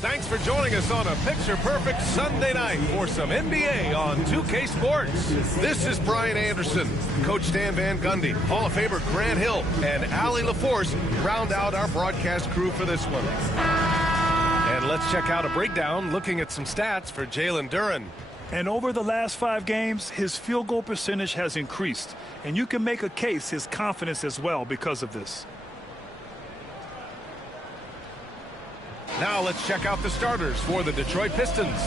Thanks for joining us on a picture-perfect Sunday night for some NBA on 2K Sports. This is Brian Anderson, Coach Stan Van Gundy, Hall of Famer Grant Hill, and Allie LaForce round out our broadcast crew for this one. And let's check out a breakdown looking at some stats for Jalen Duren. And over the last 5 games, his field goal percentage has increased. And you can make a case his confidence as well because of this. Now let's check out the starters for the Detroit Pistons.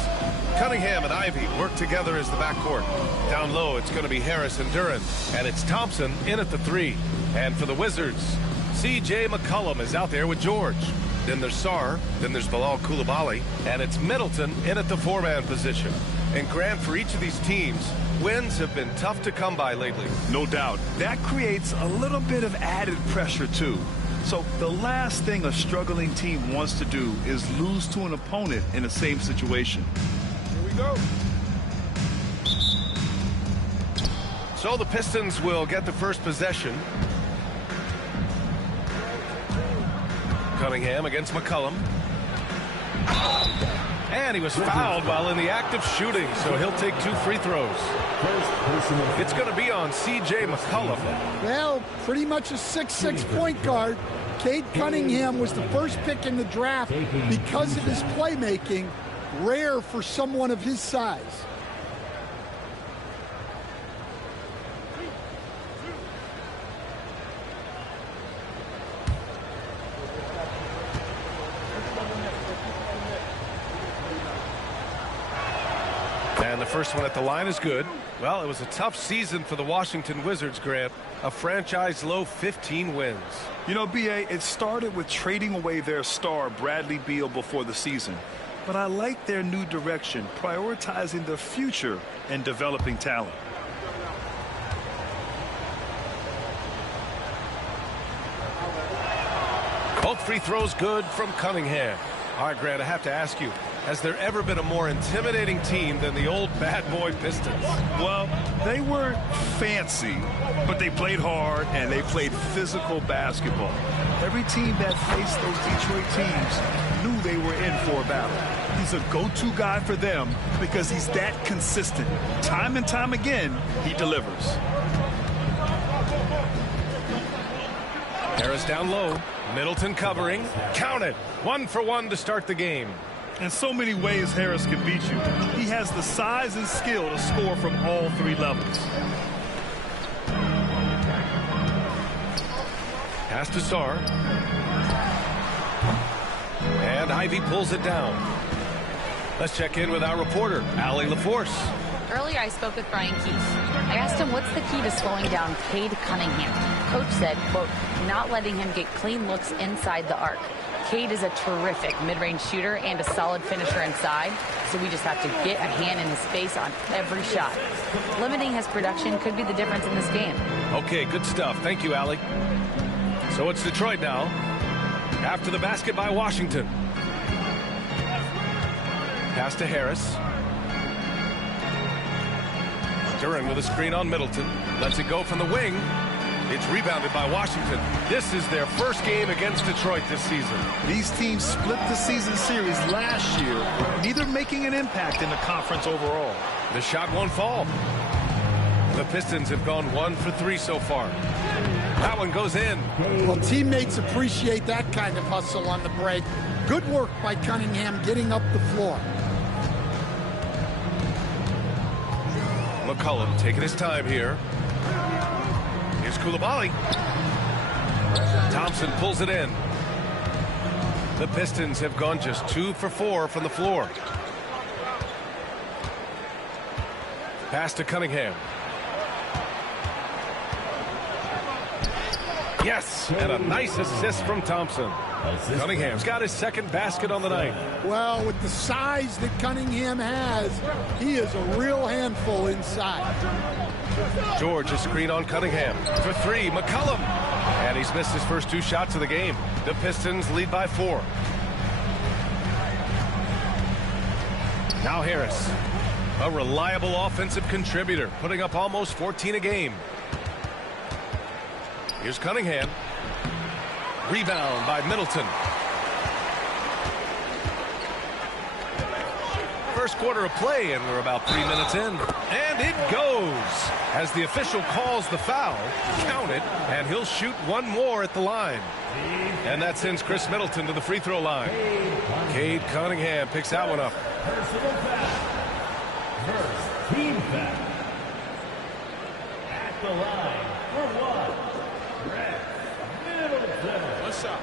Cunningham and Ivey work together as the backcourt. Down low, it's going to be Harris and Duren. And it's Thompson in at the 3. And for the Wizards, C.J. McCollum is out there with George. Then there's Sarr. Then there's Bilal Coulibaly. And it's Middleton in at the 4-man position. And Grant, for each of these teams, wins have been tough to come by lately. No doubt. That creates a little bit of added pressure, too. So the last thing a struggling team wants to do is lose to an opponent in the same situation. Here we go. So the Pistons will get the first possession. Cunningham against McCollum. And he was fouled while in the act of shooting, so he'll take 2 free throws. It's going to be on C.J. McCollum. Well, pretty much a 6'6" point guard. Cade Cunningham was the first pick in the draft because of his playmaking, rare for someone of his size. And the first one at the line is good. Well, it was a tough season for the Washington Wizards, Grant. A franchise-low 15 wins. You know, B.A., it started with trading away their star, Bradley Beal, before the season. But I like their new direction, prioritizing the future and developing talent. Both free throws good from Cunningham. All right, Grant, I have to ask you, has there ever been a more intimidating team than the old bad boy Pistons? Well, they weren't fancy, but they played hard and they played physical basketball. Every team that faced those Detroit teams knew they were in for a battle. He's a go-to guy for them because he's that consistent. Time and time again, he delivers. Harris down low. Middleton covering. Count it. 1 for 1 to start the game. In so many ways, Harris can beat you. He has the size and skill to score from all 3 levels. Pass to Sarr. And Ivey pulls it down. Let's check in with our reporter, Allie LaForce. Earlier, I spoke with Brian Keith. I asked him what's the key to slowing down Cade Cunningham. Coach said, quote, not letting him get clean looks inside the arc. Cade is a terrific mid-range shooter and a solid finisher inside, so we just have to get a hand in his face on every shot. Limiting his production could be the difference in this game. Okay, good stuff. Thank you, Allie. So it's Detroit now. After the basket by Washington. Pass to Harris. Duren with a screen on Middleton. Lets it go from the wing. It's rebounded by Washington. This is their first game against Detroit this season. These teams split the season series last year, neither making an impact in the conference overall. The shot won't fall. The Pistons have gone 1 for 3 so far. That one goes in. Well, teammates appreciate that kind of hustle on the break. Good work by Cunningham getting up the floor. McCollum taking his time here. Here's Coulibaly. Thompson pulls it in. The Pistons have gone just 2 for 4 from the floor. Pass to Cunningham. Yes, and a nice assist from Thompson. Cunningham's got his second basket on the night. Well, with the size that Cunningham has, he is a real handful inside. George, a screen on Cunningham. For 3, McCollum. And he's missed his first 2 shots of the game. The Pistons lead by 4. Now Harris, a reliable offensive contributor, putting up almost 14 a game. Here's Cunningham. Rebound by Middleton. first quarter of play, and we're about 3 minutes in. And it goes as the official calls the foul. Count it, and he'll shoot one more at the line. And that sends Chris Middleton to the free throw line. Cade Cunningham picks that one up. Personal foul. First team foul. At the line for one. Chris Middleton. One shot.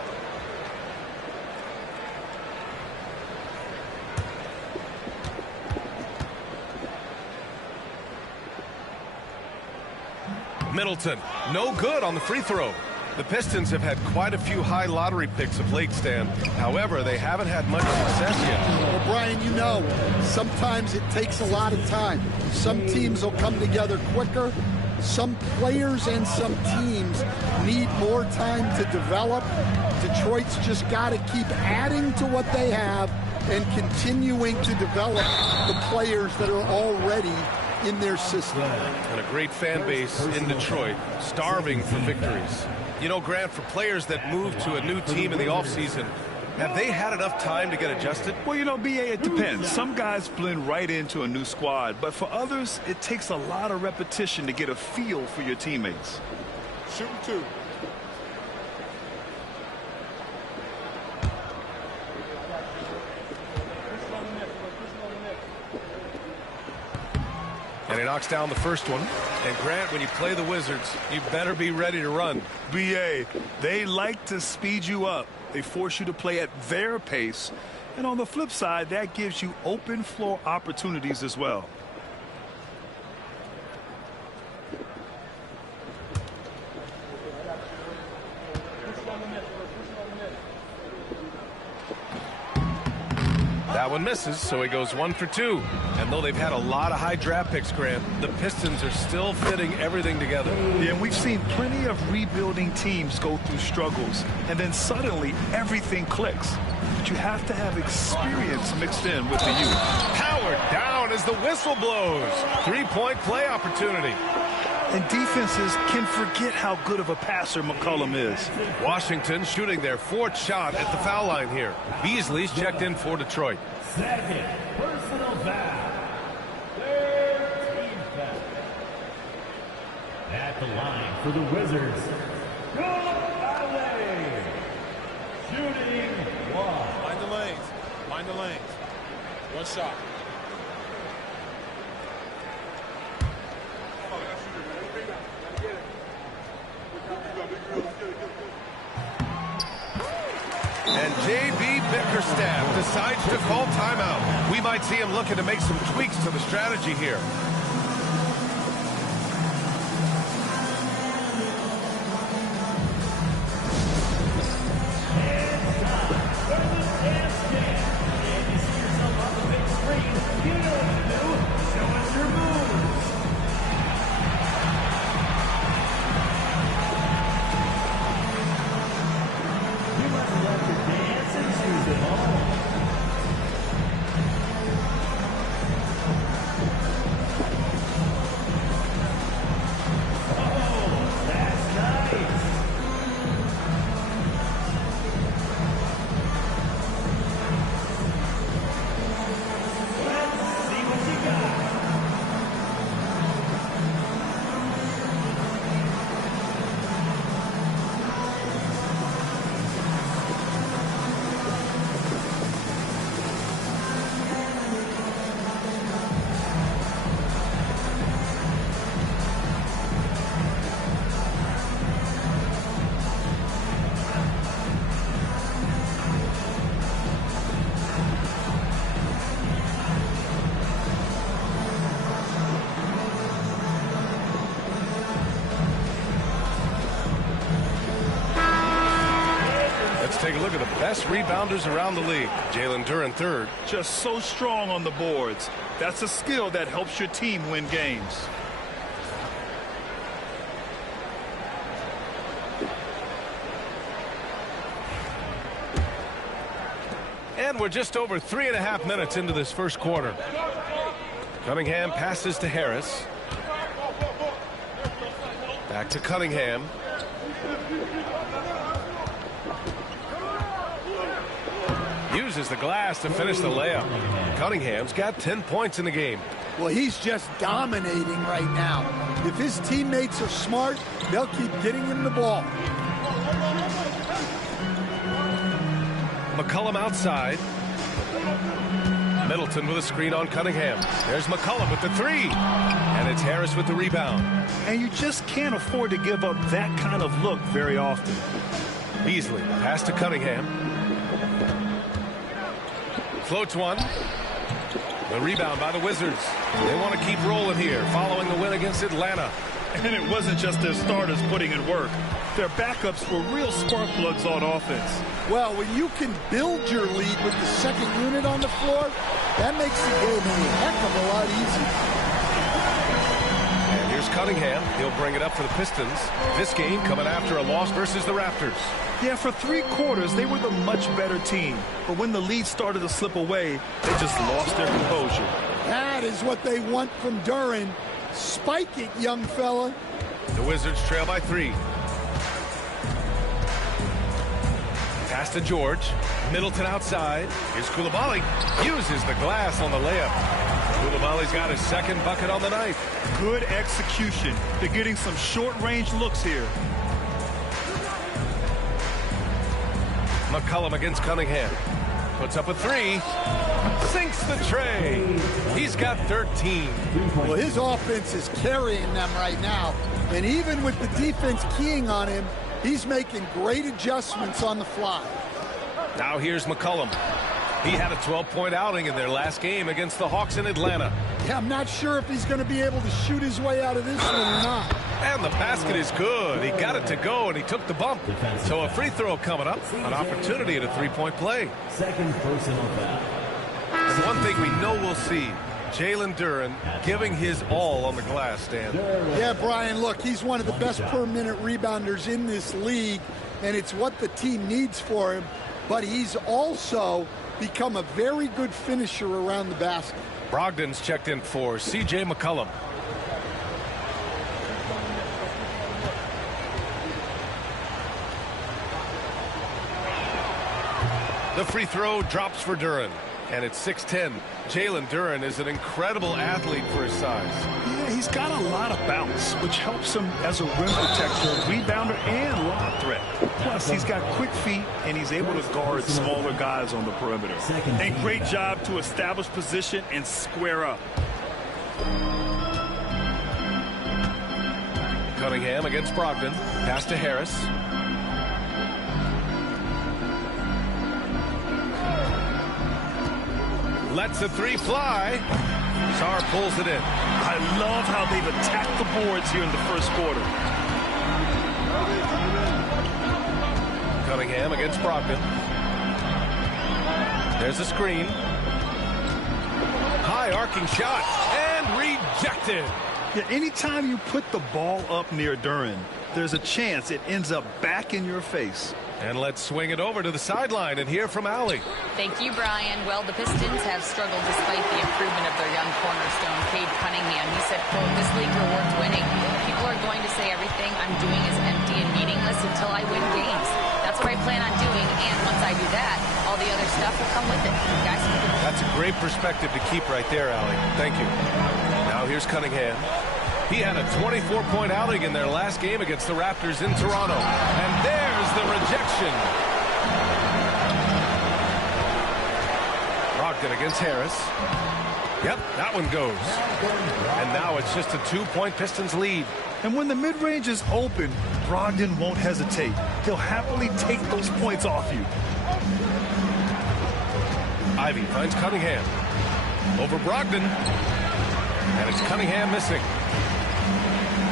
Middleton, no good on the free throw. The Pistons have had quite a few high lottery picks of late, Stan. However, they haven't had much success yet. Well, Brian, you know, sometimes it takes a lot of time. Some teams will come together quicker. Some players and some teams need more time to develop. Detroit's just got to keep adding to what they have and continuing to develop the players that are already in their system. And a great fan base in Detroit, starving for victories. You know, Grant, for players that move to a new team in the offseason, have they had enough time to get adjusted? Well, you know, B.A., it depends. Some guys blend right into a new squad, but for others, it takes a lot of repetition to get a feel for your teammates. Shooting two. And he knocks down the first one. And Grant, when you play the Wizards, you better be ready to run. B.A., they like to speed you up. They force you to play at their pace. And on the flip side, that gives you open floor opportunities as well. That one misses, so he goes 1 for 2. And though they've had a lot of high draft picks, Grant, the Pistons are still fitting everything together. Yeah, and we've seen plenty of rebuilding teams go through struggles, and then suddenly everything clicks. But you have to have experience mixed in with the youth. Powered down as the whistle blows. 3-point play opportunity. And defenses can forget how good of a passer McCollum is. Washington shooting their 4th shot at the foul line here. Beasley's checked in for Detroit. Second personal foul. Third team foul. At the line for the Wizards. Go away. Shooting one. Mind the lanes. Mind the lanes. One shot. And J.B. Bickerstaff decides to call timeout. We might see him looking to make some tweaks to the strategy here. Take a look at the best rebounders around the league. Jalen Duren third. Just so strong on the boards. That's a skill that helps your team win games. And we're just over 3.5 minutes into this first quarter. Cunningham passes to Harris. Back to Cunningham. Uses uses the glass to finish the layup. Cunningham's got 10 points in the game. Well, he's just dominating right now. If his teammates are smart, they'll keep getting him the ball. McCollum outside. Middleton with a screen on Cunningham. There's McCollum with the three. And it's Harris with the rebound. And you just can't afford to give up that kind of look very often. Beasley pass to Cunningham. Floats one. The rebound by the Wizards. They want to keep rolling here following the win against Atlanta. And it wasn't just their starters putting in work. Their backups were real spark plugs on offense. Well, when you can build your lead with the second unit on the floor, that makes the game a heck of a lot easier. And here's Cunningham. He'll bring it up for the Pistons. This game coming after a loss versus the Raptors. Yeah, for 3 quarters, they were the much better team. But when the lead started to slip away, they just lost their composure. That is what they want from Duren. Spike it, young fella. The Wizards trail by 3. Pass to George. Middleton outside. Here's Koulibaly. Uses the glass on the layup. Koulibaly's got his second bucket on the night. Good execution. They're getting some short-range looks here. McCollum against Cunningham. Puts up a 3. Sinks the tray. He's got 13. Well, his offense is carrying them right now. And even with the defense keying on him, he's making great adjustments on the fly. Now here's McCollum. He had a 12-point outing in their last game against the Hawks in Atlanta. Yeah, I'm not sure if he's going to be able to shoot his way out of this one or not. And the basket is good. He got it to go, and he took the bump. So a free throw coming up. An opportunity at a 3-point play. Second personal foul. And one thing we know we'll see, Jalen Duren giving his all on the glass, Stan. Yeah, Brian, look, he's one of the best per-minute rebounders in this league, and it's what the team needs for him. But he's also become a very good finisher around the basket. Brogdon's checked in for C.J. McCollum. The free throw drops for Duren, and it's 6-10. Jalen Duren is an incredible athlete for his size. Yeah, he's got a lot of bounce, which helps him as a rim protector, rebounder, and lob threat. Plus, he's got quick feet, and he's able to guard smaller guys on the perimeter. And great job to establish position and square up. Cunningham against Brogdon. Pass to Harris. Lets the 3 fly. Sarr pulls it in. I love how they've attacked the boards here in the first quarter. Cunningham against Brogdon. There's a screen. High arcing shot and rejected. Yeah, anytime you put the ball up near Duren, there's a chance it ends up back in your face. And let's swing it over to the sideline and hear from Allie. Thank you, Brian. Well, the Pistons have struggled despite the improvement of their young cornerstone, Cade Cunningham. He said, quote, "This league rewards winning. People are going to say everything I'm doing is empty and meaningless until I win games. That's what I plan on doing, and once I do that, all the other stuff will come with it." Guys, that's a great perspective to keep right there, Allie. Thank you. Now here's Cunningham. He had a 24-point outing in their last game against the Raptors in Toronto. And there's the rejection. Brogdon against Harris. Yep, that one goes. And now it's just a 2-point Pistons lead. And when the mid-range is open, Brogdon won't hesitate. He'll happily take those points off you. Ivy finds Cunningham. Over Brogdon. And it's Cunningham missing.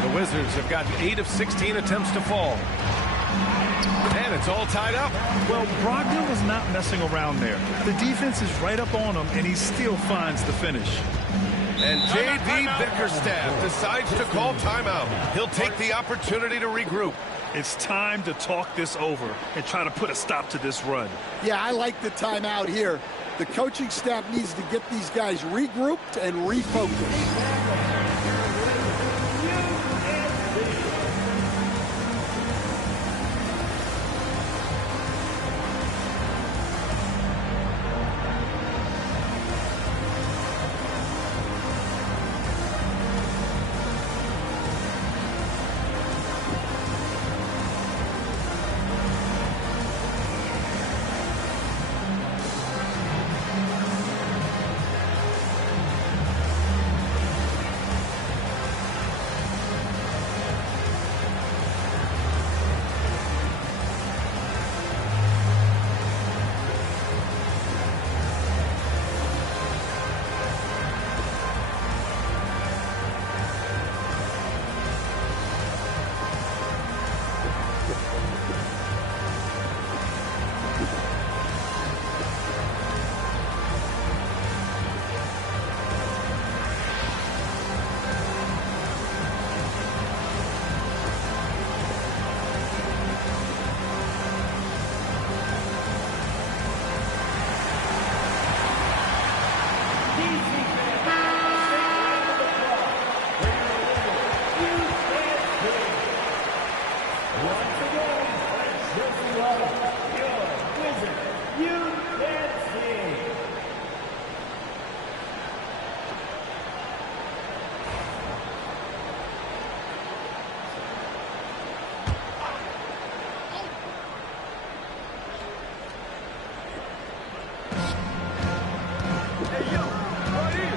The Wizards have gotten 8 of 16 attempts to fall. And it's all tied up. Well, Brogdon was not messing around there. The defense is right up on him, and he still finds the finish. And J.D. Bickerstaff decides to call timeout. He'll take the opportunity to regroup. It's time to talk this over and try to put a stop to this run. Yeah, I like the timeout here. The coaching staff needs to get these guys regrouped and refocused.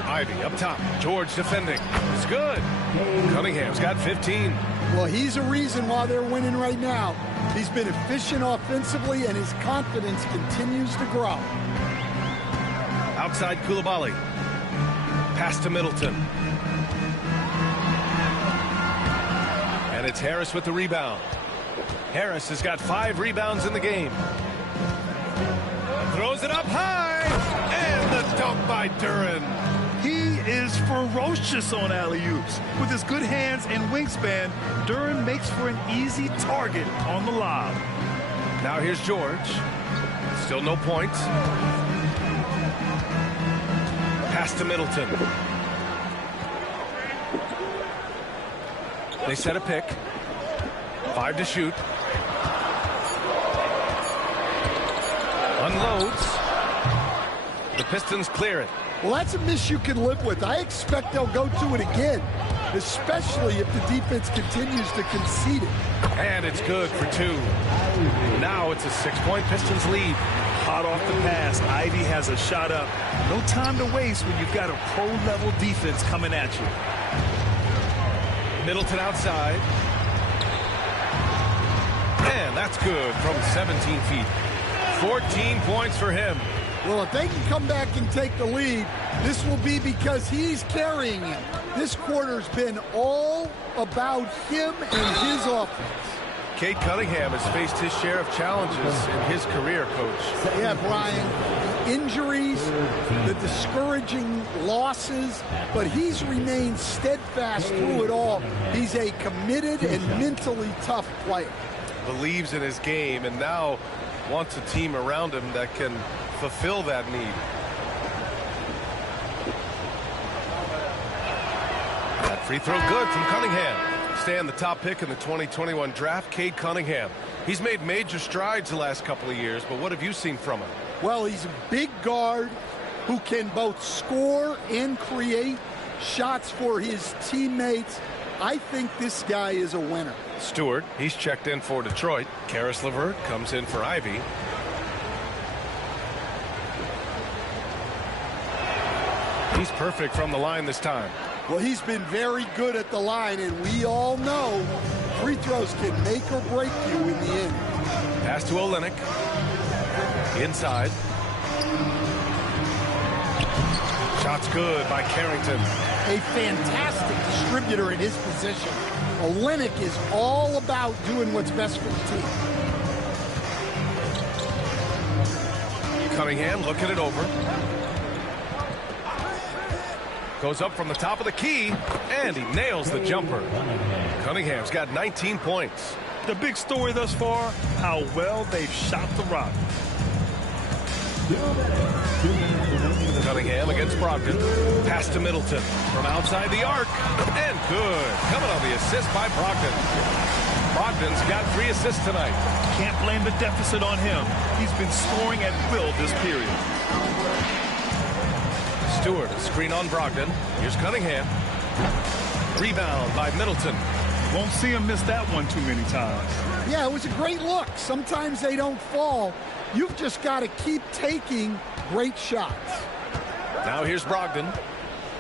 Ivy up top. George defending. It's good. Cunningham's got 15. Well, he's a reason why they're winning right now. He's been efficient offensively, and his confidence continues to grow. Outside Koulibaly. Pass to Middleton. And it's Harris with the rebound. Harris has got 5 rebounds in the game. Throws it up high. And the dunk by Duren. He is ferocious on alley-oops. With his good hands and wingspan, Duren makes for an easy target on the lob. Now here's George. Still no points. Pass to Middleton. They set a pick. 5 to shoot. Unloads. The Pistons clear it. Well, that's a miss you can live with. I expect they'll go to it again, especially if the defense continues to concede it. And it's good for 2. Now it's a 6-point Pistons lead. Hot off the pass, Ivy has a shot up. No time to waste when you've got a pro-level defense coming at you. Middleton outside. And that's good from 17 feet. 14 points for him. Well, if they can come back and take the lead, this will be because he's carrying it. This quarter's been all about him and his offense. Cade Cunningham has faced his share of challenges in his career, Coach. Yeah, Brian, the injuries, the discouraging losses, but he's remained steadfast through it all. He's a committed and mentally tough player. Believes in his game and now wants a team around him that can fulfill that need. That free throw good from Cunningham. Staying the top pick in the 2021 draft, Cade Cunningham. He's made major strides the last couple of years, but what have you seen from him? Well, he's a big guard who can both score and create shots for his teammates. I think this guy is a winner. Stewart, he's checked in for Detroit. Karis LeVert comes in for Ivy. He's perfect from the line this time. Well, he's been very good at the line, and we all know free throws can make or break you in the end. Pass to Olynyk. Inside. Shot's good by Carrington. A fantastic distributor in his position. Olynyk is all about doing what's best for the team. Cunningham looking it over. Goes up from the top of the key, and he nails the jumper. Cunningham's got 19 points. The big story thus far, how well they've shot the rock. Cunningham against Brogdon. Pass to Middleton from outside the arc, and good. Coming on the assist by Brogdon. Brogdon's got 3 assists tonight. Can't blame the deficit on him. He's been scoring at will this period. Stewart, a screen on Brogdon. Here's Cunningham. Rebound by Middleton. Won't see him miss that one too many times. Yeah, it was a great look. Sometimes they don't fall. You've just got to keep taking great shots. Now here's Brogdon.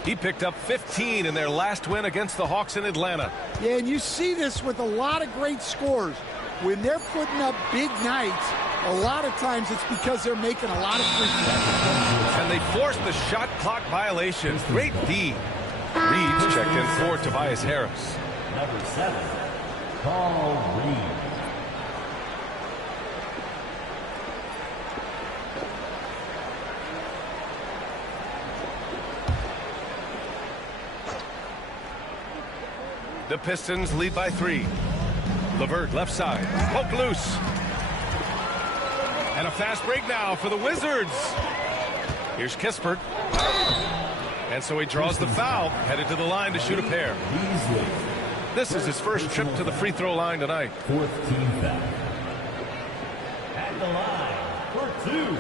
He picked up 15 in their last win against the Hawks in Atlanta. Yeah, and you see this with a lot of great scores. When they're putting up big nights, a lot of times it's because they're making a lot of free throws. And they forced the shot clock violation. Great D. Reed's checked in for Tobias Harris. Number 7, Paul Reed. The Pistons lead by 3. LeVert left side. Poke loose. And a fast break now for the Wizards. Here's Kispert. And so he draws the foul, headed to the line to shoot a pair. This is his first trip to the free throw line tonight. 4th team foul. At the line for 2,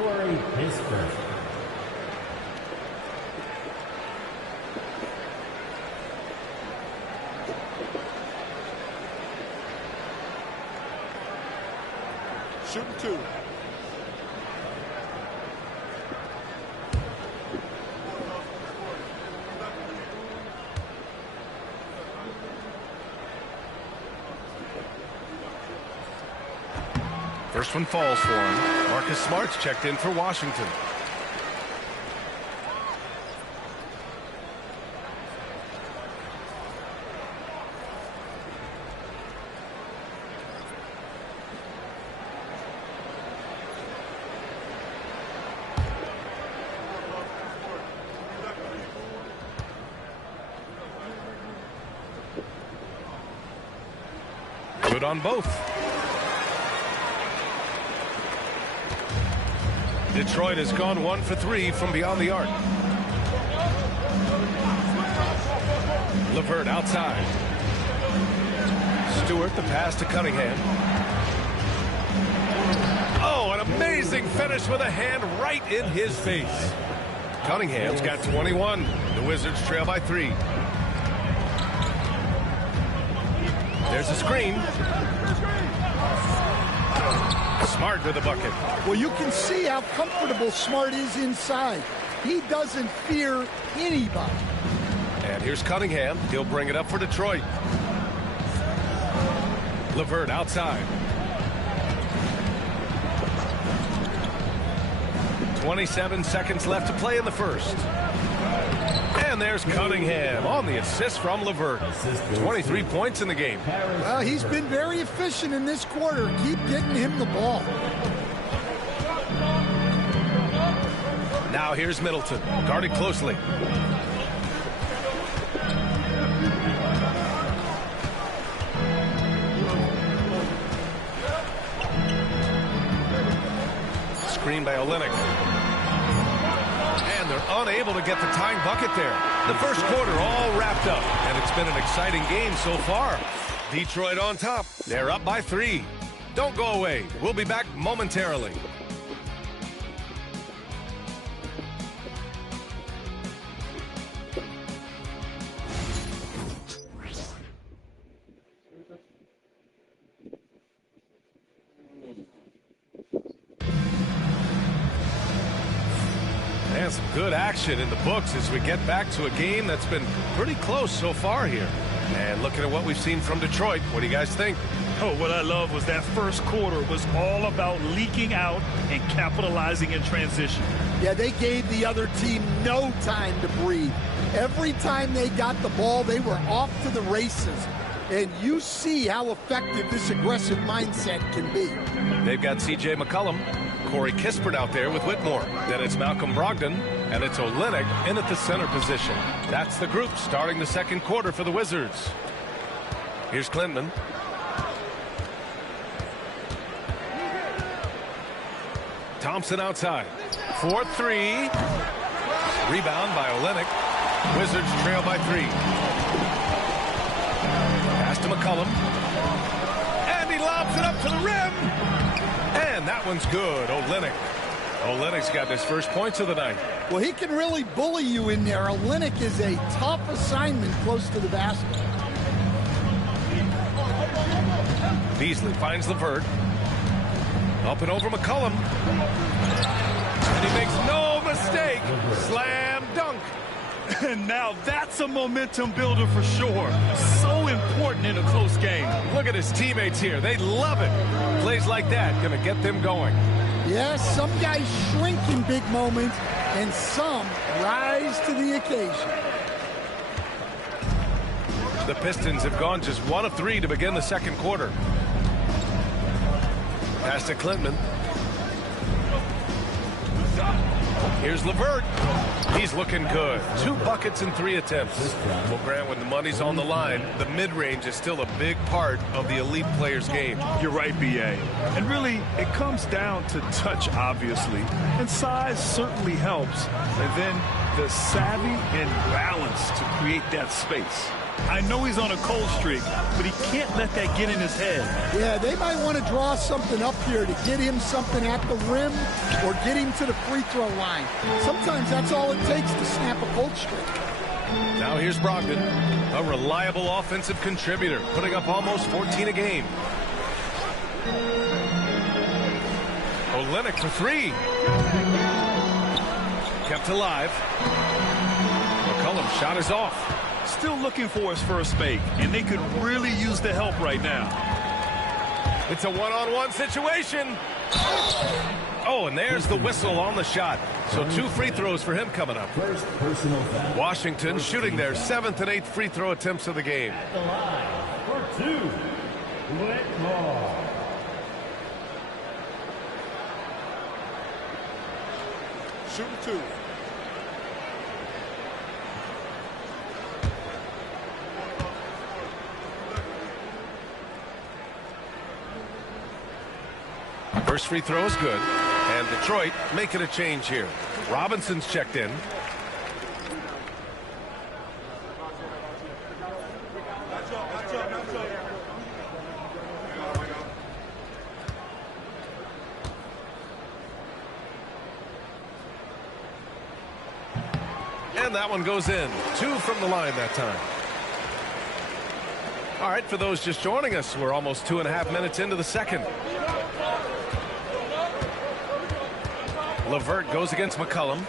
Corey Kispert. Shooting 2. First one falls for him. Marcus Smart's checked in for Washington. Good on both. Detroit has gone 1 for 3 from beyond the arc. LeVert outside. Stewart the pass to Cunningham. Oh, an amazing finish with a hand right in his face. Cunningham's got 21. The Wizards trail by 3. There's a screen. Smart with the bucket. Well, you can see how comfortable Smart is inside. He doesn't fear anybody. And here's Cunningham. He'll bring it up for Detroit. LeVert outside. 27 seconds left to play in the first. And there's Cunningham on the assist from LeVert. 23 points in the game. Well, he's been very efficient in this quarter. Keep getting him the ball. Now here's Middleton, guarded closely. Screen by Olynyk. And they're unable to get the tying bucket there. The first quarter all wrapped up, and it's been an exciting game so far. Detroit on top. They're up by 3. Don't go away. We'll be back momentarily. And some good action in the books as we get back to a game that's been pretty close so far here. And looking at what we've seen from Detroit, what do you guys think? Oh, what I love was that first quarter was all about leaking out and capitalizing in transition. Yeah, they gave the other team no time to breathe. Every time they got the ball, they were off to the races. And you see how effective this aggressive mindset can be. They've got C.J. McCollum, Corey Kispert out there with Whitmore. Then it's Malcolm Brogdon, and it's Olynyk in at the center position. That's the group starting the second quarter for the Wizards. Here's Klintman. Thompson outside. 4-3. Rebound by Olynyk. Wizards trail by 3. Pass to McCollum. And he lobs it up to the rim. And that one's good. Olynyk's got his first points of the night. Well, he can really bully you in there. Olynyk is a tough assignment close to the basket. Beasley finds LeVert. Up and over McCollum. And he makes no mistake. Slam dunk. And now that's a momentum builder for sure. So important in a close game. Look at his teammates here. They love it. Plays like that going to get them going. Yes, some guys shrink in big moments, and some rise to the occasion. The Pistons have gone just 1 of 3 to begin the second quarter. Pass to Klintman. Here's LeVert. He's looking good. 2 buckets in 3 attempts. Well, Grant, when the money's on the line, the mid-range is still a big part of the elite player's game. You're right, B.A. And really, it comes down to touch, obviously. And size certainly helps. And then the savvy and balance to create that space. I know he's on a cold streak, but he can't let that get in his head. Yeah, they might want to draw something up here to get him something at the rim or get him to the free throw line. Sometimes that's all it takes to snap a cold streak. Now here's Brogdon, a reliable offensive contributor, putting up almost 14 a game. Olynyk for 3. Kept alive. McCollum shot is off. Still looking for his first make, and they could really use the help right now. It's a one-on-one situation. Oh, and there's the whistle on the shot. So 2 free throws for him coming up. First personal foul. Washington shooting their 7th and 8th free throw attempts of the game. At the line for 2, Whitmore. Shooting 2. First free throw is good. And Detroit making a change here. Robinson's checked in. And that one goes in. 2 from the line that time. All right, for those just joining us, we're almost 2.5 minutes into the second. LeVert goes against McCollum.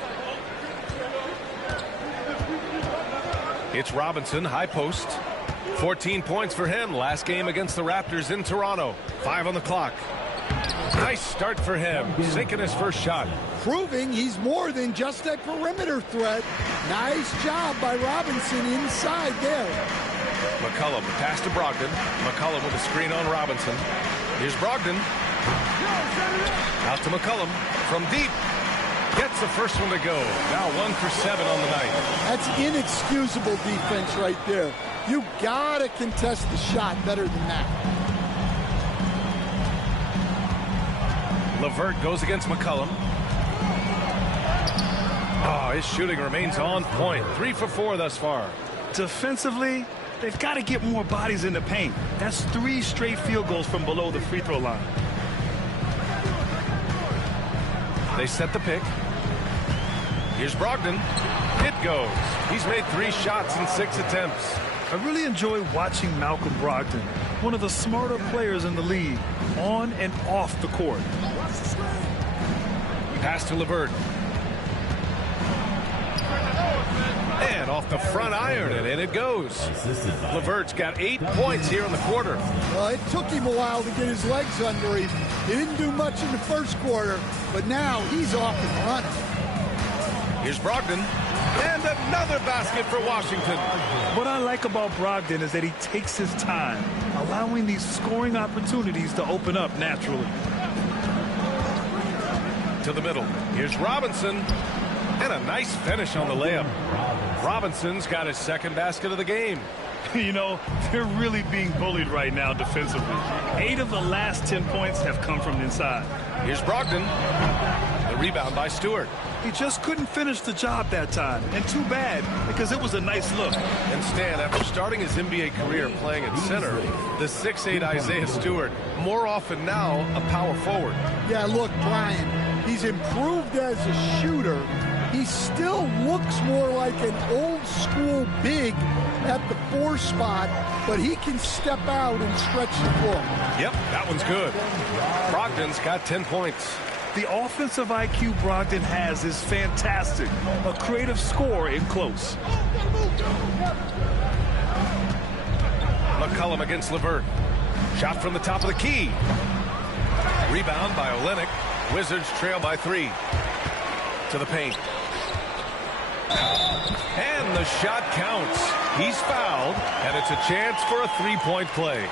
It's Robinson, high post. 14 points for him. Last game against the Raptors in Toronto. 5 on the clock. Nice start for him. Sinking his first shot. Proving he's more than just a perimeter threat. Nice job by Robinson inside there. McCollum pass to Brogdon. McCollum with a screen on Robinson. Here's Brogdon. Out to McCollum from deep. Gets the first one to go. Now 1 for 7 on the night. That's inexcusable defense right there. You gotta contest the shot better than that. LeVert goes against McCollum. Oh, his shooting remains on point. 3 for 4 thus far. Defensively, they've got to get more bodies in the paint. That's 3 straight field goals from below the free throw line. They set the pick. Here's Brogdon. It goes. He's made 3 shots in 6 attempts. I really enjoy watching Malcolm Brogdon, one of the smarter players in the league, on and off the court. Pass to LeVert. And off the front iron, and in it goes. LeVert's got 8 points here in the quarter. Well, it took him a while to get his legs under him. He didn't do much in the first quarter, but now he's off and running. Here's Brogdon. And another basket for Washington. What I like about Brogdon is that he takes his time, allowing these scoring opportunities to open up naturally. To the middle. Here's Robinson. And a nice finish on the layup. Robinson's got his 2nd basket of the game. You know, they're really being bullied right now defensively. 8 of the last 10 points have come from inside. Here's Brogdon. The rebound by Stewart. He just couldn't finish the job that time. And too bad, because it was a nice look. And Stan, after starting his NBA career playing at center, the 6'8" Isaiah Stewart, more often now a power forward. Yeah, look, Brian, he's improved as a shooter. He still looks more like an old school big at the 4 spot, but he can step out and stretch the floor. Yep, that one's good. Brogdon's got 10 points. The offensive IQ Brogdon has is fantastic. A creative scorer in close. McCollum against LeVert. Shot from the top of the key. Rebound by Olynyk. Wizards trail by 3. To the paint. And the shot counts. He's fouled, and it's a chance for a 3-point play.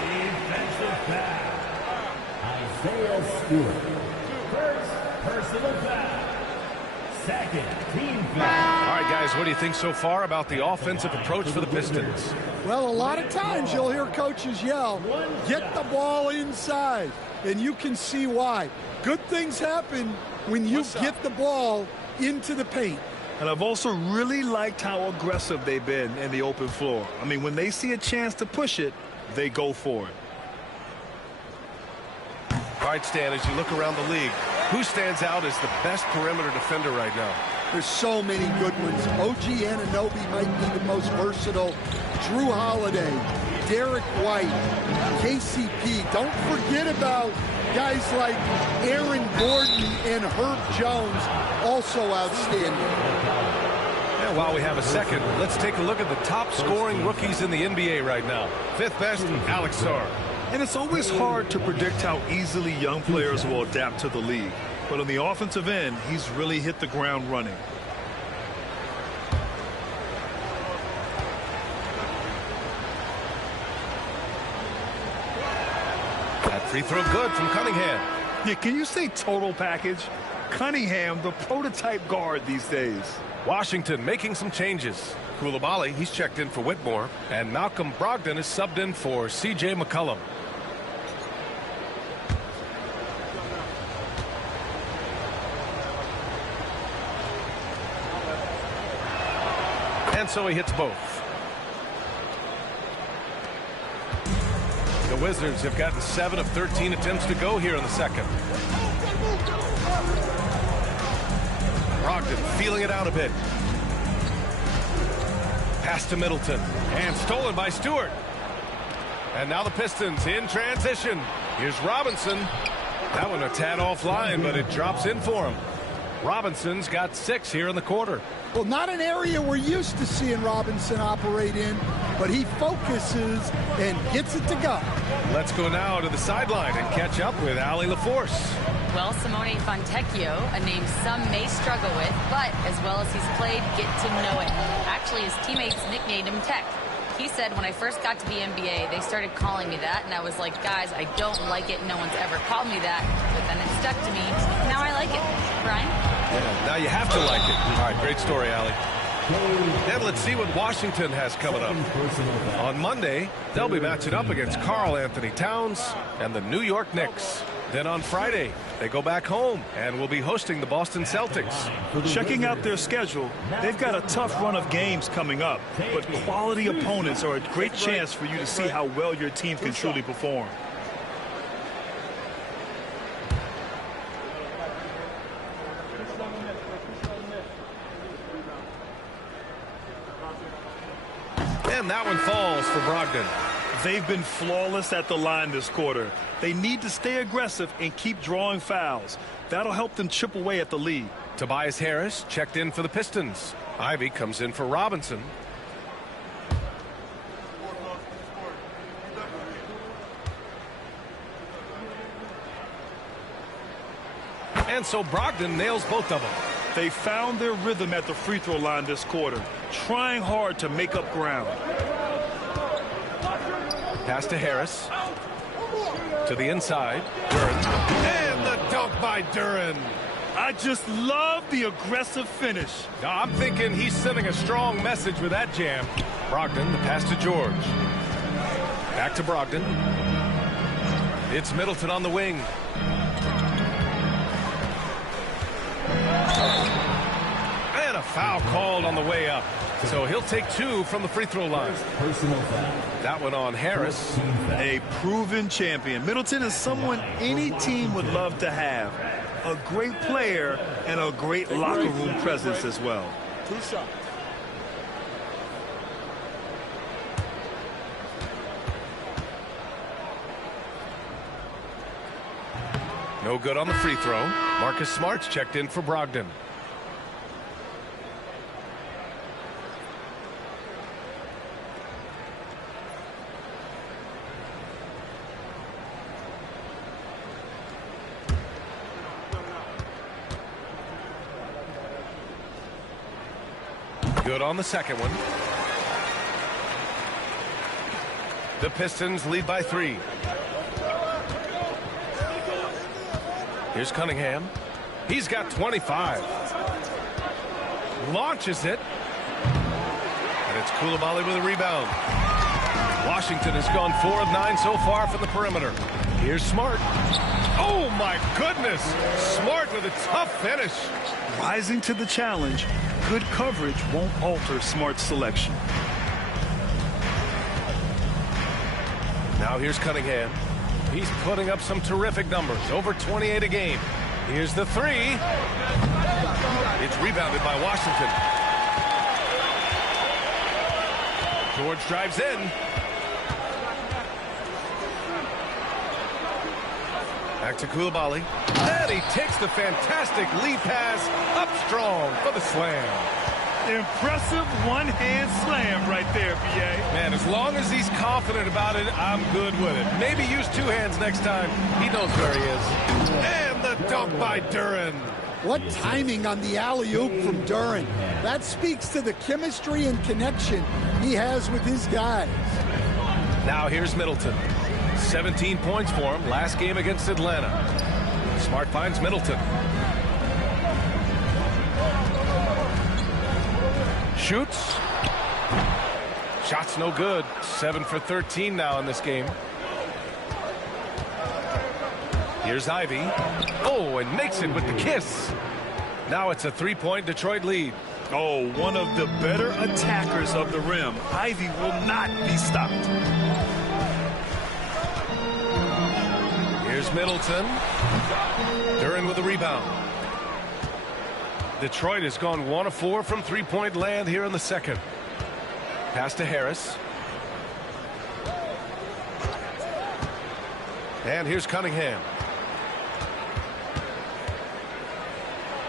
Defensive foul. Isaiah Stewart. First personal foul. 2nd team foul. All right, guys, what do you think so far about the offensive approach for the Pistons? Well, a lot of times you'll hear coaches yell, get the ball inside, and you can see why. Good things happen when you get the ball into the paint. And I've also really liked how aggressive they've been in the open floor. I mean, when they see a chance to push it, they go for it. All right, Stan, as you look around the league, who stands out as the best perimeter defender right now? There's so many good ones. OG Anunoby might be the most versatile. Drew Holiday, Derek White, KCP. Don't forget about guys like Aaron Gordon and Herb Jones, also outstanding. And while we have a second, let's take a look at the top scoring rookies in the NBA right now. 5th best, Alex Sarr. And it's always hard to predict how easily young players will adapt to the league. But on the offensive end, he's really hit the ground running. That free throw good from Cunningham. Yeah, can you say total package? Cunningham, the prototype guard these days. Washington making some changes. Koulibaly, he's checked in for Whitmore. And Malcolm Brogdon is subbed in for C.J. McCollum. And so he hits both. The Wizards have gotten 7 of 13 attempts to go here in the second. Brogdon feeling it out a bit. Pass to Middleton. And stolen by Stewart. And now the Pistons in transition. Here's Robinson. That one a tad offline, but it drops in for him. Robinson's got 6 here in the quarter. Well, not an area we're used to seeing Robinson operate in, but he focuses and gets it to go. Let's go now to the sideline and catch up with Allie LaForce. Well, Simone Fontecchio, a name some may struggle with, but as well as he's played, get to know it. Actually, his teammates nicknamed him Tech. He said, when I first got to the NBA, they started calling me that, and I was like, guys, I don't like it. No one's ever called me that. But then it stuck to me. Now I like it. Brian? Yeah, now you have to like it. All right, great story, Allie. Then let's see what Washington has coming up. On Monday, they'll be matching up against Karl Anthony Towns and the New York Knicks. Then on Friday, they go back home and will be hosting the Boston Celtics. Checking out their schedule, they've got a tough run of games coming up, but quality opponents are a great chance for you to see how well your team can truly perform. And that one falls for Brogdon. They've been flawless at the line this quarter. They need to stay aggressive and keep drawing fouls. That'll help them chip away at the lead. Tobias Harris checked in for the Pistons. Ivy comes in for Robinson. And so Brogdon nails both of them. They found their rhythm at the free throw line this quarter, trying hard to make up ground. Pass to Harris. To the inside. Duren. And the dunk by Duren. I just love the aggressive finish. Now, I'm thinking he's sending a strong message with that jam. Brogdon, the pass to George. Back to Brogdon. It's Middleton on the wing. And a foul called on the way up. So he'll take 2 from the free throw line. That one on Harris. A proven champion. Middleton is someone any team would love to have. A great player and a great locker room presence as well. 2 shots. No good on the free throw. Marcus Smart's checked in for Brogdon. Good on the second one. The Pistons lead by 3. Here's Cunningham. He's got 25. Launches it. And it's Koulibaly with a rebound. Washington has gone 4 of 9 so far from the perimeter. Here's Smart. Oh, my goodness. Smart with a tough finish. Rising to the challenge, good coverage won't alter Smart's selection. Now here's Cunningham. He's putting up some terrific numbers, over 28 a game. Here's the 3. It's rebounded by Washington. George drives in. Back to Koulibaly. And he takes the fantastic lead pass up strong for the slam. Impressive one-hand slam right there, B.A. Man, as long as he's confident about it, I'm good with it. Maybe use two hands next time. He knows where he is. And the dunk by Duren. What timing on the alley-oop from Duren. That speaks to the chemistry and connection he has with his guys. Now here's Middleton. 17 points for him last game against Atlanta. Smart finds Middleton. Shoots. Shot's no good. 7 for 13 now in this game. Here's Ivy. Oh, and makes it with the kiss. Now it's a 3-point Detroit lead. Oh, one of the better attackers of the rim. Ivy will not be stopped. Here's Middleton. Duren with a rebound. Detroit has gone 1 of 4 from three-point land here in the second. Pass to Harris. And here's Cunningham.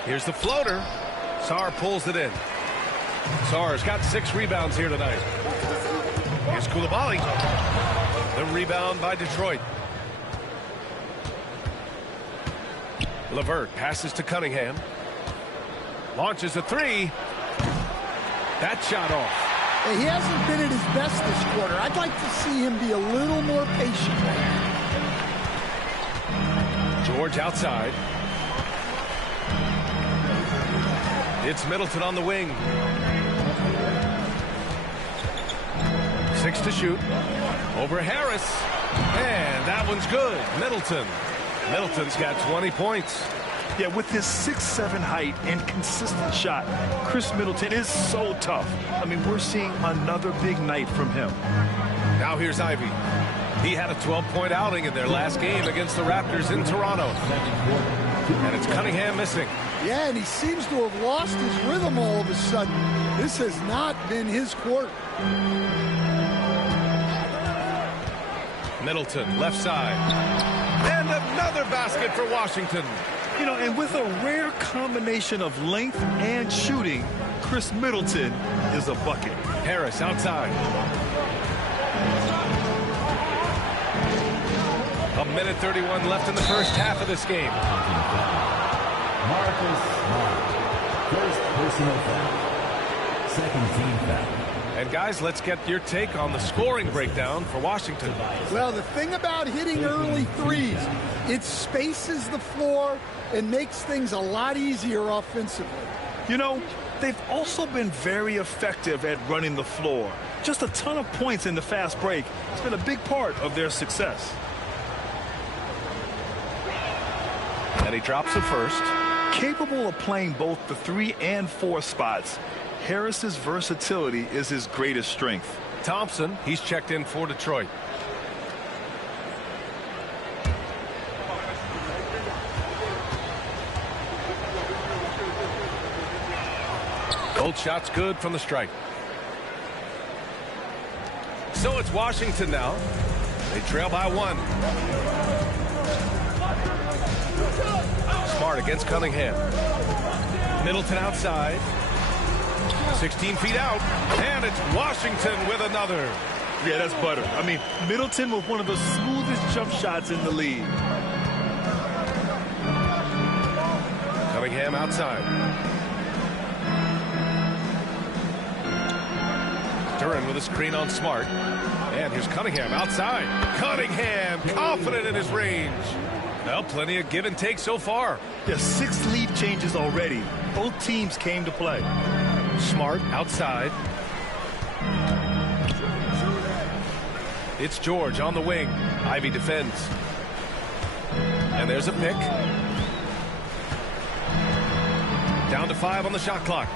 Here's the floater. Sarr pulls it in. Sarr's got 6 rebounds here tonight. Here's Coulibaly. The rebound by Detroit. LeVert passes to Cunningham. Launches a 3. That shot off. He hasn't been at his best this quarter. I'd like to see him be a little more patient. George outside. It's Middleton on the wing. 6 to shoot. Over Harris. And that one's good. Middleton's got 20 points. Yeah, with his 6'7" height and consistent shot, Chris Middleton is so tough. I mean, we're seeing another big night from him. Now here's Ivy. He had a 12-point outing in their last game against the Raptors in Toronto. And it's Cunningham missing. Yeah, and he seems to have lost his rhythm all of a sudden. This has not been his quarter. Middleton, left side. And another basket for Washington. You know, and with a rare combination of length and shooting, Chris Middleton is a bucket. Harris outside. A minute 31 left in the first half of this game. Marcus Smart. First personal foul. Second team foul. And guys, let's get your take on the scoring breakdown for Washington. Well, the thing about hitting early threes, it spaces the floor and makes things a lot easier offensively. You know, they've also been very effective at running the floor. Just a ton of points in the fast break. It's been a big part of their success. And he drops it first. Capable of playing both the 3 and 4 spots, Harris's versatility is his greatest strength. Thompson, he's checked in for Detroit. Both shots good from the stripe. So it's Washington now. They trail by 1. Smart against Cunningham. Middleton outside. 16 feet out. And it's Washington with another. Yeah, that's butter. I mean, Middleton with one of the smoothest jump shots in the league. Cunningham outside. Duren with a screen on Smart. And here's Cunningham outside. Cunningham confident in his range. Well, plenty of give and take so far. Yeah, 6 lead changes already. Both teams came to play. Smart outside. It's George on the wing. Ivy defends. And there's a pick. Down to 5 on the shot clock.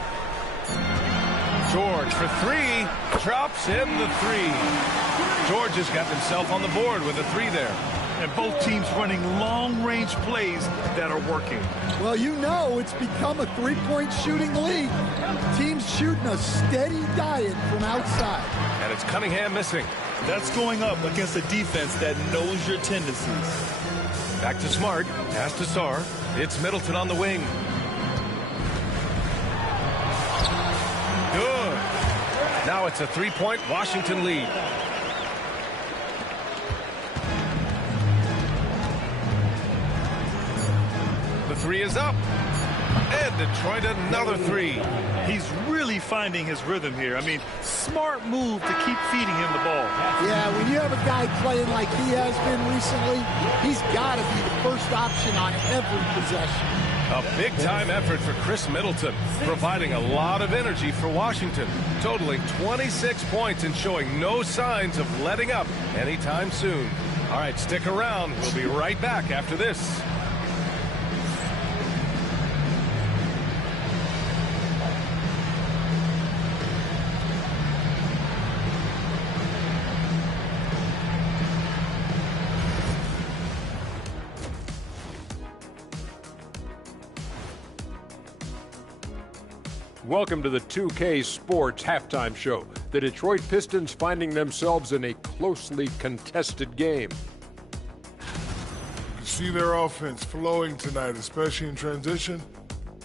George for 3. Drops in the 3. George has got himself on the board with a 3 there. And both teams running long-range plays that are working. Well, you know it's become a three-point shooting league. Teams shooting a steady diet from outside. And it's Cunningham missing. That's going up against a defense that knows your tendencies. Back to Smart. Pass to Sarr. It's Middleton on the wing. Now it's a 3-point Washington lead. The three is up. And Detroit another three. He's really finding his rhythm here. I mean, smart move to keep feeding him the ball. Yeah, when you have a guy playing like he has been recently, he's got to be the first option on every possession. A big-time effort for Chris Middleton, providing a lot of energy for Washington, totaling 26 points and showing no signs of letting up anytime soon. All right, stick around. We'll be right back after this. Welcome to the 2K Sports Halftime Show. The Detroit Pistons finding themselves in a closely contested game. You can see their offense flowing tonight, especially in transition.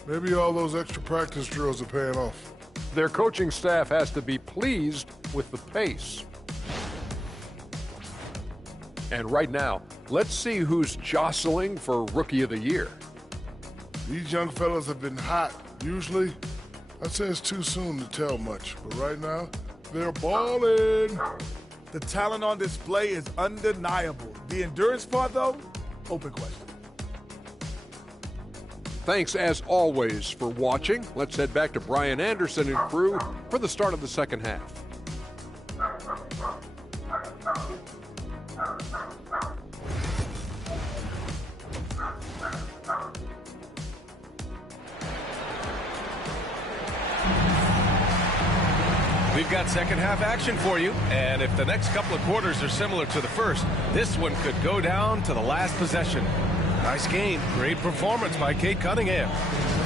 Maybe all those extra practice drills are paying off. Their coaching staff has to be pleased with the pace. And right now, let's see who's jostling for Rookie of the Year. These young fellas have been hot. Usually, I'd say it's too soon to tell much, but right now, they're balling. The talent on display is undeniable. The endurance part, though, open question. Thanks, as always, for watching. Let's head back to Brian Anderson and crew for the start of the second half. We've got second half action for you, and if the next couple of quarters are similar to the first, this one could go down to the last possession. Nice game. Great performance by Cade Cunningham.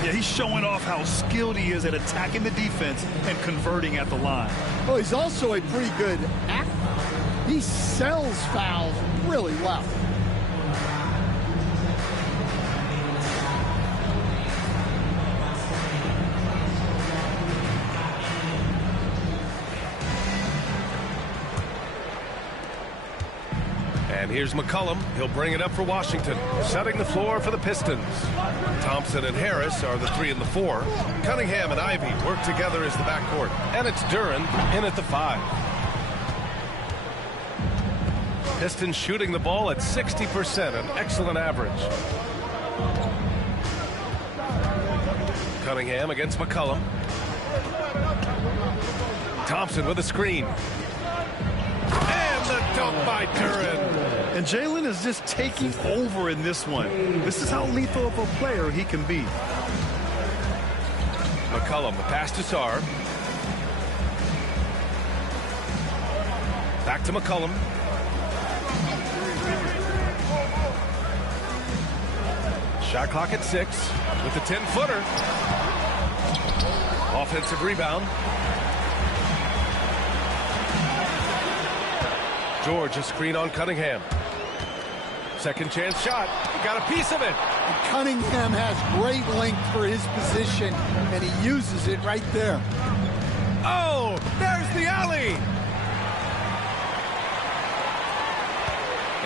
Yeah, he's showing off how skilled he is at attacking the defense and converting at the line. Well, he's also a pretty good actor. He sells fouls really well. And here's McCollum. He'll bring it up for Washington, setting the floor for the Pistons. Thompson and Harris are the 3 and the 4. Cunningham and Ivy work together as the backcourt. And it's Duren in at the 5. Pistons shooting the ball at 60%, an excellent average. Cunningham against McCollum. Thompson with a screen. And the dunk by Duren. And Jalen is just taking over in this one. This is how lethal of a player he can be. McCollum, the pass to Sarr. Back to McCollum. Shot clock at 6 with the 10-footer. Offensive rebound. George, a screen on Cunningham. Second chance shot. He got a piece of it. And Cunningham has great length for his position, and he uses it right there. Oh, there's the alley.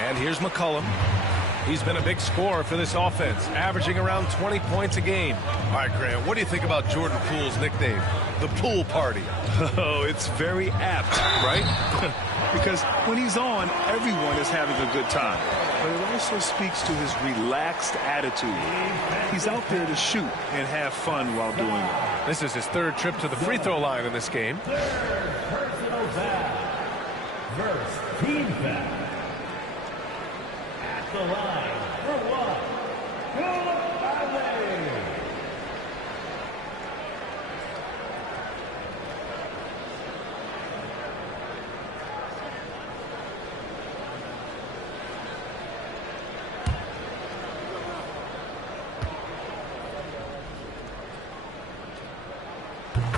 And here's McCollum. He's been a big scorer for this offense, averaging around 20 points a game. All right, Grant, what do you think about Jordan Poole's nickname, the Pool Party? Oh, it's very apt, right? Because when he's on, everyone is having a good time. But it also speaks to his relaxed attitude. He's out there to shoot and have fun while doing it. This is his 3rd trip to the free throw line in this game. Personal foul. First team foul. At the line for one.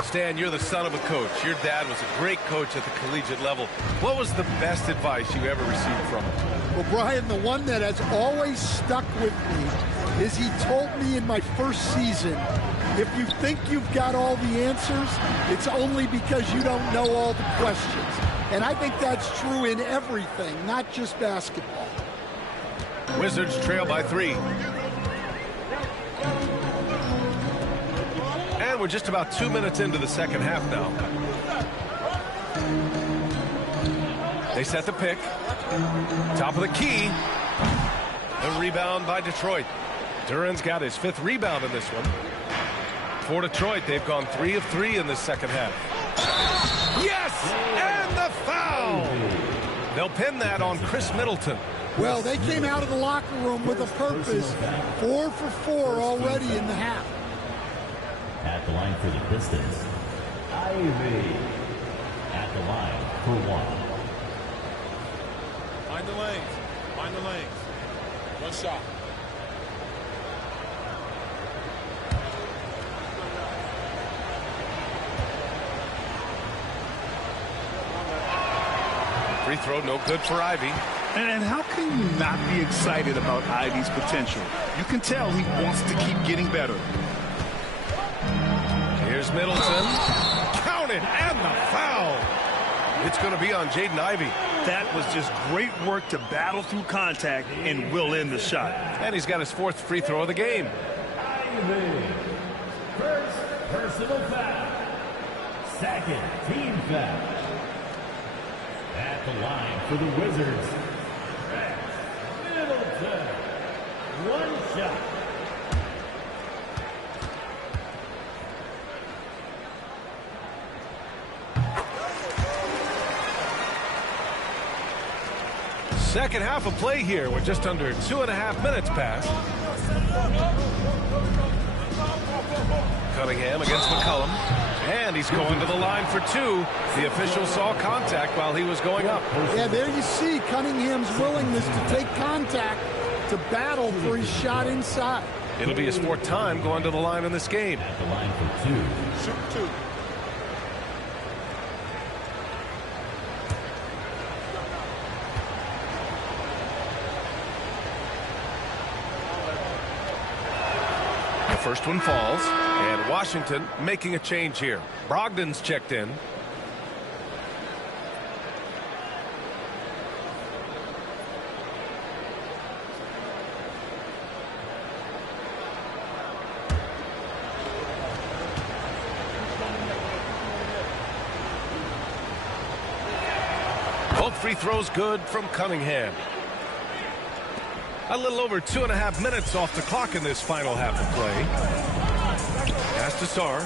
Stan, you're the son of a coach. Your dad was a great coach at the collegiate level. What was the best advice you ever received from him? Well, Brian, the one that has always stuck with me is he told me in my first season, if you think you've got all the answers, it's only because you don't know all the questions. And I think that's true in everything, not just basketball. Wizards trail by 3. And we're just about 2 minutes into the second half now. They set the pick. Top of the key. The rebound by Detroit. Duren's got his 5th rebound in this one. For Detroit, they've gone 3 of 3 in this second half. Yes! And the foul! They'll pin that on Chris Middleton. Well, they came out of the locker room with a purpose. 4 for 4 already in the half. At the line for the Pistons, Ivy. At the line for 1. Find the lanes. Find the lanes. One shot. Free throw, no good for Ivy. And how can you not be excited about Ivy's potential? You can tell he wants to keep getting better. Here's Middleton. Count it, and the foul. It's going to be on Jaden Ivey. That was just great work to battle through contact and will end the shot. And he's got his 4th free throw of the game. Ivy. First personal foul. Second team foul. At the line for the Wizards, Middleton. One shot. Second half of play here with just under 2.5 minutes passed. Cunningham against McCollum. And he's going to the line for 2. The official saw contact while he was going up. Yeah, there you see Cunningham's willingness to take contact to battle for his shot inside. It'll be his 4th time going to the line in this game. At the line for 2. Shoot 2. First one falls, and Washington making a change here. Brogdon's checked in. Both free throws good from Cunningham. A little over 2.5 minutes off the clock in this final half of play. Pass to Sarr.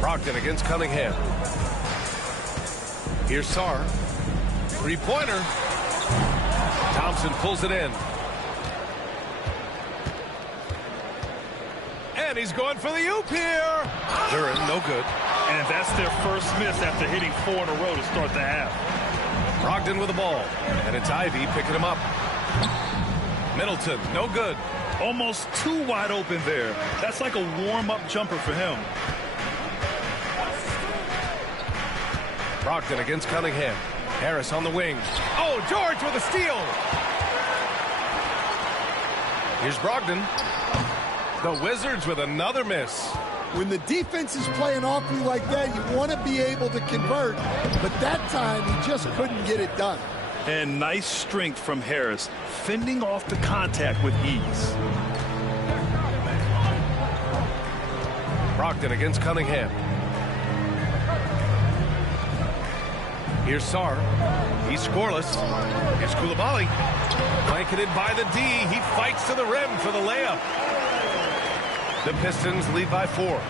Brogdon against Cunningham. Here's Sarr. 3-pointer. Thompson pulls it in. And he's going for the oop here. Duren, no good. And that's their first miss after hitting 4 in a row to start the half. Brogdon with the ball, and it's Ivy picking him up. Middleton, no good. Almost too wide open there. That's like a warm-up jumper for him. Brogdon against Cunningham. Harris on the wing. Oh, George with a steal. Here's Brogdon. The Wizards with another miss. When the defense is playing off you like that, you want to be able to convert. But that time, he just couldn't get it done. And nice strength from Harris, fending off the contact with ease. Brogdon against Cunningham. Here's Sarr. He's scoreless. Here's Coulibaly. Blanketed by the D. He fights to the rim for the layup. The Pistons lead by 4.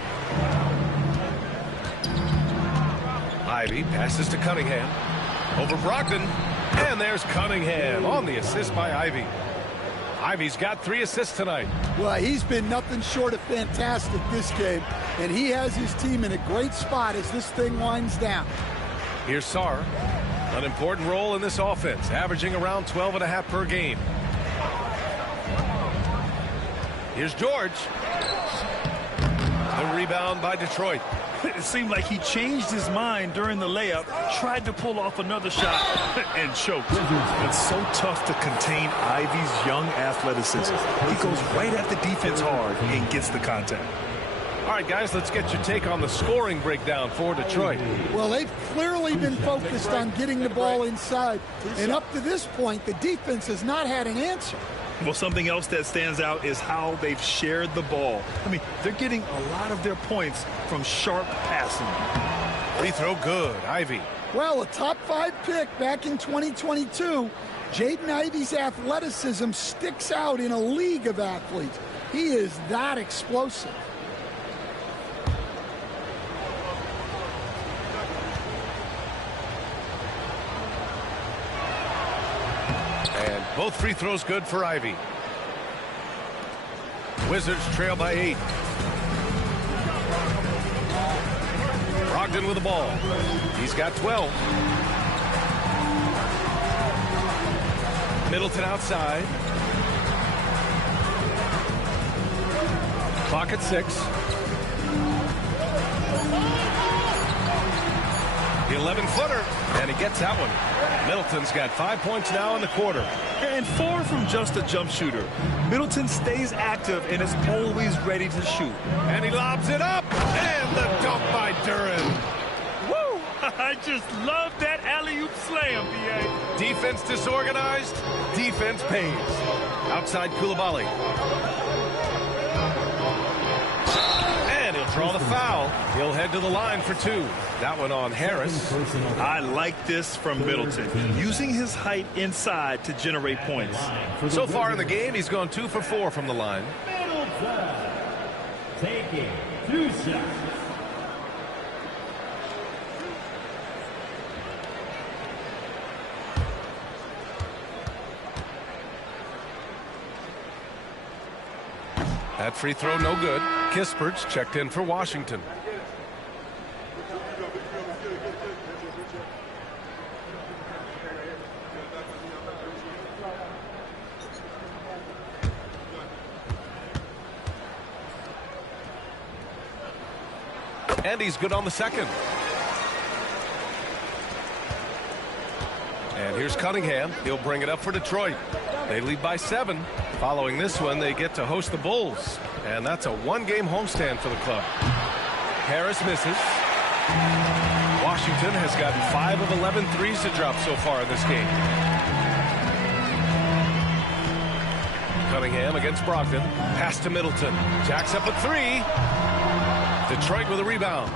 Ivy passes to Cunningham. Over Brogdon. And there's Cunningham on the assist by Ivy. Ivy's got 3 assists tonight. Well, he's been nothing short of fantastic this game. And he has his team in a great spot as this thing winds down. Here's Sarr. An important role in this offense, averaging around 12.5 per game. Here's George. The rebound by Detroit. It seemed like he changed his mind during the layup, tried to pull off another shot, and choked. It's so tough to contain Ivy's young athleticism. He goes right at the defense hard and gets the contact. All right, guys, let's get your take on the scoring breakdown for Detroit. Well, they've clearly been focused on getting the ball inside. And up to this point, the defense has not had an answer. Well, something else that stands out is how they've shared the ball. I mean, they're getting a lot of their points from sharp passing. Free throw good. Ivy. Well, a top 5 pick back in 2022. Jaden Ivey's athleticism sticks out in a league of athletes. He is that explosive. And both free throws good for Ivy. Wizards trail by 8. Brogdon with the ball. He's got 12. Middleton outside. Clock at 6. The 11-footer, and he gets that one. Middleton's got 5 points now in the quarter. And 4 from just a jump shooter. Middleton stays active and is always ready to shoot. And he lobs it up, and the dunk by Duren. Woo! I just love that alley-oop slam, B.A. Defense disorganized, defense pays. Outside Koulibaly. And he'll draw the foul. He'll head to the line for 2. That one on Harris. I like this from Middleton, using his height inside to generate points. So far in the game, he's gone 2 for 4 from the line. Middleton taking 2 shots. That free throw no good. Kispert's checked in for Washington. And he's good on the second. And here's Cunningham. He'll bring it up for Detroit. They lead by 7. Following this one, they get to host the Bulls. And that's a 1-game homestand for the club. Harris misses. Washington has gotten 5 of 11 threes to drop so far in this game. Cunningham against Brogdon. Pass to Middleton. Jacks up a 3. Detroit with a rebound.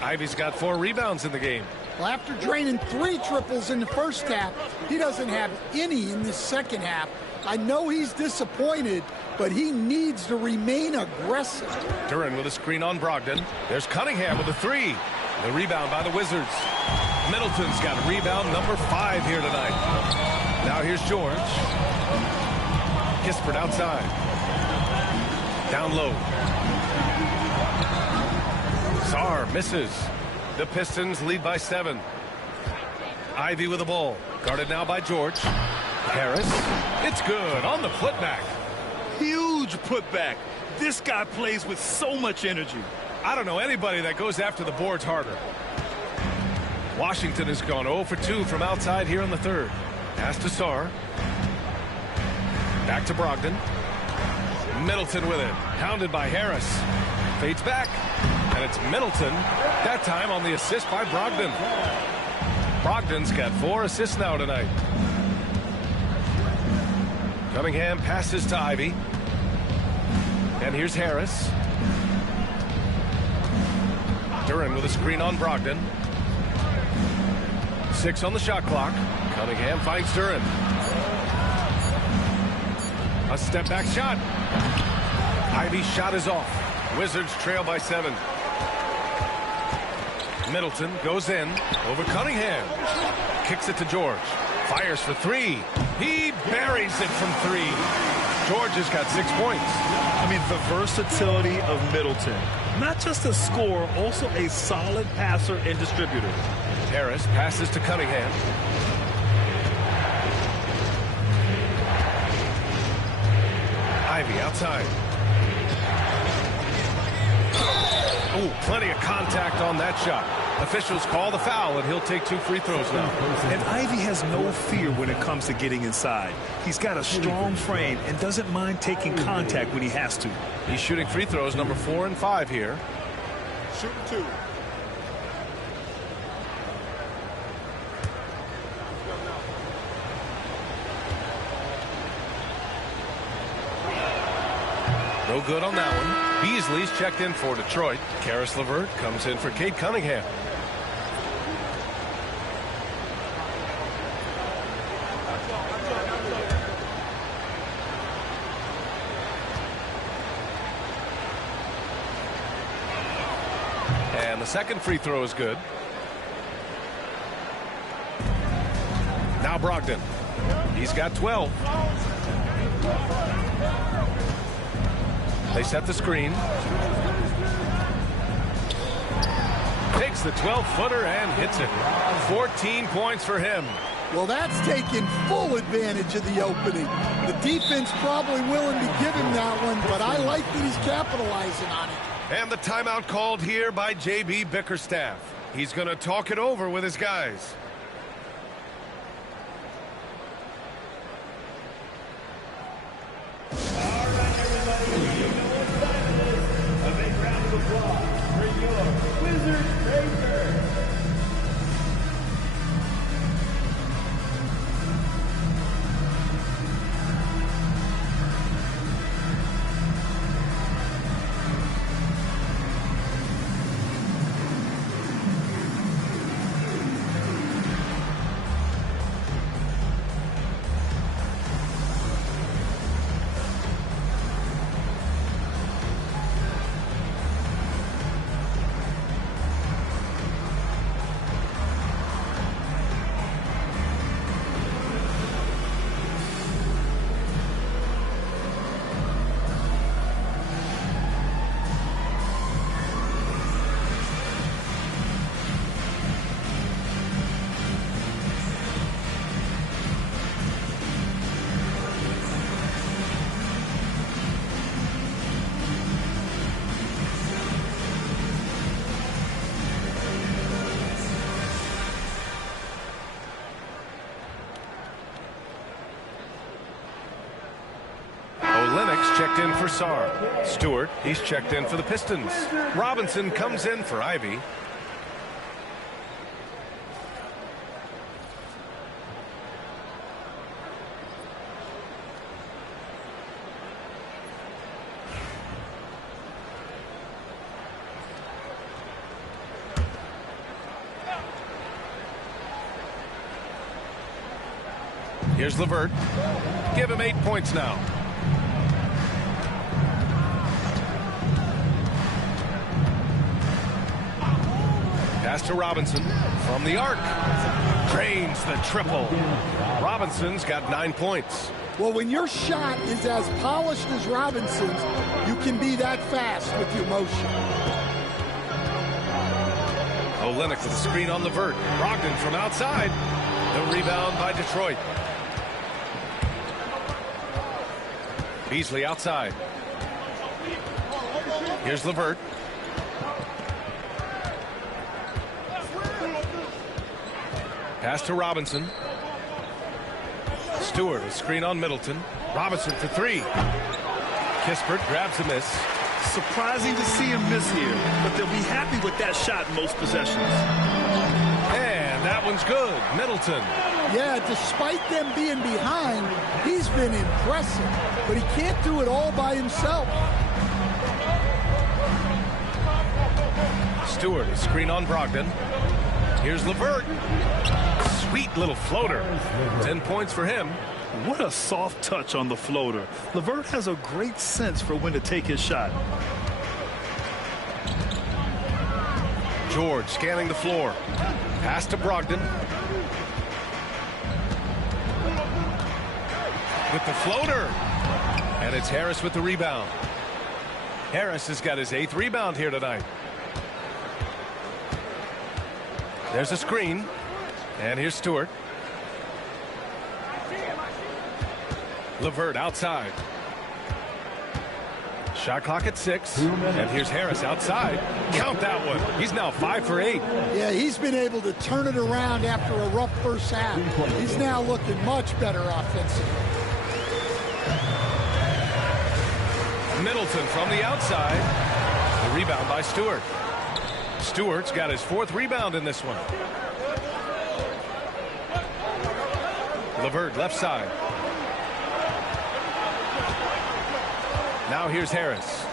Ivy's got 4 rebounds in the game. Well, after draining 3 triples in the first half, he doesn't have any in this second half. I know he's disappointed, but he needs to remain aggressive. Duren with a screen on Brogdon. There's Cunningham with a 3. The rebound by the Wizards. Middleton's got rebound number 5 here tonight. Now here's George. Kispert outside. Down low. Sarr misses. The Pistons lead by 7. Ivy with the ball. Guarded now by George. Harris. It's good on the putback. Huge putback. This guy plays with so much energy. I don't know anybody that goes after the boards harder. Washington has gone 0 for 2 from outside here in the third. Pass to Sarr. Back to Brogdon. Middleton with it. Hounded by Harris. Fades back. And it's Middleton. That time on the assist by Brogdon. Brogdon's got 4 assists now tonight. Cunningham passes to Ivy. And here's Harris. Duren with a screen on Brogdon. 6 on the shot clock. Cunningham finds Duren. A step back shot. Ivy's shot is off. Wizards trail by 7. Middleton goes in over Cunningham. Kicks it to George. Fires for 3. He buries it from 3. George has got 6 points. I mean, the versatility of Middleton. Not just a scorer, also a solid passer and distributor. Harris passes to Cunningham. Ivy outside. Oh, plenty of contact on that shot. Officials call the foul, and he'll take 2 free throws now. And Ivy has no fear when it comes to getting inside. He's got a strong frame and doesn't mind taking contact when he has to. He's shooting free throws number 4 and 5 here. Shooting 2. No good on that one. Beasley's checked in for Detroit. Karis LeVert comes in for Cade Cunningham. And the second free throw is good. Now Brogdon. He's got 12. They set the screen. Takes the 12-footer and hits it. 14 points for him. Well, that's taking full advantage of the opening. The defense probably willing to give him that one, but I like that he's capitalizing on it. And the timeout called here by J.B. Bickerstaff. He's going to talk it over with his guys. Checked in for Sarr. Stewart, he's checked in for the Pistons. Robinson comes in for Ivy. Here's LeVert. Give him 8 points now. Pass to Robinson from the arc. Drains the triple. Robinson's got 9 points. Well, when your shot is as polished as Robinson's, you can be that fast with your motion. Olynyk with a screen on LeVert. Brogdon from outside. The rebound by Detroit. Beasley outside. Here's LeVert. Pass to Robinson. Stewart, a screen on Middleton. Robinson for 3. Kispert grabs a miss. Surprising to see him miss here, but they'll be happy with that shot in most possessions. And that one's good. Middleton. Yeah, despite them being behind, he's been impressive, but he can't do it all by himself. Stewart, a screen on Brogdon. Here's LeVert. Sweet little floater. 10 points for him. What a soft touch on the floater. LeVert has a great sense for when to take his shot. George scanning the floor. Pass to Brogdon. With the floater. And it's Harris with the rebound. Harris has got his 8th rebound here tonight. There's a screen. And here's Stewart. LeVert outside. Shot clock at 6. And here's Harris outside. Count that one. He's now 5 for 8. Yeah, he's been able to turn it around after a rough first half. He's now looking much better offensively. Middleton from the outside. The rebound by Stewart. Stewart's got his 4th rebound in this one. LeVert left side. Now here's Harris.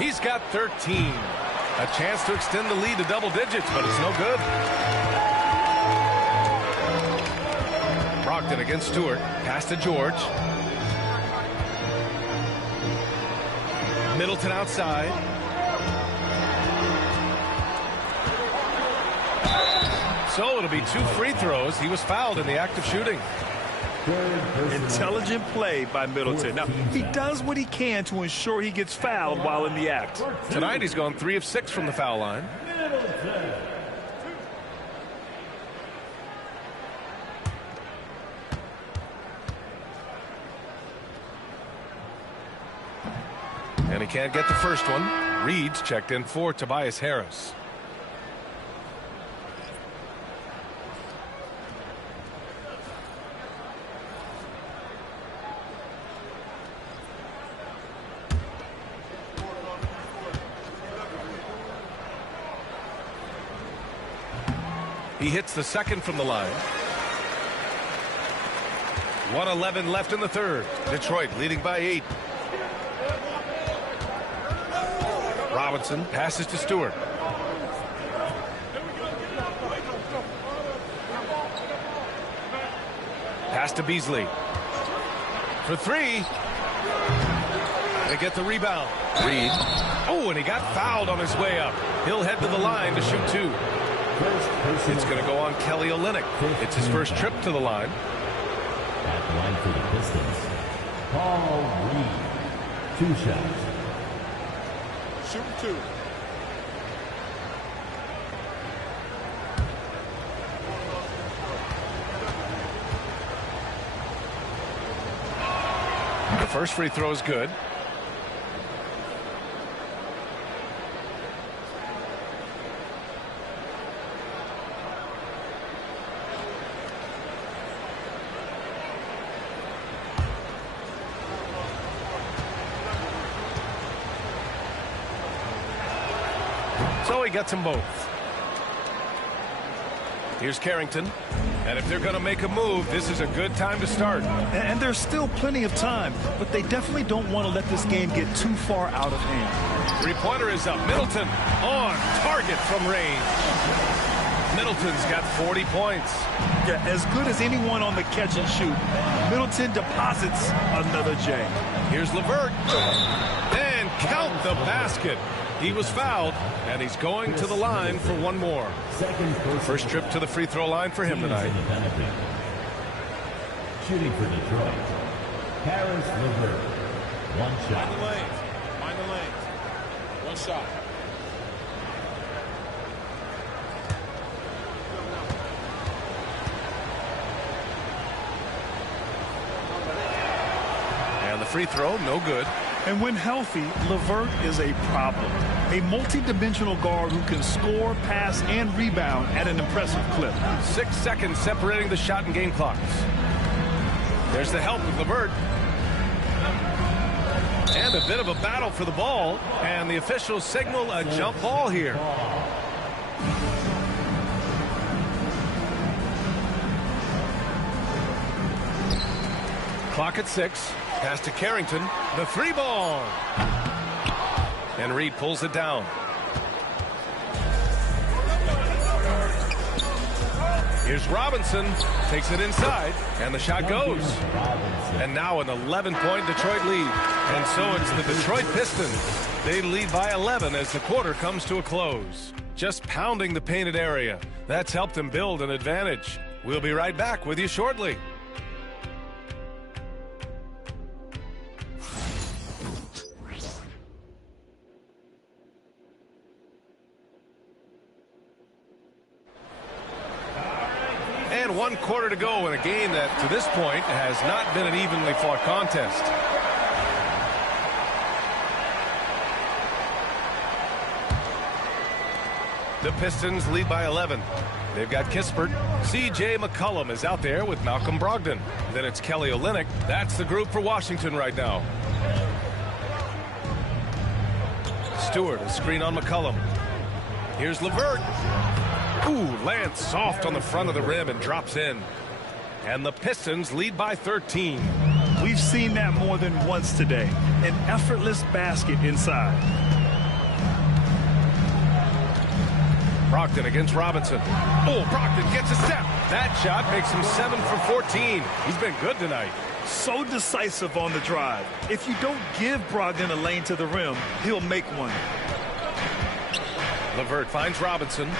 He's got 13. A chance to extend the lead to double digits, but it's no good. Brogdon against Stewart. Pass to George. Middleton outside. So it'll be 2 free throws. He was fouled in the act of shooting. Intelligent play by Middleton. Now, he does what he can to ensure he gets fouled while in the act. Tonight he's gone 3 of 6 from the foul line. And he can't get the first one. Reed's checked in for Tobias Harris. He hits the second from the line. 1:11 left in the third. Detroit leading by 8. Robinson passes to Stewart. Pass to Beasley. For 3. They get the rebound. Reed. Oh, and he got fouled on his way up. He'll head to the line to shoot 2. It's going to go on Kelly Olynyk. It's his first trip to the line. At the line for the Pistons, Paul Reed. 2 shots. Shoot 2. The first free throw is good. So he gets them both. Here's Carrington. And if they're going to make a move, this is a good time to start. And there's still plenty of time, but they definitely don't want to let this game get too far out of hand. 3-pointer is up. Middleton on target from range. Middleton's got 40 points. Yeah, as good as anyone on the catch and shoot. Middleton deposits another J. Here's LeVert. And count the basket. He was fouled, and he's going to the line for one more. First trip to the free throw line for him tonight. Shooting for Detroit, Harris LeVert. 1 shot. Mind the lanes. Mind the lanes. 1 shot. And the free throw, no good. And when healthy, LeVert is a problem. A multi-dimensional guard who can score, pass, and rebound at an impressive clip. 6 seconds separating the shot and game clocks. There's the help with LeVert. And a bit of a battle for the ball. And the officials signal a jump ball here. Clock at 6. Pass to Carrington. The 3-ball. And Reed pulls it down. Here's Robinson. Takes it inside. And the shot goes. And now an 11-point Detroit lead. And so it's the Detroit Pistons. They lead by 11 as the quarter comes to a close. Just pounding the painted area. That's helped them build an advantage. We'll be right back with you shortly. And 1 quarter to go in a game that, to this point, has not been an evenly fought contest. The Pistons lead by 11. They've got Kispert. C.J. McCollum is out there with Malcolm Brogdon. Then it's Kelly Olynyk. That's the group for Washington right now. Stewart, a screen on McCollum. Here's LeVert. Ooh, lands soft on the front of the rim and drops in. And the Pistons lead by 13. We've seen that more than once today. An effortless basket inside. Brogdon against Robinson. Oh, Brogdon gets a step. That shot makes him 7 for 14. He's been good tonight. So decisive on the drive. If you don't give Brogdon a lane to the rim, he'll make one. LeVert finds Robinson.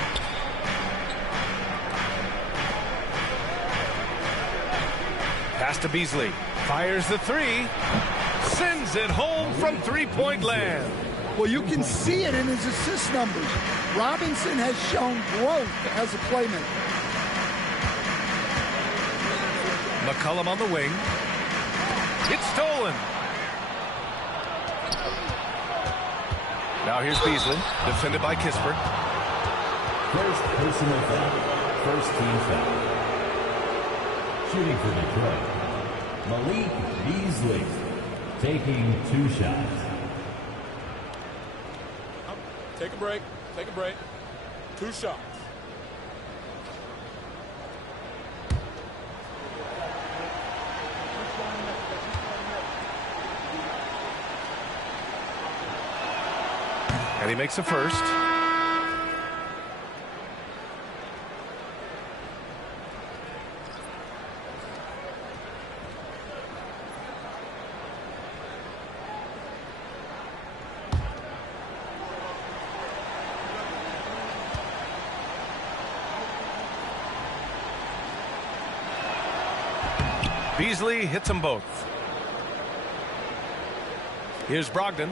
Pass to Beasley. Fires the three. Sends it home from three-point land. Well, you can see it in his assist numbers. Robinson has shown growth as a playmaker. McCollum on the wing. It's stolen. Now here's Beasley, defended by Kispert. First personal foul. First team foul. Shooting for Detroit, Malik Beasley, taking 2 shots. Take a break. Take a break. 2 shots. And he makes a first. Beasley hits them both. Here's Brogdon.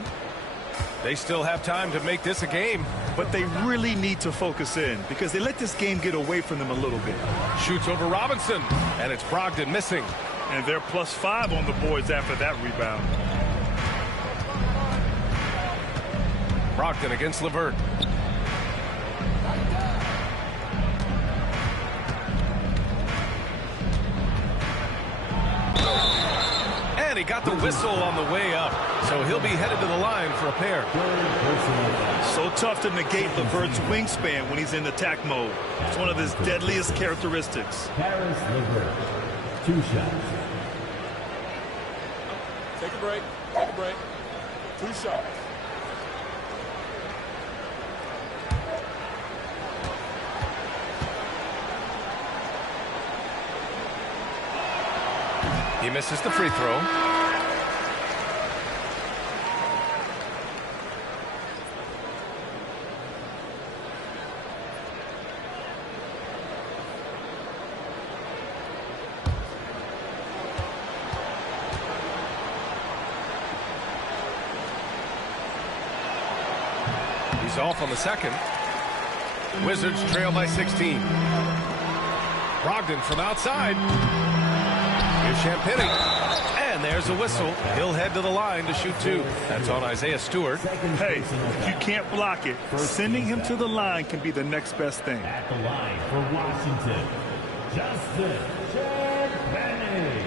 They still have time to make this a game. But they really need to focus in because they let this game get away from them a little bit. Shoots over Robinson, and it's Brogdon missing. And they're +5 on the boards after that rebound. Brogdon against LeVert. And he got the whistle on the way up, so he'll be headed to the line for a pair. So tough to negate LeVert's wingspan when he's in attack mode. It's one of his deadliest characteristics. Harris LeVert, 2 shots. Take a break. Take a break. 2 shots. He misses the free throw. He's off on the second. Wizards trail by 16. Brogdon from outside. Here's Champagnie. And there's a whistle. He'll head to the line to shoot 2. That's on Isaiah Stewart. Hey, if you can't block it, sending him to the line can be the next best thing. At the line for Washington, Justin Champagnie,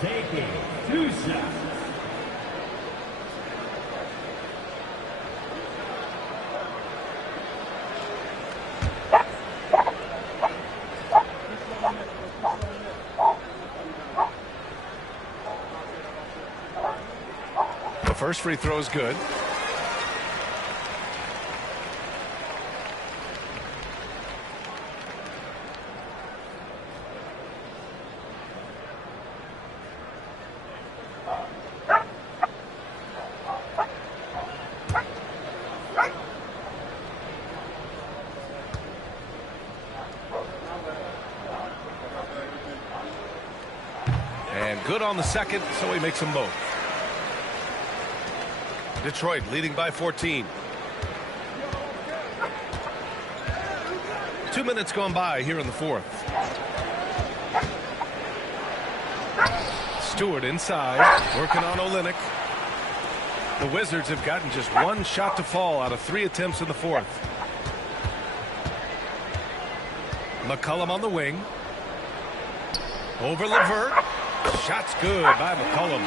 taking 2 shots. First free throw is good. And good on the second, so he makes them both. Detroit leading by 14. 2 minutes gone by here in the fourth. Stewart inside, working on Olynyk. The Wizards have gotten just 1 shot to fall out of 3 attempts in the fourth. McCollum on the wing. Over LeVert. Shot's good by McCollum.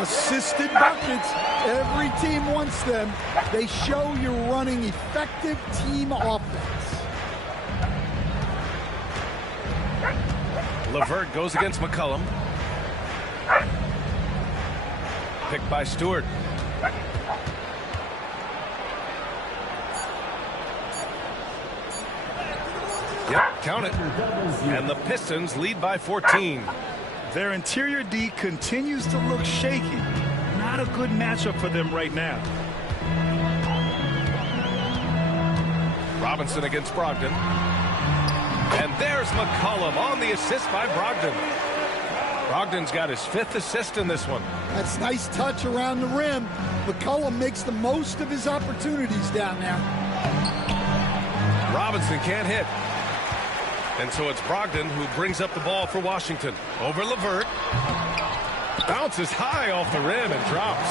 Assisted buckets. Every team wants them. They show you're running effective team offense. LeVert goes against McCollum. Picked by Stewart. Yep, count it. And the Pistons lead by 14. Their interior D continues to look shaky. Not a good matchup for them right now. Robinson against Brogdon. And there's McCollum on the assist by Brogdon. Brogdon's got his 5th assist in this one. That's a nice touch around the rim. McCollum makes the most of his opportunities down there. Robinson can't hit. And so it's Brogdon who brings up the ball for Washington. Over LeVert. Bounces high off the rim and drops.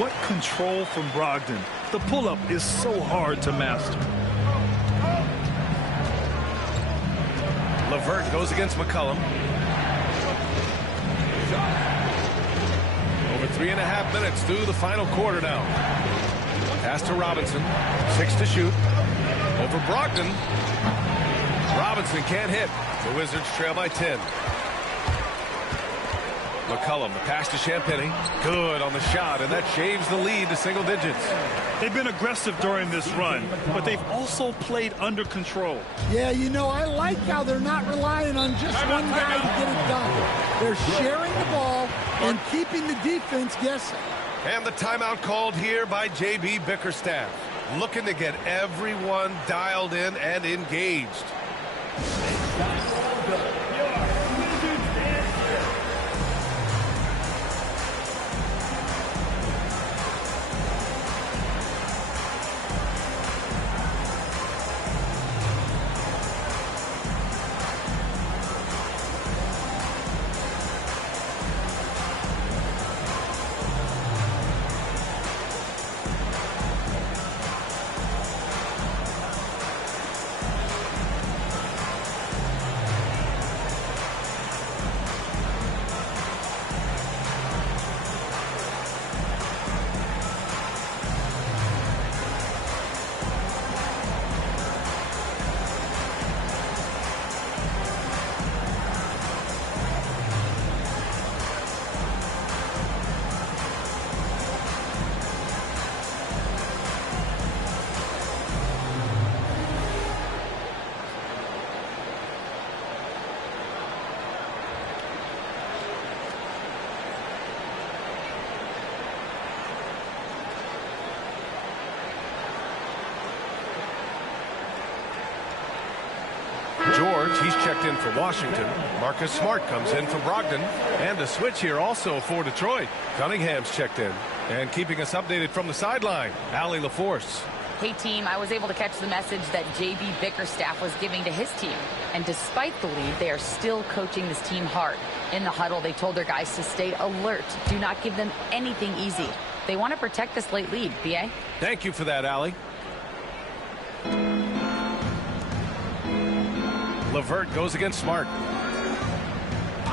What control from Brogdon. The pull-up is so hard to master. LeVert goes against McCollum. Over 3.5 minutes through the final quarter now. Pass to Robinson. 6 to shoot. Over Brogdon. Robinson can't hit. The Wizards trail by 10. McCollum, the pass to Champagnie. Good on the shot, and that shaves the lead to single digits. They've been aggressive during this run, but they've also played under control. Yeah, you know, I like how they're not relying on just one guy to get it done. They're sharing the ball and keeping the defense guessing. And the timeout called here by J.B. Bickerstaff. Looking to get everyone dialed in and engaged. George, he's checked in for Washington. Marcus Smart comes in for Brogdon. And a switch here also for Detroit. Cunningham's checked in. And keeping us updated from the sideline, Allie LaForce. Hey, team, I was able to catch the message that J.B. Bickerstaff was giving to his team. And despite the lead, they are still coaching this team hard. In the huddle, they told their guys to stay alert. Do not give them anything easy. They want to protect this late lead, B.A. Thank you for that, Allie. LeVert goes against Smart.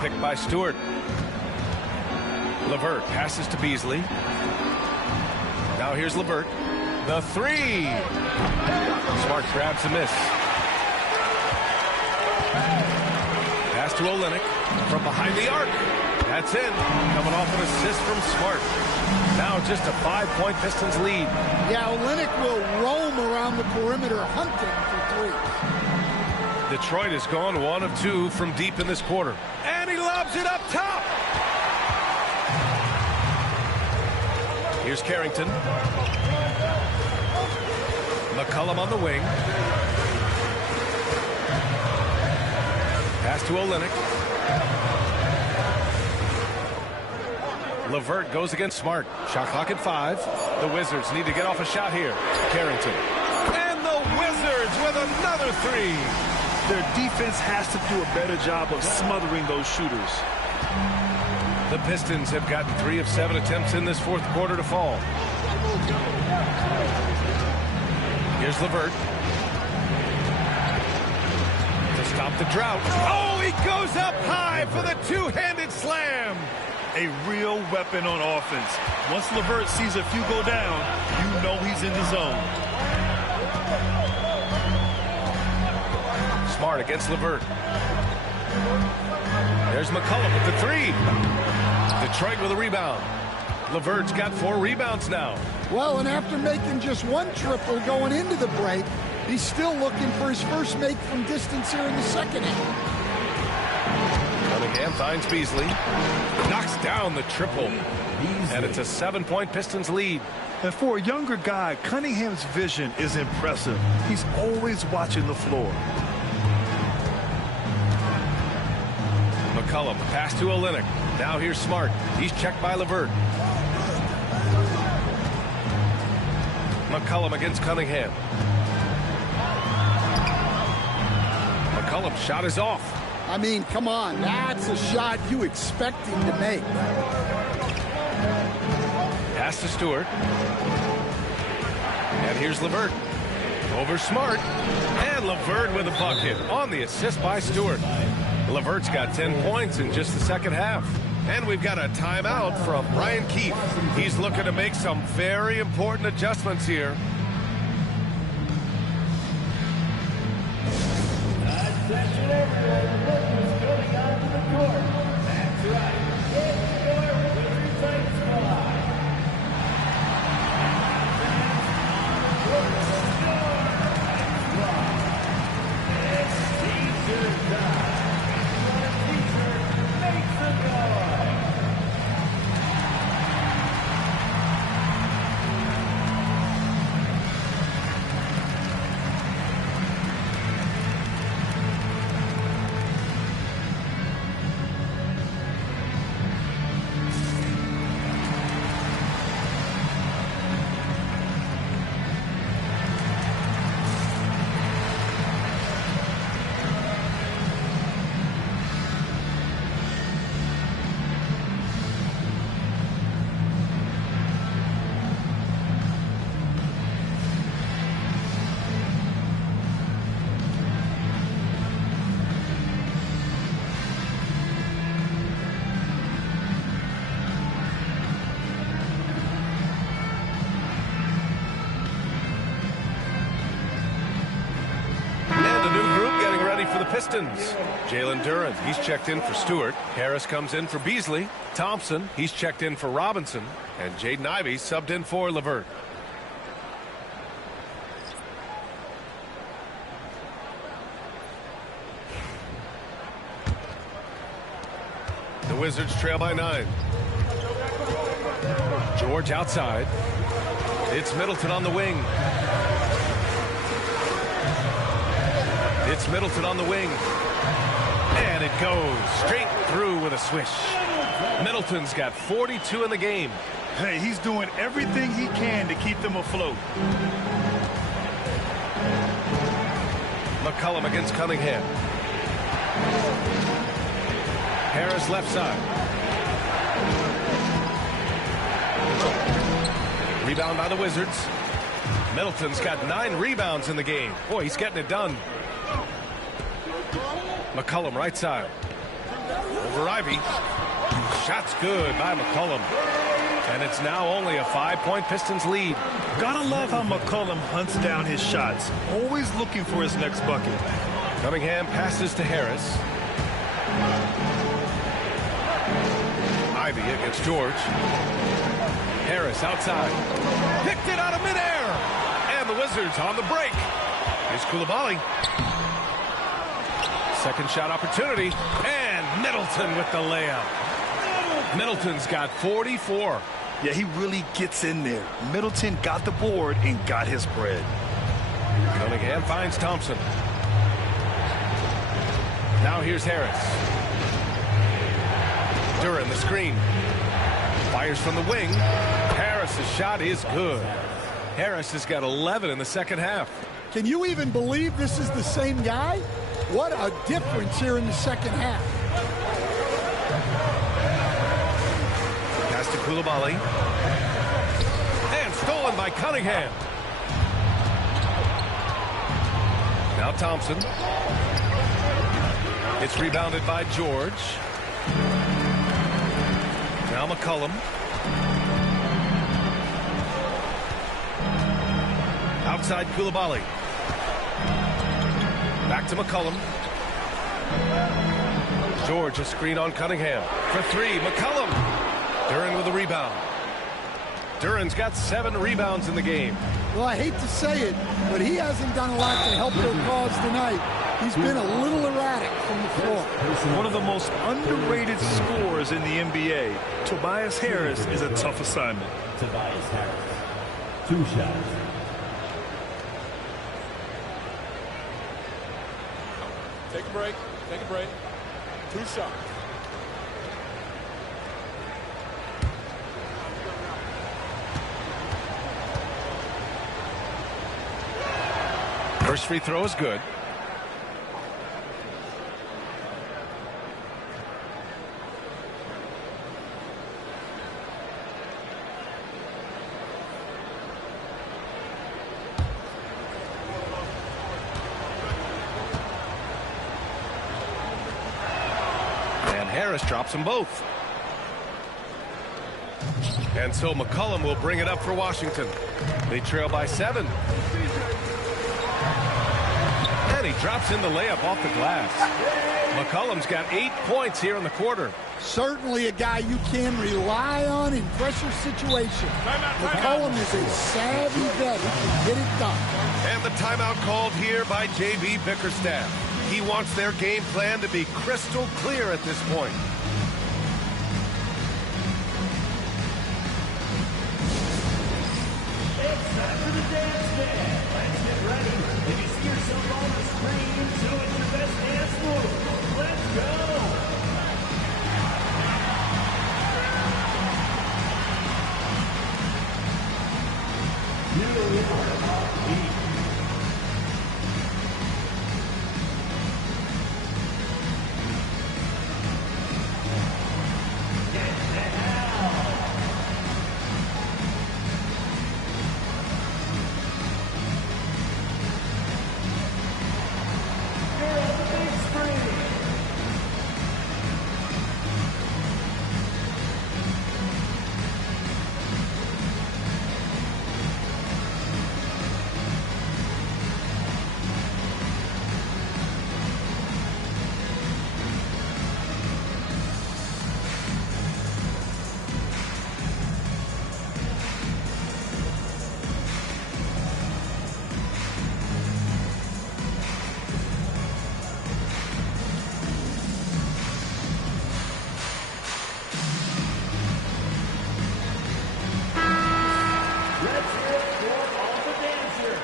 Picked by Stewart. LeVert passes to Beasley. Now here's LeVert. The three. Smart grabs a miss. Pass to Olynyk from behind the arc. That's in. Coming off an assist from Smart. Now just a 5-point Pistons lead. Yeah, Olynyk will roam around the perimeter hunting for threes. Detroit has gone 1 of 2 from deep in this quarter. And he lobs it up top. Here's Carrington. McCollum on the wing. Pass to Olynyk. LeVert goes against Smart. Shot clock at 5. The Wizards need to get off a shot here. Carrington. And the Wizards with another 3. Their defense has to do a better job of smothering those shooters. The Pistons have gotten 3 of 7 attempts in this fourth quarter to fall. Here's LeVert. To Stop the drought. Oh, he goes up high for the two-handed slam. A real weapon on offense. Once LeVert sees a few go down, you know he's in the zone. Smart against LeVert. There's McCollum with the three. Detroit with a rebound. LeVert's got 4 rebounds now. Well, and after making just 1 triple going into the break, he's still looking for his first make from distance here in the second half. Cunningham finds Beasley. Knocks down the triple. And it's a 7-point Pistons lead. And for a younger guy, Cunningham's vision is impressive. He's always watching the floor. McCollum, pass to Olynyk. Now here's Smart. He's checked by LeVert. McCollum against Cunningham. McCollum's shot is off. I mean, come on. That's a shot you expect him to make. Pass to Stewart. And here's LeVert. Over Smart. And LeVert with a bucket on the assist by Stewart. LeVert's got 10 points in just the second half. And we've got a timeout from Brian Keefe. He's looking to make some very important adjustments here. Attention everyone, look who's coming onto the court. That's right, it's your Wizards Ice Squad. It's teaser time. Your teacher makes the noise. For the Pistons. Jalen Duren, he's checked in for Stewart. Harris comes in for Beasley. Thompson, he's checked in for Robinson. And Jaden Ivey subbed in for LeVert. The Wizards trail by 9. George outside. It's Middleton on the wing. It's Middleton on the wing. And it goes straight through with a swish. Middleton's got 42 in the game. Hey, he's doing everything he can to keep them afloat. McCollum against Cunningham. Harris left side. Rebound by the Wizards. Middleton's got 9 rebounds in the game. Boy, he's getting it done. McCollum right side. Over Ivy. Shot's good by McCollum. And it's now only a 5-point Pistons lead. Gotta love how McCollum hunts down his shots. Always looking for his next bucket. Cunningham passes to Harris. Ivy against George. Harris outside. Picked it out of midair. And the Wizards on the break. Here's Coulibaly. Second shot opportunity. And Middleton with the layup. Middleton's got 44. Yeah, he really gets in there. Middleton got the board and got his bread. Cunningham finds Thompson. Now here's Harris. Duren the screen. Fires from the wing. Harris's shot is good. Harris has got 11 in the second half. Can you even believe this is the same guy? What a difference here in the second half. Pass to Coulibaly. And stolen by Cunningham. Now Thompson. It's rebounded by George. Now McCollum. Outside Koulibaly. Back to McCollum. George, a screen on Cunningham. For three, McCollum. Duren with a rebound. Duren's got 7 rebounds in the game. Well, I hate to say it, but he hasn't done a lot to help their cause tonight. He's been a little erratic from the floor. One of the most underrated scorers in the NBA. Tobias Harris is a tough assignment. Tobias Harris. 2 shots. Take a break. Take a break. 2 shots. First free throw is good. And Harris drops them both. And so McCollum will bring it up for Washington. They trail by 7. And he drops in the layup off the glass. McCollum's got 8 points here in the quarter. Certainly a guy you can rely on in pressure situations. McCollum is a savvy vet who can get it done. And the timeout called here by J.B. Bickerstaff. He wants their game plan to be crystal clear at this point. It's time for the dance band. Let's get ready. If you see yourself on the screen, show us your best dance move. Let's go. You are off beat. Get down. You're on the big screen. Let's hear it for all the dancers.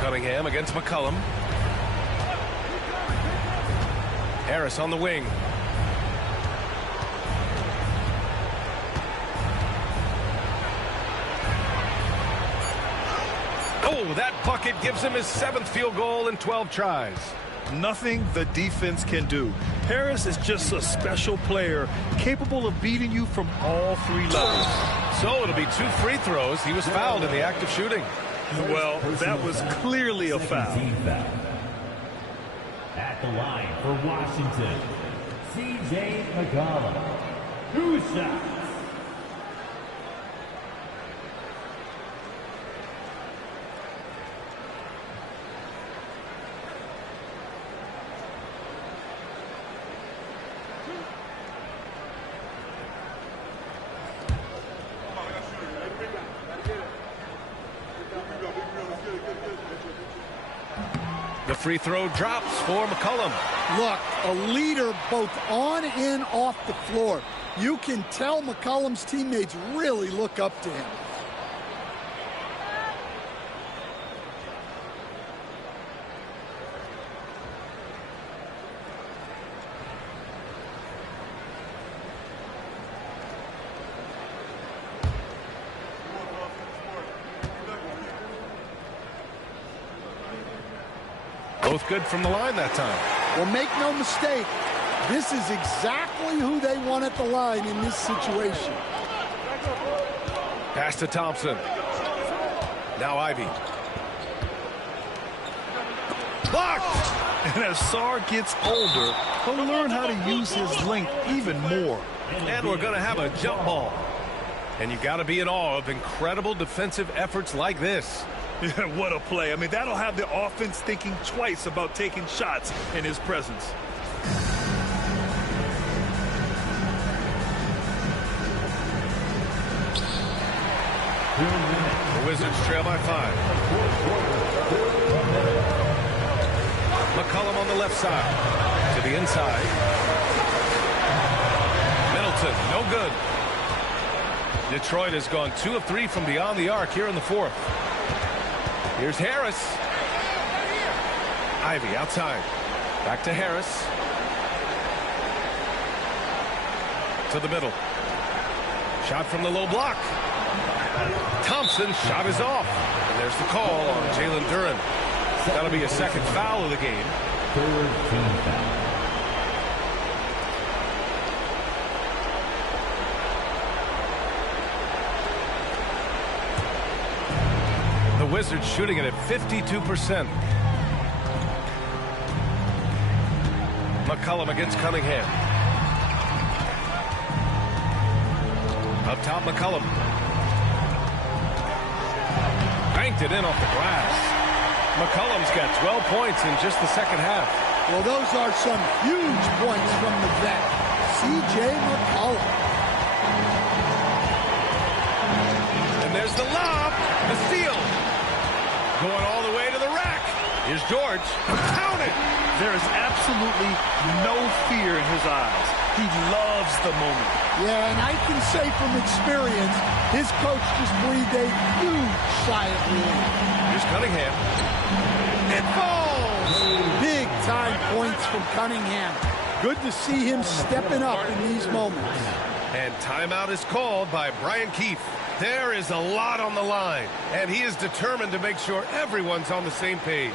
Cunningham against McCollum. Harris on the wing. Oh, that bucket gives him his 7th field goal in 12 tries. Nothing the defense can do. Harris is just a special player, capable of beating you from all 3 levels. So it'll be 2 free throws. He was fouled in the act of shooting. Well, that was clearly a foul. Team foul. At the line for Washington, C.J. McCollum. 2 shots. The free throw drops for McCollum. Look, a leader both on and off the floor. You can tell McCollum's teammates really look up to him. Both good from the line that time. Well, make no mistake, this is exactly who they want at the line in this situation. Pass to Thompson. Now Ivy. Blocked! And as Sar gets older, he'll learn how to use his length even more. And we're going to have a jump ball. And you got to be in awe of incredible defensive efforts like this. Yeah, what a play. I mean, that'll have the offense thinking twice about taking shots in his presence. The Wizards trail by 5. McCollum on the left side. To the inside. Middleton, no good. Detroit has gone 2 of 3 from beyond the arc here in the fourth. Here's Harris. Ivy outside. Back to Harris. To the middle. Shot from the low block. Thompson's shot is off. And there's the call on Jalen Duren. That'll be a second foul of the game. Third team foul. The Wizards shooting it at 52%. McCollum against Cunningham. Up top, McCollum. Banked it in off the glass. McCollum's got 12 points in just the second half. Well, those are some huge points from the vet, C.J. McCollum. And there's the lob, the steal. Going all the way to the rack. Here's George. Count it. There is absolutely no fear in his eyes. He loves the moment. Yeah, and I can say from experience, his coach just breathed a huge sigh of relief. Here's Cunningham. It falls! Big-time points from Cunningham. Good to see him stepping up in these moments. And timeout is called by Brian Keefe. There is a lot on the line, and he is determined to make sure everyone's on the same page.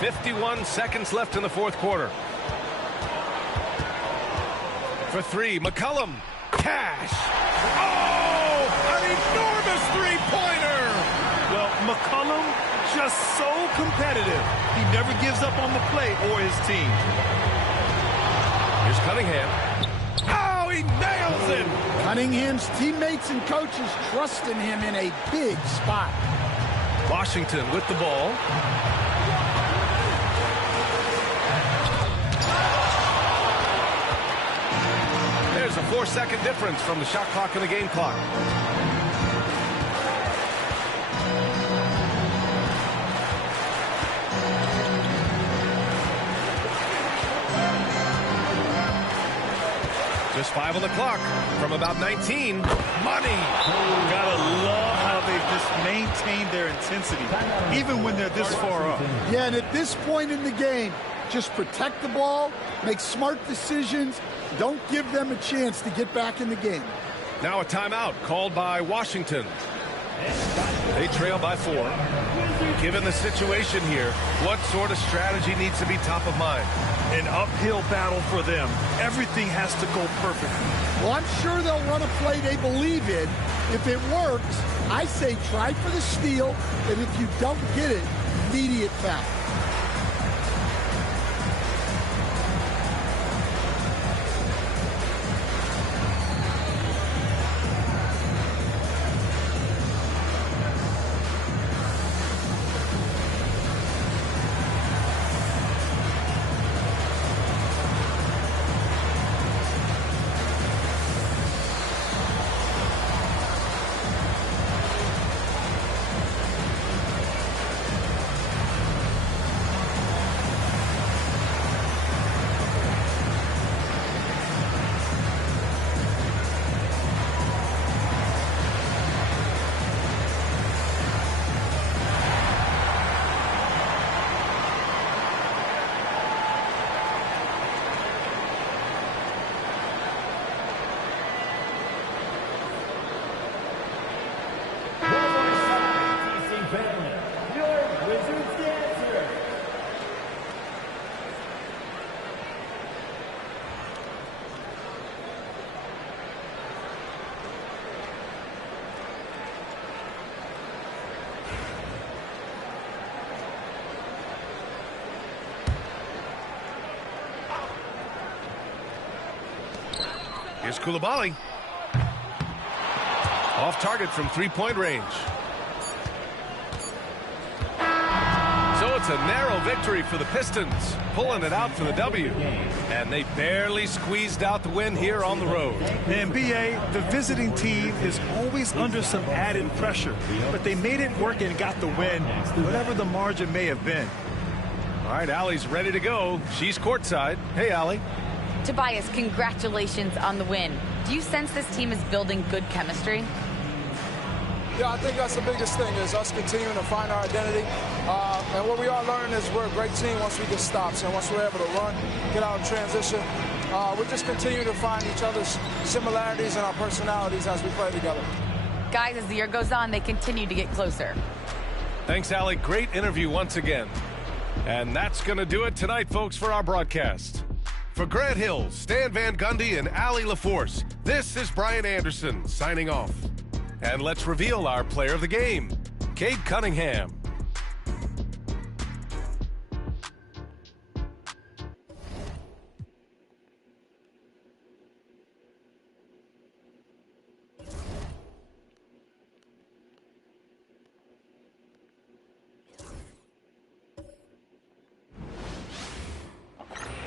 .51 seconds left in the fourth quarter. For 3, McCollum. Cash. Oh, an enormous three-pointer. Well, McCollum just so competitive. He never gives up on the play or his team. Here's Cunningham. Oh, he nails it. Cunningham's teammates and coaches trust in him in a big spot. Washington with the ball. There's a 4-second difference from the shot clock and the game clock. Just 5 on the clock from about 19. Money. Gotta love how they've just maintained their intensity, even when they're this far up. Yeah, and at this point in the game, just protect the ball, make smart decisions, don't give them a chance to get back in the game. Now a timeout called by Washington. They trail by 4. Given the situation here, what sort of strategy needs to be top of mind? An uphill battle for them. Everything has to go perfectly. Well, I'm sure they'll run a play they believe in. If it works, I say try for the steal, and if you don't get it, immediate foul. Here's Koulibaly. Off target from 3-point range. So it's a narrow victory for the Pistons, pulling it out for the W. And they barely squeezed out the win here on the road. And B.A., the visiting team is always under some added pressure, but they made it work and got the win, whatever the margin may have been. All right, Allie's ready to go. She's courtside. Hey, Allie. Tobias, congratulations on the win. Do you sense this team is building good chemistry? Yeah, I think that's the biggest thing is us continuing to find our identity. And what we are learning is we're a great team once we get stops. And once we're able to run, get out in transition, we just continue to find each other's similarities and our personalities as we play together. Guys, as the year goes on, they continue to get closer. Thanks, Allie. Great interview once again. And that's going to do it tonight, folks, for our broadcast. For Grant Hill, Stan Van Gundy, and Allie LaForce, this is Brian Anderson signing off. And let's reveal our player of the game, Cade Cunningham.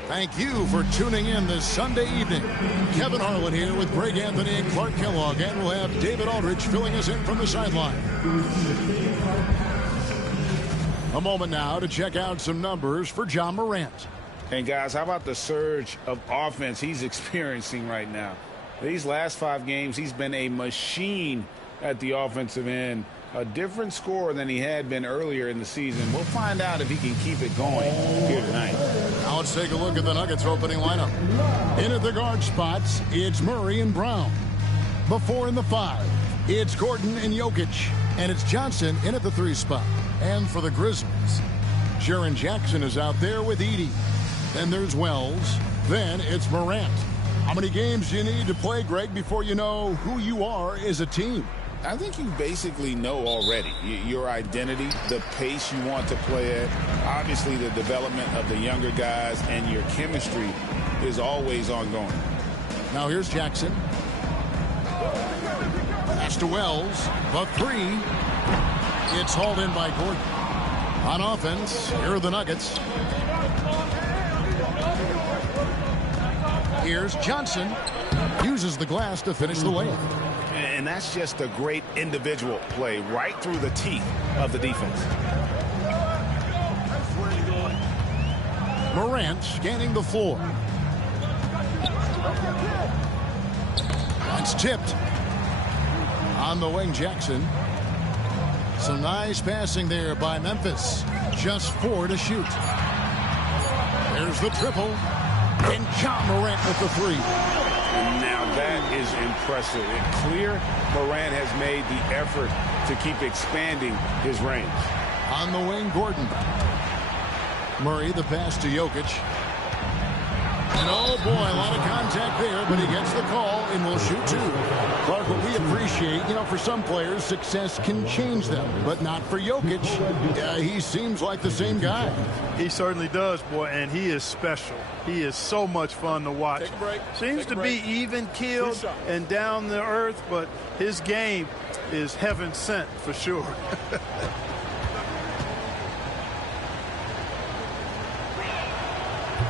Thank you for tuning in this Sunday evening. Kevin Harlan here with Greg Anthony and Clark Kellogg, and we'll have David Aldridge filling us in from the sideline. A moment now to check out some numbers for John Morant. And guys, how about the surge of offense he's experiencing right now? These last 5 games, he's been a machine at the offensive end. A different scorer than he had been earlier in the season. We'll find out if he can keep it going here tonight. Now let's take a look at the Nuggets opening lineup. In at the guard spots, it's Murray and Brown. The 4 and the 5, it's Gordon and Jokic. And it's Johnson in at the 3 spot. And for the Grizzlies, Jaren Jackson is out there with Edey. Then there's Wells. Then it's Morant. How many games do you need to play, Greg, before you know who you are as a team? I think you basically know already your identity, the pace you want to play at, obviously the development of the younger guys, and your chemistry is always ongoing. Now here's Jackson. Pass to Wells. The 3. It's hauled in by Gordon. On offense, here are the Nuggets. Here's Johnson. Uses the glass to finish the layup. And that's just a great individual play right through the teeth of the defense. Morant scanning the floor. It's tipped. On the wing, Jackson. Some nice passing there by Memphis. Just 4 to shoot. There's the triple. And John Morant with the 3. Now that is impressive. It's clear Morant has made the effort to keep expanding his range. On the wing, Gordon. Murray, the pass to Jokic. And oh boy, a lot of contact there, but he gets the call and will shoot 2. Clark, what we appreciate, for some players, success can change them, but not for Jokic. He seems like the same guy. He certainly does, boy, and he is special. He is so much fun to watch. Seems to be even-keeled and down to earth, but his game is heaven sent for sure.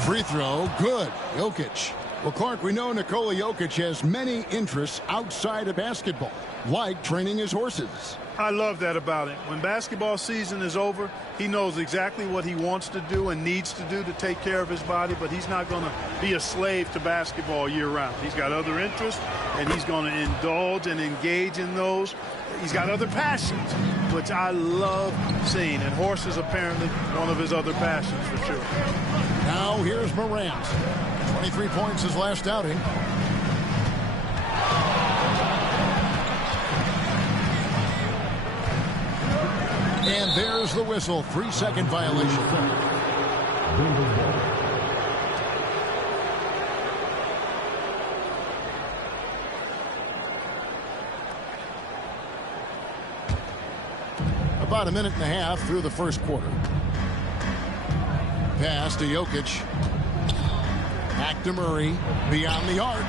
Free throw, good. Jokic. Well, Clark, we know Nikola Jokic has many interests outside of basketball, like training his horses. I love that about him. When basketball season is over, he knows exactly what he wants to do and needs to do to take care of his body, but he's not going to be a slave to basketball year-round. He's got other interests, and he's going to indulge and engage in those. He's got other passions, which I love seeing, and horses apparently one of his other passions for sure. Now here's Morant. 23 points his last outing. And there's the whistle. 3-second violation. About a minute and a half through the first quarter. Pass to Jokic. Back to Murray. Beyond the arc.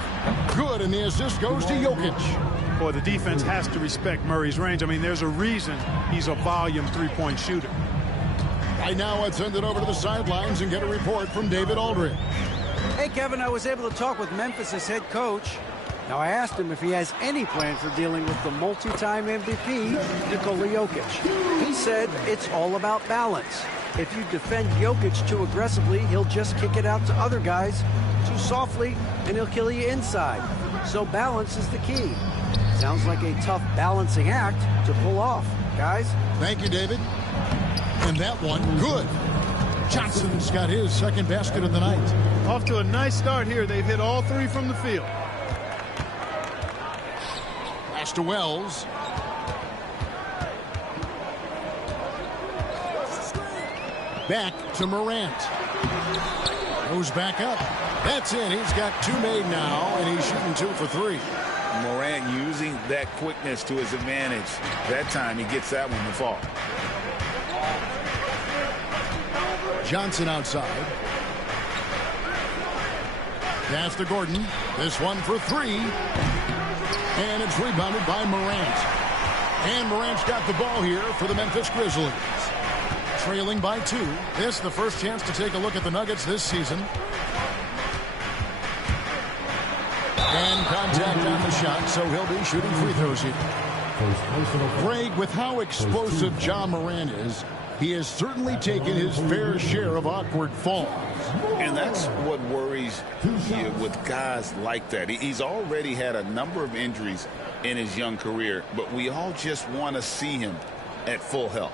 Good, and the assist goes to Jokic. Boy, the defense has to respect Murray's range. I mean, there's a reason he's a volume three-point shooter. Right now, let's send it over to the sidelines and get a report from David Aldridge. Hey, Kevin, I was able to talk with Memphis' head coach. Now, I asked him if he has any plan for dealing with the multi-time MVP, Nikola Jokic. He said it's all about balance. If you defend Jokic too aggressively, he'll just kick it out to other guys too softly, and he'll kill you inside. So balance is the key. Sounds like a tough balancing act to pull off, guys. Thank you, David. And that one, good. Johnson's got his second basket of the night. Off to a nice start here. They've hit all 3 from the field. Pass to Wells. Back to Morant. Goes back up. That's in. He's got 2 made now, and he's shooting 2 for 3. Morant using that quickness to his advantage. That time he gets that one to fall. Johnson outside. Pass to Gordon. This one for 3. And it's rebounded by Morant. And Morant's got the ball here for the Memphis Grizzlies. Trailing by 2. This the first chance to take a look at the Nuggets this season. And contact on the shot, so he'll be shooting free throws here. Greg, with how explosive Ja Morant is, he has certainly taken his fair share of awkward falls. And that's what worries you with guys like that. He's already had a number of injuries in his young career, but we all just want to see him at full health.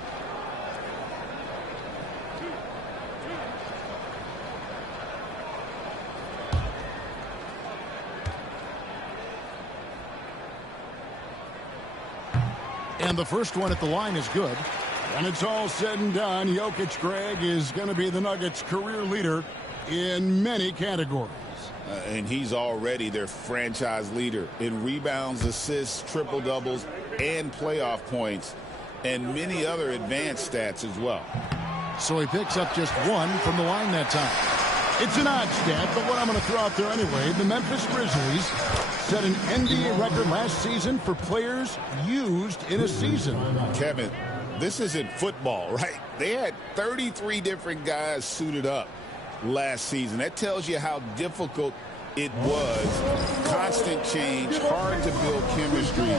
And the first one at the line is good. When it's all said and done, Jokic, Greg, is going to be the Nuggets' career leader in many categories. And he's already their franchise leader in rebounds, assists, triple-doubles, and playoff points, and many other advanced stats as well. So he picks up just 1 from the line that time. It's an odd stat, but what I'm going to throw out there anyway, the Memphis Grizzlies set an NBA record last season for players used in a season. Kevin, this isn't football, right? They had 33 different guys suited up last season. That tells you how difficult it was. Constant change, hard to build chemistry,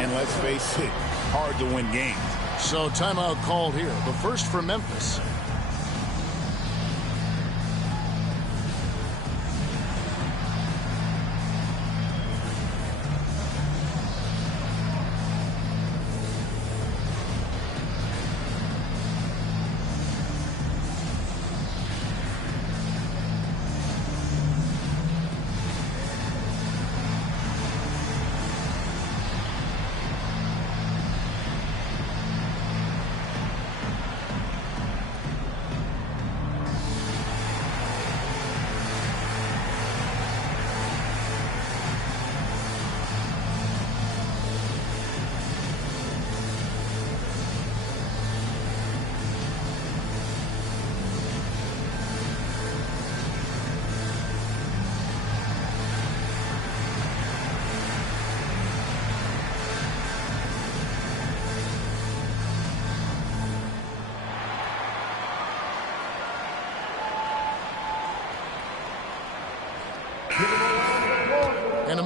and let's face it, hard to win games. So timeout called here. The first for Memphis.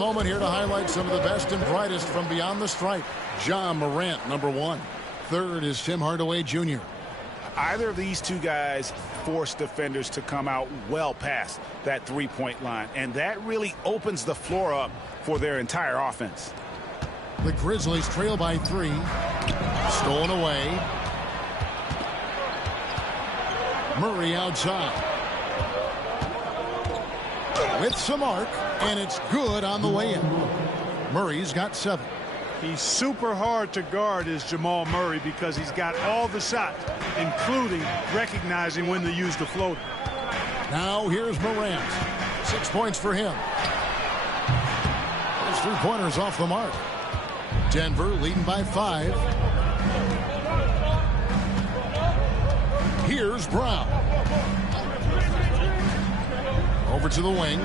moment here to highlight some of the best and brightest from beyond the stripe. Ja Morant, number 1. Third is Tim Hardaway Jr. Either of these two guys force defenders to come out well past that three-point line, and that really opens the floor up for their entire offense. The Grizzlies trail by 3. Stolen away. Murray outside. With some arc, and it's good on the way in. Murray's got 7. He's super hard to guard is Jamal Murray because he's got all the shots, including recognizing when to use the floater. Now here's Morant. 6 points for him. His 3-pointers off the mark. Denver leading by 5. Here's Brown. Over to the wing.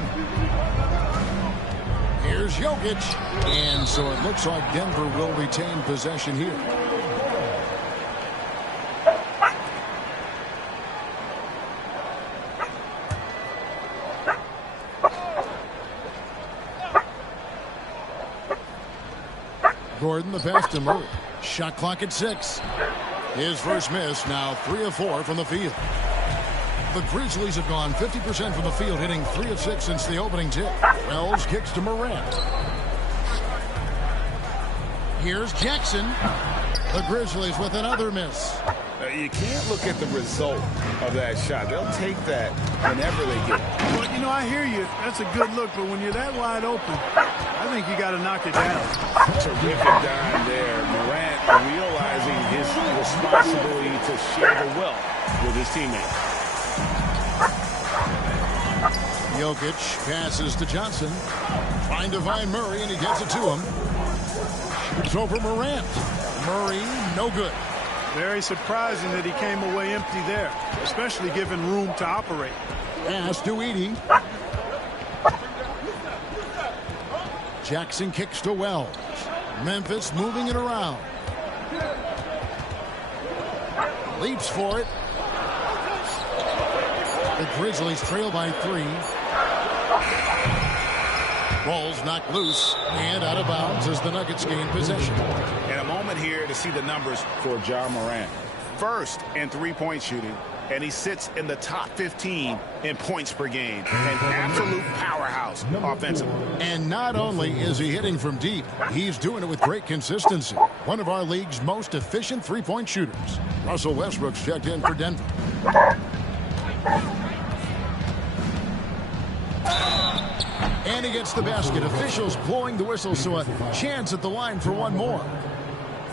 Here's Jokic. And so it looks like Denver will retain possession here. Gordon the pass to Murray. Shot clock at 6. His first miss, now 3 of 4 from the field. The Grizzlies have gone 50% from the field, hitting 3 of 6 since the opening tip. Wells kicks to Morant. Here's Jackson. The Grizzlies with another miss. You can't look at the result of that shot. They'll take that whenever they get it. Well, you know, I hear you. That's a good look, but when you're that wide open, I think you got to knock it down. Terrific dime there. Morant realizing his responsibility to share the wealth with his teammates. Jokic passes to Johnson. Trying to find Murray, and he gets it to him. It's over Morant. Murray, no good. Very surprising that he came away empty there, especially given room to operate. Pass to Edey. Jackson kicks to Wells. Memphis moving it around. Leaps for it. The Grizzlies trail by 3. Ball's knocked loose and out of bounds as the Nuggets gain possession. And a moment here to see the numbers for Ja Morant. First in three-point shooting, and he sits in the top 15 in points per game. An absolute powerhouse offensively. And not only is he hitting from deep, he's doing it with great consistency. One of our league's most efficient three-point shooters. Russell Westbrook's checked in for Denver. And he gets the basket. Officials blowing the whistle, so a chance at the line for one more.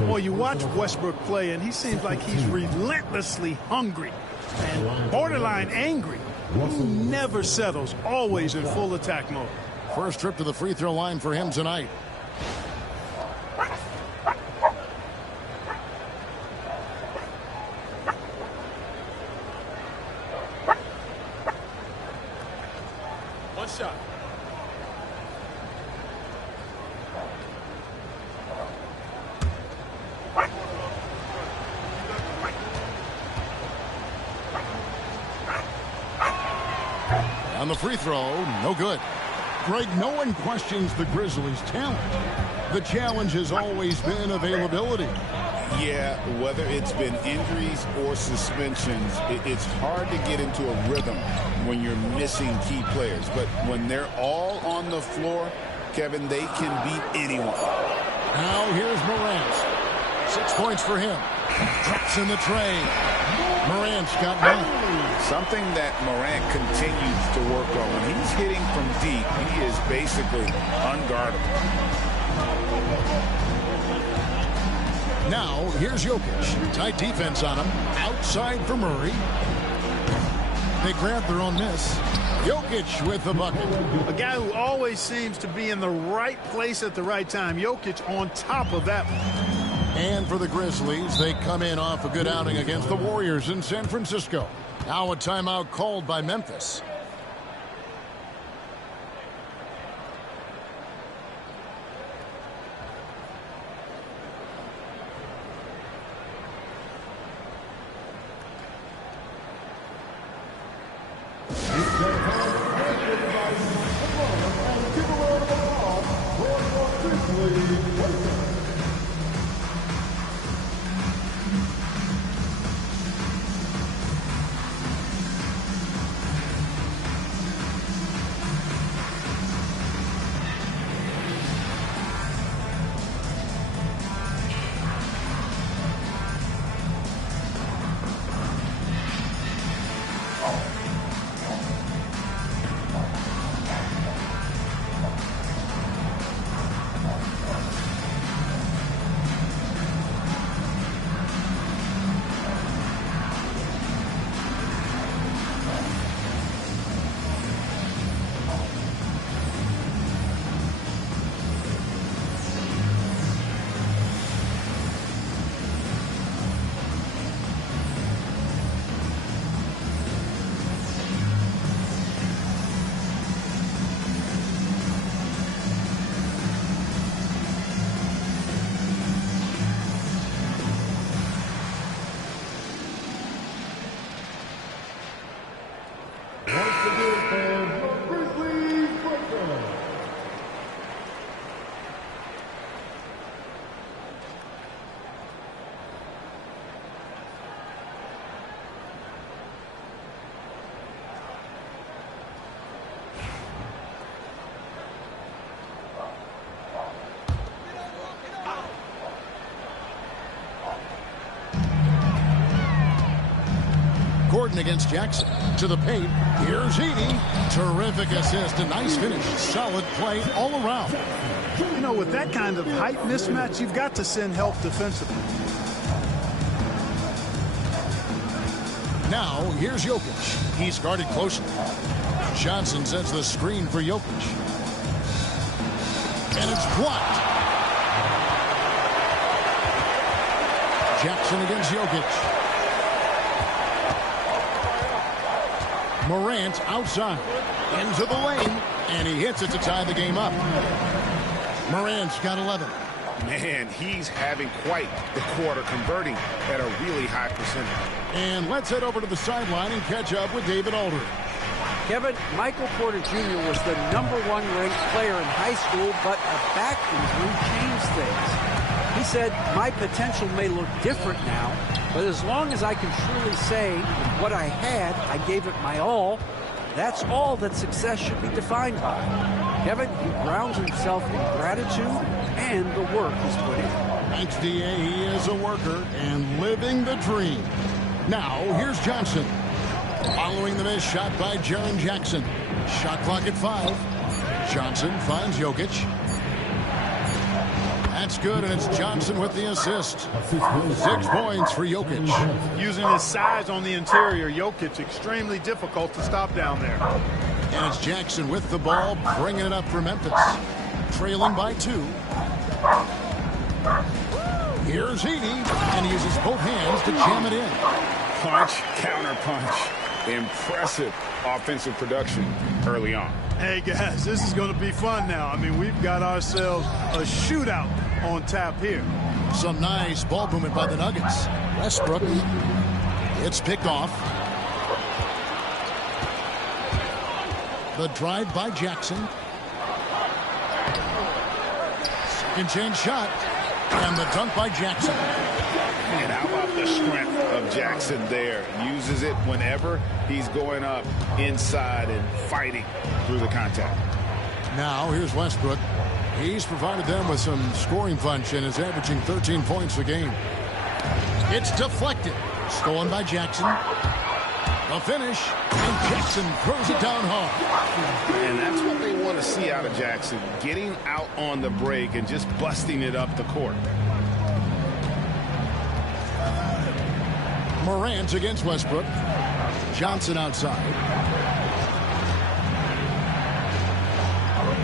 Well, you watch Westbrook play, and he seems like he's relentlessly hungry and borderline angry. He never settles, always in full attack mode. First trip to the free throw line for him tonight. One shot. On the free throw, no good. Greg, no one questions the Grizzlies' talent. The challenge has always been availability. Yeah, whether it's been injuries or suspensions, it's hard to get into a rhythm when you're missing key players. But when they're all on the floor, Kevin, they can beat anyone. Now here's Morant. 6 points for him. Drops in the tray. Morant's got 9. Something that Morant continues to work on. When he's hitting from deep, he is basically unguardable. Now, here's Jokic. Tight defense on him. Outside for Murray. They grab their own miss. Jokic with the bucket. A guy who always seems to be in the right place at the right time. Jokic on top of that one. And for the Grizzlies, they come in off a good outing against the Warriors in San Francisco. Now a timeout called by Memphis. Gordon against Jackson. To the paint. Here's Edie. Terrific assist. A nice finish. Solid play all around. You know, with that kind of height mismatch, you've got to send help defensively. Now, here's Jokic. He's guarded closely. Johnson sets the screen for Jokic. And it's blocked. Jackson against Jokic. Morant outside. Into the lane. And he hits it to tie the game up. Morant's got 11. Man, he's having quite the quarter, converting at a really high percentage. And let's head over to the sideline and catch up with David Aldridge. Kevin, Michael Porter Jr. was the #1 ranked player in high school, but a back injury changed things. He said, my potential may look different now, but as long as I can truly say what I had, I gave it my all. That's all that success should be defined by. Kevin, he grounds himself in gratitude and the work he's put in. Thanks, D.A. He is a worker and living the dream. Now, here's Johnson. Following the missed shot by Jaren Jackson. Shot clock at 5. Johnson finds Jokic. That's good, and it's Johnson with the assist. 6 points for Jokic. Using his size on the interior, Jokic extremely difficult to stop down there. And it's Jackson with the ball, bringing it up for Memphis. Trailing by 2. Here's Edie, and he uses both hands to jam it in. Punch, counter punch. Impressive offensive production early on. Hey, guys, this is going to be fun now. I mean, we've got ourselves a shootout on tap here. Some nice ball movement by the Nuggets. Westbrook. It's picked off. The drive by Jackson. Second chance shot. And the dunk by Jackson. And how about the strength of Jackson there? Uses it whenever he's going up inside and fighting through the contact. Now, here's Westbrook. He's provided them with some scoring punch and is averaging 13 points a game. It's deflected. Stolen by Jackson. The finish. And Jackson throws it down hard. And that's what they want to see out of Jackson. Getting out on the break and just busting it up the court. Morant against Westbrook. Johnson outside.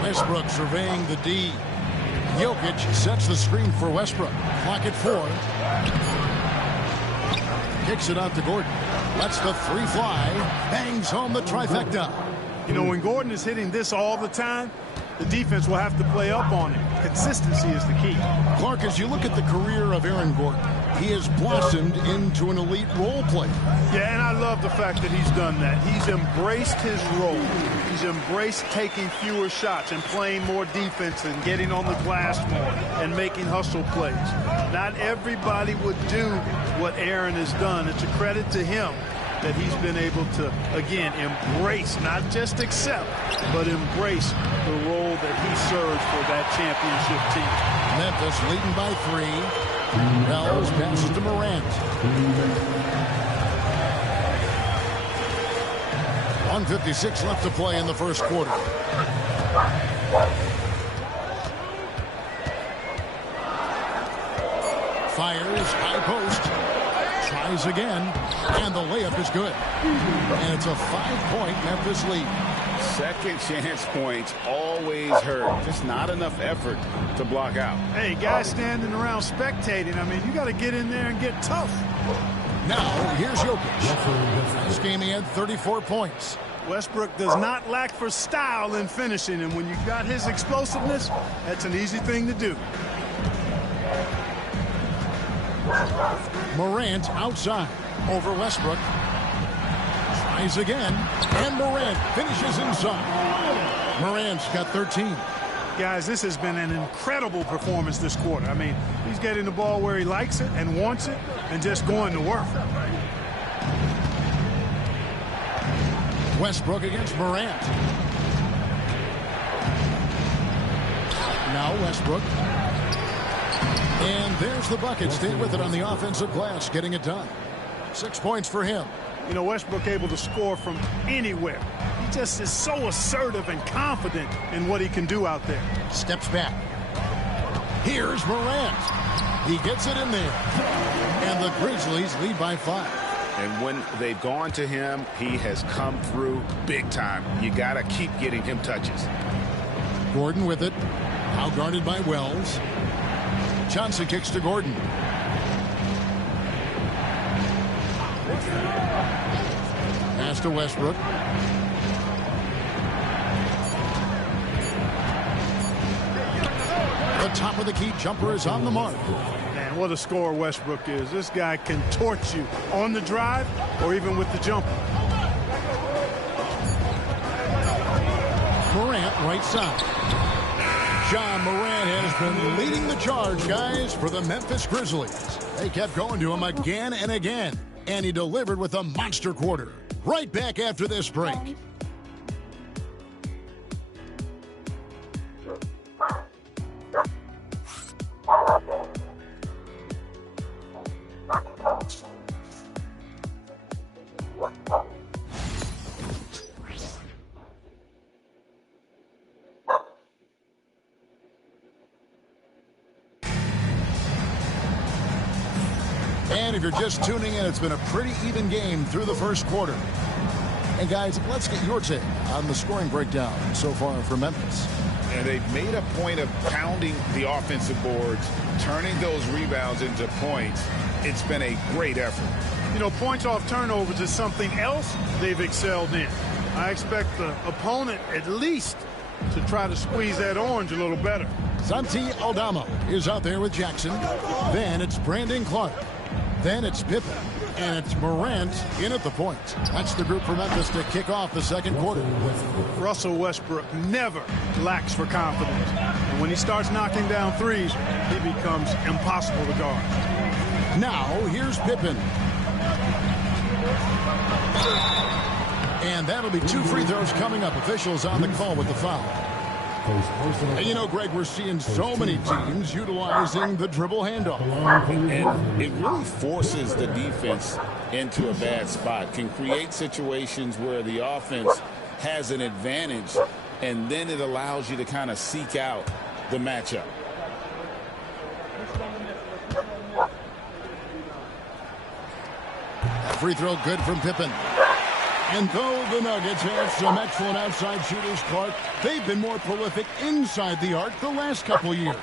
Westbrook surveying the D. Jokic sets the screen for Westbrook. Clock at 4. Kicks it out to Gordon. Lets the 3 fly. Bangs home the trifecta. You know, when Gordon is hitting this all the time, the defense will have to play up on him. Consistency is the key. Clark, as you look at the career of Aaron Gordon, he has blossomed into an elite role player. Yeah, and I love the fact that he's done that. He's embraced his role. He's embraced taking fewer shots and playing more defense and getting on the glass more and making hustle plays. Not everybody would do what Aaron has done. It's a credit to him that he's been able to, again, embrace, not just accept, but embrace the role that he serves for that championship team. Memphis leading by 3. Wells passes to Morant. 1:56 left to play in the first quarter. Fires, high post. Tries again, and the layup is good. And it's a 5-point Memphis lead. Second chance points always hurt. Just not enough effort to block out. Hey, guys standing around spectating, I mean, you got to get in there and get tough. Now, here's Jokic. This game he had 34 points. Westbrook does not lack for style in finishing, and when you've got his explosiveness, that's an easy thing to do. Morant outside over Westbrook. Tries again, and Morant finishes inside. Morant's got 13. Guys, this has been an incredible performance this quarter. I mean, he's getting the ball where he likes it and wants it and just going to work. Westbrook against Morant. Now Westbrook. And there's the bucket. Stay with it on the offensive glass, getting it done. 6 points for him. You know, Westbrook able to score from anywhere. He just is so assertive and confident in what he can do out there. Steps back. Here's Morant. He gets it in there. And the Grizzlies lead by 5. And when they've gone to him, he has come through big time. You got to keep getting him touches. Gordon with it. Now guarded by Wells. Johnson kicks to Gordon. Pass to Westbrook. The top of the key jumper is on the mark. Man, what a scorer Westbrook is. This guy can torch you on the drive or even with the jumper. Morant right side. John Morant has been leading the charge, guys, for the Memphis Grizzlies. They kept going to him again and again, and he delivered with a monster quarter. Right back after this break. And if you're just tuning in, it's been a pretty even game through the first quarter. And guys, let's get your take on the scoring breakdown so far for Memphis. And they've made a point of pounding the offensive boards, turning those rebounds into points. It's been a great effort. You know, points off turnovers is something else they've excelled in. I expect the opponent at least to try to squeeze that orange a little better. Santi Aldama is out there with Jackson. Then it's Brandon Clark. Then it's Pippen. And it's Morant in at the point. That's the group for Memphis to kick off the second quarter. Russell Westbrook never lacks for confidence. And when he starts knocking down threes, he becomes impossible to guard. Now, here's Pippen. And that'll be 2 free throws coming up. Officials on the call with the foul. And you know, Greg, we're seeing so many teams utilizing the dribble handoff. And it really forces the defense into a bad spot. Can create situations where the offense has an advantage, and then it allows you to kind of seek out the matchup. That free throw good from Pippen. And though the Nuggets have some excellent outside shooters, Clark, they've been more prolific inside the arc the last couple years.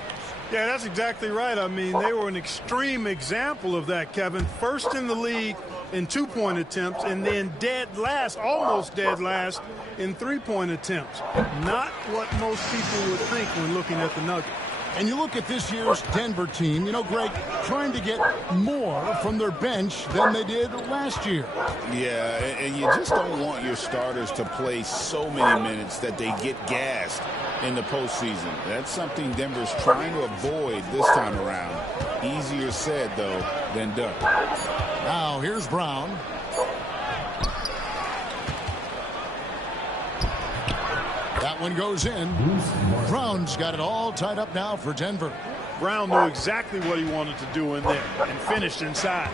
Yeah, that's exactly right. I mean, they were an extreme example of that, Kevin. First in the league in two-point attempts and then dead last, almost dead last in three-point attempts. Not what most people would think when looking at the Nuggets. And you look at this year's Denver team, you know, Greg, trying to get more from their bench than they did last year. Yeah, and you just don't want your starters to play so many minutes that they get gassed in the postseason. That's something Denver's trying to avoid this time around. Easier said, though, than done. Now, here's Brown. That one goes in. Brown's got it all tied up now for Denver. Brown knew exactly what he wanted to do in there and finished inside.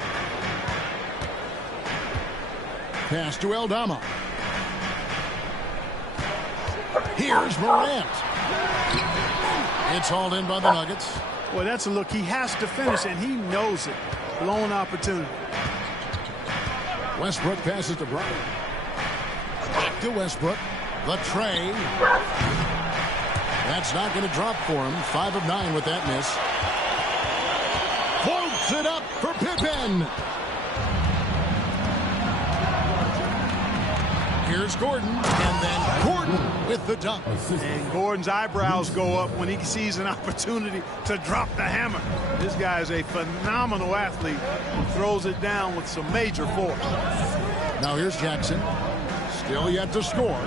Pass to Aldama. Here's Morant. It's hauled in by the Nuggets. Well, that's a look he has to finish, and he knows it. Blown opportunity. Westbrook passes to Brown. Back to Westbrook. The tray. That's not going to drop for him. 5 of 9 with that miss. Floats it up for Pippen. Here's Gordon, and then Gordon with the dunk. And Gordon's eyebrows go up when he sees an opportunity to drop the hammer. This guy is a phenomenal athlete who throws it down with some major force. Now here's Jackson. Still yet to score.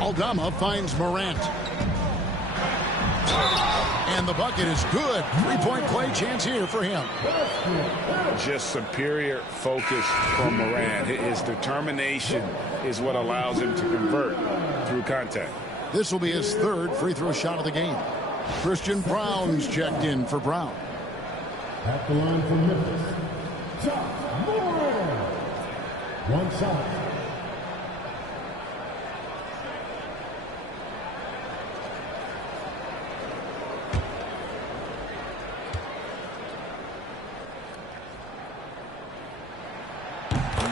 Aldama finds Morant. And the bucket is good. 3-point play chance here for him. Just superior focus from Morant. His determination is what allows him to convert through contact. This will be his third free throw shot of the game. Christian Brown's checked in for Brown. At the line for Memphis, John Moore. One shot.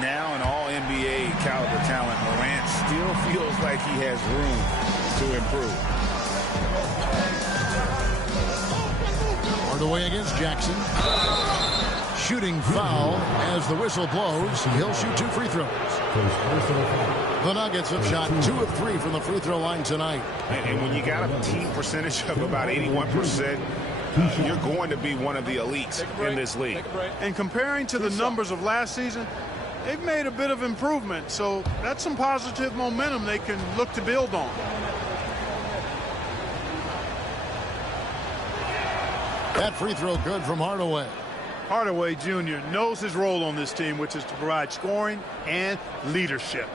Now an all-NBA caliber talent, Morant still feels like he has room to improve. Hardaway against Jackson. Shooting foul as the whistle blows. He'll shoot 2 free throws. The Nuggets have shot 2 of 3 from the free throw line tonight. And when you got a team percentage of about 81%, you're going to be one of the elites in this league. And comparing to the numbers of last season, they've made a bit of improvement, so that's some positive momentum they can look to build on. That free throw good from Hardaway. Hardaway Jr. knows his role on this team, which is to provide scoring and leadership.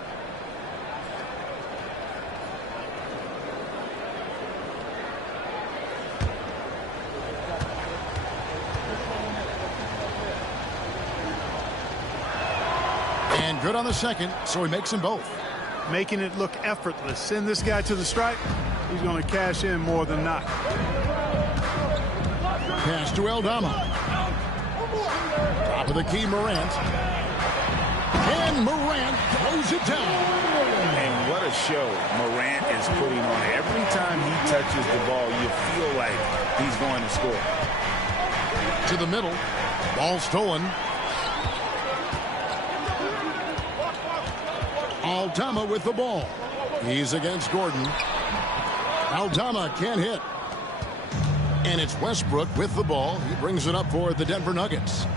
And good on the second, so he makes them both. Making it look effortless. Send this guy to the stripe, he's going to cash in more than not. Pass to Aldama. Top of the key, Morant. And Morant throws it down. And what a show Morant is putting on. Every time he touches the ball, you feel like he's going to score. To the middle. Ball stolen. Aldama with the ball. He's against Gordon. Aldama can't hit. And it's Westbrook with the ball. He brings it up for the Denver Nuggets.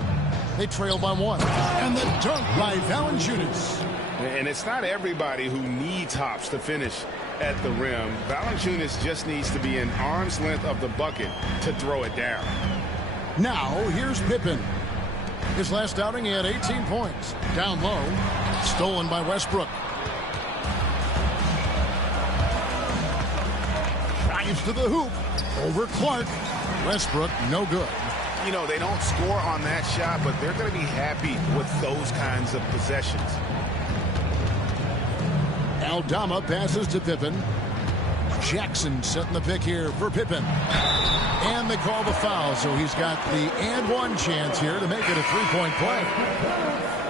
They trail by 1. And the dunk by Valanciunas. And it's not everybody who needs hops to finish at the rim. Valanciunas just needs to be an arm's length of the bucket to throw it down. Now, here's Pippen. His last outing, he had 18 points. Down low. Stolen by Westbrook. Drives to the hoop. Over Clark. Westbrook, no good. You know, they don't score on that shot, but they're going to be happy with those kinds of possessions. Aldama passes to Pippen. Jackson setting the pick here for Pippen. And they call the foul, so he's got the and one chance here to make it a 3-point play.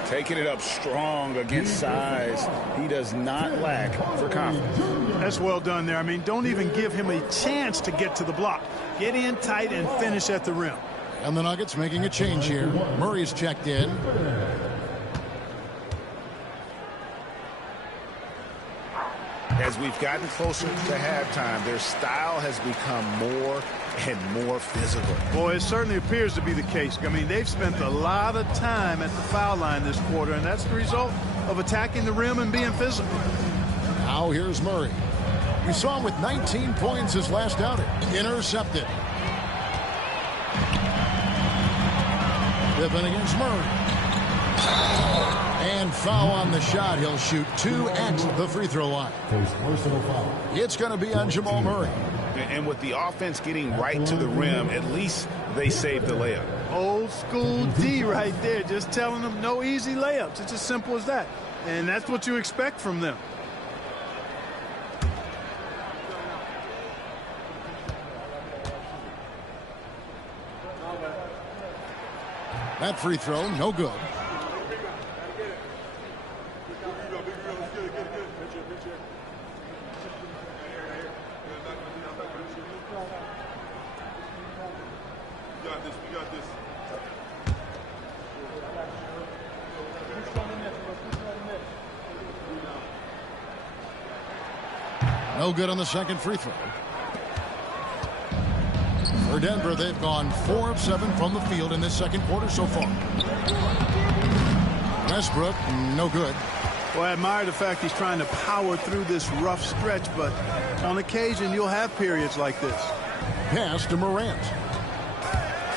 Taking it up strong against size. He does not lack for confidence. That's well done there. I mean, don't even give him a chance to get to the block. Get in tight and finish at the rim. And the Nuggets making a change here. Murray's checked in. As we've gotten closer to halftime, their style has become more and more physical. Boy, it certainly appears to be the case. I mean, they've spent a lot of time at the foul line this quarter, and that's the result of attacking the rim and being physical. Now here's Murray. We saw him with 19 points his last outing. Intercepted. Pippen against Murray. And foul on the shot. He'll shoot 2 at the free throw line. It's going to be on Jamal Murray. And with the offense getting right to the rim, at least they saved the layup. Old school D right there, just telling them no easy layups. It's as simple as that. And that's what you expect from them. That free throw, no good. No good on the second free throw. For Denver, they've gone 4 of 7 from the field in this second quarter so far. Westbrook, no good. Well, I admire the fact he's trying to power through this rough stretch, but on occasion you'll have periods like this. Pass to Morant.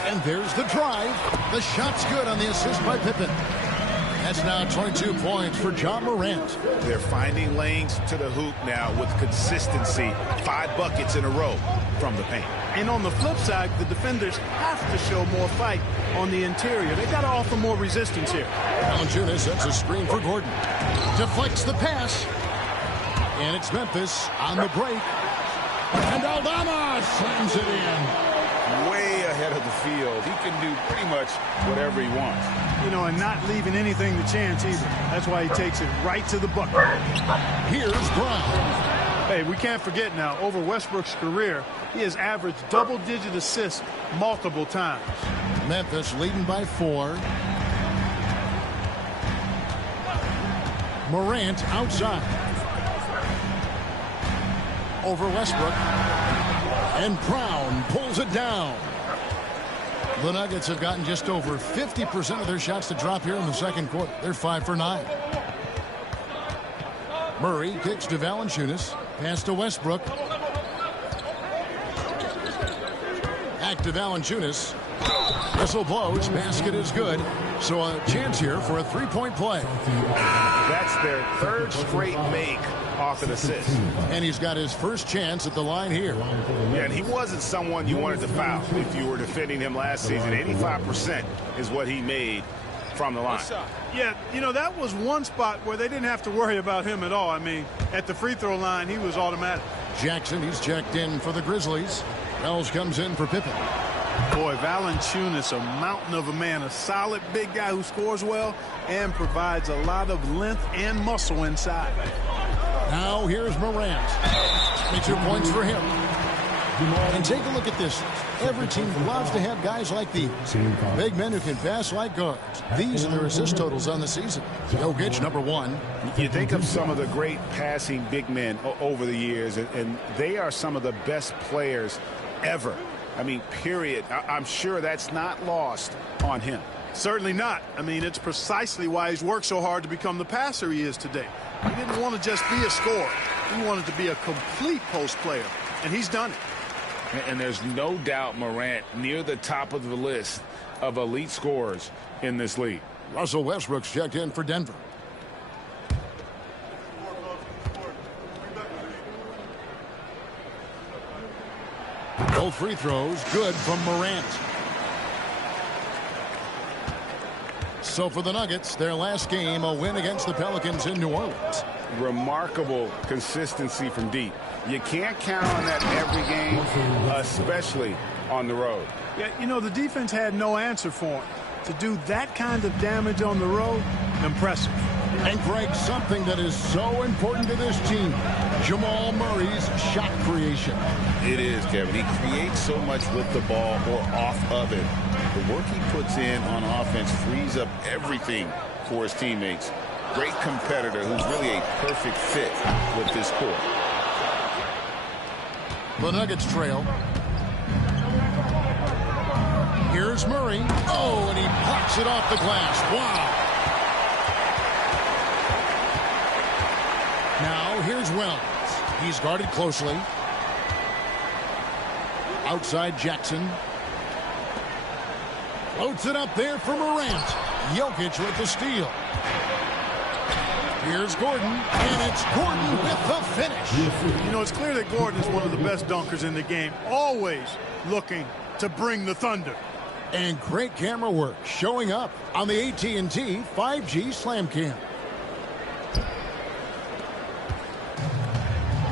And there's the drive. The shot's good on the assist by Pippen. That's now 22 points for John Morant. They're finding lanes to the hoop now with consistency. 5 buckets in a row from the paint. And on the flip side, the defenders have to show more fight on the interior. They got to offer more resistance here. Valanciunas sets a screen for Gordon. Deflects the pass. And it's Memphis on the break. And Aldama slams it in. Way ahead of the field. He can do pretty much whatever he wants. You know, and not leaving anything to chance either. That's why he takes it right to the bucket. Here's Brown. Hey, we can't forget now, over Westbrook's career, he has averaged double-digit assists multiple times. Memphis leading by 4. Morant outside. Over Westbrook. And Brown pulls it down. The Nuggets have gotten just over 50% of their shots to drop here in the second quarter. They're 5 for 9. Murray kicks to Valanciunas. Pass to Westbrook. Back to Valanciunas. Whistle blows. Basket is good. So a chance here for a 3-point play. That's their 3rd straight make off an assist. And he's got his first chance at the line here. Yeah, and he wasn't someone you wanted to foul if you were defending him last season. 85% is what he made from the line. Yeah, you know, that was one spot where they didn't have to worry about him at all. I mean, at the free throw line, he was automatic. Jackson, he's checked in for the Grizzlies. Wells comes in for Pippen. Boy, Valanciunas, a mountain of a man, a solid big guy who scores well and provides a lot of length and muscle inside. Now here's Morant. 22 points for him. And take a look at this. Every team loves to have guys like these. Big men who can pass like guards. These are their assist totals on the season. Jokic, #1. You think of some of the great passing big men over the years, and they are some of the best players ever. I mean, period. I'm sure that's not lost on him. Certainly not. I mean, it's precisely why he's worked so hard to become the passer he is today. He didn't want to just be a scorer. He wanted to be a complete post player, and he's done it. And there's no doubt Morant near the top of the list of elite scorers in this league. Russell Westbrook's checked in for Denver. Both free throws good from Morant. So for the Nuggets, their last game, a win against the Pelicans in New Orleans. Remarkable consistency from deep. You can't count on that every game, especially on the road. Yeah, you know, the defense had no answer for him. To do that kind of damage on the road, impressive. And Greg, something that is so important to this team, Jamal Murray's shot creation. It is, Kevin. He creates so much with the ball or off of it. The work he puts in on offense frees up everything for his teammates great competitor who's really a perfect fit with this court. The Nuggets trail. Here's Murray. Oh, and he blocks it off the glass. Wow. Now here's Wells. He's guarded closely. Outside Jackson. Floats it up there for Morant. Jokic with the steal. Here's Gordon, and it's Gordon with the finish. You know, it's clear that Gordon is one of the best dunkers in the game, always looking to bring the thunder. And great camera work showing up on the AT&T 5G Slam Cam.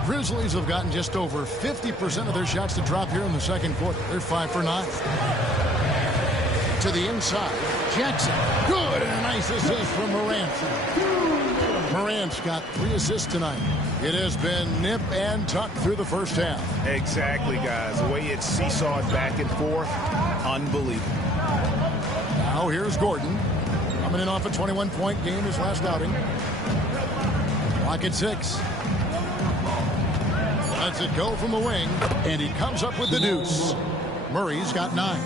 Grizzlies have gotten just over 50% of their shots to drop here in the second quarter. They're 5 for 9. To the inside, Jackson. Good, and a nice assist from Morant. Morant's got 3 assists tonight. It has been nip and tuck through the first half. Exactly, guys. The way it's seesawed back and forth, unbelievable. Now here's Gordon. Coming in off a 21-point game his last outing. Clock at 6. Lets it go from the wing, and he comes up with the deuce. Murray's got 9.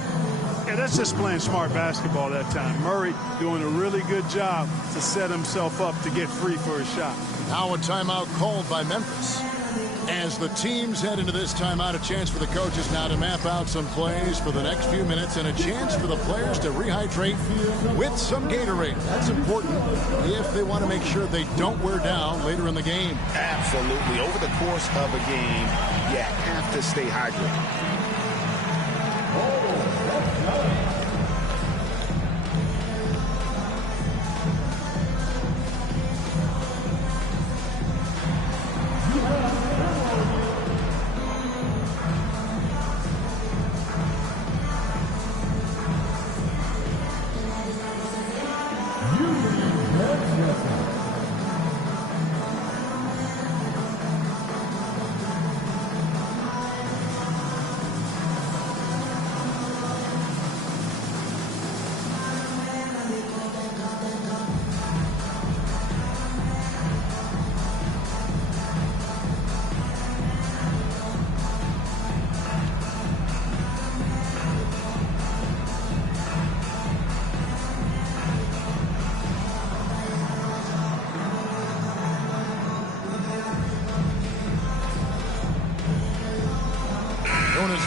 Yeah, that's just playing smart basketball that time. Murray doing a really good job to set himself up to get free for his shot. Now a timeout called by Memphis. As the teams head into this timeout, a chance for the coaches now to map out some plays for the next few minutes and a chance for the players to rehydrate with some Gatorade. That's important if they want to make sure they don't wear down later in the game. Absolutely. Over the course of a game, you have to stay hydrated.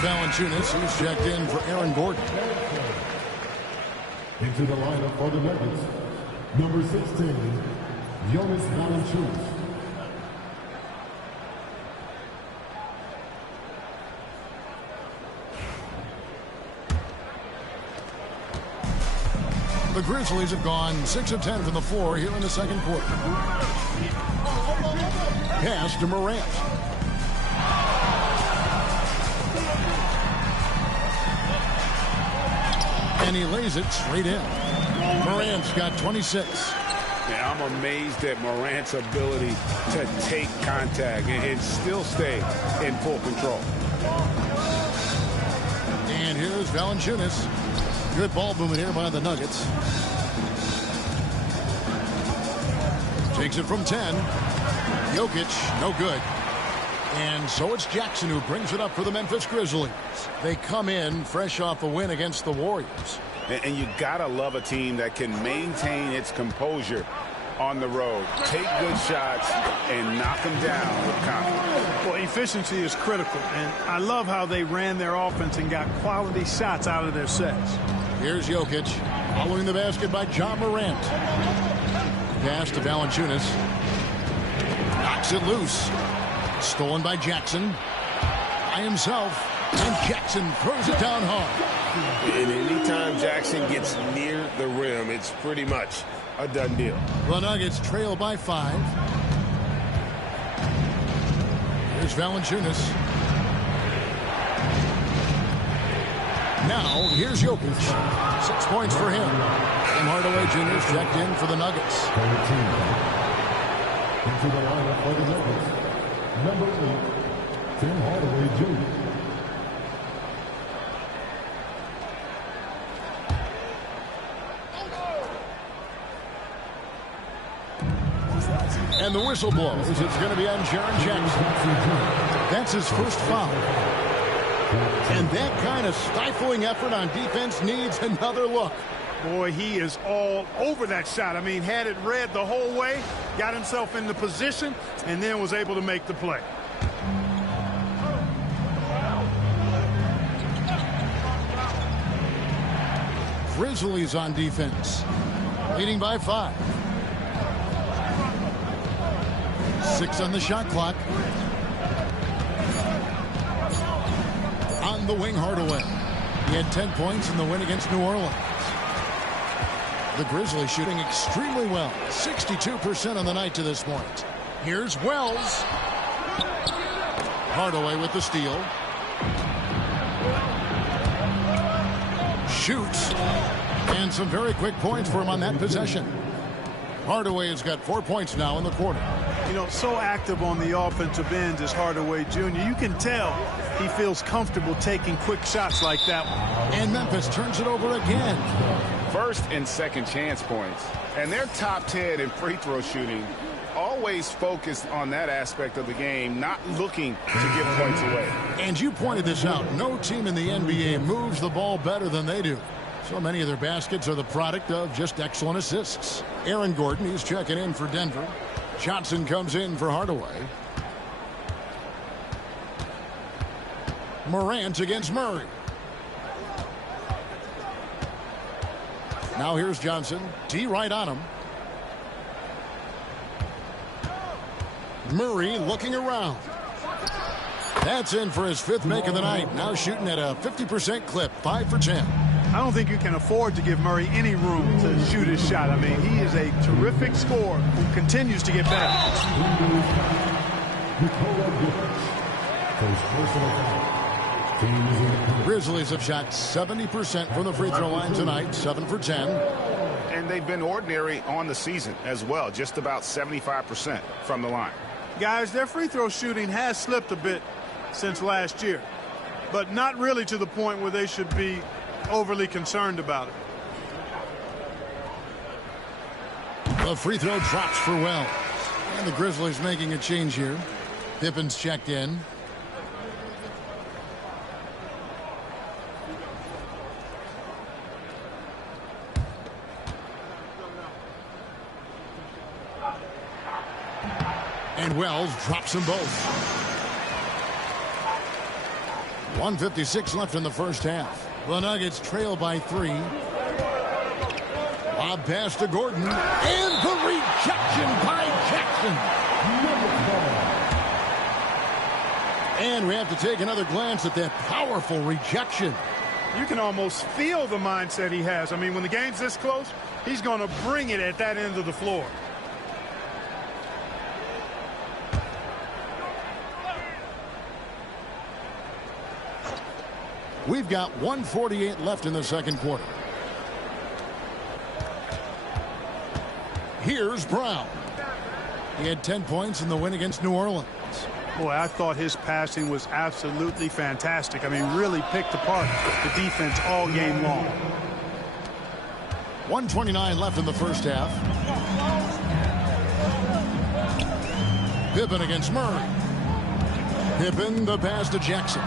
Valanciunas, who's checked in for Aaron Gordon. Into the lineup for the Nuggets, number 16, Jonas Valanciunas. The Grizzlies have gone 6 of 10 from the floor here in the second quarter. Pass to Morant. And he lays it straight in. Morant's got 26. Yeah, I'm amazed at Morant's ability to take contact and still stay in full control. And here's Valanciunas. Good ball movement here by the Nuggets. Takes it from 10. Jokic, no good. And so it's Jackson who brings it up for the Memphis Grizzlies. They come in fresh off a win against the Warriors. And you gotta love a team that can maintain its composure on the road. Take good shots and knock them down with confidence. Well, efficiency is critical, and I love how they ran their offense and got quality shots out of their sets. Here's Jokic, following the basket by John Morant. Pass to Valanciunas. Knocks it loose. Stolen by Jackson. By himself. And Jackson throws it down hard. And anytime Jackson gets near the rim, it's pretty much a done deal. The Nuggets trail by 5. Here's Valanciunas. Now, here's Jokic. 6 points for him. Tim Hardaway Jr. is checked in for the Nuggets. Into the lineup for the Nuggets, number 8, Tim Hardaway Jr. And the whistle blows. It's going to be on Jaren Jackson. That's his first foul. And that kind of stifling effort on defense needs another look. Boy, he is all over that shot. I mean, had it read the whole way, got himself in the position, and then was able to make the play. Grizzlies on defense, leading by 5. 6 on the shot clock. On the wing, Hardaway. He had 10 points in the win against New Orleans. The Grizzlies shooting extremely well. 62% on the night to this point. Here's Wells. Hardaway with the steal. Shoots. And some very quick points for him on that possession. Hardaway has got 4 points now in the quarter. You know, so active on the offensive end is Hardaway Jr. You can tell he feels comfortable taking quick shots like that one. And Memphis turns it over again. First and second chance points. And they're top 10 in free throw shooting. Always focused on that aspect of the game, not looking to give points away. And you pointed this out. No team in the NBA moves the ball better than they do. So many of their baskets are the product of just excellent assists. Aaron Gordon, he's checking in for Denver. Johnson comes in for Hardaway. Morant against Murray. Now here's Johnson. D right on him. Murray looking around. That's in for his 5th make of the night. Now shooting at a 50% clip. 5 for 10. I don't think you can afford to give Murray any room to shoot his shot. I mean, he is a terrific scorer who continues to get better. Grizzlies have shot 70% from the free throw line tonight. 7 for 10. And they've been ordinary on the season as well. Just about 75% from the line. Guys, their free throw shooting has slipped a bit since last year, but not really to the point where they should be overly concerned about it. The free throw drops for Wells. And the Grizzlies making a change here. Pippen's checked in. And Wells drops them both. 1:56 left in the first half. The Nuggets trail by 3. Lob pass to Gordon. And the rejection by Jackson. And we have to take another glance at that powerful rejection. You can almost feel the mindset he has. I mean, when the game's this close, he's going to bring it at that end of the floor. We've got 1:48 left in the second quarter. Here's Brown. He had 10 points in the win against New Orleans. Boy, I thought his passing was absolutely fantastic. I mean, really picked apart the defense all game long. 1:29 left in the first half. Pippen against Murray. Pippen, the pass to Jackson.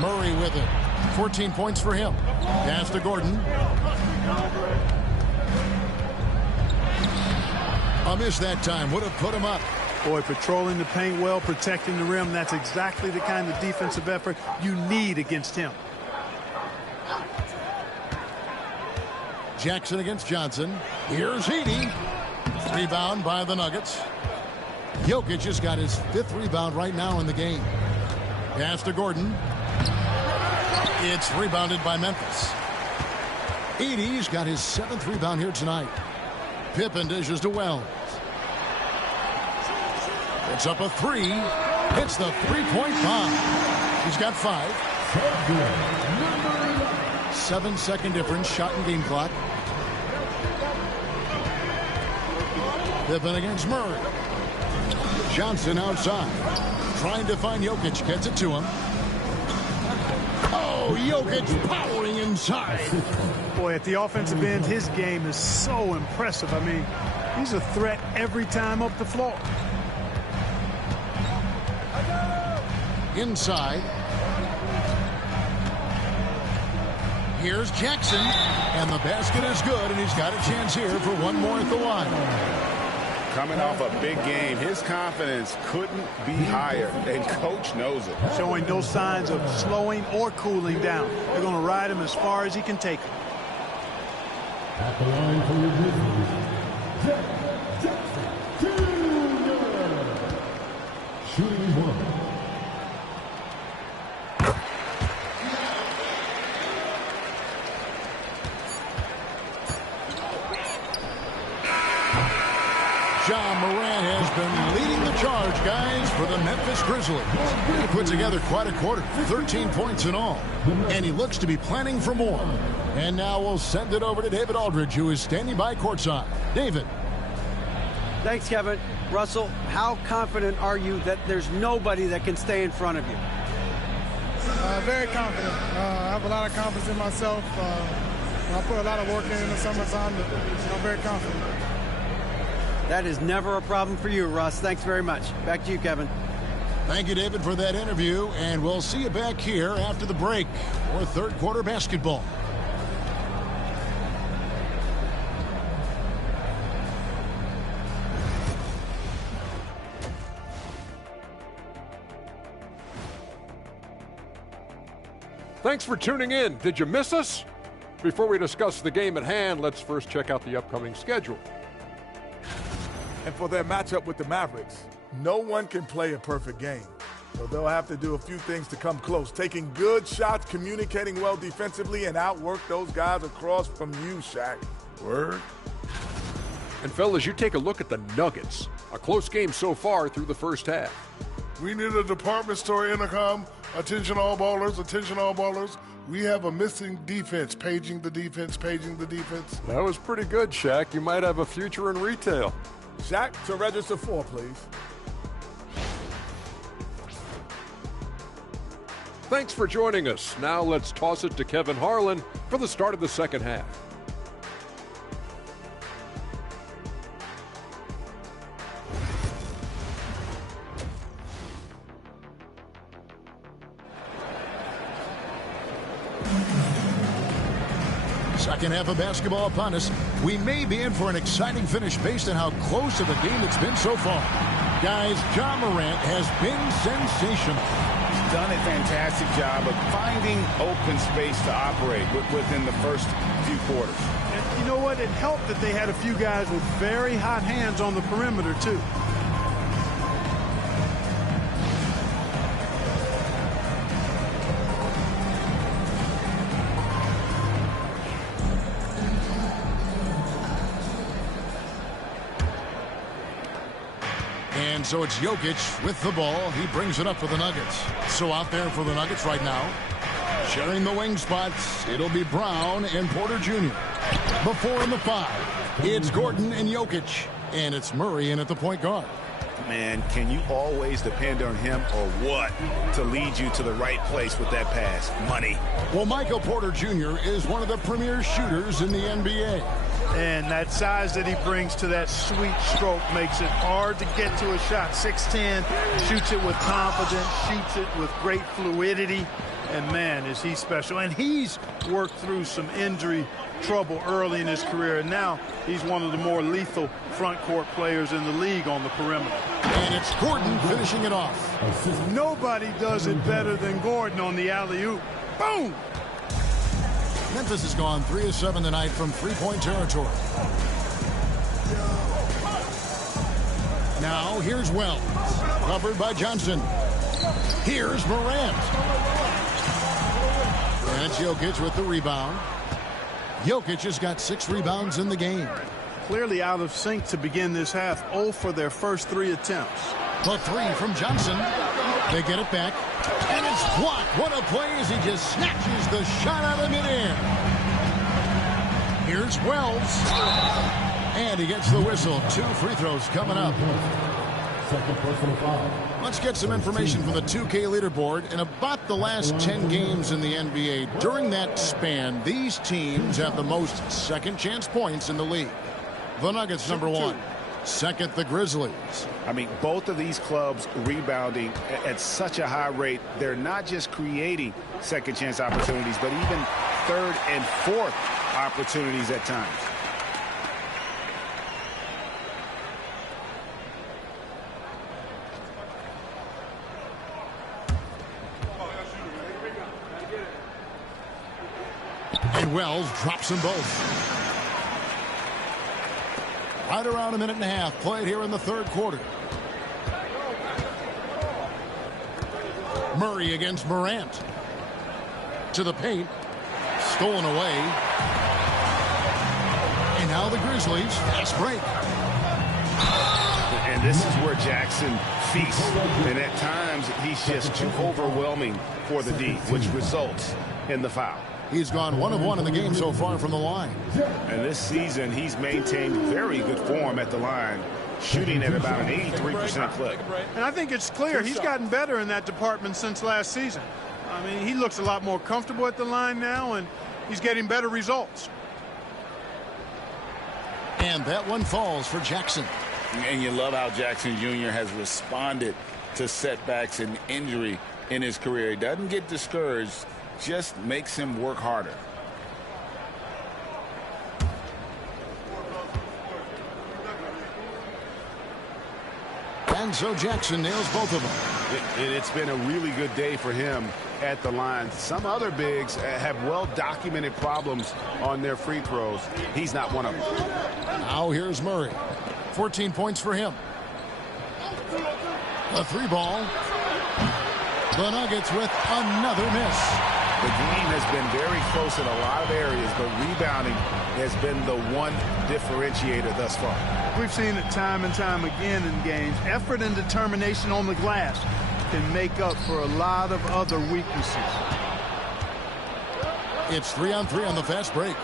Murray with it. 14 points for him. Pass to Gordon. A miss that time. Would have put him up. Boy, patrolling the paint well, protecting the rim. That's exactly the kind of defensive effort you need against him. Jackson against Johnson. Here's Heaney. Rebound by the Nuggets. Jokic has got his 5th rebound right now in the game. Pass to Gordon. It's rebounded by Memphis. Edey's got his 7th rebound here tonight. Pippen dishes to Wells. It's up a 3. Hits the 3-point bomb. He's got 5. 7-second difference. Shot and game clock. Pippen against Murray. Johnson outside. Trying to find Jokic. Gets it to him. Oh, Jokic powering inside. Boy, at the offensive end, his game is so impressive. I mean, he's a threat every time up the floor. Inside. Here's Jackson, and the basket is good, and he's got a chance here for one more at the line. Coming off a big game, his confidence couldn't be higher, and coach knows it. Showing no signs of slowing or cooling down. They're going to ride him as far as he can take him. At the line for your Grizzlies, Jackson Jr. Shooting one. Ja Morant has been leading the charge, guys, for the Memphis Grizzlies. He put together quite a quarter, 13 points in all, and he looks to be planning for more. And now we'll send it over to David Aldridge, who is standing by courtside. David. Thanks, Kevin. Russell, how confident are you that there's nobody that can stay in front of you? Very confident. I have a lot of confidence in myself. I put a lot of work in the summertime. I'm very confident. That is never a problem for you, Russ. Thanks very much. Back to you, Kevin. Thank you, David, for that interview, and we'll see you back here after the break for third quarter basketball. Thanks for tuning in. Did you miss us? Before we discuss the game at hand, let's first check out the upcoming schedule. And for their matchup with the Mavericks, no one can play a perfect game. So they'll have to do a few things to come close. Taking good shots, communicating well defensively, and outwork those guys across from you, Shaq. Word. And fellas, you take a look at the Nuggets. A close game so far through the first half. We need a department store intercom. Attention all ballers, attention all ballers. We have a missing defense. Paging the defense, paging the defense. That was pretty good, Shaq. You might have a future in retail. Shaq, to register 4, please. Thanks for joining us. Now let's toss it to Kevin Harlan for the start of the second half. Second half of basketball upon us. We may be in for an exciting finish based on how close of a game it's been so far. Guys, Ja Morant has been sensational. He's done a fantastic job of finding open space to operate within the first few quarters. And you know what? It helped that they had a few guys with very hot hands on the perimeter, too. And so it's Jokic with the ball. He brings it up for the Nuggets. So out there for the Nuggets right now, sharing the wing spots, it'll be Brown and Porter Jr. Before in the 5, it's Gordon and Jokic. And it's Murray in at the point guard. Man, can you always depend on him or what to lead you to the right place with that pass? Money. Well, Michael Porter Jr. is one of the premier shooters in the NBA. And that size that he brings to that sweet stroke makes it hard to get to a shot. 6'10", shoots it with confidence, shoots it with great fluidity. And, man, is he special. And he's worked through some injury trouble early in his career. And now he's one of the more lethal front court players in the league on the perimeter. And it's Gordon finishing it off. Nobody does it better than Gordon on the alley-oop. Boom! Memphis has gone 3 of 7 tonight from three-point territory. Now here's Wells, covered by Johnson. Here's Morant. And it's Jokic with the rebound. Jokic has got 6 rebounds in the game. Clearly out of sync to begin this half. 0 for their first 3 attempts. The 3 from Johnson. They get it back. And it's blocked. What a play as he just snatches the shot out of midair. Here's Wells. And he gets the whistle. 2 free throws coming up. Second personal foul. Let's get some information from the 2K leaderboard. In about the last 10 games in the NBA, during that span, these teams have the most second chance points in the league. The Nuggets, number 1. Second, the Grizzlies. I mean, both of these clubs rebounding at such a high rate. They're not just creating second chance opportunities, but even third and fourth opportunities at times. And Wells drops them both. Right around a minute and a half played here in the third quarter. Murray against Morant. To the paint. Stolen away. And now the Grizzlies. Fast break. And this is where Jackson feasts. And at times, he's just too overwhelming for the D, which results in the foul. He's gone 1 of 1 in the game so far from the line. And this season, he's maintained very good form at the line, shooting at about an 83% clip. And I think it's clear he's gotten better in that department since last season. I mean, he looks a lot more comfortable at the line now, and he's getting better results. And that one falls for Jackson. And you love how Jackson Jr. has responded to setbacks and injury in his career. He doesn't get discouraged, just makes him work harder. And so Jackson nails both of them. It's been a really good day for him at the line. Some other bigs have well-documented problems on their free throws. He's not one of them. Now here's Murray. 14 points for him. A 3-ball. The Nuggets with another miss. The game has been very close in a lot of areas, but rebounding has been the one differentiator thus far. We've seen it time and time again in games. Effort and determination on the glass can make up for a lot of other weaknesses. It's 3-on-3 on the fast break.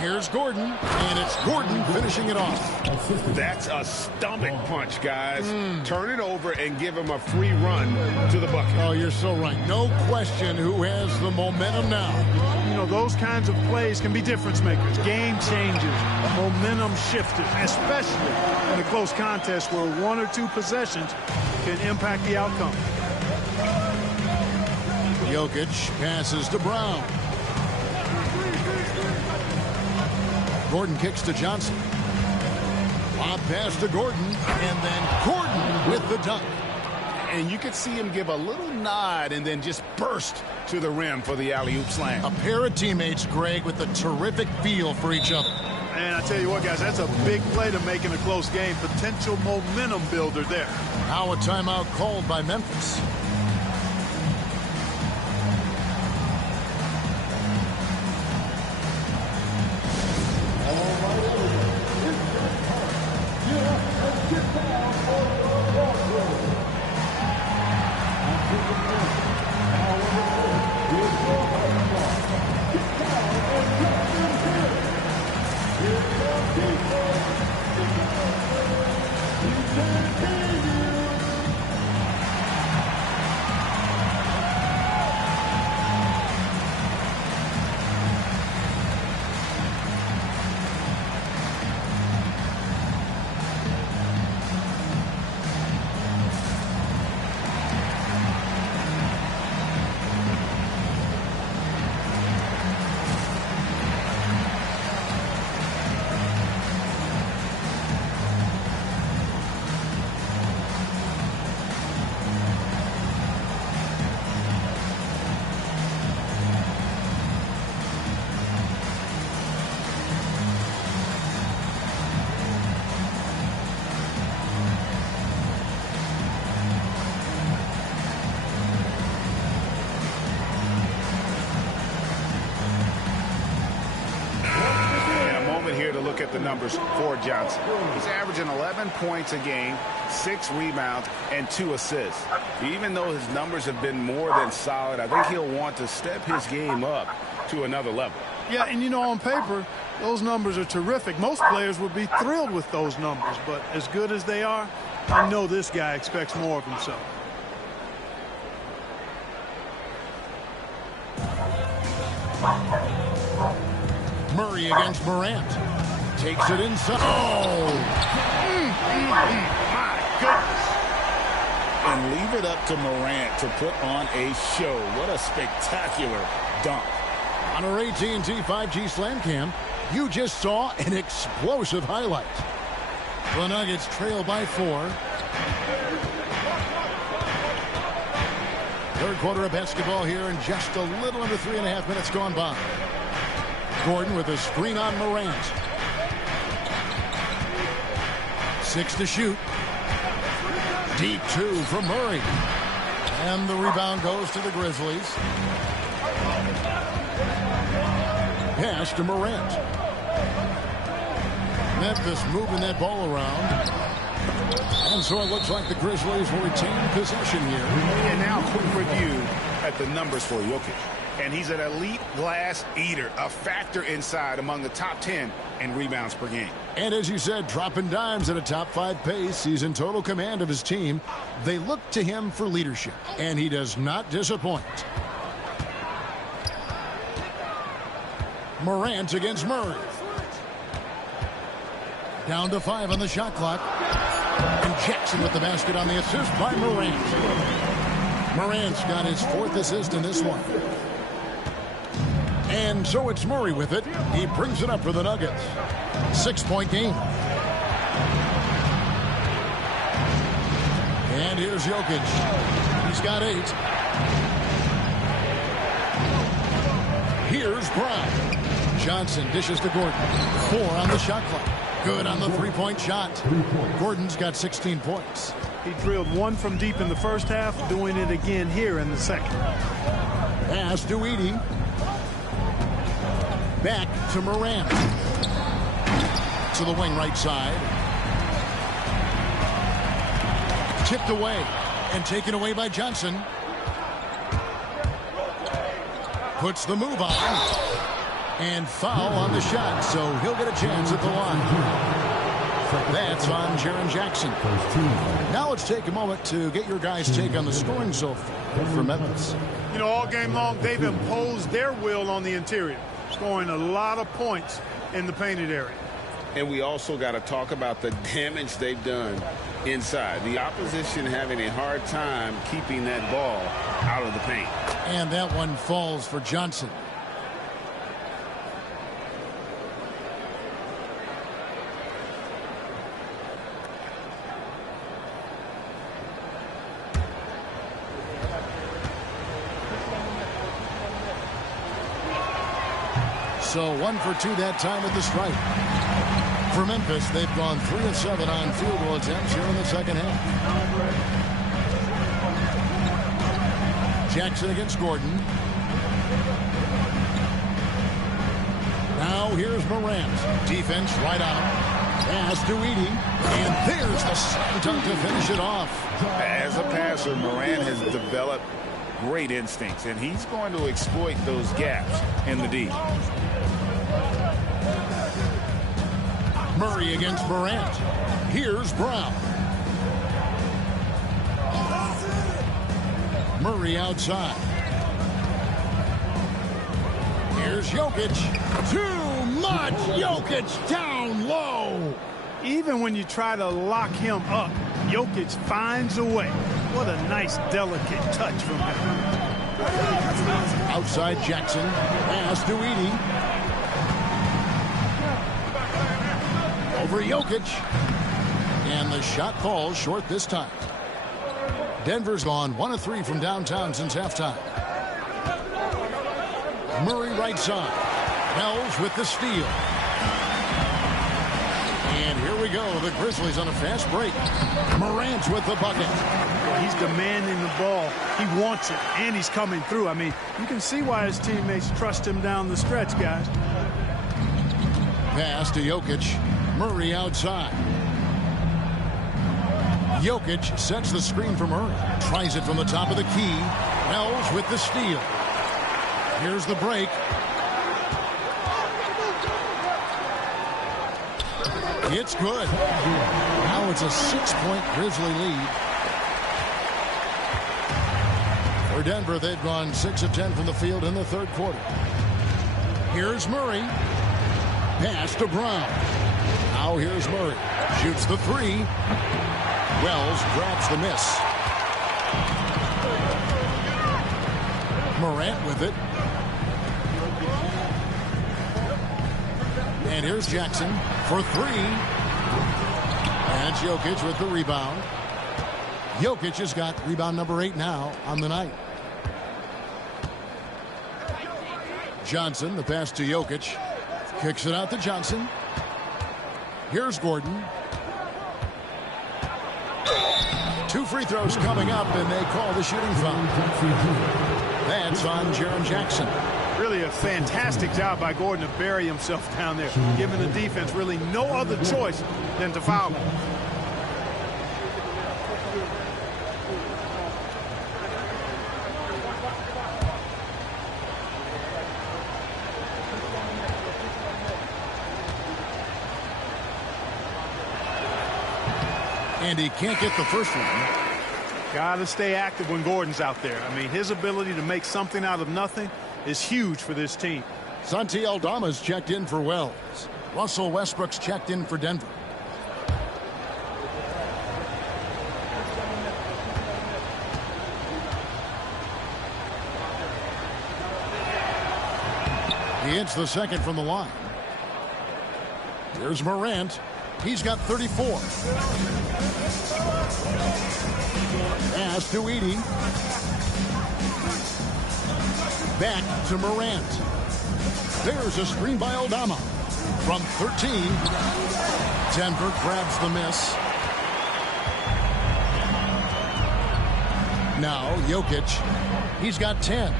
Here's Gordon, and it's Gordon finishing it off. That's a stomach punch, guys. Turn it over and give him a free run to the bucket. Oh, you're so right. No question who has the momentum now. You know, those kinds of plays can be difference makers, game changers, momentum shifters, especially in a close contest where 1 or 2 possessions can impact the outcome. Jokic passes to Brown. Gordon kicks to Johnson. Lob pass to Gordon, and then Gordon with the dunk. And you could see him give a little nod and then just burst to the rim for the alley-oop slam. A pair of teammates, Greg, with a terrific feel for each other. And I tell you what, guys, that's a big play to make in a close game. Potential momentum builder there. Now a timeout called by Memphis. At the numbers for Johnson. He's averaging 11 points a game, 6 rebounds, and 2 assists. Even though his numbers have been more than solid, I think he'll want to step his game up to another level. Yeah, and you know, on paper, those numbers are terrific. Most players would be thrilled with those numbers, but as good as they are, I know this guy expects more of himself. Murray against Morant. Takes it inside. Oh! My goodness. And leave it up to Morant to put on a show. What a spectacular dunk. On our AT&T 5G Slam Cam, you just saw an explosive highlight. The Nuggets trail by 4. Third quarter of basketball here, and just a little under 3.5 minutes gone by. Gordon with a screen on Morant. 6 to shoot. Deep 2 from Murray. And the rebound goes to the Grizzlies. Pass to Morant. Memphis moving that ball around. And so it looks like the Grizzlies will retain possession here. And now a quick review at the numbers for Jokic. And he's an elite glass eater, a factor inside among the top 10 in rebounds per game. And as you said, dropping dimes at a top 5 pace. He's in total command of his team. They look to him for leadership, and he does not disappoint. Morant against Murray. Down to 5 on the shot clock. And Jackson with the basket on the assist by Morant. Morant's got his 4th assist in this one. And so it's Murray with it. He brings it up for the Nuggets. 6-point game. And here's Jokic. He's got 8. Here's Brown. Johnson dishes to Gordon. 4 on the shot clock. Good on the 3-point shot. Gordon's got 16 points. He drilled 1 from deep in the first half, doing it again here in the second. Pass to Edey. Back to Morant. To the wing right side. Tipped away and taken away by Johnson. Puts the move on. And foul on the shot, so he'll get a chance at the line. That's on Jaren Jackson. Now let's take a moment to get your guys' take on the scoring so far for Memphis. You know, all game long, they've imposed their will on the interior, scoring a lot of points in the painted area. And we also got to talk about the damage they've done inside. The opposition having a hard time keeping that ball out of the paint. And that one falls for Johnson. So 1 for 2 that time at the stripe. For Memphis, they've gone 3 of 7 on field goal attempts here in the second half. Jackson against Gordon. Now here's Morant. Defense right on him. Pass to Edey. And there's the slam dunk to finish it off. As a passer, Morant has developed great instincts, and he's going to exploit those gaps in the D. Murray against Morant. Here's Brown. Murray outside. Here's Jokic. Too much. Jokic down low. Even when you try to lock him up, Jokic finds a way. What a nice, delicate touch from him. Outside Jackson. Pass to Edey. Over Jokic. And the shot falls short this time. Denver's gone 1 of 3 from downtown since halftime. Murray right side. Wells with the steal. And here we go. The Grizzlies on a fast break. Morant with the bucket. He's demanding the ball. He wants it, and he's coming through. I mean, you can see why his teammates trust him down the stretch, guys. Pass to Jokic. Murray outside. Jokic sets the screen for Murray. Tries it from the top of the key. Wells with the steal. Here's the break. It's good. Now it's a 6-point Grizzly lead. For Denver, they've gone 6 of 10 from the field in the third quarter. Here's Murray. Pass to Brown. Now here's Murray. Shoots the 3. Wells grabs the miss. Morant with it. And here's Jackson for 3. And it's Jokic with the rebound. Jokic has got rebound number 8 now on the night. Johnson, the pass to Jokic. Kicks it out to Johnson. Here's Gordon. 2 free throws coming up, and they call the shooting foul. That's on Jaren Jackson. Really a fantastic job by Gordon to bury himself down there, giving the defense really no other choice than to foul him. And he can't get the first one. Got to stay active when Gordon's out there. I mean, his ability to make something out of nothing is huge for this team. Santi Aldama's checked in for Wells. Russell Westbrook's checked in for Denver. He hits the second from the line. Here's Morant. He's got 34. Pass to Edey. Back to Morant. There's a screen by Aldama. From 13. Denver grabs the miss. Now Jokic. He's got 10.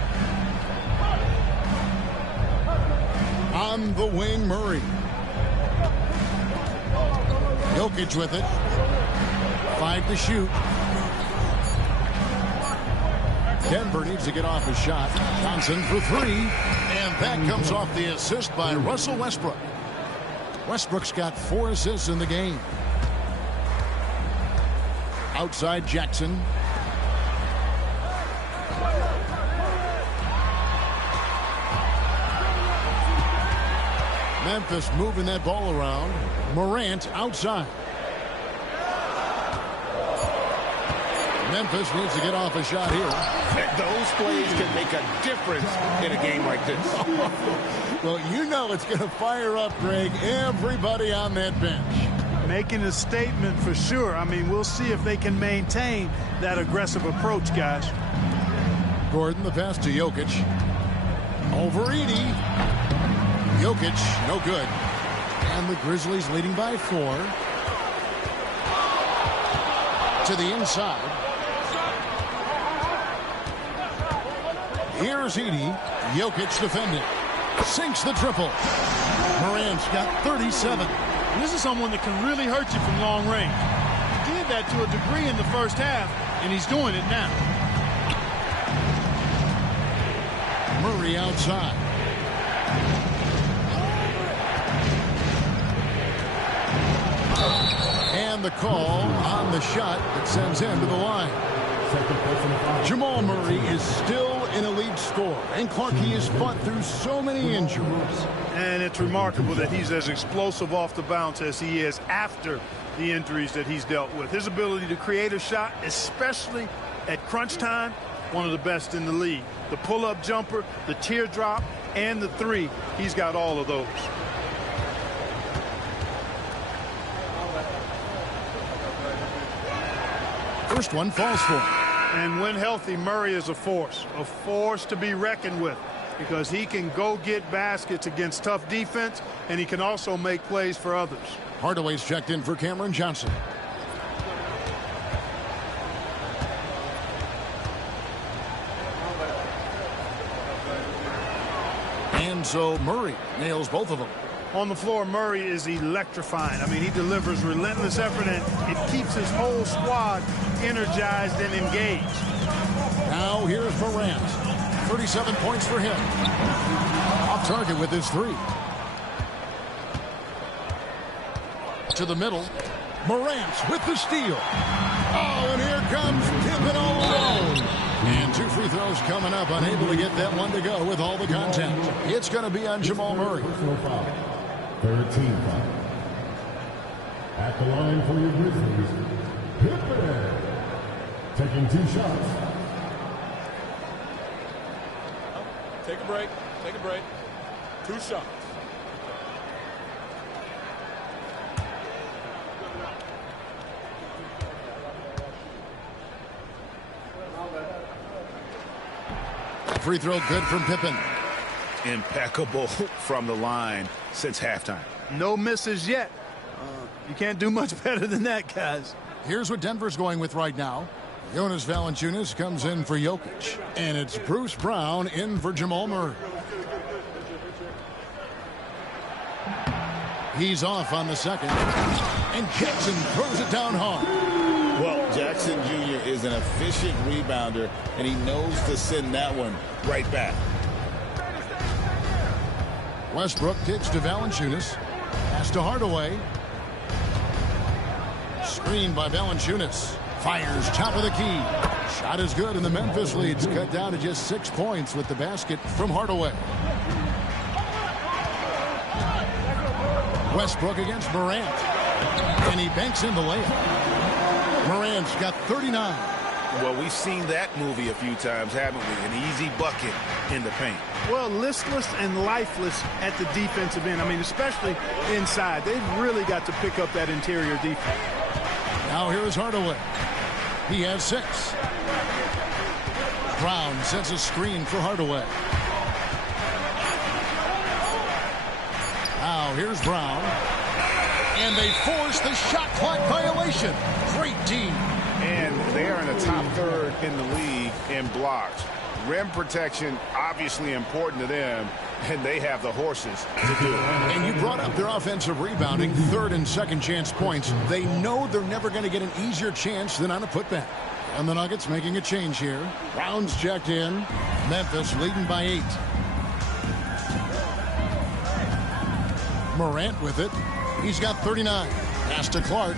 On the wing, Murray. Jokic with it. 5 to shoot. Denver needs to get off his shot. Johnson for 3. And that comes off the assist by Russell Westbrook. Westbrook's got 4 assists in the game. Outside Jackson. Memphis moving that ball around. Morant outside. Memphis needs to get off a shot here. Those plays can make a difference in a game like this. Well, you know it's going to fire up, Greg, everybody on that bench. Making a statement for sure. I mean, we'll see if they can maintain that aggressive approach, guys. Gordon, the pass to Jokic. Over Edey. Jokic, no good. And the Grizzlies leading by 4. To the inside. Here's Edey. Jokic defending. Sinks the triple. Morant's got 37. And this is someone that can really hurt you from long range. He did that to a degree in the first half, and he's doing it now. Murray outside. And the call on the shot that sends him to the line. Jamal Murray is still an elite scorer, and Clarkie has fought through so many injuries. And it's remarkable that he's as explosive off the bounce as he is after the injuries that he's dealt with. His ability to create a shot, especially at crunch time, one of the best in the league. The pull-up jumper, the teardrop, and the 3, he's got all of those. First one falls for him. And when healthy, Murray is a force to be reckoned with, because he can go get baskets against tough defense, and he can also make plays for others. Hardaway's checked in for Cameron Johnson. And so Murray nails both of them. On the floor, Murray is electrifying. I mean, he delivers relentless effort, and it keeps his whole squad energized and engaged. Now here's Morant. 37 points for him. Off target with his 3. To the middle. Morant with the steal. Oh, and here comes Pippen all alone. And 2 free throws coming up, unable to get that one to go with all the contact. It's going to be on Jamal Murray. 13 foul. At the line for your Grizzlies, Pippen. Taking 2 shots. Take a break. Take a break. 2 shots. Free throw good from Pippen. Impeccable from the line since halftime. No misses yet. You can't do much better than that, guys. Here's what Denver's going with right now. Jonas Valanciunas comes in for Jokic. And it's Bruce Brown in for Jamal Murray. He's off on the second. And Jackson throws it down hard. Well, Jackson Jr. is an efficient rebounder, and he knows to send that one right back. Westbrook kicks to Valanciunas. Pass to Hardaway. Screen by Valanciunas. Fires top of the key. Shot is good, and the Memphis lead's cut down to just 6 points with the basket from Hardaway. Westbrook against Morant. And he banks in the layup. Morant's got 39. Well, we've seen that movie a few times, haven't we? An easy bucket in the paint. Well, listless and lifeless at the defensive end. I mean, especially inside. They've really got to pick up that interior defense. Now here is Hardaway. He has 6. Brown sets a screen for Hardaway. Now here's Brown. And they force the shot clock violation. Great team. And they are in the top third in the league in blocks. Rim protection, obviously important to them, and they have the horses to do it. And you brought up their offensive rebounding, 3rd and 2nd chance points. They know they're never going to get an easier chance than on a putback. And the Nuggets making a change here. Brown's checked in. Memphis leading by 8. Morant with it. He's got 39. Pass to Clark.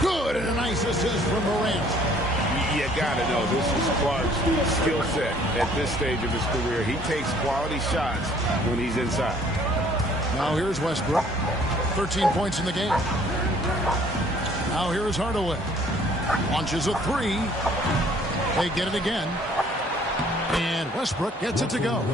Good, and a nice assist from Morant. You got to know this is Clark's skill set at this stage of his career. He takes quality shots when he's inside. Now here's Westbrook. 13 points in the game. Now here is Hardaway. Launches a 3. They get it again. And Westbrook gets it to go.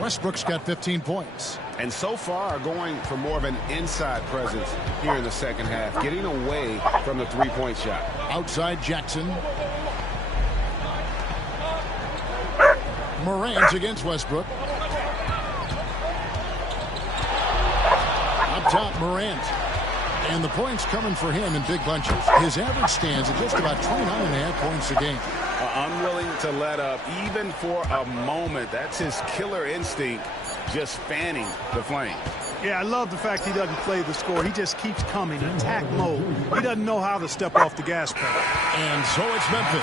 Westbrook's got 15 points. And so far going for more of an inside presence here in the second half, getting away from the three-point shot. Outside Jackson. Morant against Westbrook. Up top, Morant. And the points coming for him in big bunches. His average stands at just about 29.5 points a game. Unwilling to let up even for a moment. That's his killer instinct, just fanning the flame. Yeah, I love the fact he doesn't play the score. He just keeps coming, attack mode. He doesn't know how to step off the gas pedal. And so it's Memphis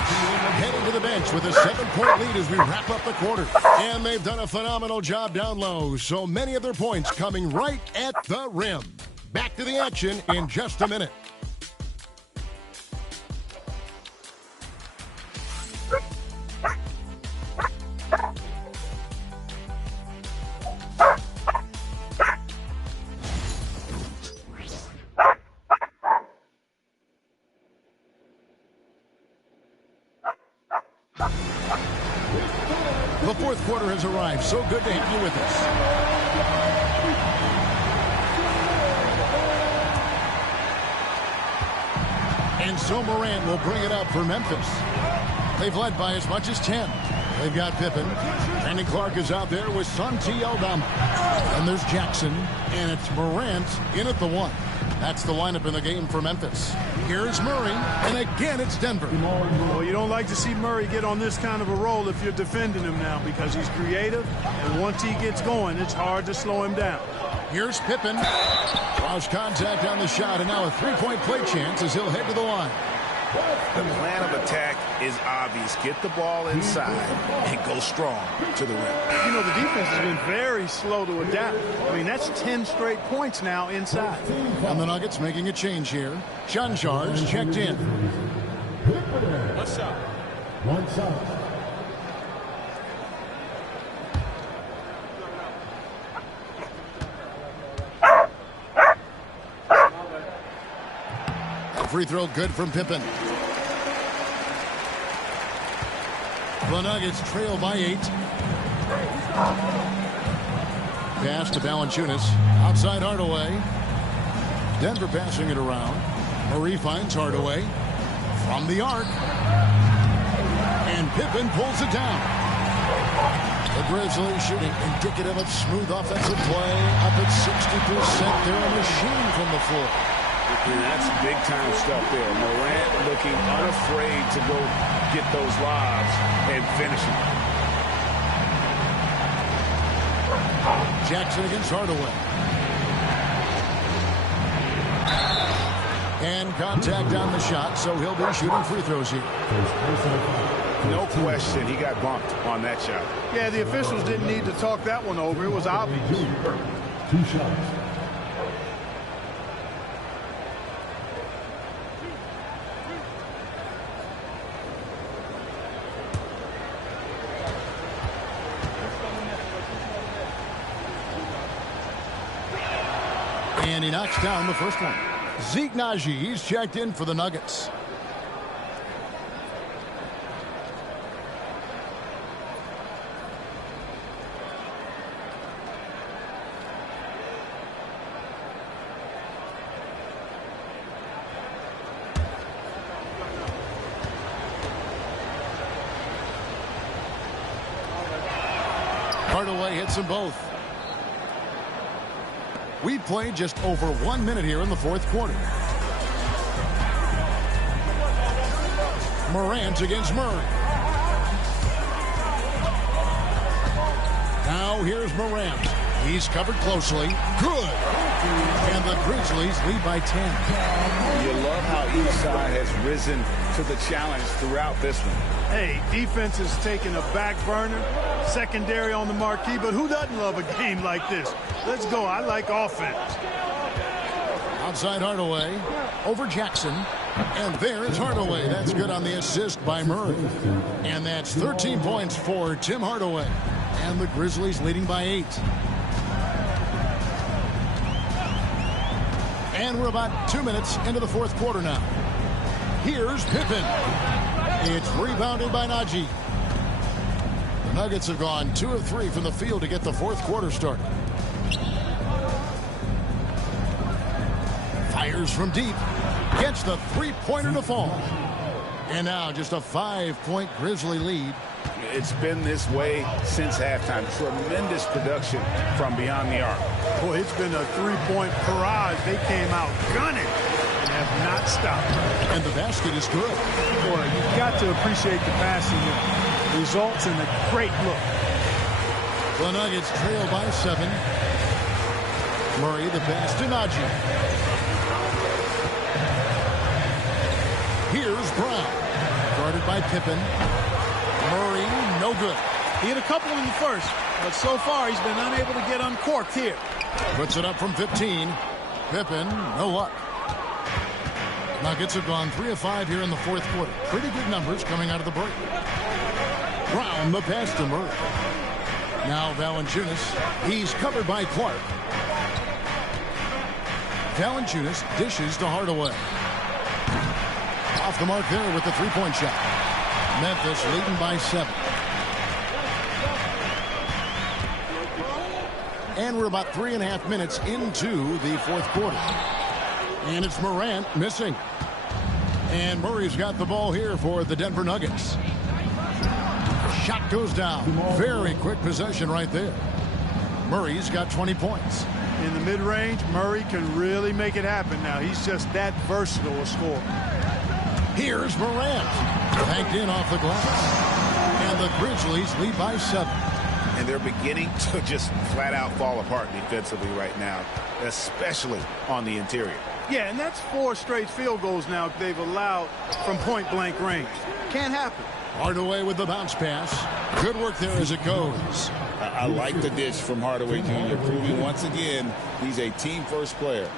heading to the bench with a 7-point lead as we wrap up the quarter. And they've done a phenomenal job down low. So many of their points coming right at the rim. Back to the action in just a minute. The fourth quarter has arrived. So good to have you with us. And so Morant will bring it up for Memphis. They've led by as much as 10. They've got Pippen. Brandon Clark is out there with Santi Aldama. And there's Jackson. And it's Morant in at the 1. That's the lineup in the game for Memphis. Here's Murray, and again it's Denver. Well, you don't like to see Murray get on this kind of a roll if you're defending him now because he's creative, and once he gets going, it's hard to slow him down. Here's Pippen. Draws contact on the shot, and now a 3-point play chance as he'll head to the line. The plan of attack is obvious. Get the ball inside and go strong to the rim. You know, the defense has been very slow to adapt. I mean, that's 10 straight points now inside. And the Nuggets making a change here. Chanjar's checked in. One shot. One shot. Free throw good from Pippen. The Nuggets trail by 8. Pass to Valanciunas. Outside Hardaway. Denver passing it around. Murray finds Hardaway. From the arc. And Pippen pulls it down. The Grizzlies shooting indicative of smooth offensive play. Up at 60%. They're a machine from the floor. And that's big-time stuff there. Morant looking unafraid to go get those lobs and finish them. Jackson against Hardaway. And contact on the shot, so he'll be shooting free throws here. No question, he got bumped on that shot. Yeah, the officials didn't need to talk that one over. It was obvious. 2 shots. And he knocks down the first one. Zeke Naji, he's checked in for the Nuggets. Hardaway hits them both. We've played just over 1 minute here in the fourth quarter. Morant against Murray. Now here's Morant. He's covered closely. Good. And the Grizzlies lead by 10. You love how each side has risen to the challenge throughout this one. Hey, defense is taking a back burner, secondary on the marquee, but who doesn't love a game like this? Let's go. I like offense. Outside Hardaway, over Jackson, and there is Hardaway. That's good on the assist by Murray. And that's 13 points for Tim Hardaway. And the Grizzlies leading by 8. And we're about 2 minutes into the fourth quarter now. Here's Pippen. It's rebounded by Naji. The Nuggets have gone 2 of 3 from the field to get the fourth quarter started. Fires from deep. Gets the three-pointer to fall. And now just a 5-point Grizzly lead. It's been this way since halftime. Tremendous production from beyond the arc. Boy, it's been a three-point barrage. They came out gunning and have not stopped. And the basket is good. Boy, you've got to appreciate the passing here. Results in a great look. The Nuggets trail by 7. Murray the pass to Naji. Here's Brown. Guarded by Pippen. Murray, no good. He had a couple in the first, but so far he's been unable to get uncorked here. Puts it up from 15. Pippen, no luck. Nuggets have gone 3 of 5 here in the fourth quarter. Pretty good numbers coming out of the break. Brown, the pass to Murray. Now Valanciunas. He's covered by Clark. Valanciunas dishes to Hardaway. Off the mark there with the three-point shot. Memphis leading by 7. And we're about 3.5 minutes into the fourth quarter. And it's Morant missing. And Murray's got the ball here for the Denver Nuggets. Shot goes down. Very quick possession right there. Murray's got 20 points. In the mid-range, Murray can really make it happen now. He's just that versatile a scorer. Here's Morant. Banked in off the glass. And the Grizzlies lead by 7. And they're beginning to just flat out fall apart defensively right now, especially on the interior. Yeah, and that's 4 straight field goals now they've allowed from point-blank range. Can't happen. Hardaway with the bounce pass. Good work there as it goes. I like the dish from Hardaway Jr., proving once again he's a team-first player.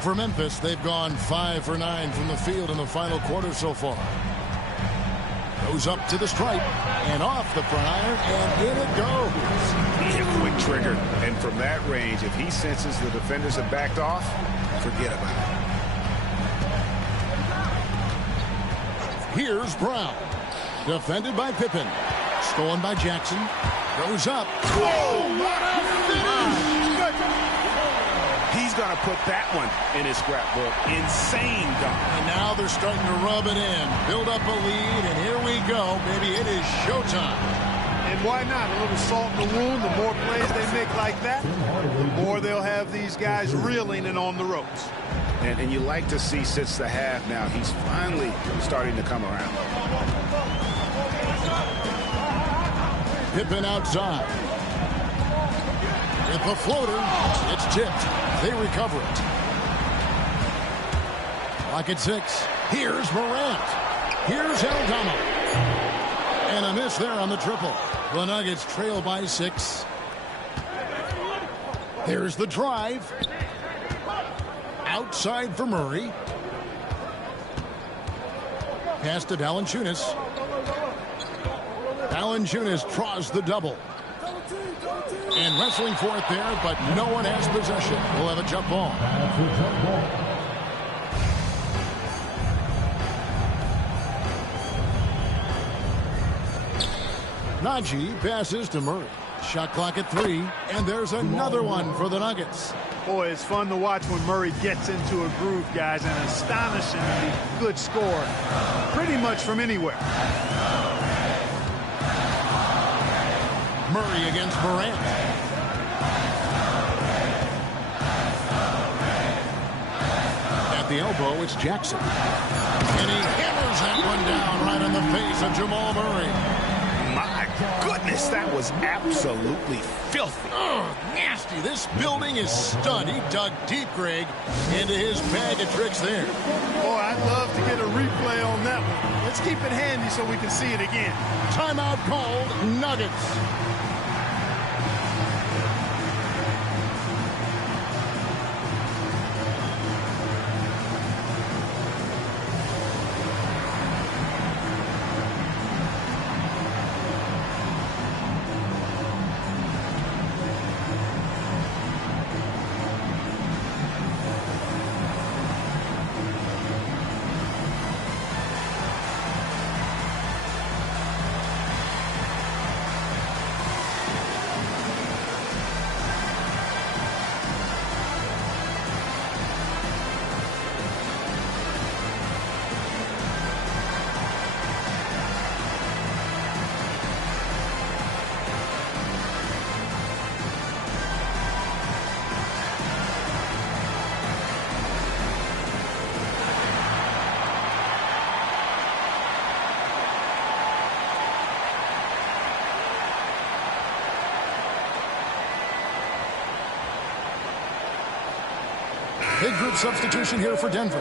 For Memphis, they've gone 5 for 9 from the field in the final quarter so far. Goes up to the stripe and off the front iron, and in it goes. A quick trigger. And from that range, if he senses the defenders have backed off, forget about it. Here's Brown. Defended by Pippen. Stolen by Jackson. Goes up. Whoa! What a finish! He's going to put that one in his scrapbook. Insane dunk. And now they're starting to rub it in. Build up a lead, and here we go. Baby, it is showtime. And why not? A little salt in the wound. The more plays they make like that, the more they'll have these guys reeling and on the ropes. And you like to see since the half now, he's finally starting to come around. Pippen outside. With the floater, it's tipped. They recover it. Clock at 6. Here's Morant. Here's Aldama. And a miss there on the triple. The Nuggets trail by 6. There's the drive. Outside for Murray. Pass to Valanciunas. Valanciunas draws the double. And wrestling for it there, but no one has possession. We'll have a jump ball. Najee passes to Murray. Shot clock at 3, and there's another one for the Nuggets. Boy, it's fun to watch when Murray gets into a groove, guys. An astonishingly good score, pretty much from anywhere. Murray against Morant. At the elbow, it's Jackson. And he hammers that one down right in the face of Jamal Murray. My goodness, that was absolutely filthy. Nasty. This building is stunned. He dug deep, Greg, into his bag of tricks there. Boy, I'd love to get a replay on that one. Let's keep it handy so we can see it again. Timeout called. Nuggets. Big group substitution here for Denver.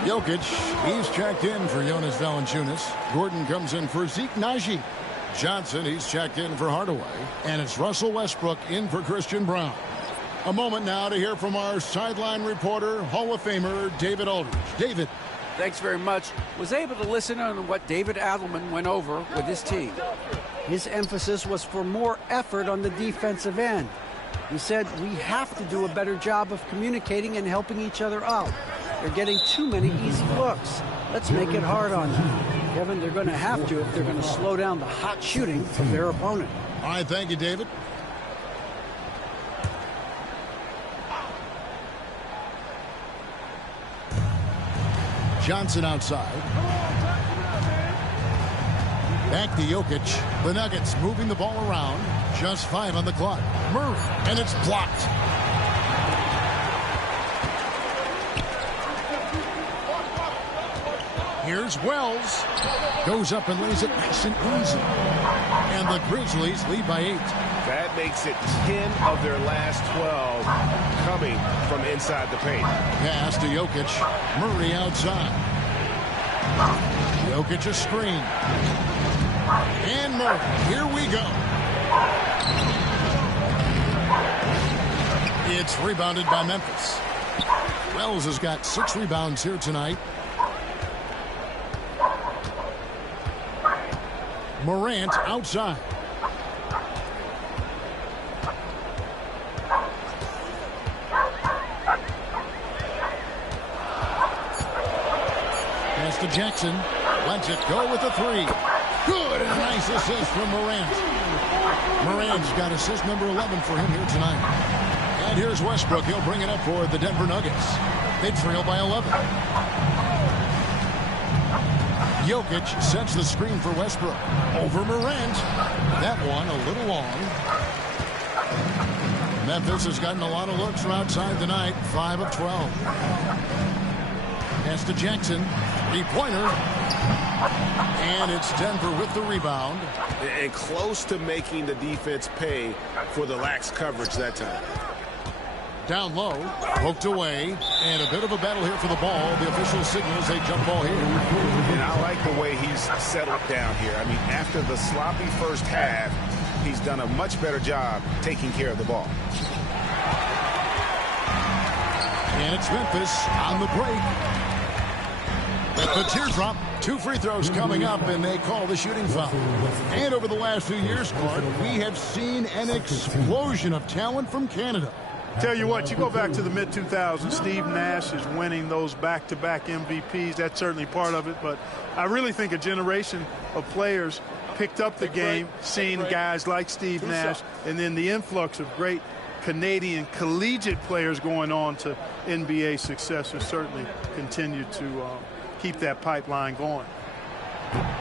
Jokic, he's checked in for Jonas Valanciunas. Gordon comes in for Zeke Najee. Johnson, he's checked in for Hardaway. And it's Russell Westbrook in for Christian Brown. A moment now to hear from our sideline reporter, Hall of Famer David Aldridge. David. Thanks very much. Was able to listen on what David Adelman went over with his team. His emphasis was for more effort on the defensive end. He said we have to do a better job of communicating and helping each other out. They're getting too many easy looks. Let's make it hard on them. Kevin, they're going to have to if they're going to slow down the hot shooting of their opponent. All right, thank you, David. Johnson outside. Back to Jokic. The Nuggets moving the ball around. Just 5 on the clock. Murray, and it's blocked. Here's Wells. Goes up and lays it nice and easy. And the Grizzlies lead by 8. That makes it 10 of their last 12 coming from inside the paint. Pass to Jokic. Murray outside. Jokic a screen. And Murray. Here we go. It's rebounded by Memphis. Wells has got 6 rebounds here tonight. Morant outside. Pass to Jackson. Lets it go with a 3. Good. And a nice assist from Morant. Morant's got assist number 11 for him here tonight. And here's Westbrook. He'll bring it up for the Denver Nuggets. They trail by 11. Jokic sets the screen for Westbrook. Over Morant. That one a little long. Memphis has gotten a lot of looks from outside tonight. 5 of 12. Pass to Jackson. 3-pointer. And it's Denver with the rebound. And close to making the defense pay for the lax coverage that time. Down low, poked away, and a bit of a battle here for the ball. The official signals a jump ball here. And I like the way he's settled down here. I mean, after the sloppy first half, he's done a much better job taking care of the ball. And it's Memphis on the break. At the teardrop, 2 free throws coming up, and they call the shooting foul. And over the last few years, Clark, we have seen an explosion of talent from Canada. Tell you what, you go back to the mid-2000s, Steve Nash is winning those back-to-back MVPs. That's certainly part of it, but I really think a generation of players picked up the game, seeing guys like Steve Nash, and then the influx of great Canadian collegiate players going on to NBA success has certainly continued to keep that pipeline going.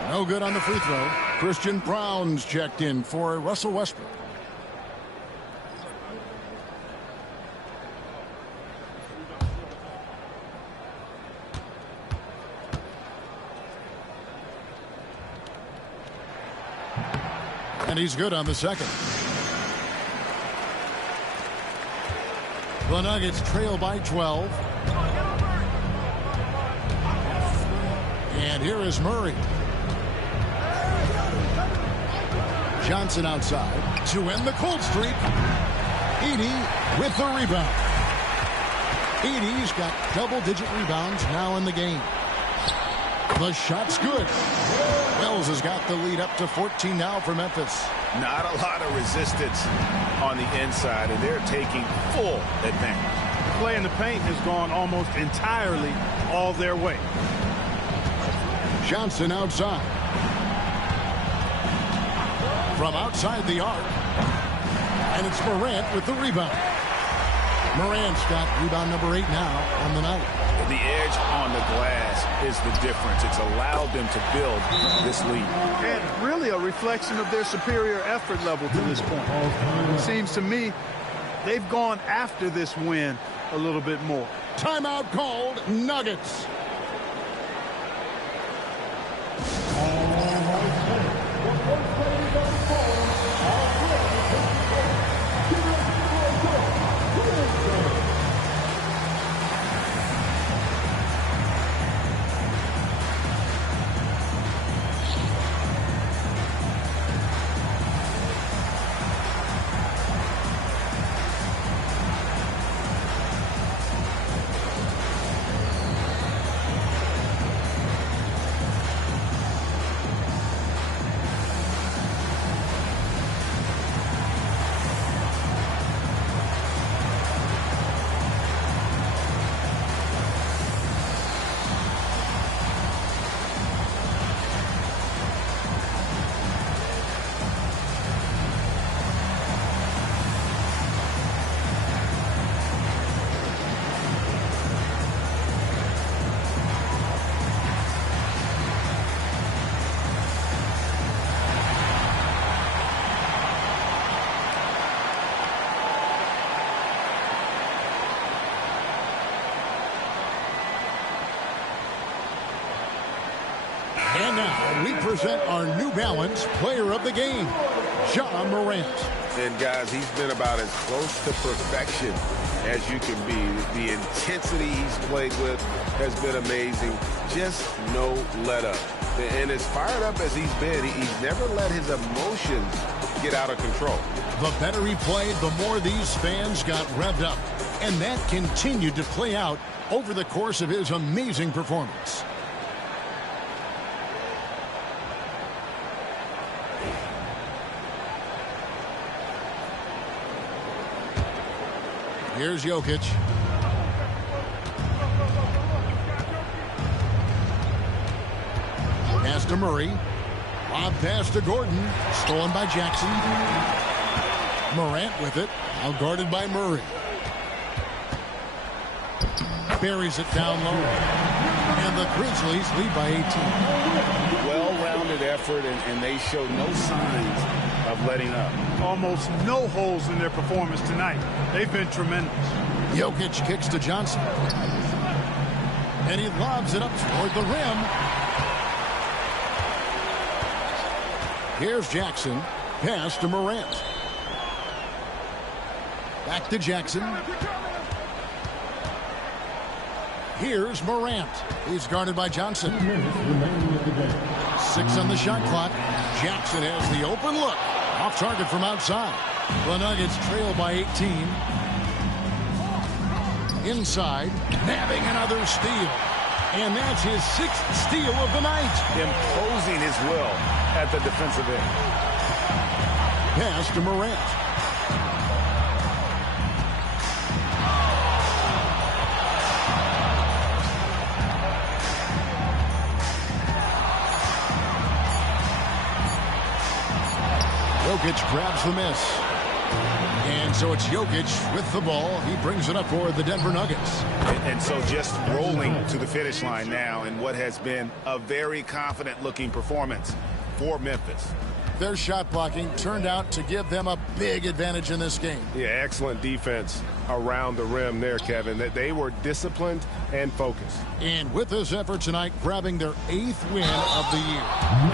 No good on the free throw. Christian Brown's checked in for Russell Westbrook. And he's good on the second. The Nuggets trail by 12. And here is Murray. Johnson outside to end the cold streak. Edey with the rebound. Edey's got double-digit rebounds now in the game. The shot's good. Wells has got the lead up to 14 now for Memphis. Not a lot of resistance on the inside, and they're taking full advantage. Play in the paint has gone almost entirely all their way. Johnson outside. From outside the arc. And it's Morant with the rebound. Morant's got rebound number 8 now on the night. The edge on the glass is the difference. It's allowed them to build this lead. And really a reflection of their superior effort level to this point. It seems to me they've gone after this win a little bit more. Timeout called, Nuggets. And now we present our New Balance Player of the Game, Ja Morant. And guys, he's been about as close to perfection as you can be. The intensity he's played with has been amazing. Just no let up. And as fired up as he's been, he's never let his emotions get out of control. The better he played, the more these fans got revved up. And that continued to play out over the course of his amazing performance. Here's Jokic. Pass to Murray. Lob pass to Gordon. Stolen by Jackson. Morant with it. Now guarded by Murray. Buries it down low. And the Grizzlies lead by 18. Well-rounded effort, and they show no signs of letting up. Almost no holes in their performance tonight. They've been tremendous. Jokic kicks to Johnson. And he lobs it up toward the rim. Here's Jackson. Pass to Morant. Back to Jackson. Here's Morant. He's guarded by Johnson. 6 on the shot clock. Jackson has the open look. Off target from outside. The Nuggets trail by 18. Inside. Nabbing another steal. And that's his 6th steal of the night. Imposing his will at the defensive end. Pass to Morant. Jokic grabs the miss. And so it's Jokic with the ball. He brings it up for the Denver Nuggets. And so just rolling to the finish line now in what has been a very confident-looking performance for Memphis. Their shot blocking turned out to give them a big advantage in this game. Yeah, excellent defense around the rim there, Kevin. They were disciplined and focused. And with this effort tonight, grabbing their 8th win of the year.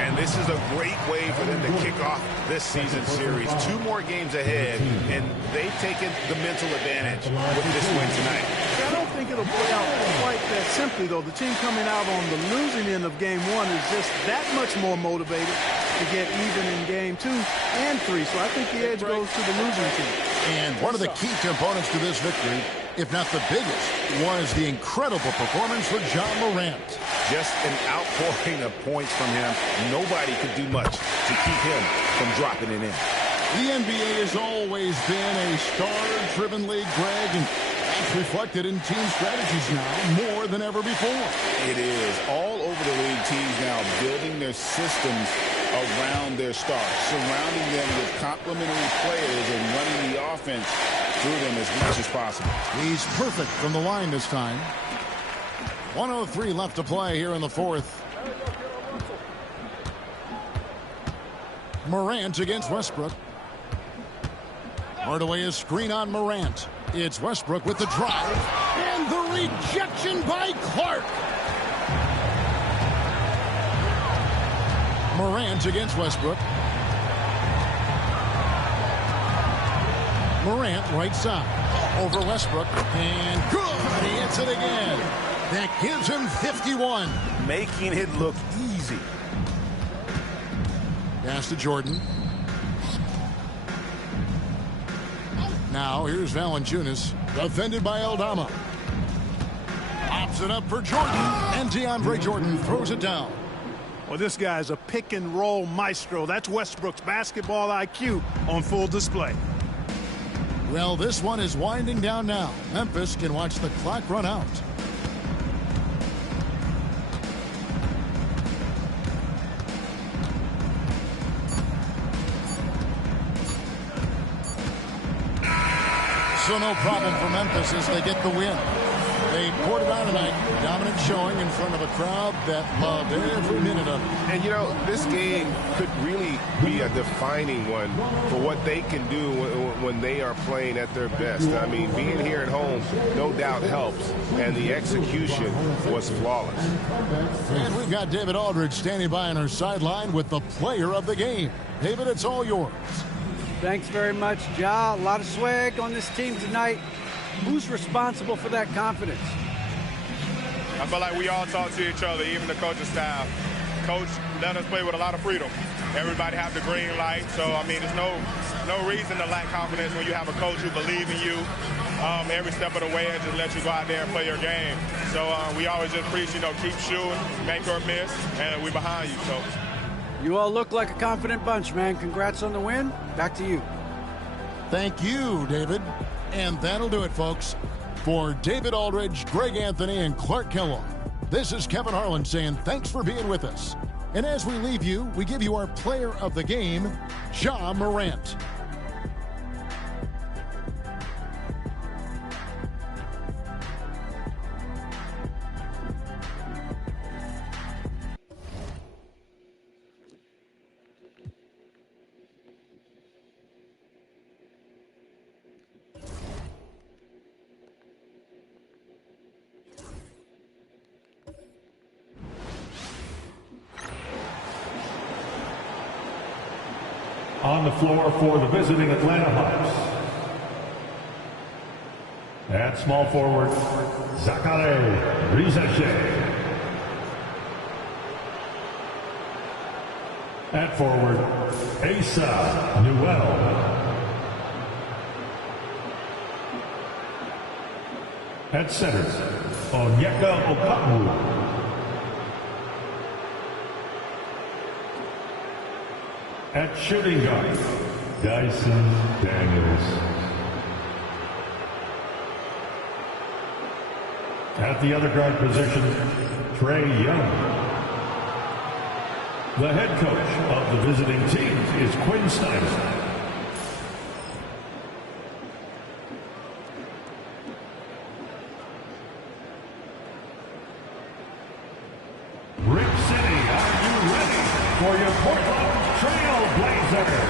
And this is a great way for them to kick off this season series. 2 more games ahead, and they've taken the mental advantage with this win tonight. I don't think it'll play out quite that simply, though. The team coming out on the losing end of game 1 is just that much more motivated to get even in game 2 and 3. So I think the edge goes to the losing team. And one of the key components to this victory, if not the biggest, was the incredible performance for Ja Morant. Just an outpouring of points from him. Nobody could do much to keep him from dropping it in. The NBA has always been a star-driven league, Greg, and that's reflected in team strategies now more than ever before. It is. All over the league, teams now building their systems around their stars, surrounding them with complementary players and running the offense through them as much as possible. He's perfect from the line this time. 1:03 left to play here in the 4th. Morant against Westbrook. Hardaway is screen on Morant. It's Westbrook with the drive. And the rejection by Clark. Morant against Westbrook. Morant right side. Over Westbrook. And good. He hits it again. That gives him 51. Making it look easy. Pass to Jordan. Now here's Valanciunas. Defended by Aldama. Pops it up for Jordan. And DeAndre Jordan throws it down. Well, this guy is a pick-and-roll maestro. That's Westbrook's basketball IQ on full display. Well, this one is winding down now. Memphis can watch the clock run out. So no problem for Memphis as they get the win. They poured it on tonight. Dominant showing in front of a crowd that loved every minute of it. And, you know, this game could really be a defining one for what they can do when they are playing at their best. I mean, being here at home, no doubt helps, and the execution was flawless. And we've got David Aldridge standing by on our sideline with the player of the game. David, it's all yours. Thanks very much, Ja. A lot of swag on this team tonight. Who's responsible for that confidence? I feel like we all talk to each other, even the coaching staff. Coach let us play with a lot of freedom. Everybody have the green light, so I mean, there's no reason to lack confidence when you have a coach who believes in you every step of the way and just let you go out there and play your game. So we always just preach, keep shooting, make or miss, and we're behind you. So you all look like a confident bunch, man. Congrats on the win. Back to you. Thank you, David. And that'll do it, folks. For David Aldridge, Greg Anthony, and Clark Kellogg, this is Kevin Harlan saying thanks for being with us. And as we leave you, we give you our player of the game, Ja Morant. On the floor for the visiting Atlanta Hawks. At small forward, Zaccharie Rizache. At forward, Asa Newell. At center, Onyeka Okongwu. At shooting guard, Dyson Daniels. At the other guard position, Trae Young. The head coach of the visiting team is Quinn Snyder. Rip City, are you ready for your Portland Trail Blazers?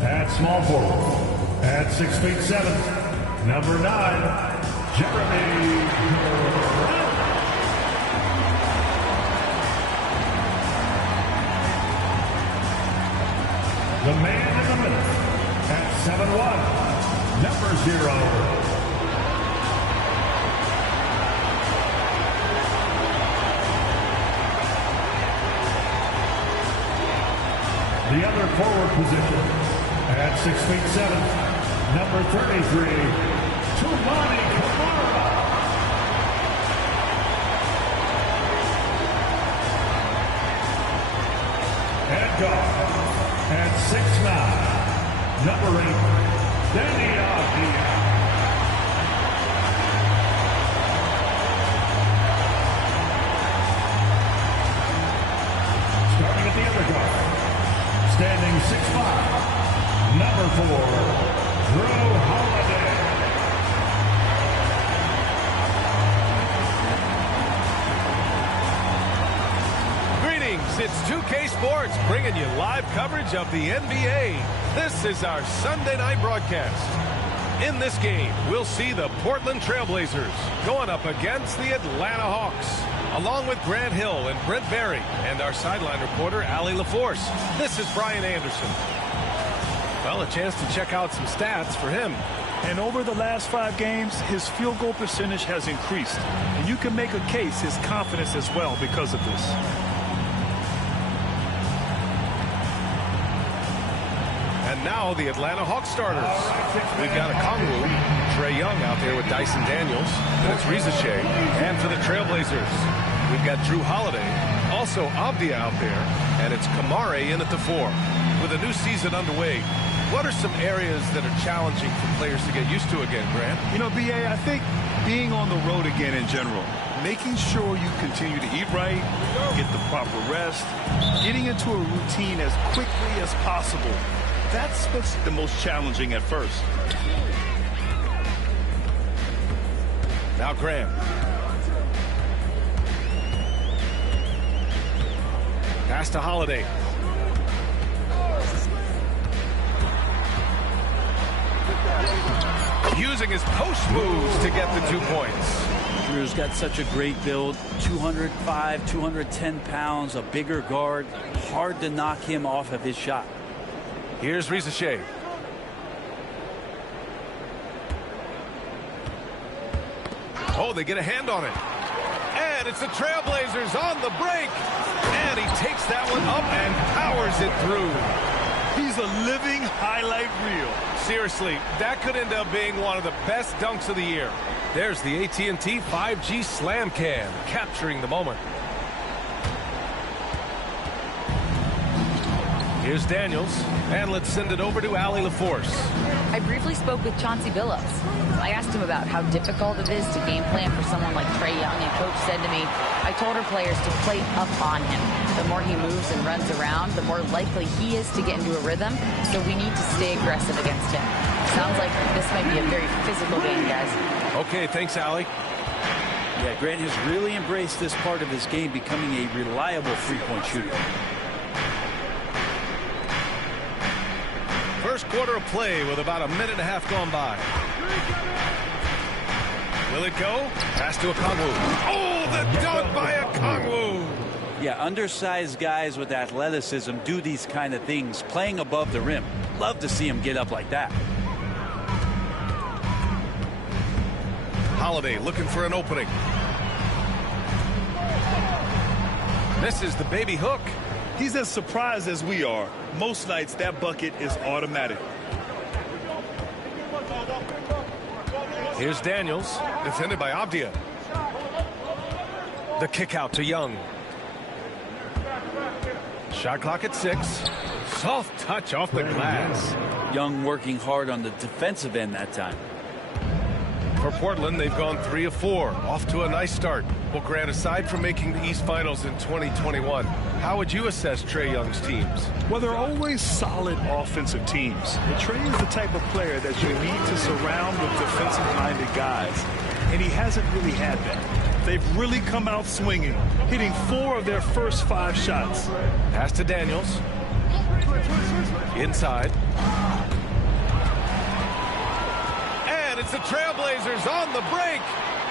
At small forward, at 6'7", number 9, Jeremy Grant. The man in the middle, at 7'1", number 0. The other forward position, at 6'7", number 33, Toumani Camara. At guard, at 6'9", number 8, Danny Avdija. Starting at the other guard, standing 6'5", number 4, Drew Holiday. Greetings, it's 2K Sports bringing you live coverage of the NBA. This is our Sunday night broadcast. In this game, we'll see the Portland Trail Blazers going up against the Atlanta Hawks, along with Grant Hill and Brent Barry, and our sideline reporter, Allie LaForce. This is Brian Anderson. Well, a chance to check out some stats for him. And over the last 5 games, his field goal percentage has increased. And you can make a case, his confidence as well, because of this. And now the Atlanta Hawks starters. We've got Okongwu, Trae Young out there with Dyson Daniels. Then it's Rizache. And for the Trailblazers, we've got Drew Holiday. Also Avdija out there. And it's Camara in at the 4. With a new season underway, What are some areas that are challenging for players to get used to again, Grant? You know, B.A., I think being on the road again in general, making sure you continue to eat right, get the proper rest, getting into a routine as quickly as possible. That's what's the most challenging at first. Now Graham. Pass to Holiday. Using his post moves to get the 2 points. Drew's got such a great build, 205, 210 pounds, a bigger guard. Hard to knock him off of his shot. Here's Risacher. Oh, they get a hand on it. And it's the Trailblazers on the break. And he takes that one up and powers it through. He's a living highlight reel. Seriously, that could end up being one of the best dunks of the year. There's the AT&T 5G Slam Cam, capturing the moment. Here's Daniels, and let's send it over to Allie LaForce. I briefly spoke with Chauncey Billups. I asked him about how difficult it is to game plan for someone like Trae Young, and Coach said to me, I told our players to play up on him. The more he moves and runs around, the more likely he is to get into a rhythm, so we need to stay aggressive against him. Sounds like this might be a very physical game, guys. Okay, thanks, Allie. Yeah, Grant has really embraced this part of his game, becoming a reliable three-point shooter. First quarter of play with about a minute and a half gone by. Will it go? Pass to Okongwu. Oh, the dunk by Okongwu. Yeah, undersized guys with athleticism do these kind of things, playing above the rim. Love to see him get up like that. Holiday looking for an opening. Misses the baby hook. He's as surprised as we are. Most nights, that bucket is automatic. Here's Daniels, defended by Abdia. The kick out to Young. Shot clock at 6. Soft touch off the glass. Young working hard on the defensive end that time. For Portland, they've gone 3 of 4. Off to a nice start. Well, Grant, aside from making the East Finals in 2021, how would you assess Trae Young's teams? Well, they're always solid offensive teams. But Trae is the type of player that you need to surround with defensive-minded guys. And he hasn't really had that. They've really come out swinging, hitting 4 of their first 5 shots. Pass to Daniels. Inside. And it's the Trailblazers on the break.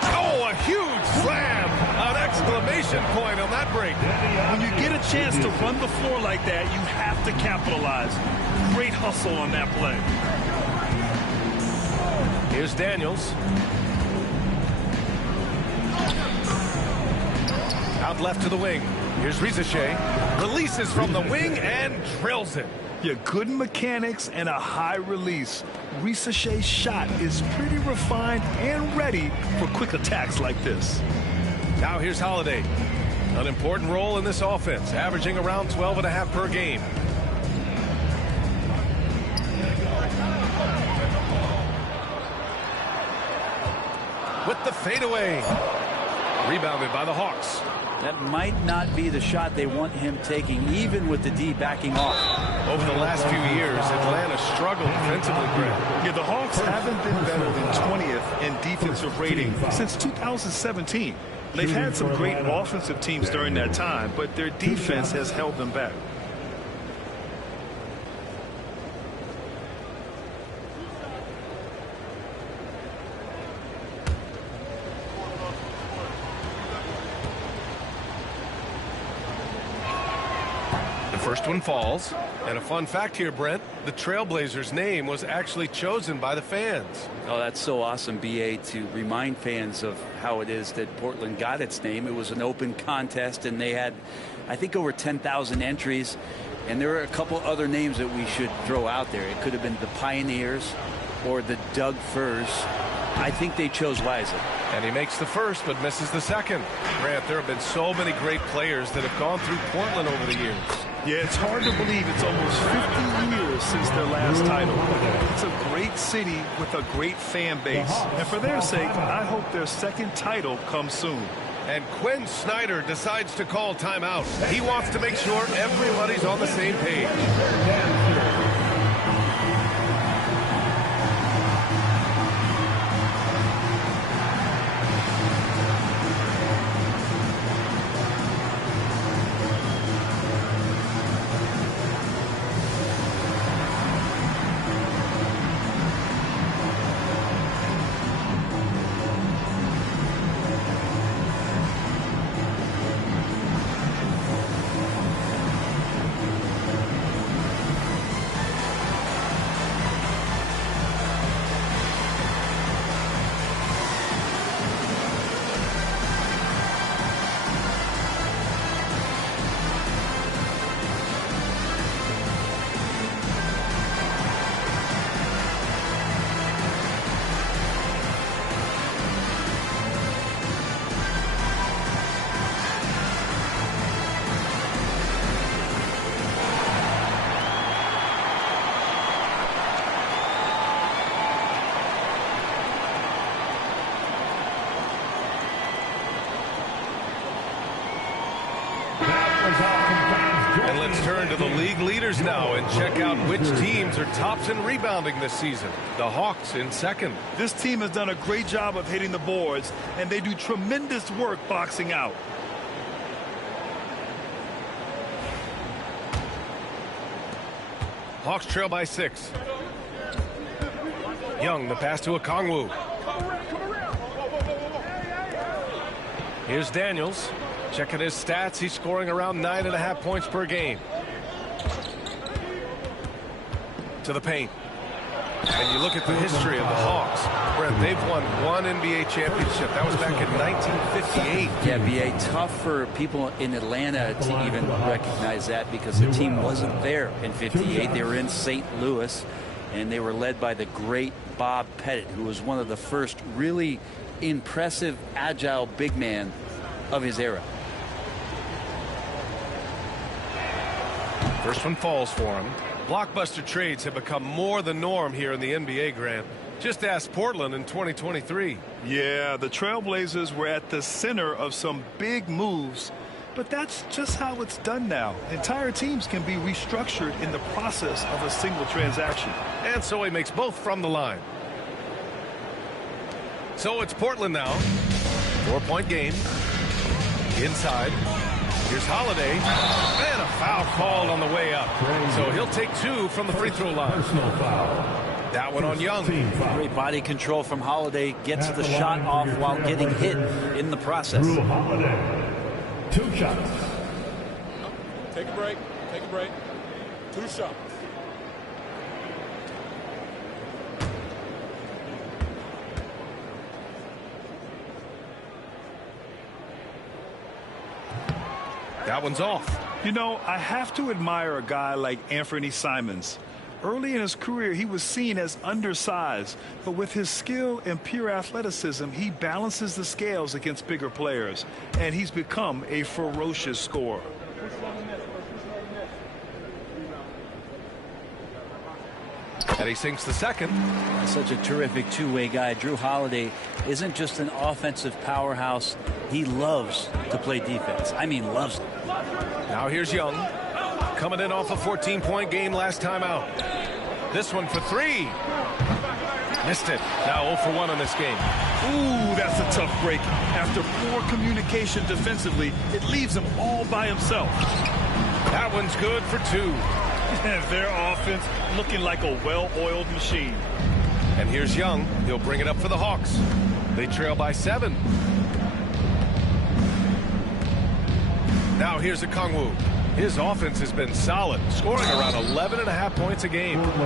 Oh, a huge slam. An exclamation point on that break. When you get a chance to run the floor like that, you have to capitalize. Great hustle on that play. Here's Daniels. Out left to the wing. Here's Risacher. Releases from the wing and drills it. Yeah, good mechanics and a high release. Risacher's shot is pretty refined and ready for quick attacks like this. Now here's Holiday. An important role in this offense, averaging around 12.5 per game. With the fadeaway. Rebounded by the Hawks. That might not be the shot they want him taking, even with the D backing off. Over the last few years, Atlanta struggled defensively, Grant. Yeah, the Hawks haven't been better than 20th in defensive rating since 2017. They've had some great offensive teams during that time, but their defense has held them back. First one falls. And a fun fact here, Brent, the Trailblazers' name was actually chosen by the fans. Oh, that's so awesome, BA, to remind fans of how it is that Portland got its name. It was an open contest, and they had, I think, over 10,000 entries. And there are a couple other names that we should throw out there. It could have been the Pioneers or the Doug Furs. I think they chose wisely. And he makes the first, but misses the second. Grant, there have been so many great players that have gone through Portland over the years. Yeah, it's hard to believe it's almost 50 years since their last title. It's a great city with a great fan base. And for their sake, I hope their second title comes soon. And Quinn Snyder decides to call timeout. He wants to make sure everybody's on the same page. And let's turn to the league leaders now and check out which teams are tops in rebounding this season. The Hawks in second. This team has done a great job of hitting the boards, and they do tremendous work boxing out. Hawks trail by 6. Young, the pass to Okongwu. Here's Daniels. Checking his stats, he's scoring around 9.5 points per game. To the paint. And you look at the history of the Hawks. Brent, they've won one NBA championship. That was back in 1958. Yeah, B.A. tough for people in Atlanta to even recognize that because the team wasn't there in 58. They were in St. Louis, and they were led by the great Bob Pettit, who was one of the first really impressive, agile big man of his era. First one falls for him. Blockbuster trades have become more the norm here in the NBA, Grant. Just ask Portland in 2023. Yeah, the Trailblazers were at the center of some big moves, but that's just how it's done now. Entire teams can be restructured in the process of a single transaction. And so he makes both from the line. So it's Portland now. 4-point game. Inside. Here's Holiday. And a foul called on the way up. So he'll take 2 from the free throw line. That one on Young. Great body control from Holiday. Gets the shot off while getting hit in the process. Holiday. 2 shots. Take a break. Take a break. 2 shots. That one's off. You know, I have to admire a guy like Anthony Simons. Early in his career, he was seen as undersized, but with his skill and pure athleticism, he balances the scales against bigger players, and he's become a ferocious scorer. And he sinks the second. Such a terrific two-way guy. Drew Holiday isn't just an offensive powerhouse. He loves to play defense. I mean, loves it. Now here's Young. Coming in off a 14-point game last time out. This one for 3. Missed it. Now 0 for 1 in this game. Ooh, that's a tough break. After poor communication defensively, it leaves him all by himself. That one's good for 2. Their offense looking like a well-oiled machine. And here's Young. He'll bring it up for the Hawks. They trail by 7. Now here's Okongwu. His offense has been solid, scoring around 11.5 points a game. First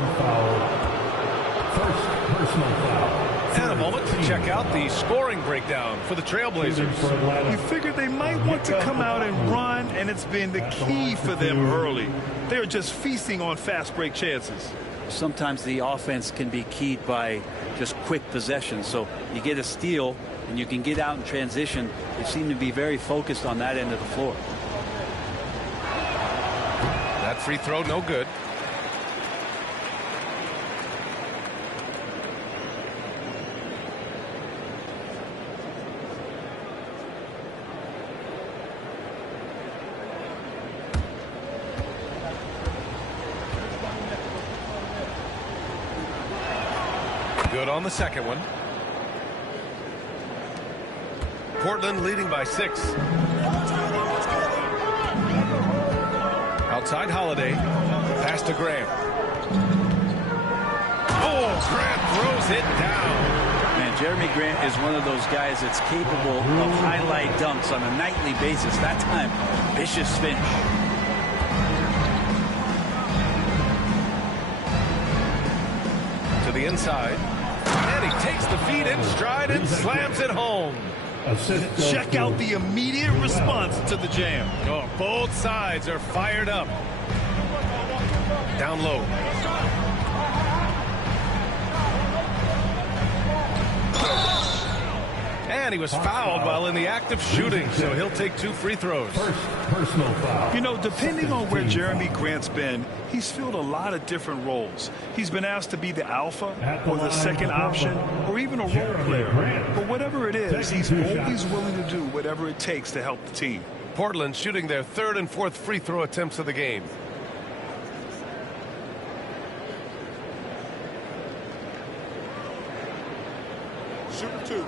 personal foul. And a moment to check out the scoring breakdown for the Trailblazers. You figured they might want to come out and run, and it's been the key for them early. They're just feasting on fast break chances. Sometimes the offense can be keyed by just quick possession. So you get a steal, and you can get out in transition. They seem to be very focused on that end of the floor. free throw, no good. Good on the second one. Portland leading by 6. Outside Holiday. Pass to Grant. Oh, Grant throws it down. Man, Jeremy Grant is one of those guys that's capable of highlight dunks on a nightly basis. That time, vicious finish. To the inside. And he takes the feed in stride and slams it home. Check out the immediate response to the jam. Oh, both sides are fired up. Down low. And he was fouled while in the act of shooting, so he'll take 2 free throws. Personal foul. You know, depending on where Jeremy Grant's been, he's filled a lot of different roles. He's been asked to be the alpha or the second option or even a role player. But whatever it is, he's always willing to do whatever it takes to help the team. Portland shooting their 3rd and 4th free throw attempts of the game. Shooter 2.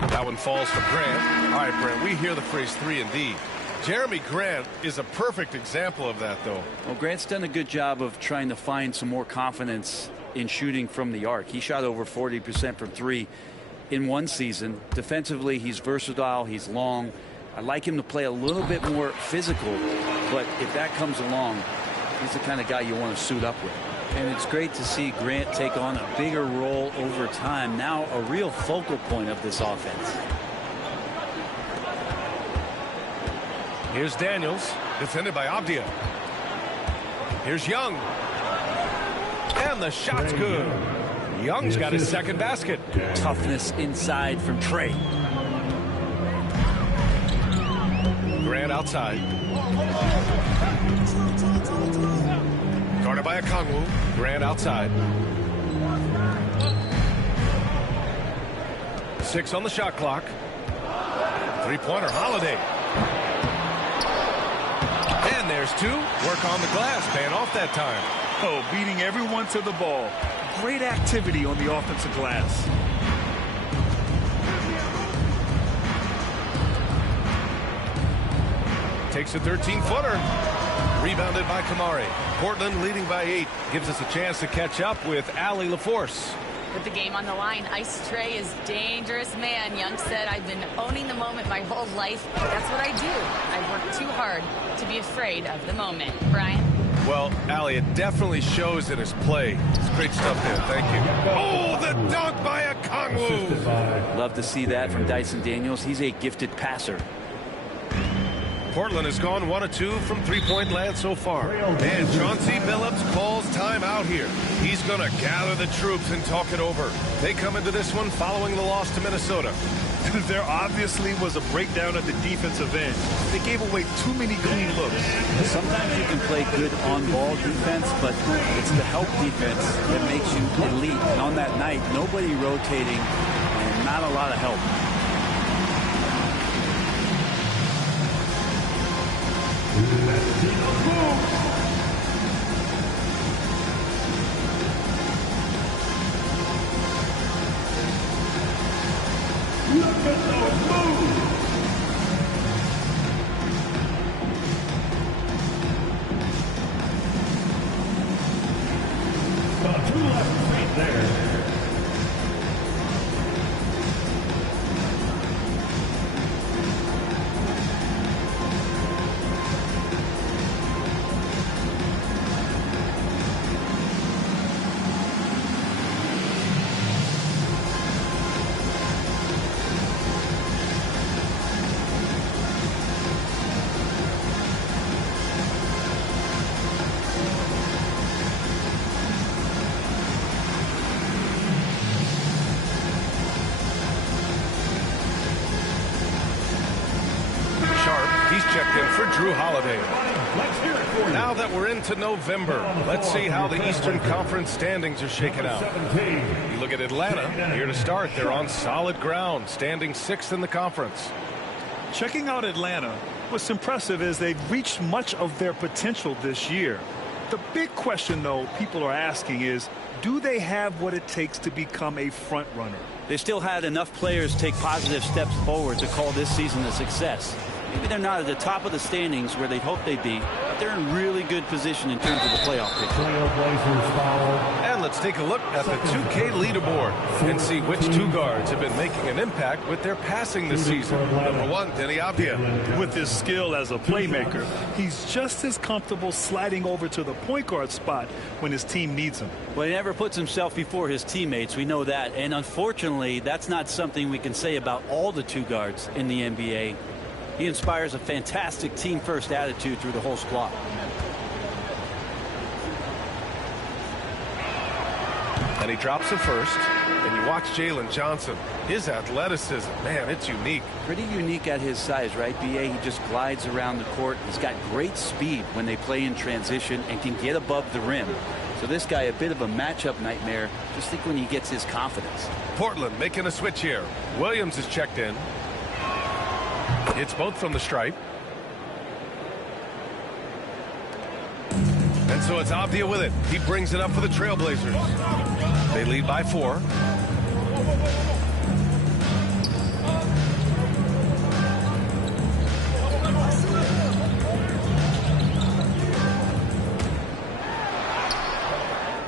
That one falls for Grant. All right, Brent, we hear the phrase 3 and D. Jeremy Grant is a perfect example of that, though. Well, Grant's done a good job of trying to find some more confidence in shooting from the arc. He shot over 40% from 3 in one season. Defensively, he's versatile. He's long. I'd like him to play a little bit more physical, but if that comes along, he's the kind of guy you want to suit up with. And it's great to see Grant take on a bigger role over time. Now a real focal point of this offense. Here's Daniels, defended by Abdia. Here's Young. And the shot's good. Young's got his second basket. Toughness inside from Trey. Grant outside. Guarded by Okongwu. Grant outside. 6 on the shot clock. 3-pointer Holiday. And there's 2. Work on the glass, paying off that time. Oh, beating everyone to the ball. Great activity on the offensive glass. Takes a 13-footer. Rebounded by Kamari. Portland leading by 8. Gives us a chance to catch up with Allie LaForce. With the game on the line, Ice Trey is dangerous man. Young said, I've been owning the moment my whole life. That's what I do. I work too hard to be afraid of the moment. Brian? Well, Allie, it definitely shows in his play. It's great stuff there. Thank you. Oh, the dunk by Okongwu. Love to see that from Dyson Daniels. He's a gifted passer. Portland has gone 1 of 2 from 3-point land so far. And Chauncey Billups calls time out here. He's going to gather the troops and talk it over. They come into this one following the loss to Minnesota. There obviously was a breakdown at the defensive end. They gave away too many clean looks. Sometimes you can play good on-ball defense, but it's the help defense that makes you elite. And on that night, nobody rotating and not a lot of help. Look at those moves! Two left feet there. for Drew Holiday. Now that we're into November, let's see how the Eastern Conference standings are shaking out. You look at Atlanta, here to start. They're on solid ground, standing 6th in the conference. Checking out Atlanta, what's impressive is they've reached much of their potential this year. The big question, though, people are asking is, do they have what it takes to become a front runner? They still had enough players take positive steps forward to call this season a success. Maybe they're not at the top of the standings where they'd hope they'd be, but they're in really good position in terms of the playoff picture. And let's take a look at the 2K leaderboard and see which two guards have been making an impact with their passing this season. Number 1, Denny Avdia. With his skill as a playmaker, he's just as comfortable sliding over to the point guard spot when his team needs him. Well, he never puts himself before his teammates. We know that. And unfortunately, that's not something we can say about all the two guards in the NBA. He inspires a fantastic team-first attitude through the whole squad. And he drops it first. And you watch Jalen Johnson. His athleticism, man, it's unique. Pretty unique at his size, right, B.A.? He just glides around the court. He's got great speed when they play in transition and can get above the rim. So this guy, a bit of a matchup nightmare. Just think when he gets his confidence. Portland making a switch here. Williams is checked in. It's both from the stripe. And so it's Avdia with it. He brings it up for the Trailblazers. They lead by 4.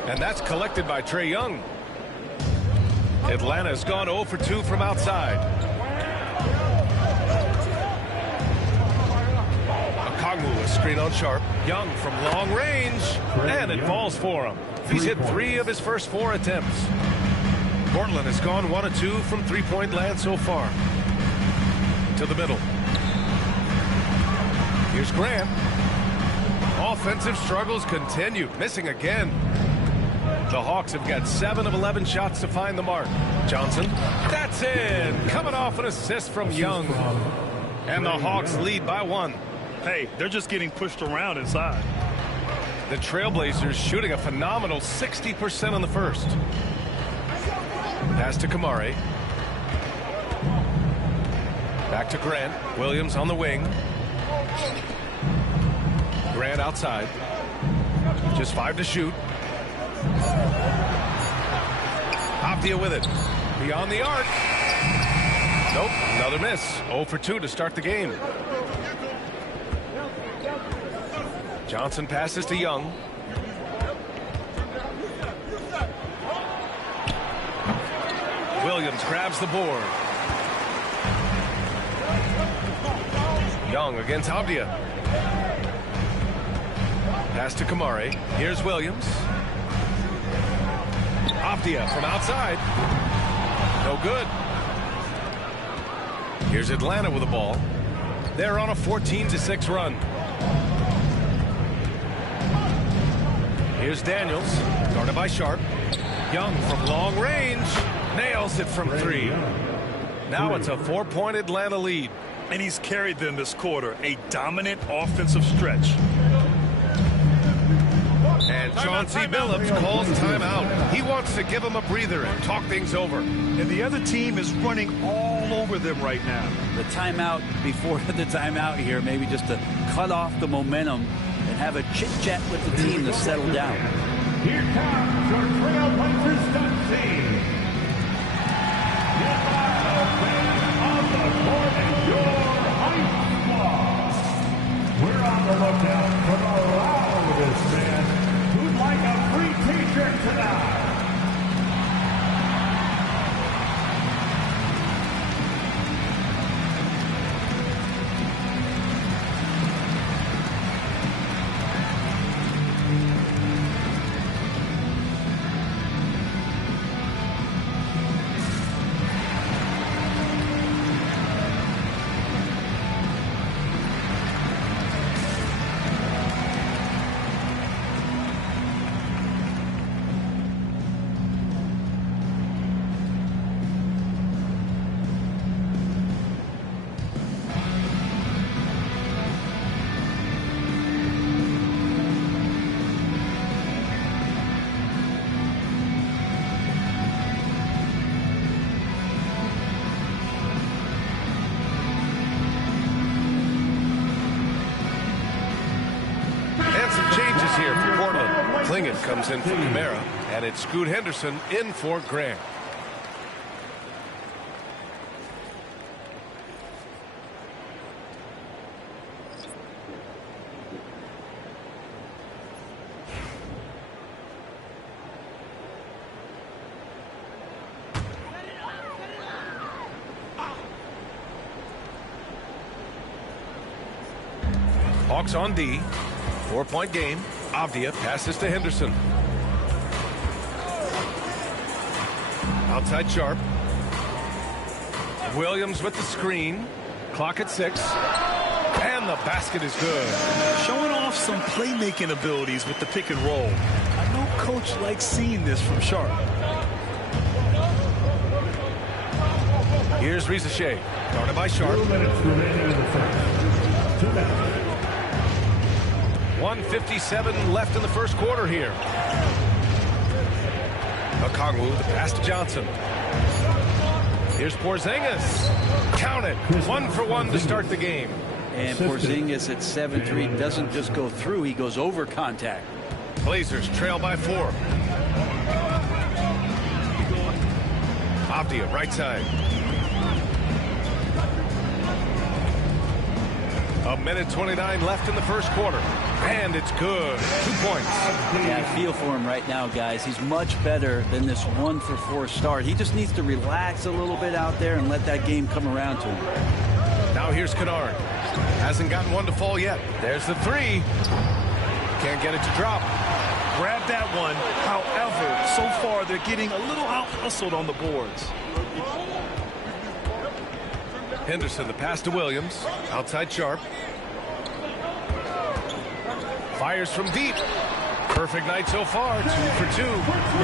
And that's collected by Trae Young. Atlanta's gone 0 for 2 from outside. A screen on Sharp. Young from long range, and it falls for him. He's hit 3 of his first 4 attempts. Portland has gone 1 of 2 from three-point land so far. To the middle. Here's Grant. Offensive struggles continue, missing again. The Hawks have got 7 of 11 shots to find the mark. Johnson, that's in. Coming off an assist from Young. And the Hawks lead by 1. Hey, they're just getting pushed around inside. The Trailblazers shooting a phenomenal 60% on the first. Pass to Kamari. Back to Grant. Williams on the wing. Grant outside. Just 5 to shoot. Avdia with it. Beyond the arc. Nope, another miss. 0 for 2 to start the game. Johnson passes to Young. Williams grabs the board. Young against Avdia. Pass to Kamari. Here's Williams. Avdia from outside. No good. Here's Atlanta with the ball. They're on a 14-6 run. Here's Daniels, guarded by Sharp. Young from long range, nails it from 3. Now it's a 4-point Atlanta lead. And he's carried them this quarter, a dominant offensive stretch. And Chauncey Billups calls timeout. He wants to give them a breather and talk things over. And the other team is running all over them right now. The timeout before the timeout here, maybe just to cut off the momentum and have a chit-chat with the team to settle down. Here comes your Trailblazers team. Get back on the court and your hype squad. We're on the lookout for the loudest man who'd like a free t-shirt tonight. here for Portland. Klingett comes in for Kamara, and it's Scoot Henderson in for Grant. Hawks on D. 4-point game. Avdia passes to Henderson. Outside Sharp. Williams with the screen. Clock at 6. And the basket is good. Showing off some playmaking abilities with the pick and roll. I know Coach likes seeing this from Sharp. Here's Rizachet. Guarded by Sharp. 2 minutes remaining in the first. 2 minutes. 1:57 left in the first quarter here. Okongwu, the pass to Johnson. Here's Porzingis. Count it. 1 for 1 to start the game. And Porzingis at 7'3" doesn't just go through, he goes over contact. Blazers trail by 4. Avdia, right side. 1:29 left in the first quarter. And it's good. 2 points. Yeah, I feel for him right now, guys. He's much better than this 1 for 4 start. He just needs to relax a little bit out there and let that game come around to him. Now here's Kennard. Hasn't gotten one to fall yet. There's the 3. Can't get it to drop. Grab that one. However, so far they're getting a little out-hustled on the boards. Henderson, the pass to Williams. Outside Sharp. Fires from deep. Perfect night so far. 2 for 2.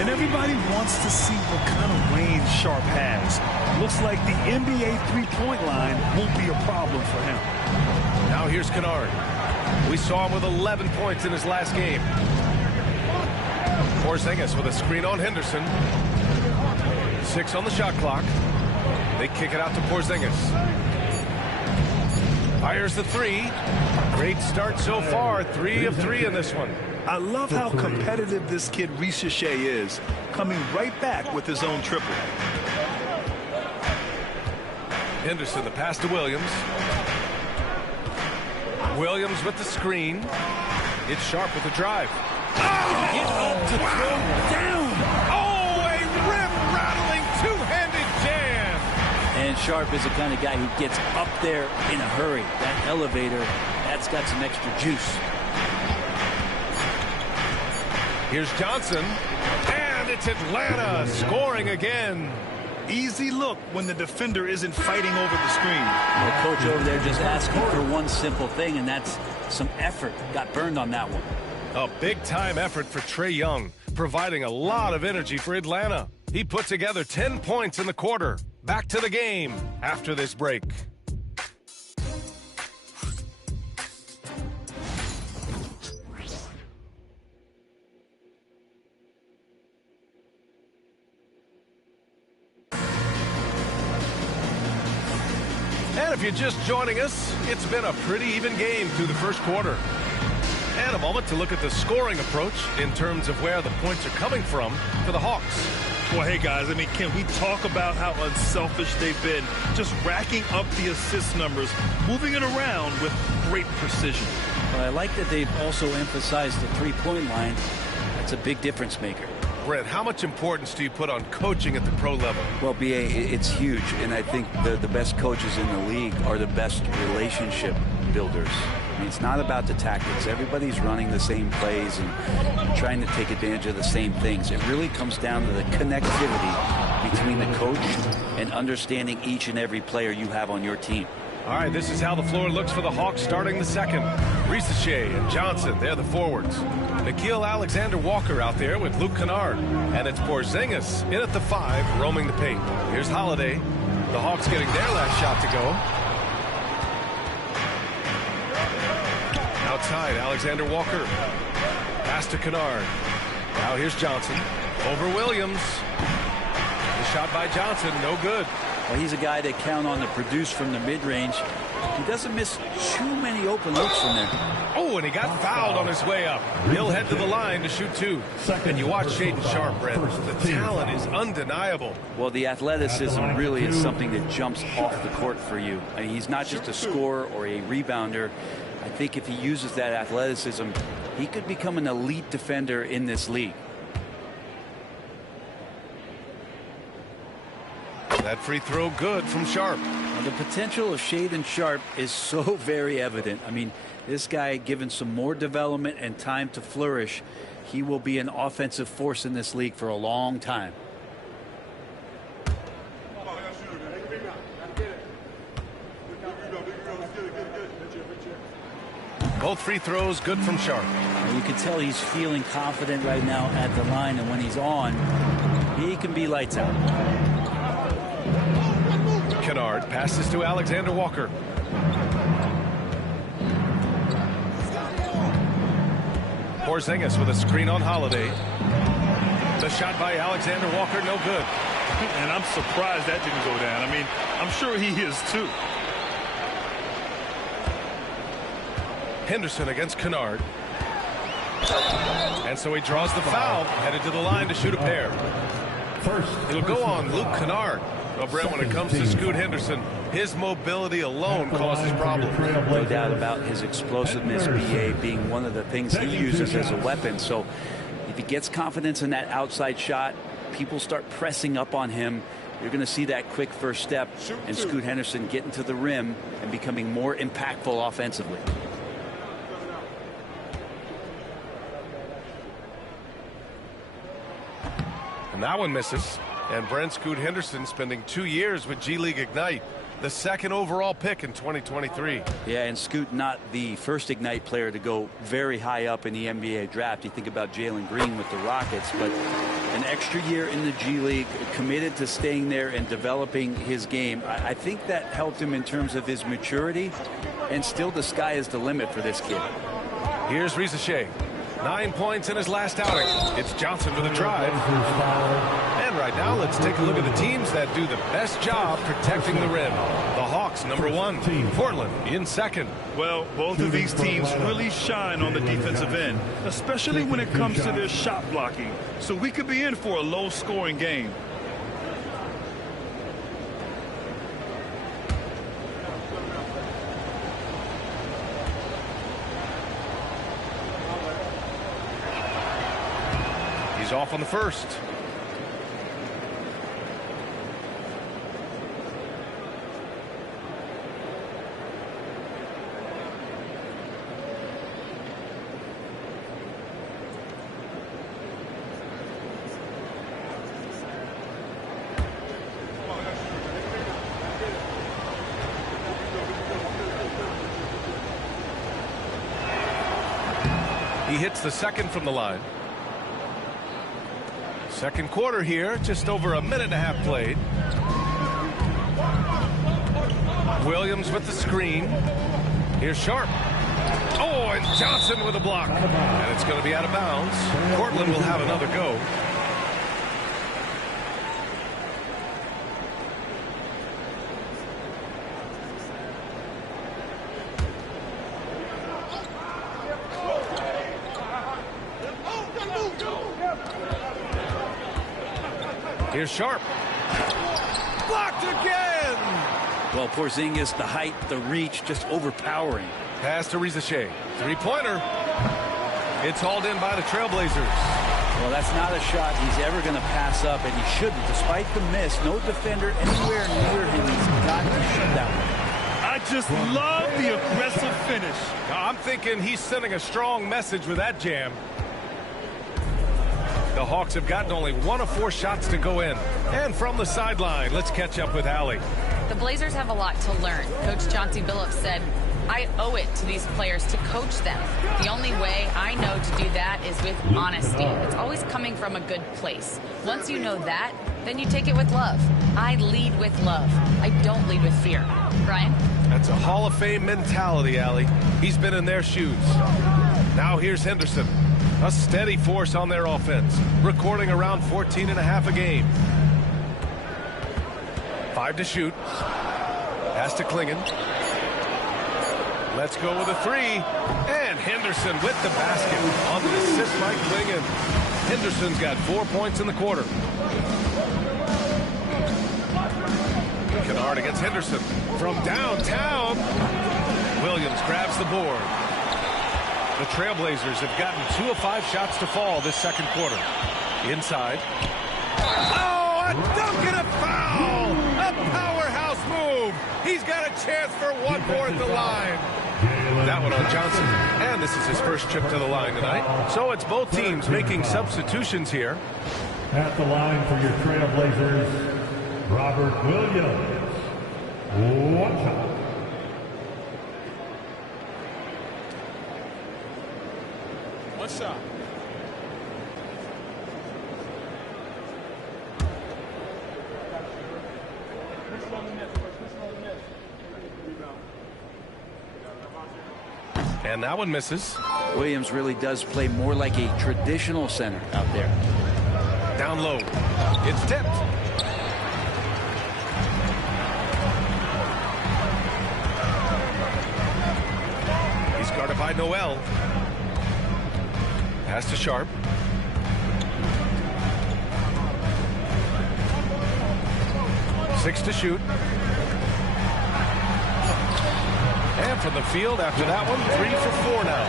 And everybody wants to see what kind of range Sharp has. Looks like the NBA three-point line won't be a problem for him. Now here's Kennard. We saw him with 11 points in his last game. Porzingis with a screen on Henderson. 6 on the shot clock. They kick it out to Porzingis. Fires the 3. Great start so far. 3 of 3 in this one. I love how competitive this kid Rizachet is, coming right back with his own triple. Henderson, the pass to Williams. Williams with the screen. It's Sharp with the drive. Oh! Get up to throw down. Oh, a rim-rattling two-handed jam. And Sharp is the kind of guy who gets up there in a hurry. That elevator, that's got some extra juice. Here's Johnson. And it's Atlanta scoring again. Easy look when the defender isn't fighting over the screen. The coach over there just asking for one simple thing, and that's some effort. Got burned on that one. A big-time effort for Trae Young, providing a lot of energy for Atlanta. He put together 10 points in the quarter. Back to the game after this break. And if you're just joining us, it's been a pretty even game through the first quarter. And a moment to look at the scoring approach in terms of where the points are coming from for the Hawks. Well, hey, guys, I mean, can we talk about how unselfish they've been? Just racking up the assist numbers, moving it around with great precision. Well, I like that they've also emphasized the three-point line. That's a big difference maker. Brent, how much importance do you put on coaching at the pro level? Well, B.A., it's huge, and I think the best coaches in the league are the best relationship builders. I mean, it's not about the tactics. Everybody's running the same plays and trying to take advantage of the same things. It really comes down to the connectivity between the coach and understanding each and every player you have on your team. All right, this is how the floor looks for the Hawks starting the second. Rizachet and Johnson, they're the forwards. Nickeil Alexander-Walker out there with Luke Kennard. And it's Porzingis in at the 5, roaming the paint. Here's Holiday. The Hawks getting their last shot to go. Outside, Alexander-Walker. Pass to Kennard. Now here's Johnson. Over Williams. The shot by Johnson, no good. Well, he's a guy they count on to produce from the mid-range. He doesn't miss too many open looks from there. Oh, and he got fouled on his way up. He'll head to the line to shoot 2. And you watch Shaedon Sharpe, Brent. The talent is undeniable. Well, the athleticism really is something that jumps off the court for you. I mean, he's not just a scorer or a rebounder. I think if he uses that athleticism, he could become an elite defender in this league. That free throw good from Sharpe. Well, the potential of Shaedon Sharpe is so very evident. I mean, this guy, given some more development and time to flourish, he will be an offensive force in this league for a long time. Both free throws good from Sharpe. You can tell he's feeling confident right now at the line, and when he's on, he can be lights out. Kennard passes to Alexander Walker. Porzingis with a screen on Holiday. The shot by Alexander Walker, no good. And I'm surprised that didn't go down. I mean, I'm sure he is too. Henderson against Kennard. And so he draws the foul, headed to the line to shoot a pair. It'll go on Luke Kennard. Well, Brent, when it comes to Scoot Henderson, his mobility alone causes problems. No doubt about his explosiveness, BA, being one of the things he uses as a weapon. So if he gets confidence in that outside shot, people start pressing up on him. You're going to see that quick first step and Scoot Henderson getting to the rim and becoming more impactful offensively. And that one misses. And Brent, Scoot Henderson spending 2 years with G League Ignite, the 2nd overall pick in 2023. Yeah, and Scoot not the first Ignite player to go very high up in the NBA draft. You think about Jalen Green with the Rockets, but an extra year in the G League, committed to staying there and developing his game. I think that helped him in terms of his maturity, and still the sky is the limit for this kid. Here's Risacher. 9 points in his last outing. It's Johnson with a drive. And right now, let's take a look at the teams that do the best job protecting the rim. The Hawks, number 1. Portland in 2nd. Well, both of these teams really shine on the defensive end, especially when it comes to their shot blocking. So we could be in for a low-scoring game. He's off on the first. He hits the second from the line. Second quarter here, just over a minute and a half played. Williams with the screen. Here's Sharpe. Oh, and Johnson with a block. And it's going to be out of bounds. Portland will have another go. Here's Sharpe. Blocked again! Well, Porzingis, the height, the reach, just overpowering. Pass to Risacher. Three-pointer. It's hauled in by the Trailblazers. Well, that's not a shot he's ever going to pass up, and he shouldn't. Despite the miss, no defender anywhere near him. He's got to shoot that one. I just love the aggressive finish. Now, I'm thinking he's sending a strong message with that jam. The Hawks have gotten only 1 of 4 shots to go in. And from the sideline, let's catch up with Allie. The Blazers have a lot to learn. Coach Chauncey Billups said, I owe it to these players to coach them. The only way I know to do that is with honesty. It's always coming from a good place. Once you know that, then you take it with love. I lead with love. I don't lead with fear. Brian? That's a Hall of Fame mentality, Allie. He's been in their shoes. Now here's Henderson. A steady force on their offense, recording around 14.5 a game. 5 to shoot. Pass to Klingon. Let's go with a 3. And Henderson with the basket on the assist by Klingon. Henderson's got 4 points in the quarter. Kennard against Henderson from downtown. Williams grabs the board. The Trailblazers have gotten 2 of 5 shots to fall this second quarter. Inside. Oh, a dunk and a foul! A powerhouse move! He's got a chance for one more at the line. That one on Johnson. And this is his first trip to the line tonight. So it's both teams making substitutions here. At the line for your Trailblazers, Robert Williams. 1 shot. One shot. And that one misses. Williams really does play more like a traditional center out there. Down low. It's tipped. He's guarded by Noel. Pass to Sharp. Six to shoot. And from the field after that one, 3 for 4 now.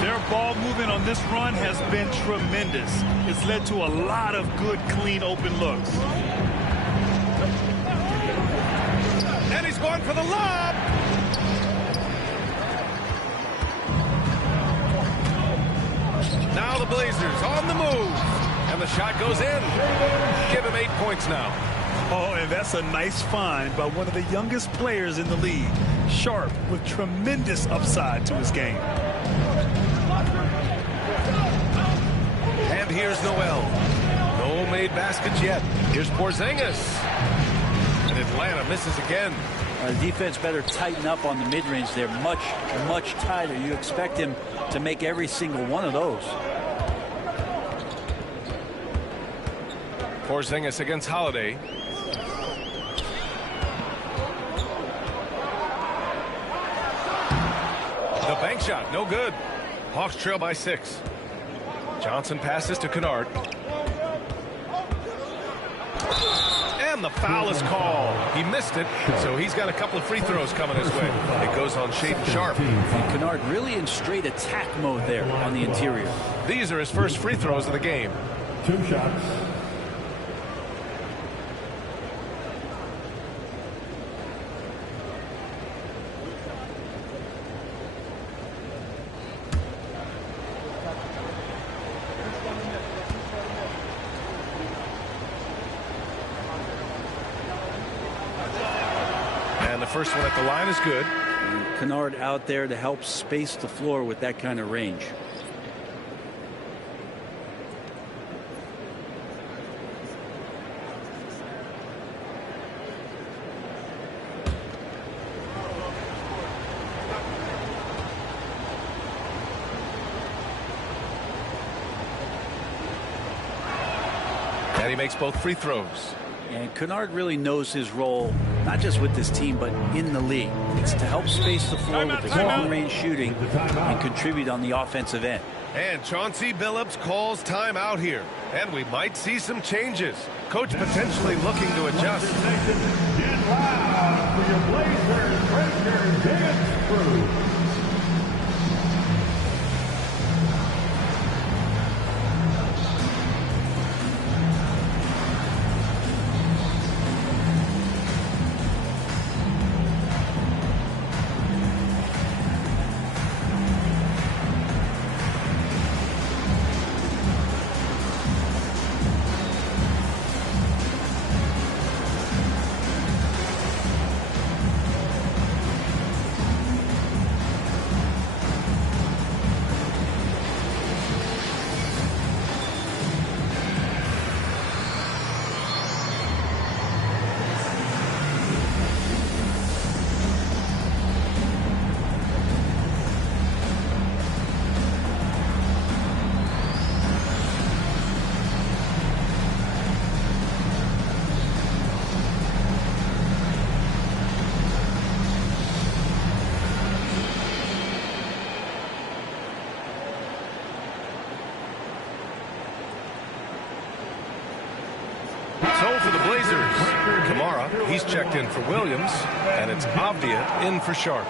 Their ball movement on this run has been tremendous. It's led to a lot of good, clean, open looks. And he's going for the lob. Now the Blazers on the move. And the shot goes in. Give him 8 points now. Oh, and that's a nice find by one of the youngest players in the league. Sharp with tremendous upside to his game. And here's Noel. No made baskets yet. Here's Porzingis. And Atlanta misses again. The defense better tighten up on the mid-range. They're much, much tighter. You expect him to make every single one of those. Porzingis against Holiday. The bank shot, no good. Hawks trail by 6. Johnson passes to Kennard. And the foul is called. He missed it, so he's got a couple of free throws coming his way. It goes on Shaedon Sharp. And Kennard really in straight attack mode there on the interior. These are his first free throws of the game. 2 shots. First one at the line is good. And Kennard out there to help space the floor with that kind of range. And he makes both free throws. And Kennard really knows his role, not just with this team, but in the league. It's to help space the floor with his long-range shooting and contribute on the offensive end. And Chauncey Billups calls timeout here. And we might see some changes. Coach potentially looking to adjust. Get loud for your Blazers, Breakers, dance crew. He's checked in for Williams, and it's Avdia in for Sharp.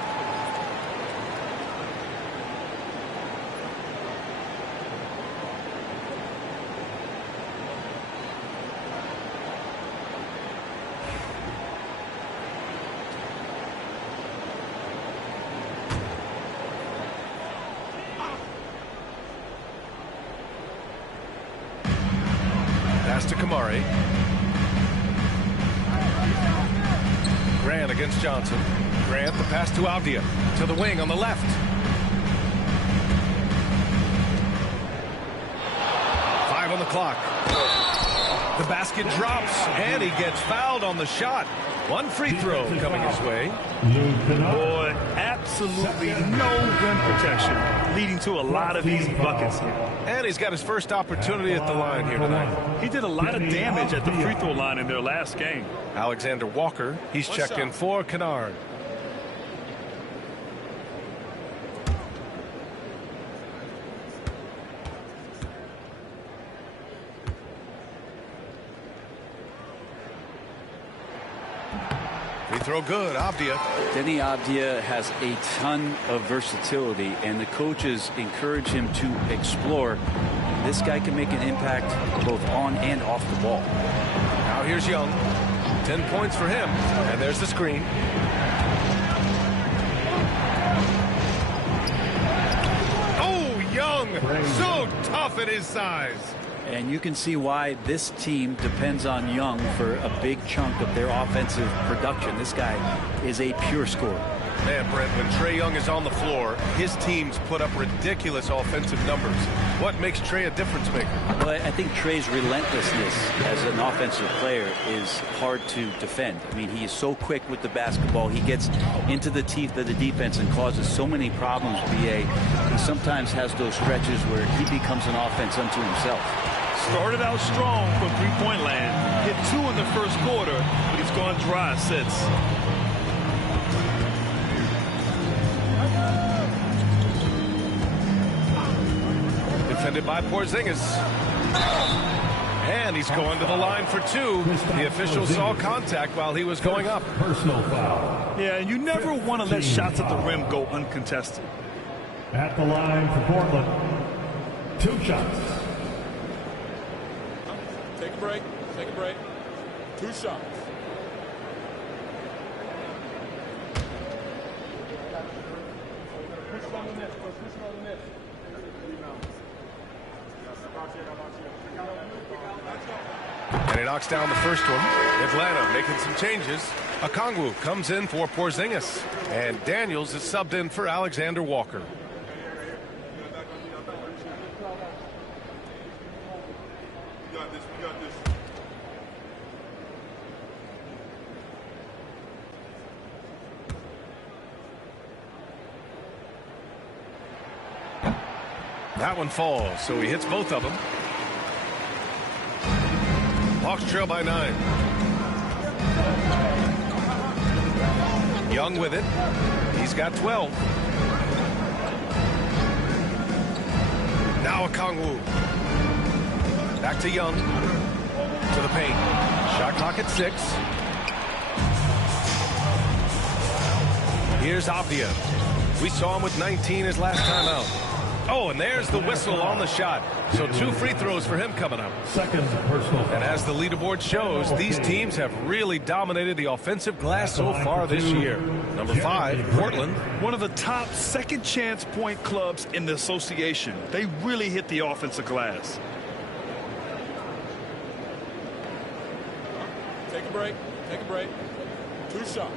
Pass to Kamari. Grant against Johnson. Grant, the pass to Avdia. To the wing on the left. Five on the clock. The basket drops, and he gets fouled on the shot. One free throw coming his way. Boy, absolutely no rim protection, leading to a lot of easy buckets here. And he's got his first opportunity at the line here tonight. He did a lot of damage at the free throw line in their last game. Alexander Walker, he's checked in for Kennard. Free throw good, Avdia. Denny Avdia has a ton of versatility, and the coaches encourage him to explore. This guy can make an impact both on and off the ball. Now here's Young. 10 points for him. And there's the screen. Oh, Young! So tough at his size. And you can see why this team depends on Young for a big chunk of their offensive production. This guy is a pure scorer. Man, Brent, when Trae Young is on the floor, his teams put up ridiculous offensive numbers. What makes Trae a difference maker? Well, I think Trae's relentlessness as an offensive player is hard to defend. I mean, he is so quick with the basketball. He gets into the teeth of the defense and causes so many problems, BA. He sometimes has those stretches where he becomes an offense unto himself. Started out strong from three-point land. Hit 2 in the first quarter, but he's gone dry since. Defended by Porzingis. And he's going to the line for 2. The official saw contact while he was going up. Personal foul. Yeah, and you never want to let shots at the rim go uncontested. At the line for Portland. 2 shots. Take a break. Take a break. 2 shots. And he knocks down the first one. Atlanta making some changes. Okongwu comes in for Porzingis. And Daniels is subbed in for Alexander Walker. That one falls, so he hits both of them. Hawks trail by 9. Young with it. He's got 12. Now Okongwu. Back to Young. To the paint. Shot clock at 6. Here's Avdia. We saw him with 19 his last time out. Oh, and there's the whistle on the shot. So 2 free throws for him coming up. Second personal foul. And as the leaderboard shows, these teams have really dominated the offensive glass so far this year. Number 5, Portland. One of the top second chance point clubs in the association. They really hit the offensive glass. Take a break. Take a break. 2 shots.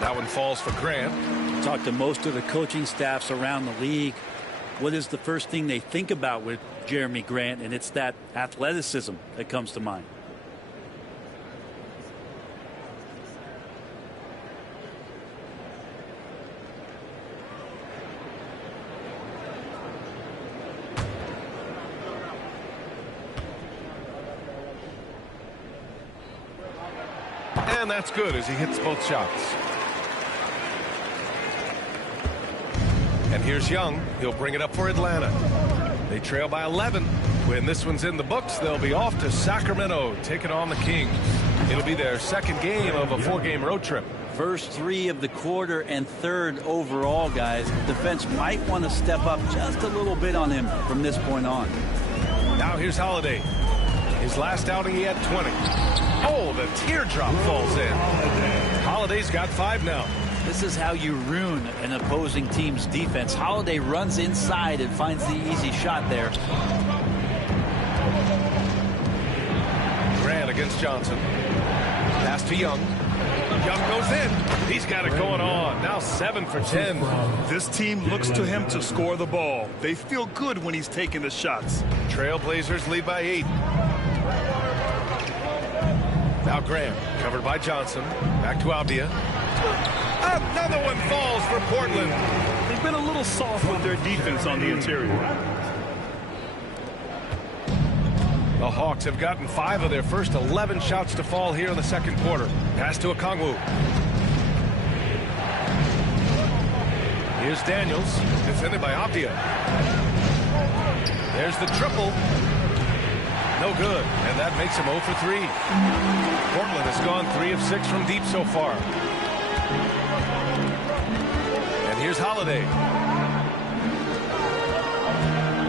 That one falls for Grant. Talk to most of the coaching staffs around the league. What is the first thing they think about with Jeremy Grant? And it's that athleticism that comes to mind. And that's good as he hits both shots. And here's Young. He'll bring it up for Atlanta. They trail by 11. When this one's in the books, they'll be off to Sacramento, taking on the Kings. It'll be their second game of a 4-game road trip. First 3 of the quarter and third overall, guys. Defense might want to step up just a little bit on him from this point on. Now here's Holiday. His last outing, he had 20. Oh, the teardrop falls in. Holiday's got 5 now. This is how you ruin an opposing team's defense. Holiday runs inside and finds the easy shot there. Grant against Johnson. Pass to Young. Young goes in. He's got it going on. Now 7 for 10. This team looks to him to score the ball. They feel good when he's taking the shots. Trailblazers lead by 8. Now Grant, covered by Johnson. Back to Avdia. Another one falls for Portland. They've been a little soft with their defense on the interior. The Hawks have gotten 5 of their first 11 shots to fall here in the second quarter. Pass to Okongwu. Here's Daniels, defended by Avdia. There's the triple. No good, and that makes him 0 for 3. Portland has gone 3 of 6 from deep so far. And here's Holiday.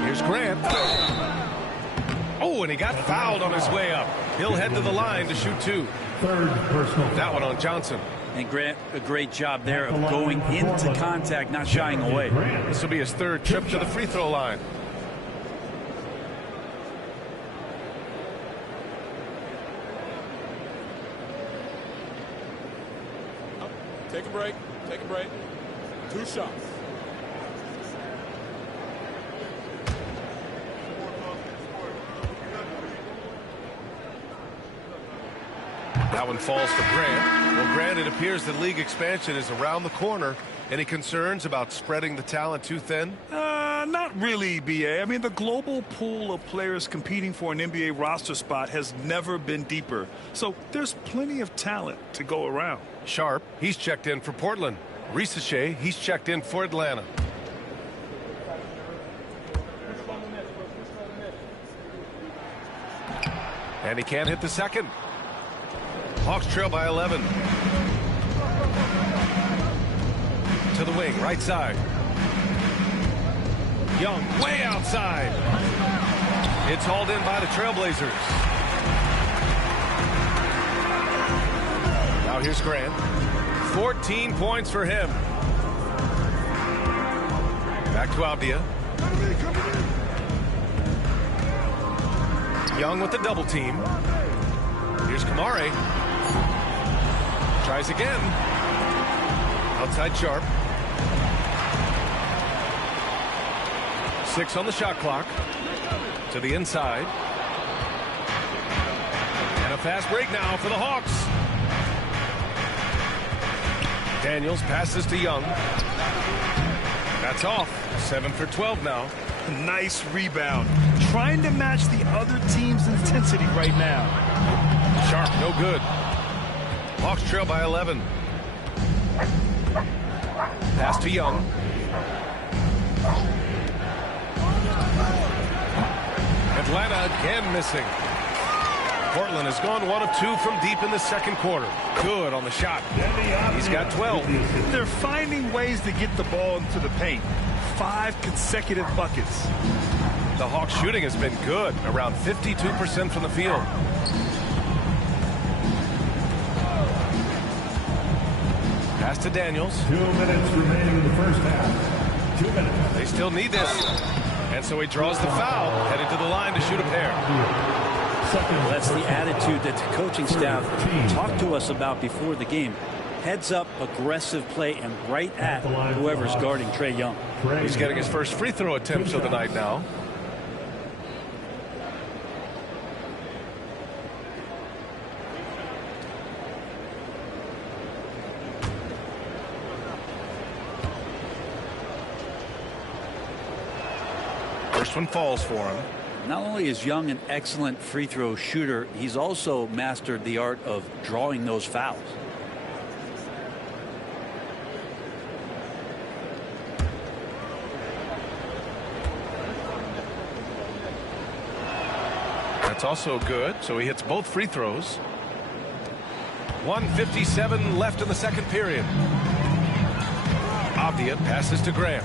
Here's Grant. Oh, and he got fouled on his way up. He'll head to the line to shoot 2. Third personal. That one on Johnson. And Grant, a great job there of going into contact, not shying away. This will be his 3rd trip to the free throw line. Take a break. Take a break. 2 shots. That one falls to Grant. Well, Grant, it appears that league expansion is around the corner. Any concerns about spreading the talent too thin? Not really, B.A. I mean, the global pool of players competing for an NBA roster spot has never been deeper. So there's plenty of talent to go around. Sharp, he's checked in for Portland. Risache, he's checked in for Atlanta. And he can't hit the second. Hawks trail by 11. To the wing, right side. Young, way outside. It's hauled in by the Trailblazers. Now here's Grant. 14 points for him. Back to Avdia. Young with the double team. Here's Kamare. Tries again. Outside Sharp. 6 on the shot clock. To the inside. And a fast break now for the Hawks. Daniels passes to Young. That's off. 7 for 12 now. Nice rebound. Trying to match the other team's intensity right now. Sharp, no good. Hawks trail by 11. Pass to Young. Atlanta again missing. Portland has gone 1 of 2 from deep in the second quarter. Good on the shot. He's got 12. They're finding ways to get the ball into the paint. 5 consecutive buckets. The Hawks shooting has been good, around 52% from the field. Pass to Daniels. 2 minutes remaining in the first half. 2 minutes. They still need this. And so he draws the foul, headed to the line to shoot a pair. That's the attitude that the coaching staff talked to us about before the game. Heads up, aggressive play, and right at whoever's guarding Trae Young. He's getting his first free throw attempts of the night now. First one falls for him. Not only is Young an excellent free throw shooter, he's also mastered the art of drawing those fouls. That's also good. So he hits both free throws. 1:57 left in the second period. Avdia passes to Graham.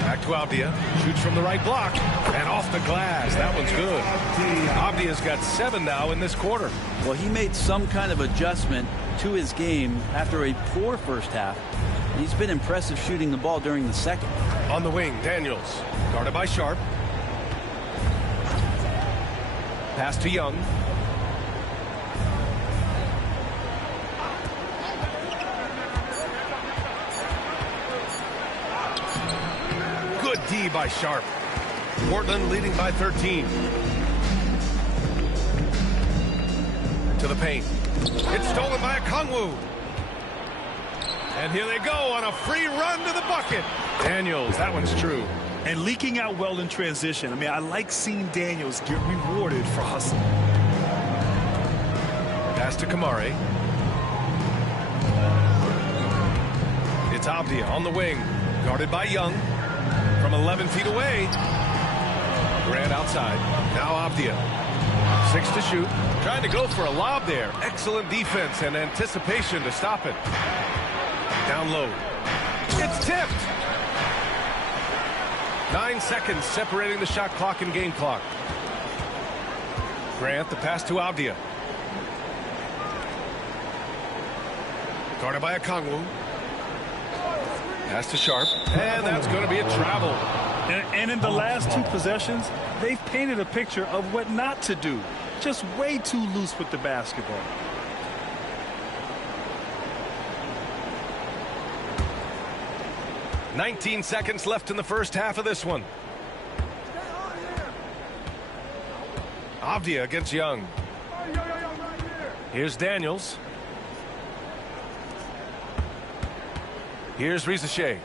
Back to Avdia. Shoots from the right block. And off the glass. That one's good. Avdia's got 7 now in this quarter. Well, he made some kind of adjustment to his game after a poor first half. He's been impressive shooting the ball during the second. On the wing, Daniels. Guarded by Sharp. Pass to Young. Good D by Sharp. Portland leading by 13. To the paint. It's stolen by Okongwu. And here they go on a free run to the bucket. Daniels, that one's true. And leaking out well in transition. I mean, I like seeing Daniels get rewarded for hustle. Pass to Kamari. It's Avdia on the wing. Guarded by Young. From 11 feet away. Grant outside. Now Avdia. 6 to shoot. Trying to go for a lob there. Excellent defense and anticipation to stop it. Down low. It's tipped. 9 seconds separating the shot clock and game clock. Grant, the pass to Avdia. Guarded by Okongwu. Pass to Sharp. And that's going to be a travel. And in the last 2 possessions, they've painted a picture of what not to do. Just way too loose with the basketball. "19 seconds left in the first half of this one. Avdia against Young. Here's Daniels. Here's Rizachet.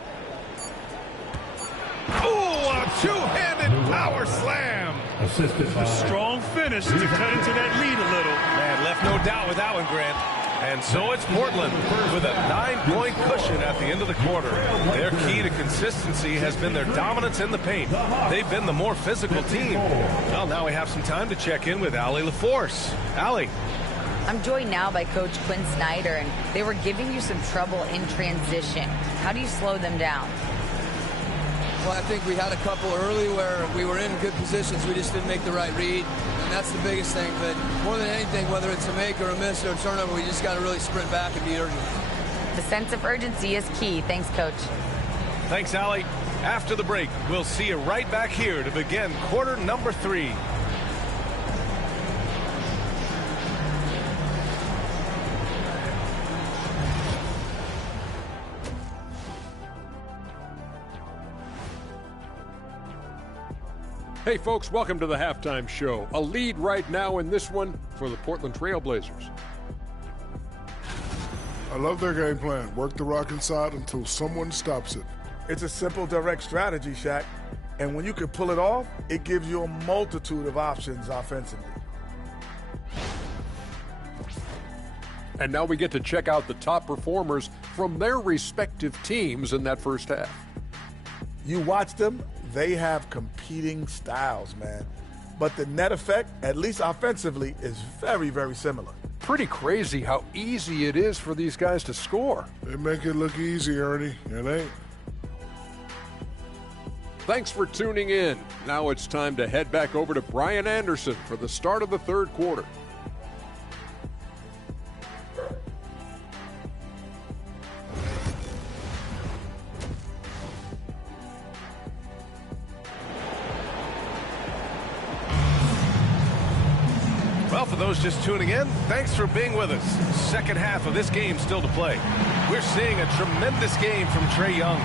Oh, a two-handed power slam. Assisted by a strong finish to cut into that lead a little. Man, left no doubt with that one, Grant. And so it's Portland with a 9-point cushion at the end of the quarter. Their key to consistency has been their dominance in the paint. They've been the more physical team. Well, now we have some time to check in with Allie LaForce. Allie. I'm joined now by Coach Quinn Snyder, and they were giving you some trouble in transition. How do you slow them down? Well, I think we had a couple early where we were in good positions. We just didn't make the right read, and that's the biggest thing. But more than anything, whether it's a make or a miss or a turnover, we just got to really sprint back and be urgent. The sense of urgency is key. Thanks, Coach. Thanks, Allie. After the break, we'll see you right back here to begin quarter number 3. Hey folks, welcome to the halftime show. A lead right now in this one for the Portland Trail Blazers. I love their game plan. Work the rock inside until someone stops it. It's a simple, direct strategy, Shaq. And when you can pull it off, it gives you a multitude of options offensively. And now we get to check out the top performers from their respective teams in that first half. You watch them, they have competing styles, man. But the net effect, at least offensively, is very, very similar. Pretty crazy how easy it is for these guys to score. They make it look easy, Ernie. It ain't. Thanks for tuning in. Now it's time to head back over to Brian Anderson for the start of the third quarter. Well, for those just tuning in, thanks for being with us. Second half of this game still to play. We're seeing a tremendous game from Trae Young.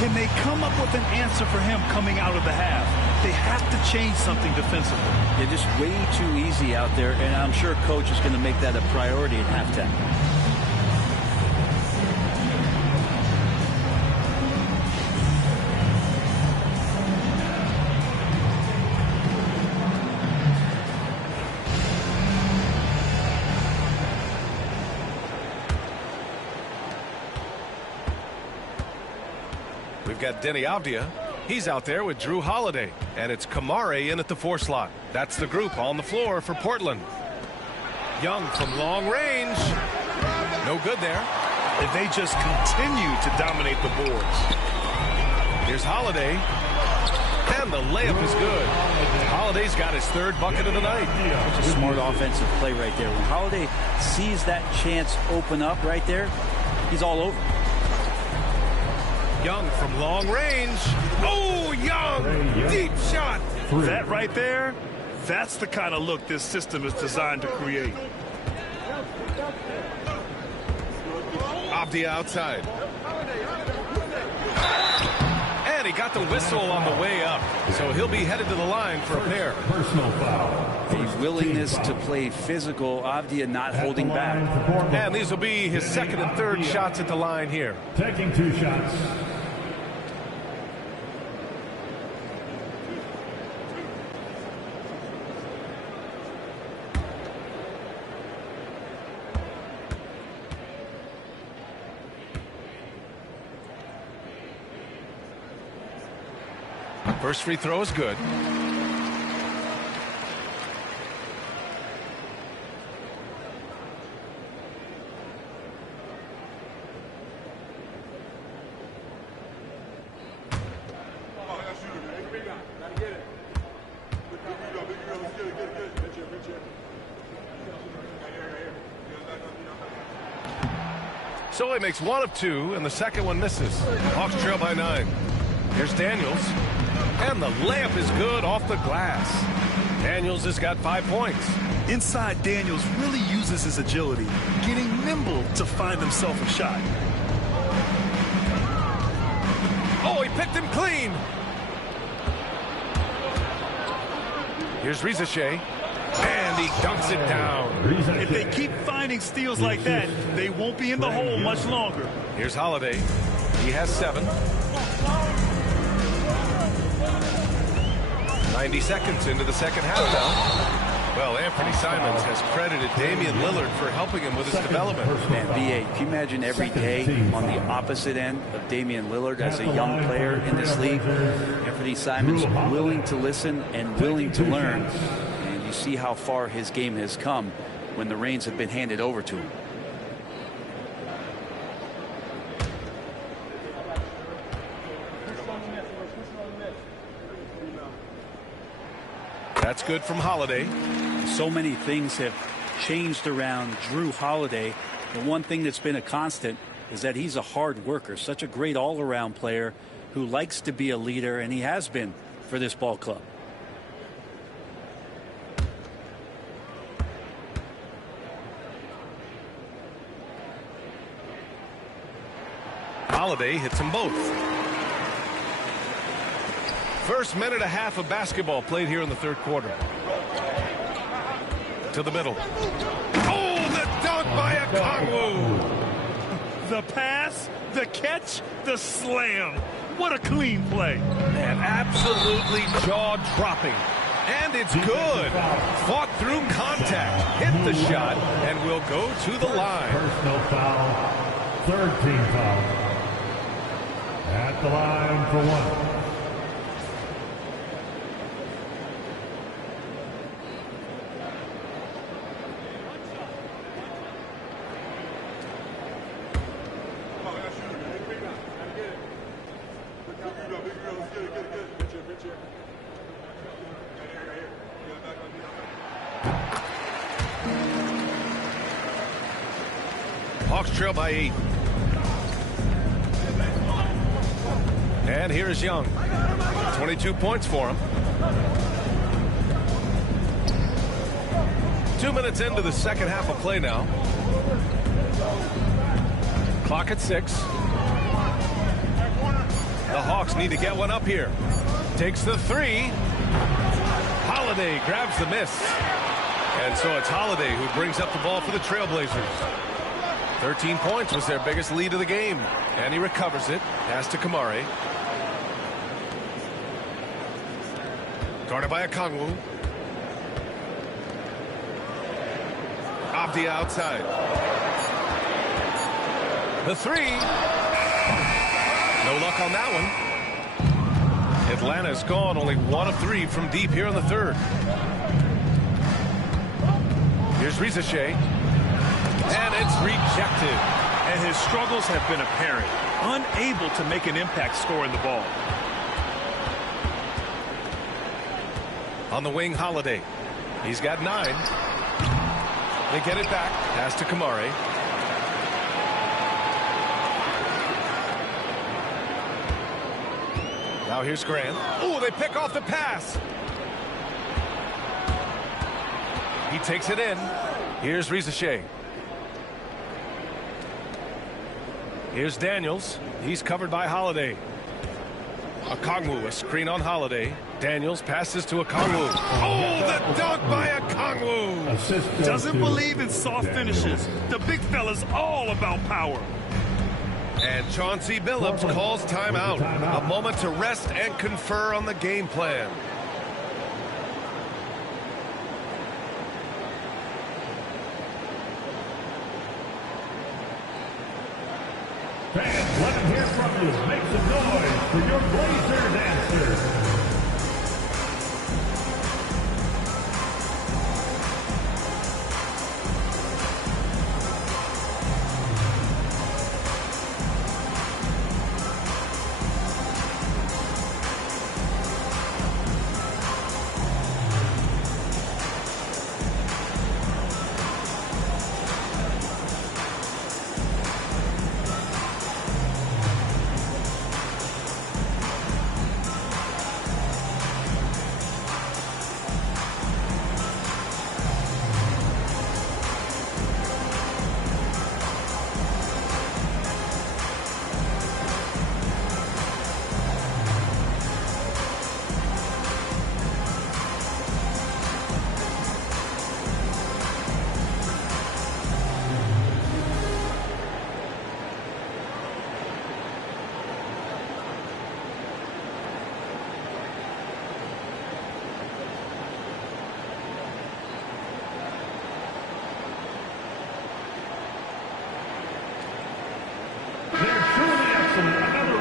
Can they come up with an answer for him coming out of the half? They have to change something defensively. They're just way too easy out there, and I'm sure Coach is going to make that a priority at halftime. We've got Denny Avdia. He's out there with Drew Holiday. And it's Kamare in at the 4 slot. That's the group on the floor for Portland. Young from long range. No good there. If they just continue to dominate the boards. Here's Holiday. And the layup is good. Holiday's got his 3rd bucket of the night. It's a smart offensive play right there. When Holiday sees that chance open up right there, he's all over. Young from long range. Oh, Young! Deep shot. That right there, that's the kind of look this system is designed to create. Avdia outside. And he got the whistle on the way up. So he'll be headed to the line for a pair. Personal foul. A willingness to play physical. Avdia not holding back. And these will be his 2nd and 3rd shots at the line here. Taking 2 shots. First free throw is good. So he makes 1 of 2, and the second one misses. Hawks trail by 9. Here's Daniels. And the layup is good off the glass. Daniels has got 5 points. Inside, Daniels really uses his agility, getting nimble to find himself a shot. Oh, he picked him clean. Here's Rizashea. And he dunks it down. If they keep finding steals like that, they won't be in the hole much longer. Here's Holiday. He has 7. 90 seconds into the second half now. Well, Anthony Simons has credited Damian Lillard for helping him with his development. Man, B.A., can you imagine every day on the opposite end of Damian Lillard as a young player in this league? Anthony Simons willing to listen and willing to learn. And you see how far his game has come when the reins have been handed over to him. That's good from Holiday. So many things have changed around Drew Holiday. The one thing that's been a constant is that he's a hard worker, such a great all-around player who likes to be a leader, and he has been for this ball club. Holiday hits them both. First minute and a half of basketball played here in the 3rd quarter. To the middle. Oh, the dunk by Okongwu. The pass, the catch, the slam. What a clean play. Man, absolutely jaw-dropping. And it's good. Fought through contact. Hit the shot and will go to the line. Personal foul. 3rd team foul. At the line for 1. Hawks trail by 8. And here is Young. 22 points for him. 2 minutes into the second half of play now. Clock at 6. The Hawks need to get one up here. Takes the 3. Holiday grabs the miss. And so it's Holiday who brings up the ball for the Trailblazers. 13 points was their biggest lead of the game. And he recovers it. Pass to Kamare. Guarded by Okongwu. Avdia outside. The 3. No luck on that one. Atlanta's gone only 1 of 3 from deep here in the third. Here's Rizachet. And it's rejected. And his struggles have been apparent. Unable to make an impact scoring the ball. On the wing, Holiday. He's got 9. They get it back. Pass to Kamare. Now here's Grant. Oh, they pick off the pass. He takes it in. Here's Rizachet. Here's Daniels. He's covered by Holiday. Okongwu, a screen on Holiday. Daniels passes to Okongwu. Oh, the dunk by Okongwu. Doesn't believe in soft finishes. The big fella's all about power. And Chauncey Billups calls timeout. A moment to rest and confer on the game plan. Fans, let them hear from you. Make some noise for your Blazers answer.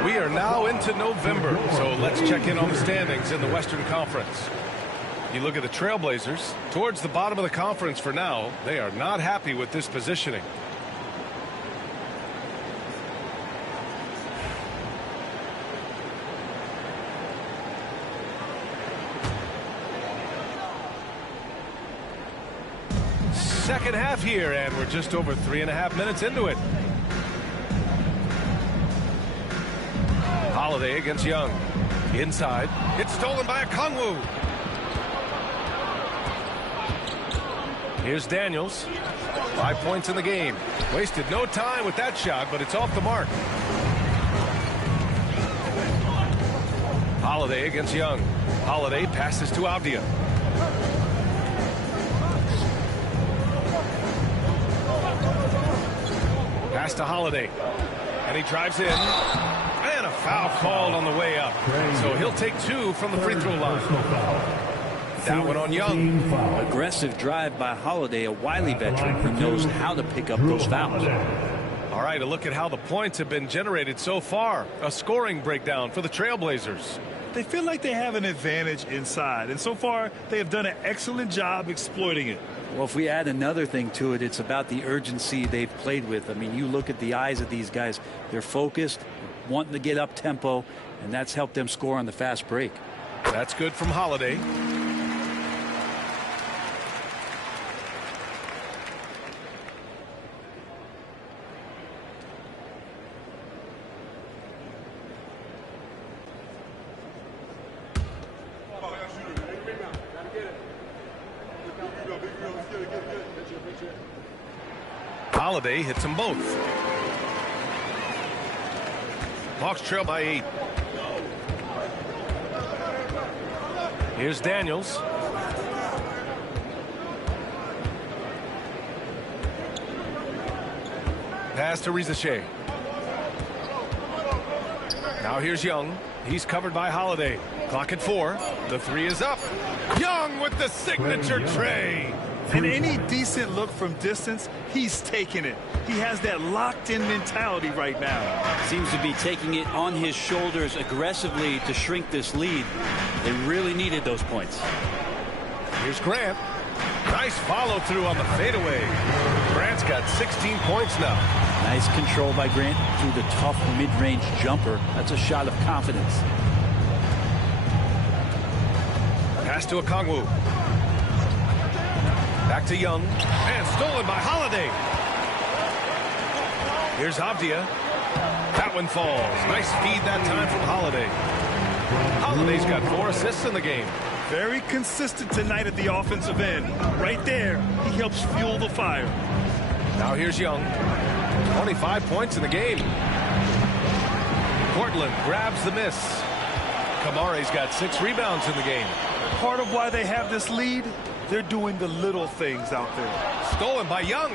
We are now into November, so let's check in on the standings in the Western Conference. You look at the Trailblazers, towards the bottom of the conference for now. They are not happy with this positioning. Second half here, and we're just over 3.5 minutes into it. Holiday against Young. Inside. It's stolen by Okongwu. Here's Daniels. 5 points in the game. Wasted no time with that shot, but it's off the mark. Holiday against Young. Holiday passes to Avdia. Pass to Holiday. And he drives in. And a foul called on the way up. So he'll take 2 from the free throw line. That one on Young. Aggressive drive by Holiday, a wily veteran who knows how to pick up those fouls. All right, a look at how the points have been generated so far. A scoring breakdown for the Trailblazers. They feel like they have an advantage inside, and so far they have done an excellent job exploiting it. Well, if we add another thing to it, it's about the urgency they've played with. I mean, you look at the eyes of these guys. They're focused, wanting to get up tempo, and that's helped them score on the fast break. That's good from Holiday. Holiday hits them both. Hawks trail by 8. Here's Daniels. Pass to Rizachet. Now here's Young. He's covered by Holiday. Clock at 4. The 3 is up. Young with the signature tray. And any decent look from distance, he's taking it. He has that locked-in mentality right now. Seems to be taking it on his shoulders aggressively to shrink this lead. They really needed those points. Here's Grant. Nice follow-through on the fadeaway. Grant's got 16 points now. Nice control by Grant through the tough mid-range jumper. That's a shot of confidence. Pass to Okongwu. Back to Young. And stolen by Holiday. Here's Avdia. That one falls. Nice feed that time from Holiday. Holiday's got 4 assists in the game. Very consistent tonight at the offensive end. Right there, he helps fuel the fire. Now here's Young. 25 points in the game. Portland grabs the miss. Kamare's got 6 rebounds in the game. Part of why they have this lead, they're doing the little things out there. Stolen by Young.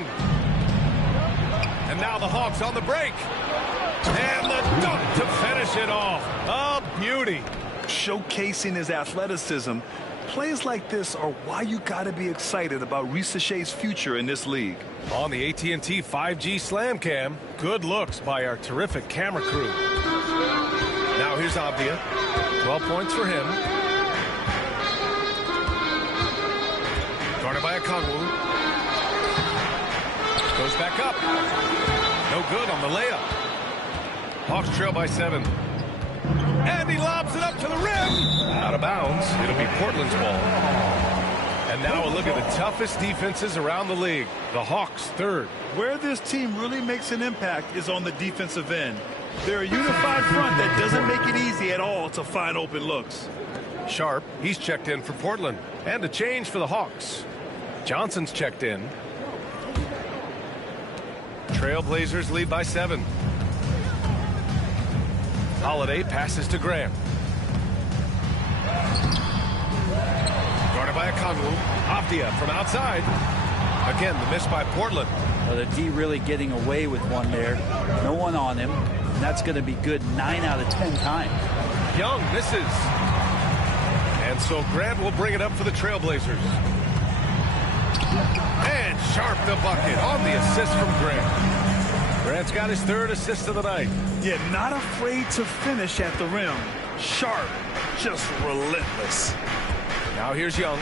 And now the Hawks on the break. And the dunk to finish it off. A beauty. Showcasing his athleticism. Plays like this are why you got to be excited about Risa Shea's future in this league. On the AT&T 5G Slam Cam, good looks by our terrific camera crew. Now here's Avdia. 12 points for him. Guarded by Okongwu. Goes back up. No good on the layup. Hawks trail by 7. And he lobs it up to the rim. Out of bounds. It'll be Portland's ball. And now a look at the toughest defenses around the league. The Hawks third. Where this team really makes an impact is on the defensive end. They're a unified front that doesn't make it easy at all to find open looks. Sharp, he's checked in for Portland. And a change for the Hawks. Johnson's checked in. Trailblazers lead by 7. Holiday passes to Grant. Guarded by Okongwu. Avdia from outside. Again, the miss by Portland. Well, the D really getting away with one there. No one on him. And that's going to be good 9 out of 10 times. Young misses. And so Grant will bring it up for the Trailblazers. And Sharp the bucket on the assist from Grant. Grant's got his 3rd assist of the night. Yeah, not afraid to finish at the rim. Sharp, just relentless. Now here's Young.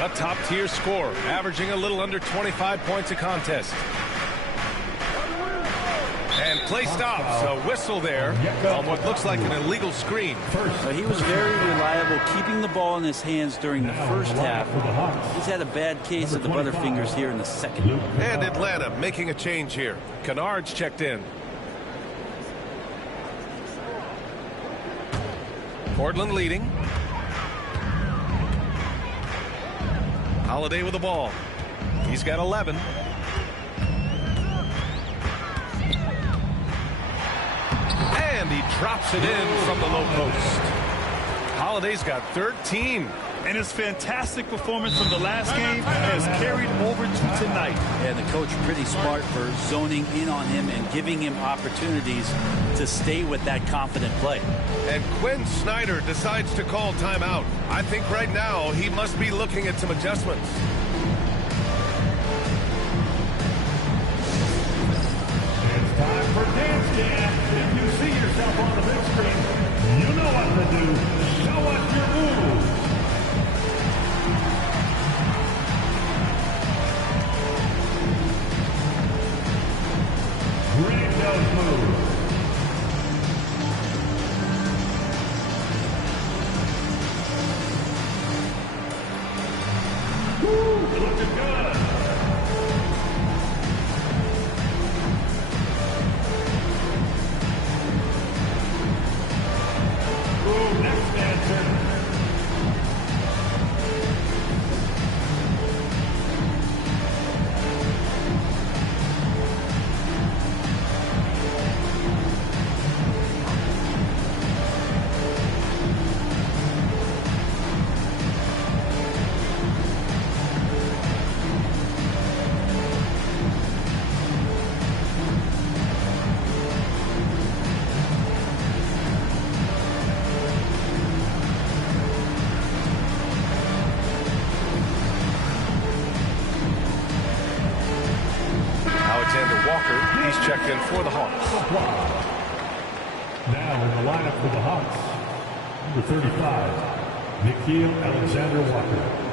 A top-tier scorer, averaging a little under 25 points a contest. And play stops. A whistle there on what looks like an illegal screen. So he was very reliable, keeping the ball in his hands during the first half. He's had a bad case of the butterfingers here in the second. And Atlanta making a change here. Kennard's checked in. Portland leading. Holiday with the ball. He's got 11. And he drops it in from the low post. Holiday's got 13. And his fantastic performance from the last game has carried over to tonight. And the coach pretty smart for zoning in on him and giving him opportunities to stay with that confident play. And Quinn Snyder decides to call timeout. I think right now he must be looking at some adjustments. It's time for Dance Jam. If you see yourself on the big screen, you know what to do. Show us your moves. Bring those moves. Woo, looking good. Now in the lineup for the Hawks, number 35, Nikhil Alexander-Walker.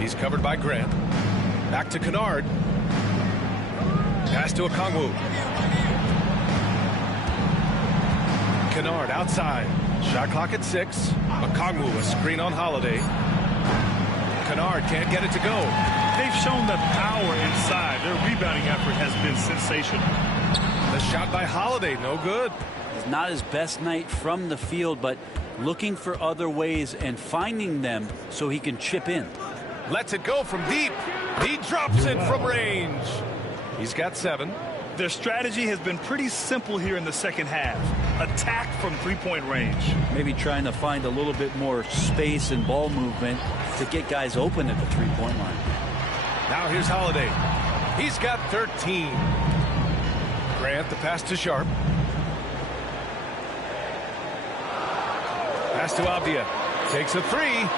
He's covered by Grant. Back to Kennard. Pass to Okongwu. Kennard outside. Shot clock at 6. Okongwu, a screen on Holiday. Kennard can't get it to go. They've shown the power inside. Their rebounding effort has been sensational. The shot by Holiday, no good. It's not his best night from the field, but looking for other ways and finding them so he can chip in. Lets it go from deep. He drops it from range. He's got 7. Their strategy has been pretty simple here in the second half. Attack from three-point range. Maybe trying to find a little bit more space and ball movement to get guys open at the three-point line. Now here's Holiday. He's got 13. Grant, the pass to Sharp. Pass to Avdia. Takes a 3.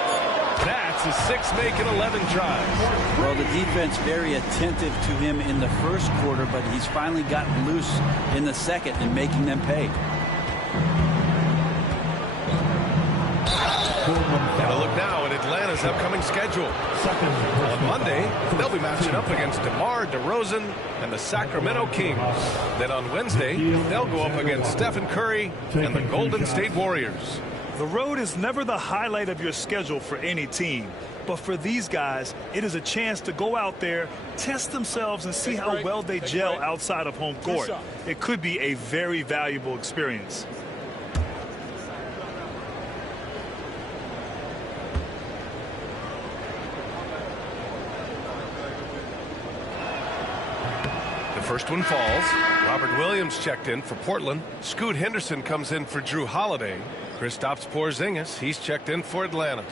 That's his 6th make in 11 tries. Well, the defense very attentive to him in the first quarter, but he's finally gotten loose in the second and making them pay. And a look now at Atlanta's upcoming schedule. On Monday, they'll be matching up against DeMar DeRozan and the Sacramento Kings. Then on Wednesday, they'll go up against Stephen Curry and the Golden State Warriors. The road is never the highlight of your schedule for any team. But for these guys, it is a chance to go out there, test themselves, and see how well they gel outside of home court. It could be a very valuable experience. The first one falls. Robert Williams checked in for Portland. Scoot Henderson comes in for Drew Holiday. Kristaps Porzingis, he's checked in for Atlanta.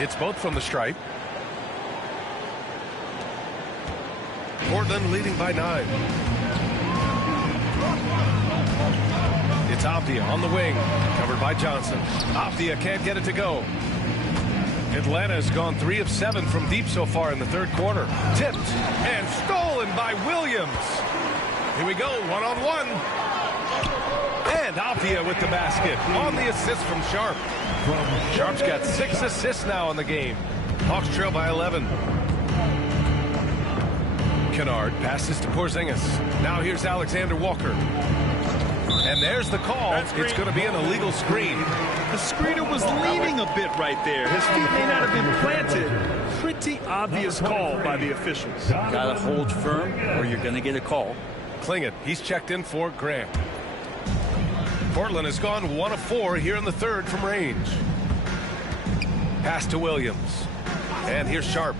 It's both from the stripe. Portland leading by 9. It's Avdia on the wing, covered by Johnson. Avdia can't get it to go. Atlanta has gone 3 of 7 from deep so far in the third quarter. Tipped and stolen by Williams. Here we go, one-on-one. And Avdia with the basket on the assist from Sharp. Sharp's got 6 assists now in the game. Hawks trail by 11. Kennard passes to Porzingis. Now here's Alexander Walker. And there's the call. It's going to be an illegal screen. The screener was leaning a bit right there. His feet may not have been planted. Pretty obvious call by the officials. Got to hold firm or you're going to get a call. Klingett, he's checked in for Grant. Portland has gone 1 of 4 here in the third from range. Pass to Williams. And here's Sharp.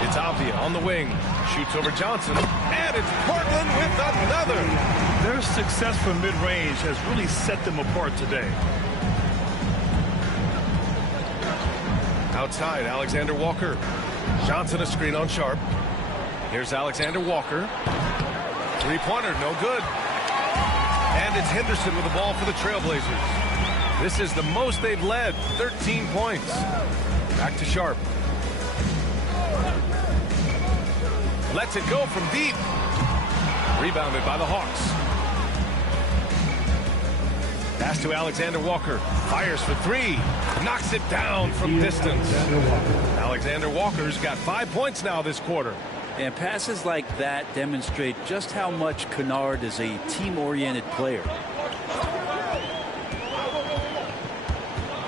It's Avdia on the wing. Shoots over Johnson. And it's Portland with another. Their success from mid-range has really set them apart today. Outside, Alexander Walker. Johnson a screen on Sharp. Here's Alexander Walker. Three-pointer, no good. And it's Henderson with the ball for the Trailblazers. This is the most they've led, 13 points. Back to Sharp. Lets it go from deep. Rebounded by the Hawks. Pass to Alexander Walker. Fires for 3. Knocks it down from distance. Alexander Walker's got 5 points now this quarter. And passes like that demonstrate just how much Kennard is a team-oriented player.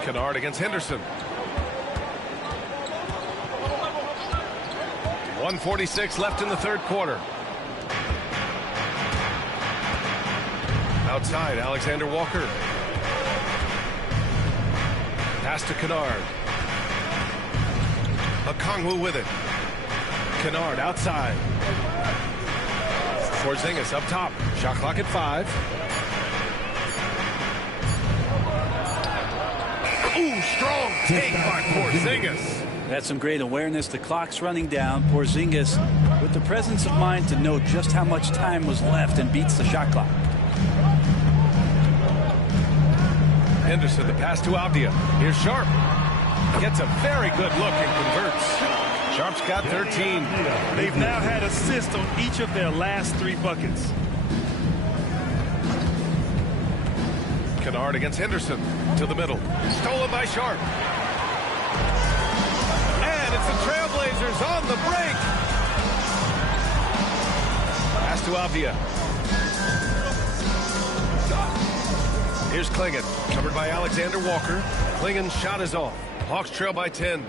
Kennard against Henderson. 1:46 left in the third quarter. Outside, Alexander Walker. Pass to Kennard. Okongwu with it. Kennard outside. Porzingis up top. Shot clock at 5. Ooh, strong take by Porzingis. That's some great awareness. The clock's running down. Porzingis with the presence of mind to know just how much time was left and beats the shot clock. Henderson, the pass to Avdia. Here's Sharp. Gets a very good look and converts. Sharp's got 13. They've now had assists on each of their last 3 buckets. Kennard against Henderson. To the middle. Stolen by Sharp. And it's the Trailblazers on the break. Pass to Avdia. Here's Klingon. Covered by Alexander Walker. Klingon's shot is off. Hawks trail by 10.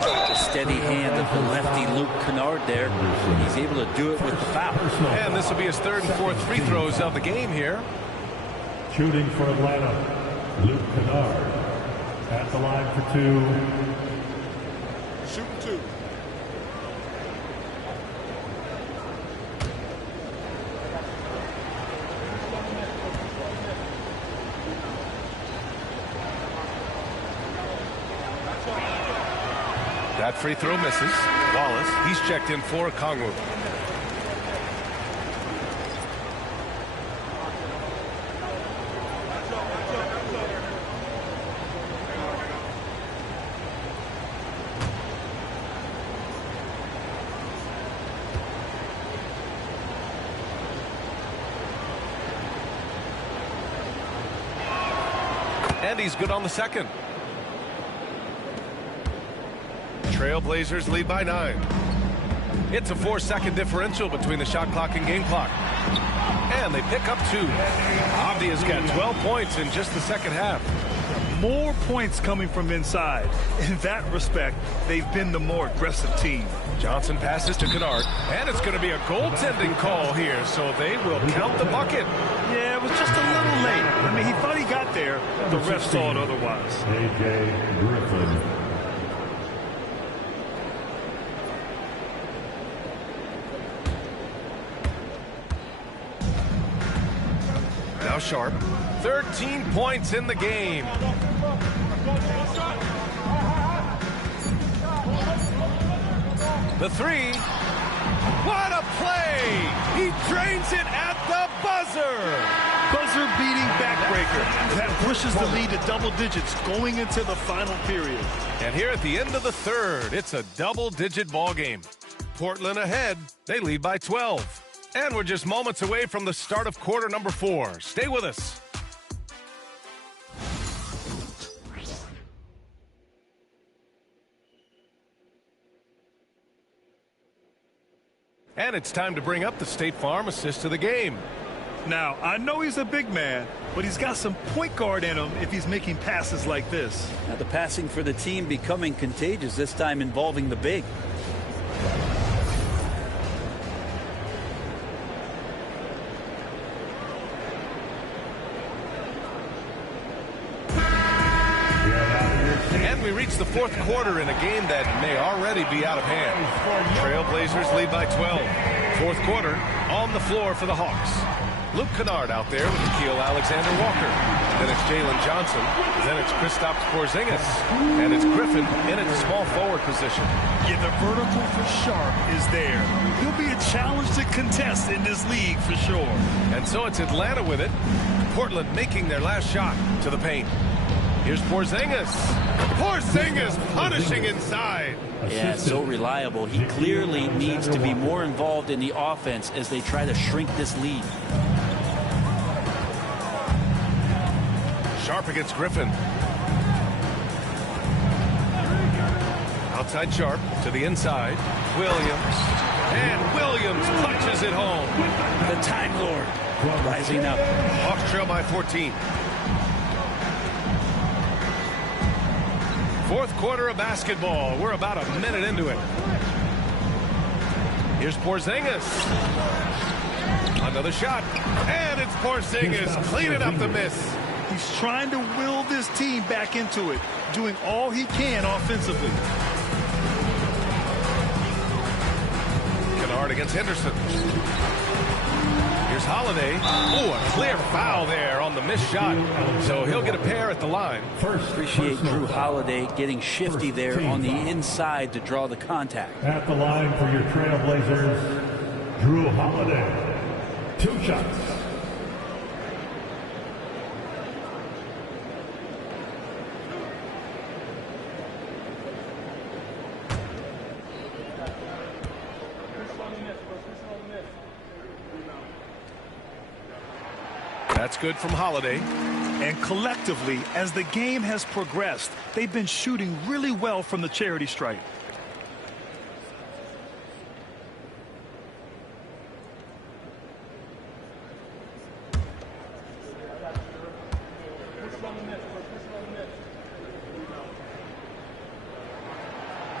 The steady hand of the lefty Luke Kennard there. He's able to do it with the foul. And this will be his 3rd and 4th free throws of the game here. Shooting for Atlanta, Luke Kennard. At the line for 2. Shooting 2. That free throw misses. Wallace, he's checked in for Kongwu. And he's good on the second. Trailblazers lead by 9. It's a 4-second differential between the shot clock and game clock. And they pick up 2. Avdia's got 12 points in just the second half. More points coming from inside. In that respect, they've been the more aggressive team. Johnson passes to Kennard. And it's going to be a goaltending call here, so they will count the bucket. Yeah, it was just a little late. I mean, he thought he got there. The ref saw it otherwise. A.J. Griffin. Now Sharp. 13 points in the game. The 3. What a play! He drains it at the buzzer! Buzzer-beating backbreaker. That pushes the lead to double digits going into the final period. And here at the end of the 3rd, it's a double-digit ball game. Portland ahead. They lead by 12. And we're just moments away from the start of quarter number 4. Stay with us. And it's time to bring up the State Farm assist to the game. Now, I know he's a big man, but he's got some point guard in him if he's making passes like this. Now the passing for the team becoming contagious, this time involving the big. And we reach the 4th quarter in a game that may already be out of hand. Trailblazers lead by 12. 4th quarter, on the floor for the Hawks. Luke Kennard out there with Nikhil Alexander-Walker. Then it's Jalen Johnson. Then it's Kristaps Porzingis. And it's Griffin in at the small forward position. Yeah, the vertical for Sharp is there. He'll be a challenge to contest in this league for sure. And so it's Atlanta with it. Portland making their last shot to the paint. Here's Porzingis. Porzingis punishing inside. Yeah, so reliable. He clearly needs to be more involved in the offense as they try to shrink this lead. Sharp against Griffin. Outside Sharp to the inside. Williams. And Williams punches it home. The Time Lord rising up. Hawks trail by 14. 4th quarter of basketball. We're about a minute into it. Here's Porzingis. Another shot. And it's Porzingis cleaning up the miss. He's trying to will this team back into it, doing all he can offensively. against Henderson. Here's Holiday. Oh, a clear foul there on the missed shot. So he'll get a pair at the line. Appreciate Drew Holiday getting shifty there on the inside to draw the contact. At the line for your Trailblazers, Drew Holiday. 2 shots. That's good from Holiday. And collectively, as the game has progressed, they've been shooting really well from the charity stripe.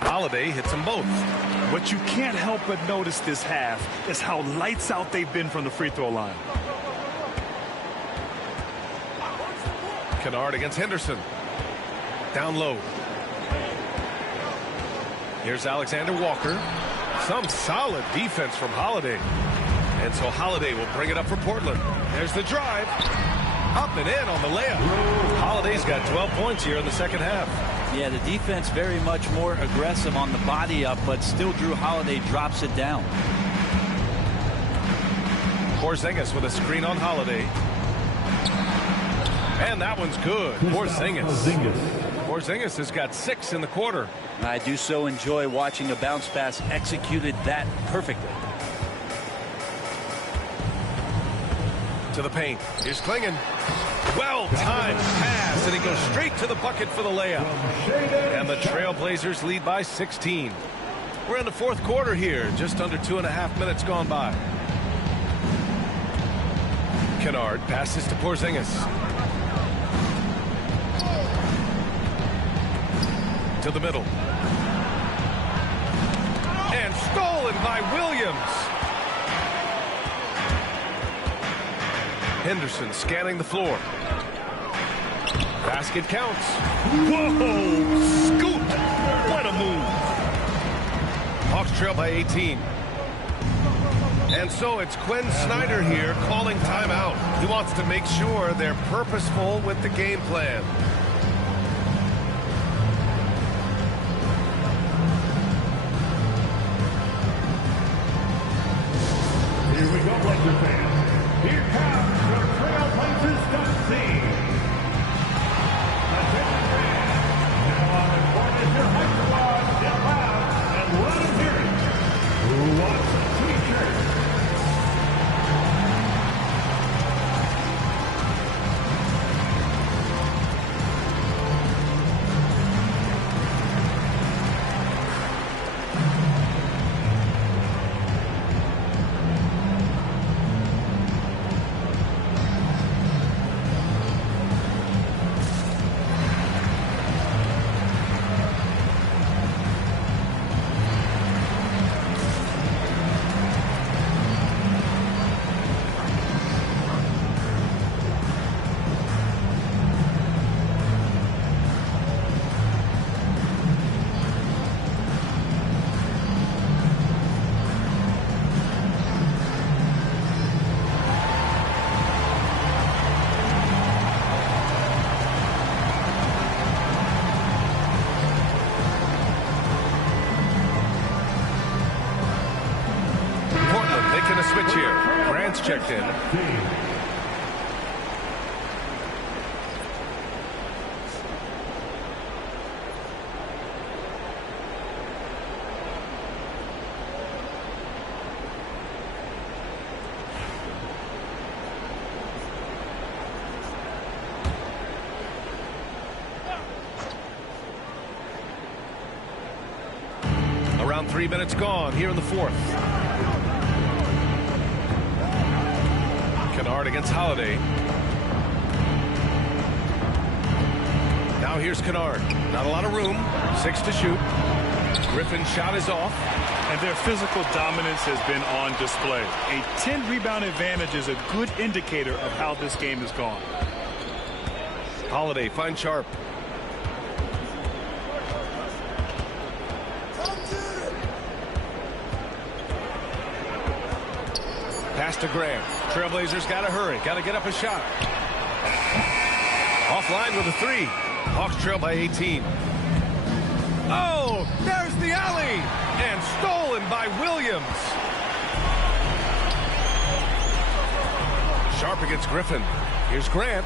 Holiday hits them both. What you can't help but notice this half is how lights out they've been from the free throw line. Kennard against Henderson. Down low. Here's Alexander Walker. Some solid defense from Holiday. And so Holiday will bring it up for Portland. There's the drive. Up and in on the layup. Holiday's got 12 points here in the second half. Yeah, the defense very much more aggressive on the body up, but still Drew Holiday drops it down. Porzingis with a screen on Holiday. And that one's good. Porzingis has got 6 in the quarter. I do so enjoy watching a bounce pass executed that perfectly. To the paint. Here's Klingon. Well-timed pass, and he goes straight to the bucket for the layup. And the Trailblazers lead by 16. We're in the fourth quarter here. Just under 2.5 minutes gone by. Kennard passes to Porzingis. To the middle. And stolen by Williams. Henderson scanning the floor. Basket counts. Whoa! Scoot! What a move. Hawks trail by 18. And so it's Quinn Snyder here calling timeout. He wants to make sure they're purposeful with the game plan. Here we go, Blazer fans. Here comes your Trailblazers dunk team. Attention fans. Now on the court is your hype squad. Get loud and let them hear it. Who wants a t-shirt? Switch here. Grant's checked in. Around 3 minutes gone here in the fourth. Kennard against Holiday. Now here's Kennard. Not a lot of room. 6 to shoot. Griffin's shot is off. And their physical dominance has been on display. A 10-rebound advantage is a good indicator of how this game has gone. Holiday finds Sharp. Pass to Graham. Trailblazers got to hurry. Got to get up a shot. Offline with a 3. Hawks trail by 18. Oh, there's the alley. And stolen by Williams. Sharp against Griffin. Here's Grant.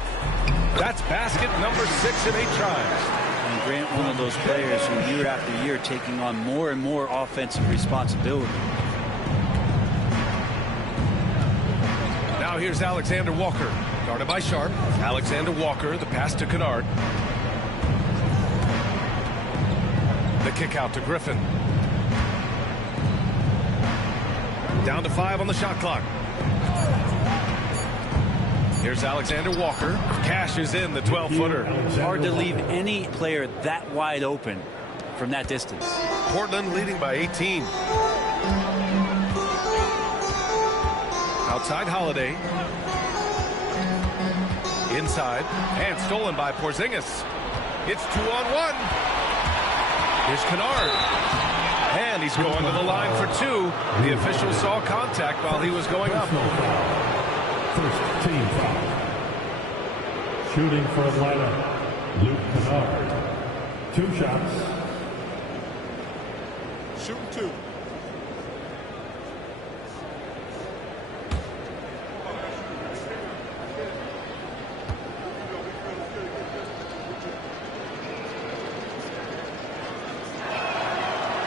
That's basket number 6 in 8 tries. And Grant, one of those players who year after year taking on more and more offensive responsibility. Now here's Alexander Walker. Guarded by Sharp. Alexander Walker, the pass to Kennard. The kick out to Griffin. Down to 5 on the shot clock. Here's Alexander Walker. Cashes in the 12-footer. Hard to leave any player that wide open from that distance. Portland leading by 18. Outside Holiday. Inside. And stolen by Porzingis. It's 2-on-1. Here's Kennard. And he's going to the line for 2. The official saw contact while he was going up. First team foul. Shooting for Atlanta, Luke Kennard. 2 shots. Shooting 2.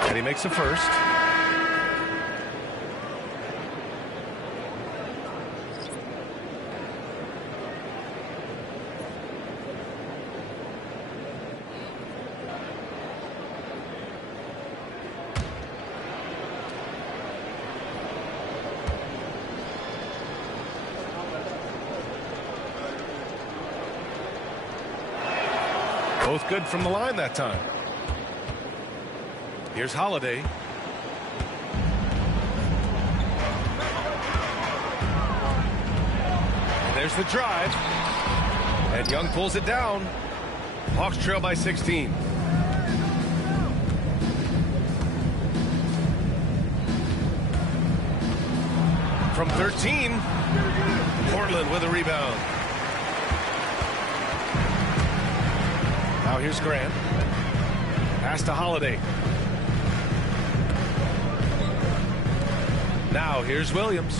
And he makes the first. Both good from the line that time. Here's Holiday. There's the drive. And Young pulls it down. Hawks trail by 16. From 13. Portland with a rebound. Now here's Grant. Pass to Holiday. Now here's Williams.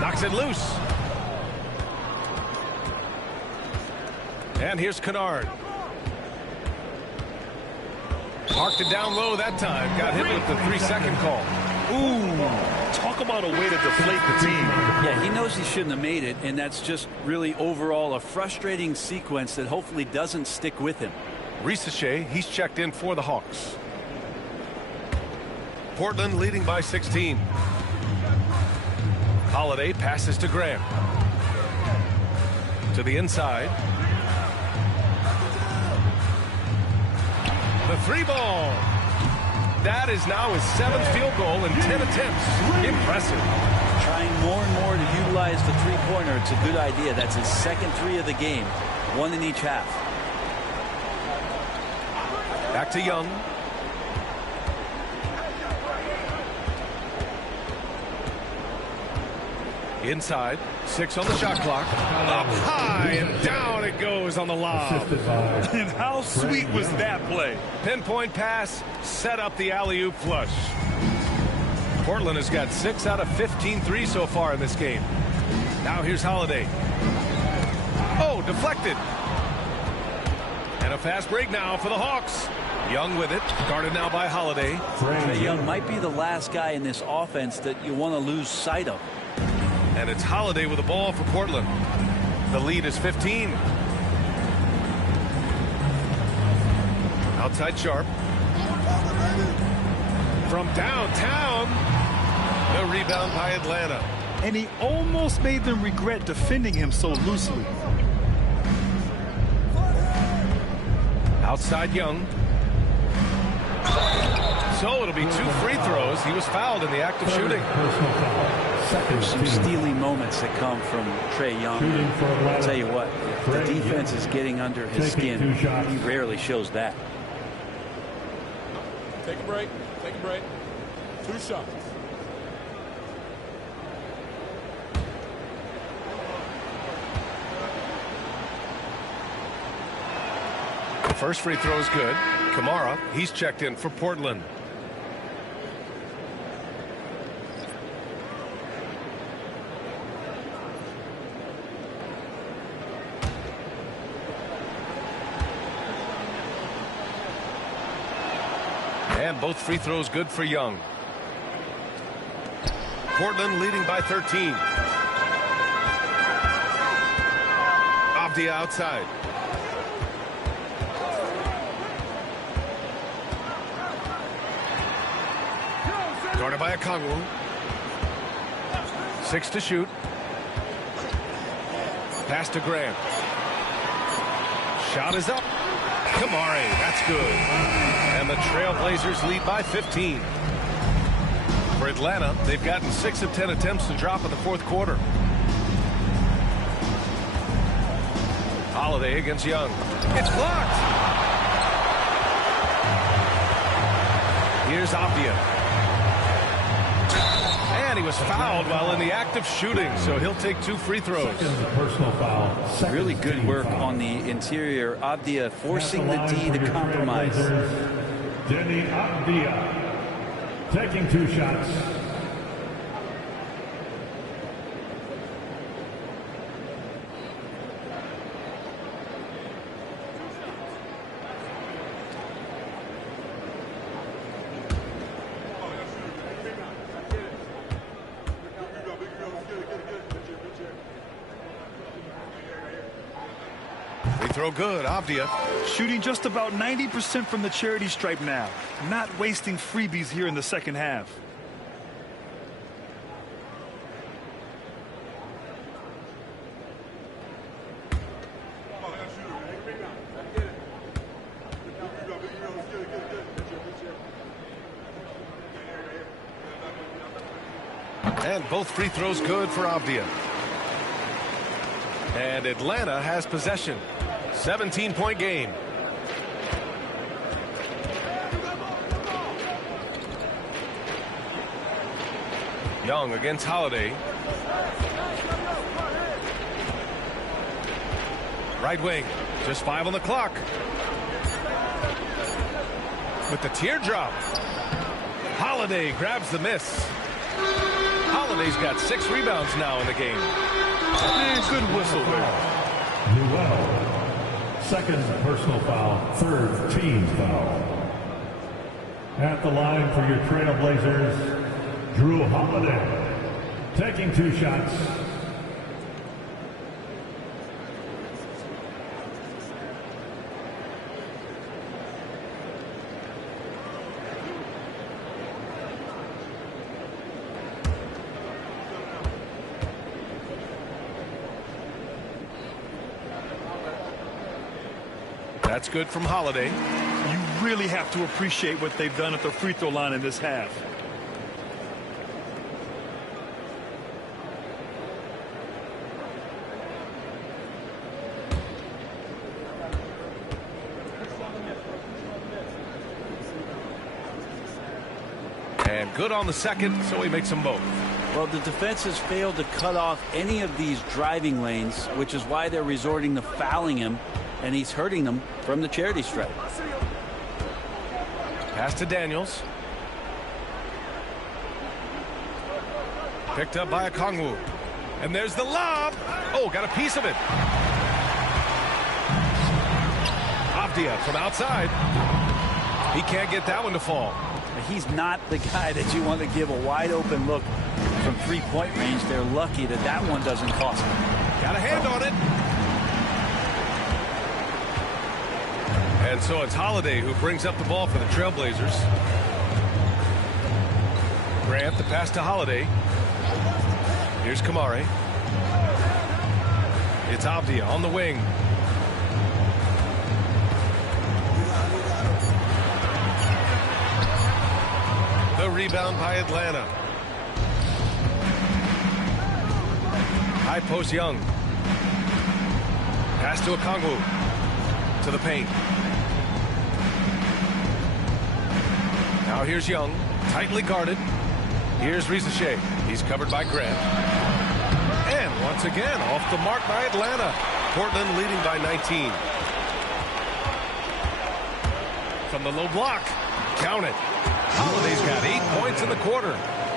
Knocks it loose. And here's Kennard. Parked it down low that time. Got hit with the 3-second call. Ooh, talk about a way to deflate the team. Yeah, he knows he shouldn't have made it, and that's just really overall a frustrating sequence that hopefully doesn't stick with him. Ricochet, he's checked in for the Hawks. Portland leading by 16. Holiday passes to Graham. To the inside. The 3-ball. That is now his 7th field goal in 10 attempts. Impressive. Trying more and more to utilize the three-pointer. It's a good idea. That's his 2nd 3 of the game. 1 in each half. Back to Young. Inside. 6 on the shot clock. Up high and down it goes on the lob. And how sweet was that play? Pinpoint pass. Set up the alley-oop flush. Portland has got 6 out of 15 threes so far in this game. Now here's Holiday. Oh, deflected. And a fast break now for the Hawks. Young with it. Guarded now by Holiday. Trae Young might be the last guy in this offense that you want to lose sight of. And it's Holiday with the ball for Portland. The lead is 15. Outside Sharp. From downtown. The rebound by Atlanta. And he almost made them regret defending him so loosely. Outside Young. So it'll be 2 free throws. He was fouled in the act of shooting. There's some steely moments that come from Trae Young. I'll tell you what, if the defense is getting under his skin, he rarely shows that. Take a break. Take a break. 2 shots. First free throw is good. Kamara, he's checked in for Portland. And both free throws good for Young. Portland leading by 13. Avdia outside. Guarded by Okongwu. 6 to shoot. Pass to Grant. Shot is up. Kamari, that's good. And the Trailblazers lead by 15. For Atlanta, they've gotten 6 of 10 attempts to drop in the fourth quarter. Holiday against Young. It's blocked. Here's Avdia. And he was fouled while in the act of shooting, so he'll take 2 free throws. Personal foul. Really good work on the interior. Avdia forcing the D to compromise. Denny Avdia taking 2 shots. Throw good, Avdia. Shooting just about 90% from the charity stripe now. Not wasting freebies here in the second half. And both free throws good for Avdia. And Atlanta has possession. 17-point game. Young against Holiday. Right wing. Just 5 on the clock. With the teardrop. Holiday grabs the miss. Holiday's got 6 rebounds now in the game. And good whistle there. Newell. Second personal foul, 3rd team foul. At the line for your Trailblazers, Drew Holiday, taking 2 shots. That's good from Holiday. You really have to appreciate what they've done at the free throw line in this half. And good on the second, so he makes them both. Well, the defense has failed to cut off any of these driving lanes, which is why they're resorting to fouling him, and he's hurting them from the charity stripe. Pass to Daniels. Picked up by Okongwu. And there's the lob. Oh, got a piece of it. Avdia from outside. He can't get that one to fall. He's not the guy that you want to give a wide open look from 3-point range. They're lucky that that one doesn't cost them. Got a hand on it. And so it's Holiday who brings up the ball for the Trailblazers. Grant, the pass to Holiday. Here's Kamari. It's Avdia on the wing. The rebound by Atlanta. High post Young. Pass to Okongwu. To the paint. Now here's Young, tightly guarded. Here's Rizachet. He's covered by Grant. And once again, off the mark by Atlanta. Portland leading by 19. from the low block. Count it. Holiday's got 8 points in the quarter.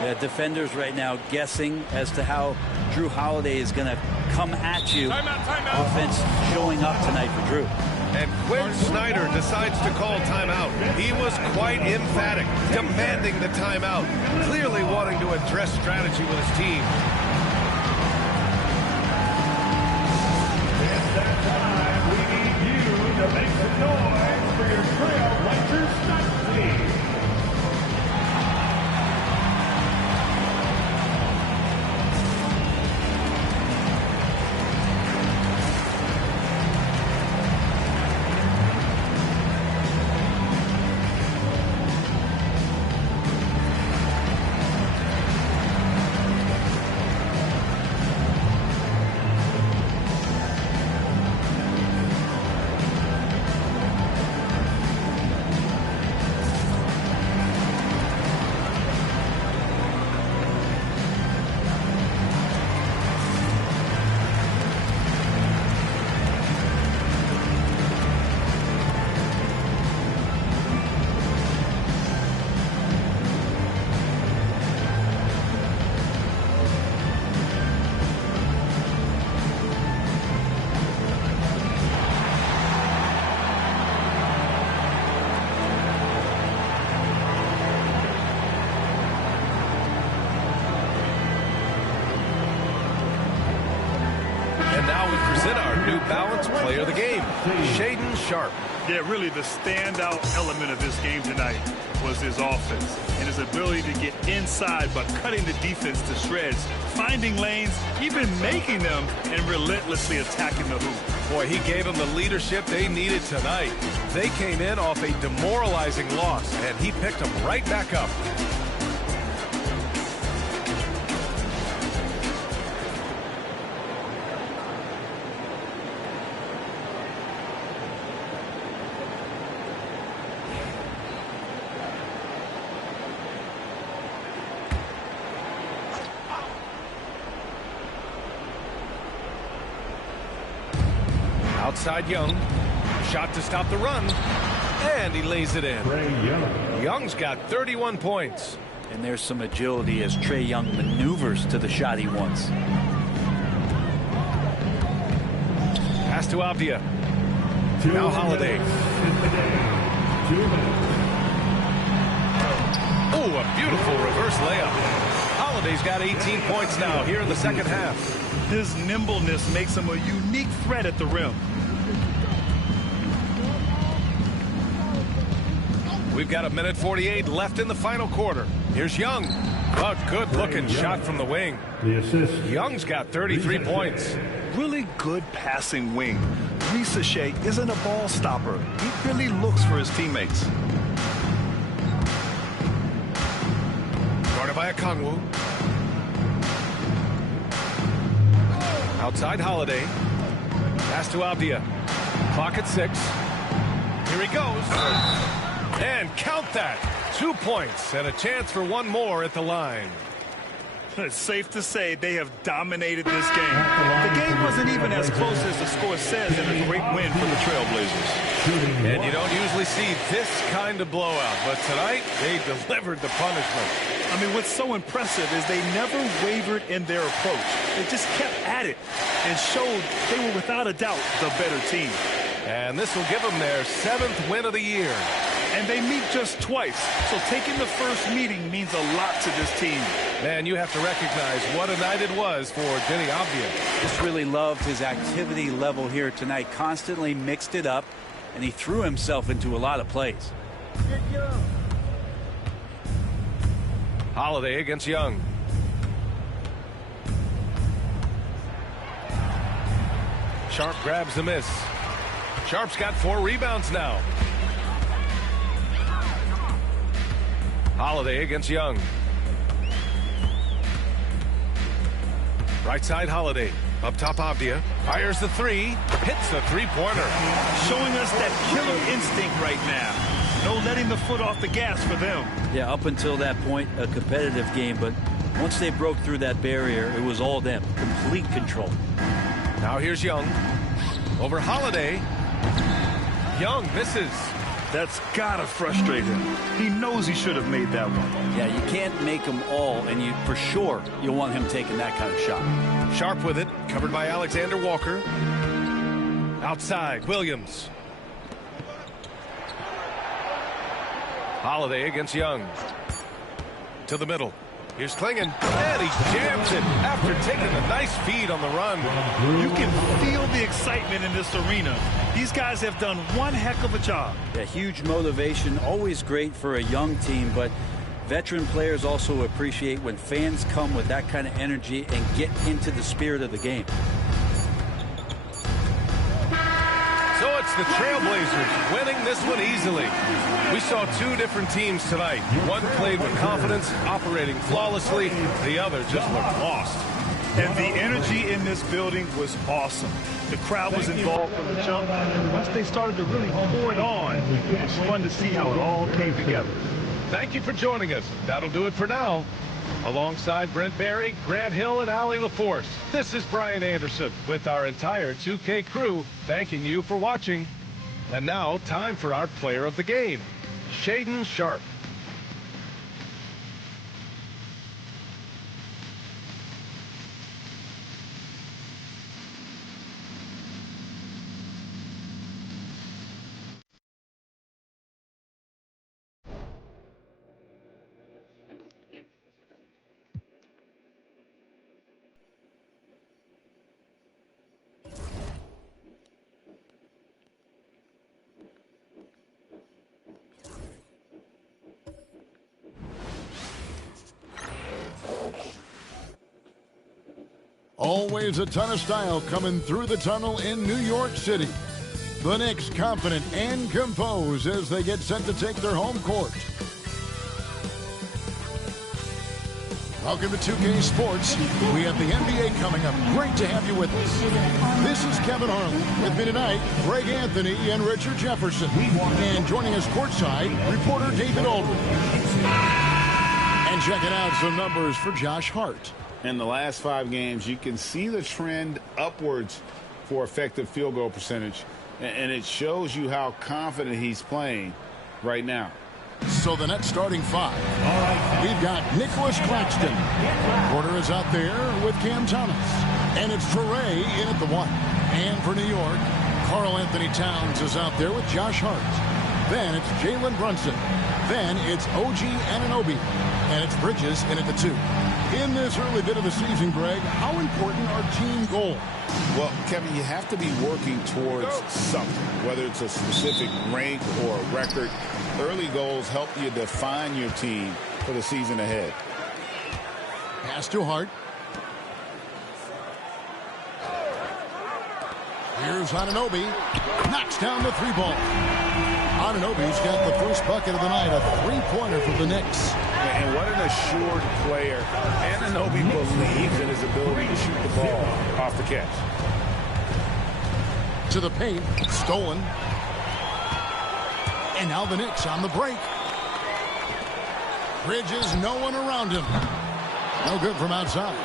Yeah, defenders right now guessing as to how Drew Holiday is going to come at you. Timeout. Offense showing up tonight for Drew. And Quinn Snyder decides to call timeout. He was quite emphatic, demanding the timeout, clearly wanting to address strategy with his team. It's that time. We need you to make some noise for your Trailblazers Snipe team. Balance player of the game, Shaedon Sharpe. Yeah, really the standout element of this game tonight was his offense and his ability to get inside by cutting the defense to shreds, finding lanes, even making them, and relentlessly attacking the hoop. Boy, he gave them the leadership they needed tonight. They came in off a demoralizing loss, and he picked them right back up. Outside Young, shot to stop the run, and he lays it in. Young's got 31 points. And there's some agility as Trae Young maneuvers to the shot he wants. Pass to Avdia. Now Holiday. Oh, a beautiful reverse layup. Holiday's got 18 points now here in the second half. His nimbleness makes him a unique threat at the rim. We've got 1:48 left in the final quarter. Here's Young. A good-looking shot from the wing. Young's got 33 points. Really good passing wing. Risa Shea isn't a ball stopper. He really looks for his teammates. Guarded by Okongwu. Outside Holiday. Pass to Avdia. Clock at 6. Here he goes. And count that. 2 points and a chance for one more at the line. It's safe to say they have dominated this game. The game wasn't even as close as the score says, and a great win for the Trailblazers. And you don't usually see this kind of blowout, but tonight they delivered the punishment. I mean, what's so impressive is they never wavered in their approach. They just kept at it and showed they were without a doubt the better team. And this will give them their 7th win of the year. And they meet just twice, so taking the first meeting means a lot to this team. Man, you have to recognize what a night it was for Denny Avdia. Just really loved his activity level here tonight. Constantly mixed it up, and he threw himself into a lot of plays. Holiday against Young. Sharpe grabs the miss. Sharpe's got 4 rebounds now. Holiday against Young. Right side Holiday. Up top Avdia. Fires the 3. Hits the 3-pointer. Showing us that killer instinct right now. No letting the foot off the gas for them. Yeah, up until that point, a competitive game. But once they broke through that barrier, it was all them. Complete control. Now here's Young. Over Holiday. Young misses. That's got to frustrate him. He knows he should have made that one. Yeah, you can't make them all, and you for sure you'll want him taking that kind of shot. Sharp with it, covered by Alexander Walker. Outside, Williams. Holiday against Young. To the middle. Here's Klingon, and he jams it after taking a nice feed on the run. You can feel the excitement in this arena. These guys have done one heck of a job. A huge motivation, always great for a young team, but veteran players also appreciate when fans come with that kind of energy and get into the spirit of the game. So it's the Trailblazers winning this one easily. We saw two different teams tonight. One played with confidence, operating flawlessly. The other just looked lost. And the energy in this building was awesome. The crowd was involved from the jump. Once they started to really pour it on, it was fun to see how it all came together. Thank you for joining us. That'll do it for now. Alongside Brent Barry, Grant Hill, and Allie LaForce, this is Brian Anderson with our entire 2K crew thanking you for watching. And now, time for our player of the game, Shaedon Sharpe. Always a ton of style coming through the tunnel in New York City. The Knicks confident and composed as they get set to take their home court. Welcome to 2K Sports. We have the NBA coming up. Great to have you with us. This is Kevin Harlan. With me tonight, Greg Anthony and Richard Jefferson. And joining us courtside, reporter David Aldridge. And checking out some numbers for Josh Hart. In the last 5 games, you can see the trend upwards for effective field goal percentage. And it shows you how confident he's playing right now. So the Nets starting 5. We've got Nicholas Claxton. Porter is out there with Cam Thomas. And it's Trae in at the 1. And for New York, Karl Anthony Towns is out there with Josh Hart. Then it's Jalen Brunson. Then it's OG Anunoby. And it's Bridges in at the 2. In this early bit of the season, Greg, how important are team goals? Well, Kevin, you have to be working towards something, whether it's a specific rank or a record. Early goals help you define your team for the season ahead. Pass to Hart. Here's Anunoby. Knocks down the 3-ball. Anunoby's got the first bucket of the night, a 3-pointer for the Knicks. And what an assured player. Anunoby believes in his ability to shoot the ball off the catch. To the paint, stolen. And now the Knicks on the break. Bridges, no one around him. No good from outside.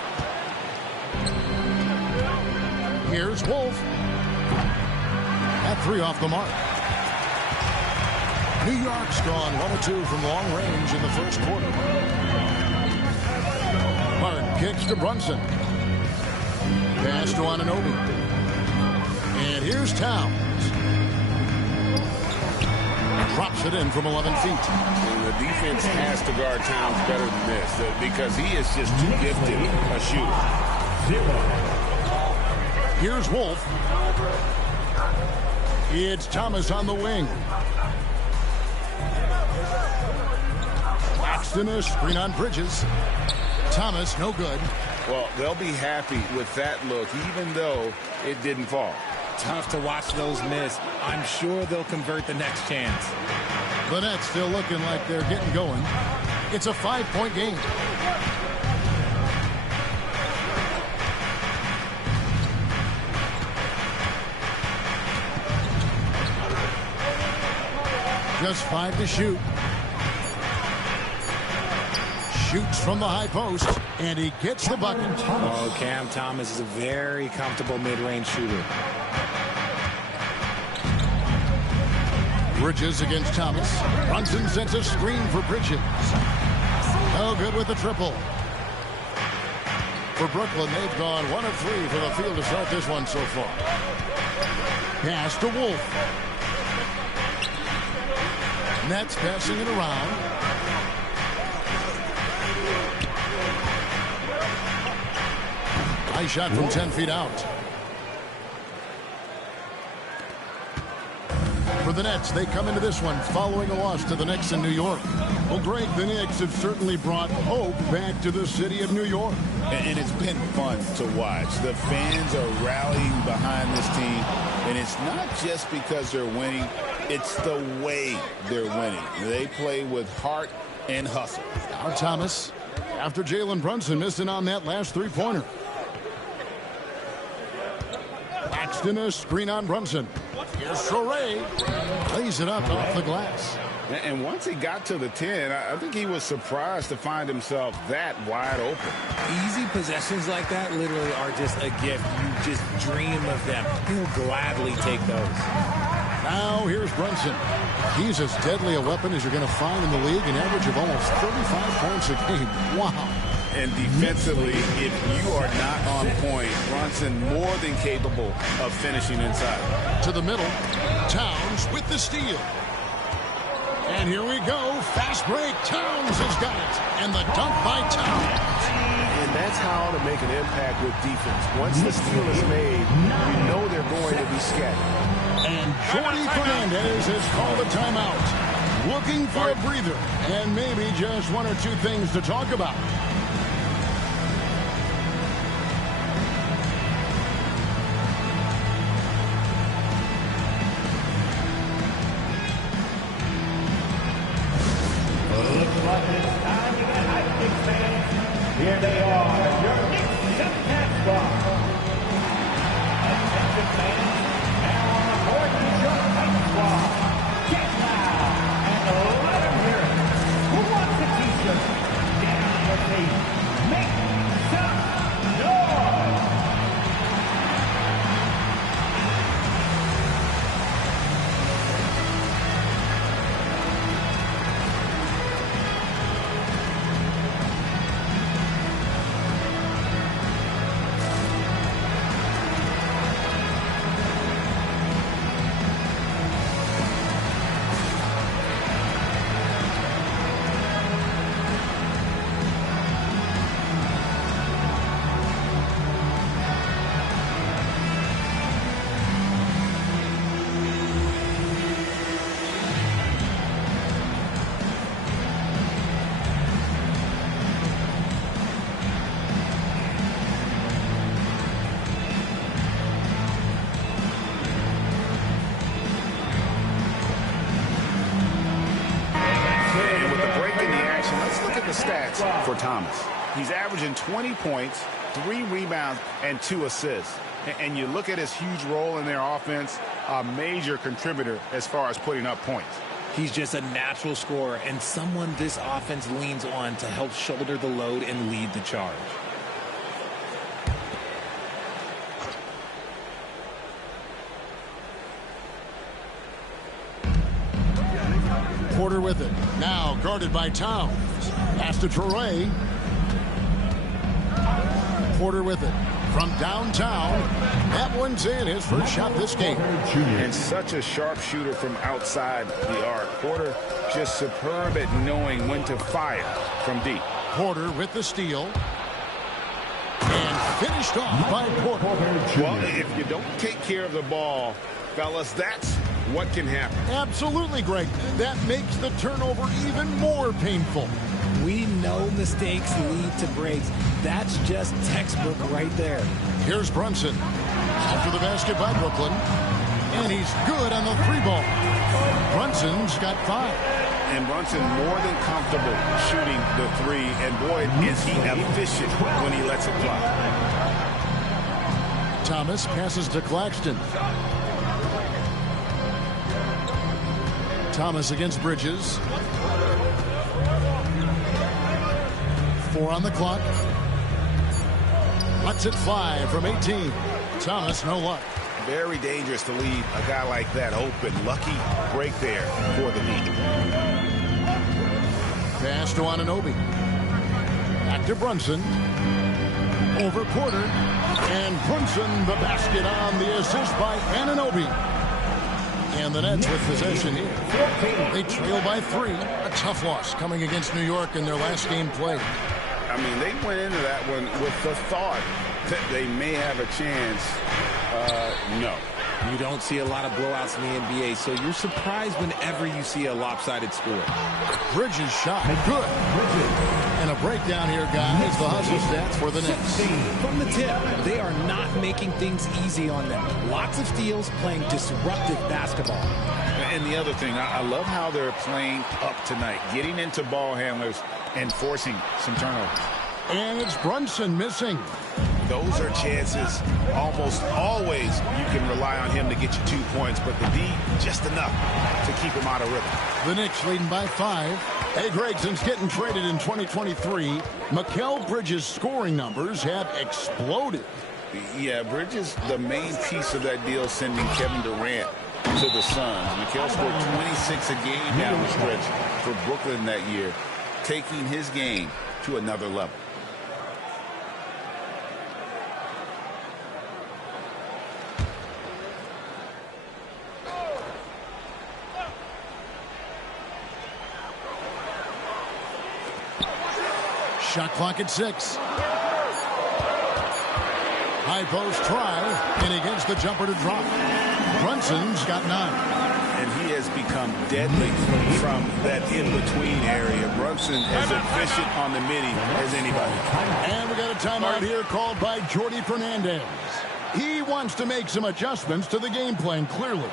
Here's Wolf. That 3 off the mark. New York's gone 1 of 2 from long range in the first quarter. Hart kicks to Brunson. Pass to Anunoby. And here's Towns. Drops it in from 11 feet. And the defense has to guard Towns better than this because he is just too gifted a shooter. Here's Wolf. It's Thomas on the wing. Claxton a screen on Bridges. Thomas, no good. Well, they'll be happy with that look, even though it didn't fall. Tough to watch those miss. I'm sure they'll convert the next chance. The Nets still looking like they're getting going. It's a 5-point game. Just 5 to shoot. Shoots from the high post, and he gets the bucket. Oh, Cam Thomas is a very comfortable mid-range shooter. Bridges against Thomas. Brunson sends a screen for Bridges. No good with the triple. For Brooklyn, they've gone 1 of 3 for the field to start this one so far. Pass to Wolf. Nets passing it around. High shot from 10 feet out. For the Nets, they come into this one following a loss to the Knicks in New York. Well, Greg, the Knicks have certainly brought hope back to the city of New York. And it's been fun to watch. The fans are rallying behind this team. And it's not just because they're winning. It's the way they're winning. They play with heart and hustle. Now Thomas, after Jalen Brunson missing on that last three-pointer. Paxton, a screen on Brunson. Here's Sorey. Plays it up off the glass. And once he got to the 10, I think he was surprised to find himself that wide open. Easy possessions like that literally are just a gift. You just dream of them. He'll gladly take those. Now here's Brunson. He's as deadly a weapon as you're going to find in the league, an average of almost 35 points a game. Wow. And defensively, if you are not on point, Brunson more than capable of finishing inside. To the middle. Towns with the steal. And here we go. Fast break. Towns has got it. And the dunk by Towns. And that's how to make an impact with defense. Once the steal is made, you know they're going to be scattered. And Jordi Fernandez has called a timeout. Looking for a breather. And maybe just 1 or 2 things to talk about. Here they are, your Knicks set squad. Attention fans, now on the court is your Knicks squad. Get loud and let them hear it. Who wants a t-shirt? Get on your feet. Make some noise. stats for Thomas. He's averaging 20 points, 3 rebounds, and 2 assists. And you look at his huge role in their offense, a major contributor as far as putting up points. He's just a natural scorer and someone this offense leans on to help shoulder the load and lead the charge. Porter with it. Now guarded by Towns. Pass to Traore. Porter with it. From downtown. That one's in. His first shot this game. And such a sharp shooter from outside the arc. Porter just superb at knowing when to fire from deep. Porter with the steal. And finished off by Porter. Well, if you don't take care of the ball, fellas, that's what can happen. Absolutely, Greg. That makes the turnover even more painful. We know mistakes lead to breaks. That's just textbook right there. Here's Brunson. After the basket by Brooklyn. And he's good on the 3-ball. Brunson's got 5. And Brunson more than comfortable shooting the 3. And boy, is he efficient when he lets it fly. Thomas passes to Claxton. Thomas against Bridges. 4 on the clock. Lets it fly from 18. Thomas, no luck. Very dangerous to leave a guy like that open. Lucky break there for the Knicks. Pass to Anunoby. Back to Brunson. Over Porter. And Brunson, the basket on the assist by Anunoby. And the Nets with possession here. They trail by 3. A tough loss coming against New York in their last game played. I mean, they went into that one with the thought that they may have a chance. No. You don't see a lot of blowouts in the NBA, so you're surprised whenever you see a lopsided score. Bridges shot. Good. And a breakdown here, guys. The hustle stats for the Knicks. From the tip, they are not making things easy on them. Lots of steals, playing disruptive basketball. And the other thing, I love how they're playing up tonight, getting into ball handlers and forcing some turnovers. And it's Brunson missing. Those are chances. Almost always you can rely on him to get you 2 points, but the D, just enough to keep him out of rhythm. The Knicks leading by 5. Hey, Greg, since getting traded in 2023, Mikal Bridges' scoring numbers have exploded. Yeah, Bridges, the main piece of that deal, sending Kevin Durant to the Suns. Mikal scored 26 a game down the stretch for Brooklyn that year, taking his game to another level. Shot clock at 6. High post try, and he gets the jumper to drop. Brunson's got 9. And he has become deadly from that in-between area. Brunson as efficient on the midi as anybody. And we got a timeout here called by Jordi Fernandez. He wants to make some adjustments to the game plan, clearly.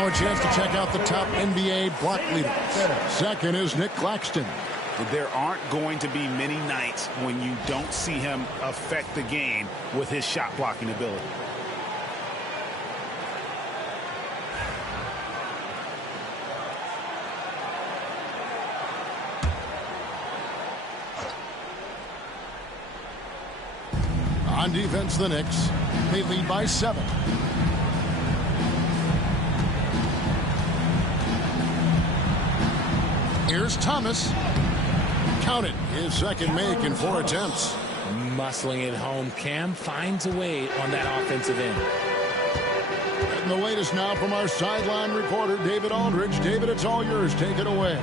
Now a chance to check out the top NBA block leaders. Second is Nick Claxton. There aren't going to be many nights when you don't see him affect the game with his shot blocking ability. On defense, the Knicks. They lead by 7. Here's Thomas. Count it. His second make in 4 attempts. Muscling it home. Cam finds a way on that offensive end. And the latest now from our sideline reporter, David Aldridge. David, it's all yours. Take it away.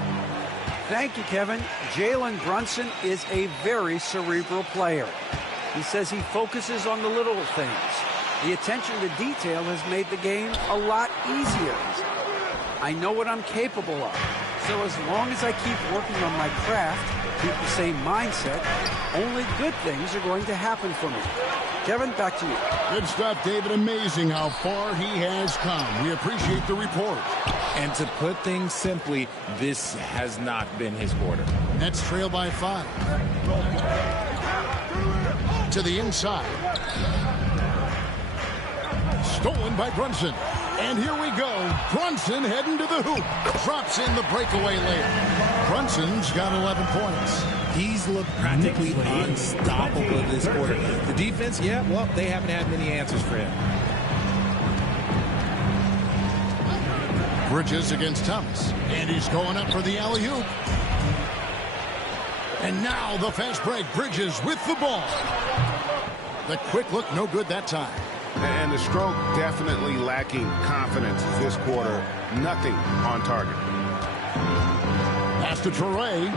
Thank you, Kevin. Jalen Brunson is a very cerebral player. He says he focuses on the little things. The attention to detail has made the game a lot easier. I know what I'm capable of. So as long as I keep working on my craft, keep the same mindset, only good things are going to happen for me. Kevin, back to you. Good stuff, David. Amazing how far he has come. We appreciate the report. And to put things simply, this has not been his quarter. Nets trail by 5. To the inside. Stolen by Brunson. And here we go. Brunson heading to the hoop. Drops in the breakaway layup. Brunson's got 11 points. He's looked practically unstoppable this quarter. The defense, yeah, well, they haven't had many answers for him. Bridges against Thomas. And he's going up for the alley-oop. And now the fast break. Bridges with the ball. The quick look, no good that time. And the stroke definitely lacking confidence this quarter. Nothing on target. Pass to Toure.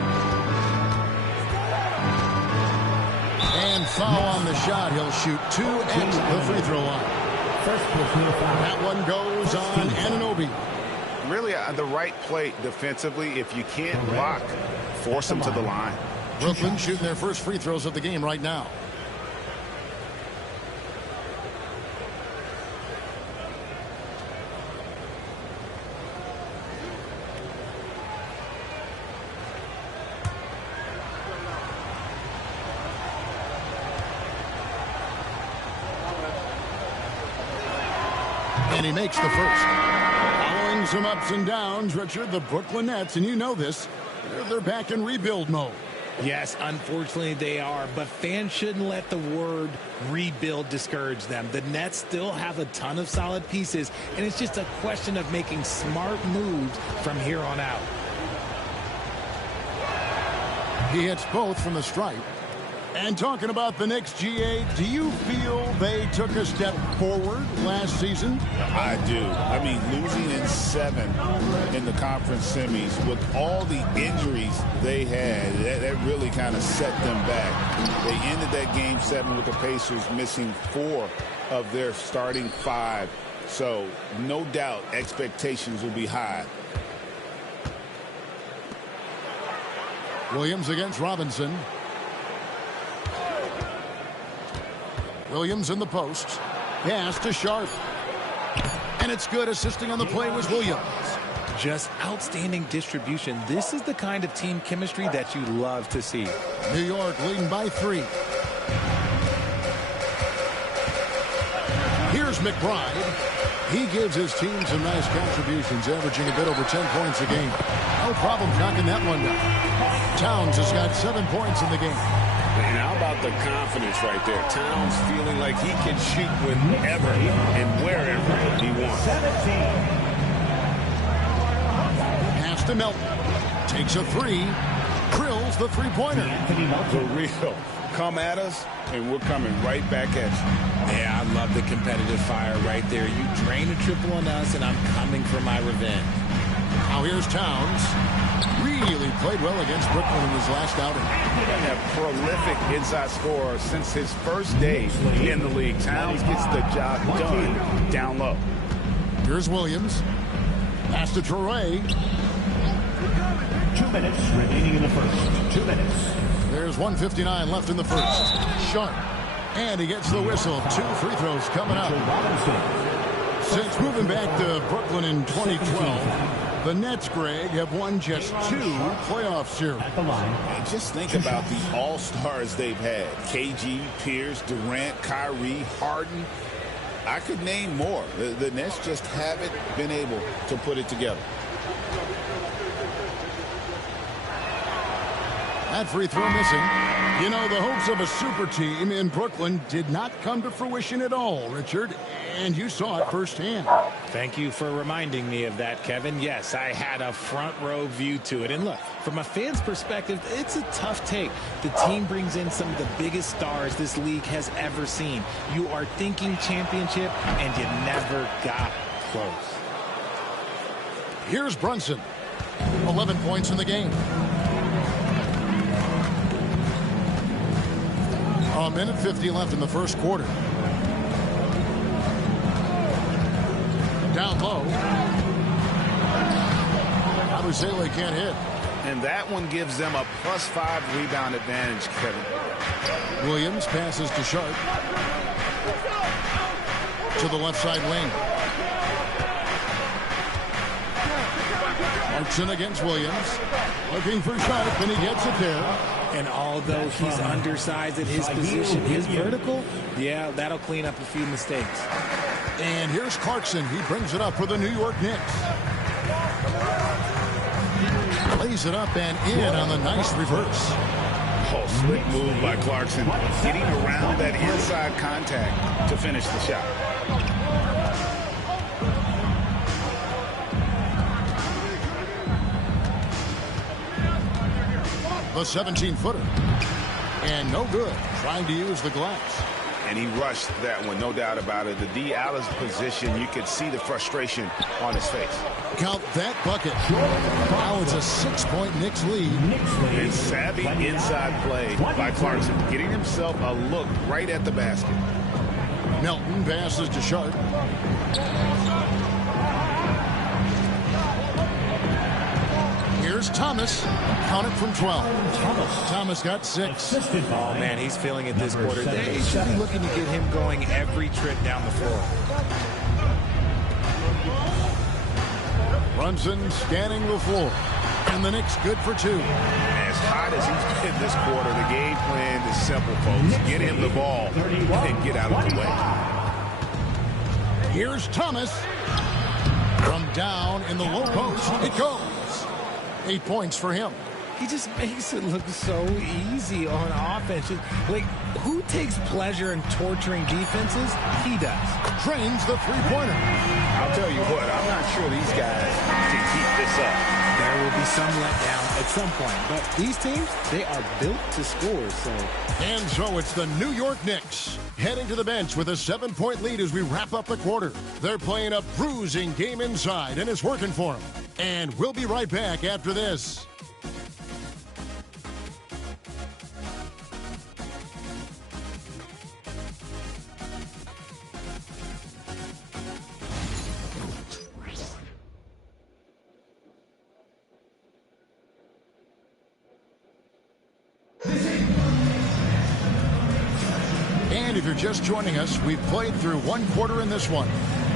And foul on the shot. He'll shoot 2 at the free throw line. That one goes on Anunoby. Really the right play defensively. If you can't block, force them to the line. Brooklyn shooting their first free throws of the game right now. And he makes the first. Following some ups and downs, Richard, the Brooklyn Nets, and you know this, they're back in rebuild mode. Yes, unfortunately they are, but fans shouldn't let the word rebuild discourage them. The Nets still have a ton of solid pieces, and it's just a question of making smart moves from here on out. He hits both from the stripe. And talking about the Knicks, GA, do you feel they took a step forward last season? I do. I mean, losing in 7 in the conference semis with all the injuries they had, that really kind of set them back. They ended that game 7 with the Pacers missing 4 of their starting 5. So, no doubt, expectations will be high. Williams against Robinson. Williams in the post. Pass to Sharp. And it's good. Assisting on the play was Williams. Just outstanding distribution. This is the kind of team chemistry that you love to see. New York leading by 3. Here's McBride. He gives his team some nice contributions, averaging a bit over 10 points a game. No problem knocking that one down. Towns has got 7 points in the game. And how about the confidence right there? Towns feeling like he can shoot whenever and wherever he wants. Pass to Melton. Takes a 3. Drills the three-pointer. The real. Come at us, and we're coming right back at you. Yeah, I love the competitive fire right there. You drain a triple on us, and I'm coming for my revenge. Now here's Towns. Really played well against Brooklyn in his last outing. A prolific inside scorer since his first day in the league. Towns gets the job done down low. Here's Williams. Pass to Toure. 2 minutes remaining in the first. 2 minutes. There's 1:59 left in the first. Sharp. And he gets the whistle. 2 free throws coming up. Since moving back to Brooklyn in 2012, the Nets, Greg, have won just 2 playoff series. And just think about the all-stars they've had. KG, Pierce, Durant, Kyrie, Harden. I could name more. The Nets just haven't been able to put it together. That free throw missing. You know, the hopes of a super team in Brooklyn did not come to fruition at all, Richard. And you saw it firsthand. Thank you for reminding me of that, Kevin. Yes, I had a front row view to it. And look, from a fan's perspective, it's a tough take. The team brings in some of the biggest stars this league has ever seen. You are thinking championship, and you never got close. Here's Brunson. 11 points in the game. A minute 50 left in the first quarter. Down low. Abusele can't hit. And that one gives them a +5 rebound advantage, Kevin. Williams passes to Sharp. To the left side wing. Clarkson against Williams. Looking for Sharp, and he gets it there. And although he's undersized at his position, his vertical, yeah, that'll clean up a few mistakes. And here's Clarkson. He brings it up for the New York Knicks. Lays it up and in on the nice reverse. Oh, slick move by Clarkson. Getting around that inside contact to finish the shot. The 17-footer. And no good. Trying to use the glass. And he rushed that one, no doubt about it. The D. Allen's position, you could see the frustration on his face. Count that bucket. Now it's a 6-point Knicks lead. And savvy inside play by Clarkson, getting himself a look right at the basket. Melton passes to Sharp. Here's Thomas. Count it from 12. Thomas got 6. Oh, man, he's feeling it this quarter. They should be looking to get him going every trip down the floor. Brunson scanning the floor. And the Knicks good for 2. As hot as he's been this quarter, the game plan is simple, folks. Get him the ball and get out of the way. Here's Thomas. From down in the low post. It goes. 8 points for him. He just makes it look so easy on offense. Like, who takes pleasure in torturing defenses? He does. Drains the three-pointer. I'll tell you what, I'm not sure these guys can keep this up. There will be some letdown at some point, but these teams, they are built to score, so. And so it's the New York Knicks heading to the bench with a 7-point lead as we wrap up the quarter. They're playing a bruising game inside, and it's working for them. And we'll be right back after this. And if you're just joining us, we've played through one quarter in this one.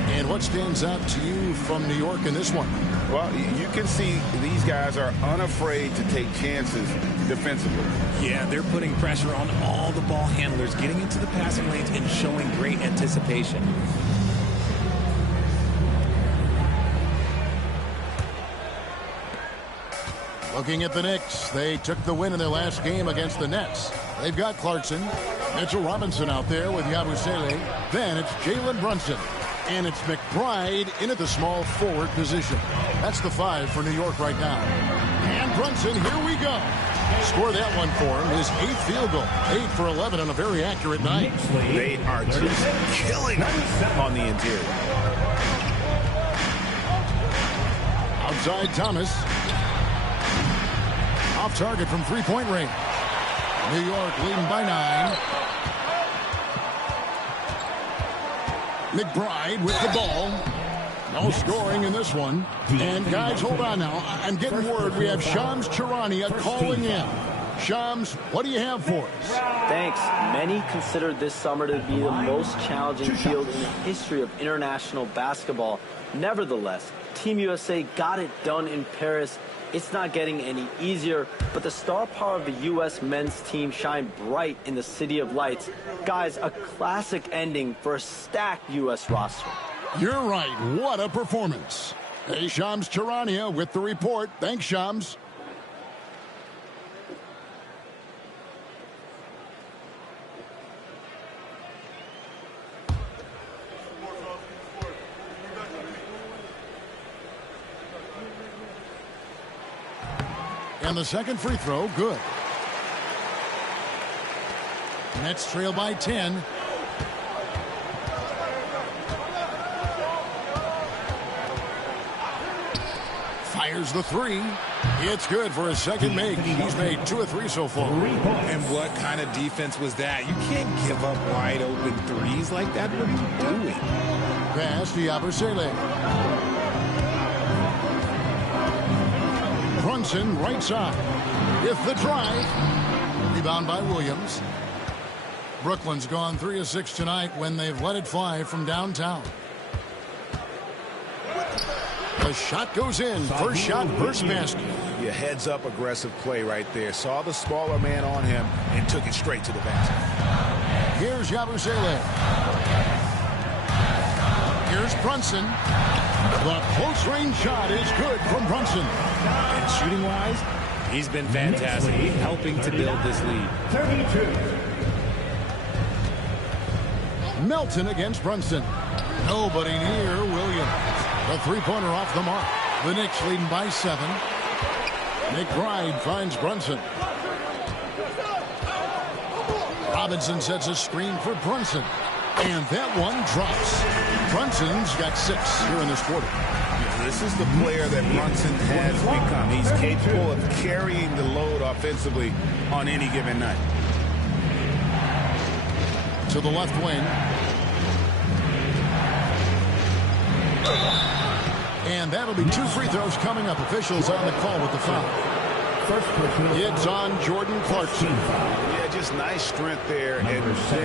And what stands out to you from New York in this one? Well, you can see these guys are unafraid to take chances defensively. Yeah, they're putting pressure on all the ball handlers, getting into the passing lanes and showing great anticipation. Looking at the Knicks, they took the win in their last game against the Nets. They've got Clarkson, Mitchell Robinson out there with Yabusele. Then it's Jalen Brunson. And it's McBride in at the small forward position. That's the 5 for New York right now. And Brunson, here we go. Score that one for him, his 8th field goal. 8 for 11 on a very accurate night. They are just killing on the interior. Outside Thomas. Off target from three-point range. New York leading by 9. McBride with the ball. No scoring in this one. And guys, hold on now. I'm getting word we have Shams Charania calling in. Shams, what do you have for us? Thanks. Many consider this summer to be the most challenging field in the history of international basketball. Nevertheless, Team USA got it done in Paris. It's not getting any easier, but the star power of the U.S. men's team shined bright in the City of Lights. Guys, a classic ending for a stacked U.S. roster. You're right. What a performance. Hey, Shams Charania with the report. Thanks, Shams. And the second free throw, good. Nets trail by 10. Fires the 3. It's good for his second make. He's made 2 of 3 so far. And what kind of defense was that? You can't give up wide open threes like that. What are you doing? Pass to Yabusele. Brunson, right side. If the drive. Rebound by Williams. Brooklyn's gone 3 of 6 tonight when they've let it fly from downtown. The shot goes in. First shot, first basket. Yeah, heads-up aggressive play right there. Saw the smaller man on him and took it straight to the basket. Here's Yabusele. Here's Brunson. The close-range shot is good from Brunson. And shooting-wise, he's been fantastic. He's helping to build this lead. 32. Melton against Brunson. Nobody near Williams. The three-pointer off the mark. The Knicks leading by 7. McBride finds Brunson. Robinson sets a screen for Brunson. And that one drops. Brunson's got 6 here in this quarter. Yeah, this is the player that Brunson has become. He's capable of carrying the load offensively on any given night. To the left wing. And that'll be 2 free throws coming up. Officials on the call with the foul. It's on Jordan Clarkson. Yeah, just nice strength there and then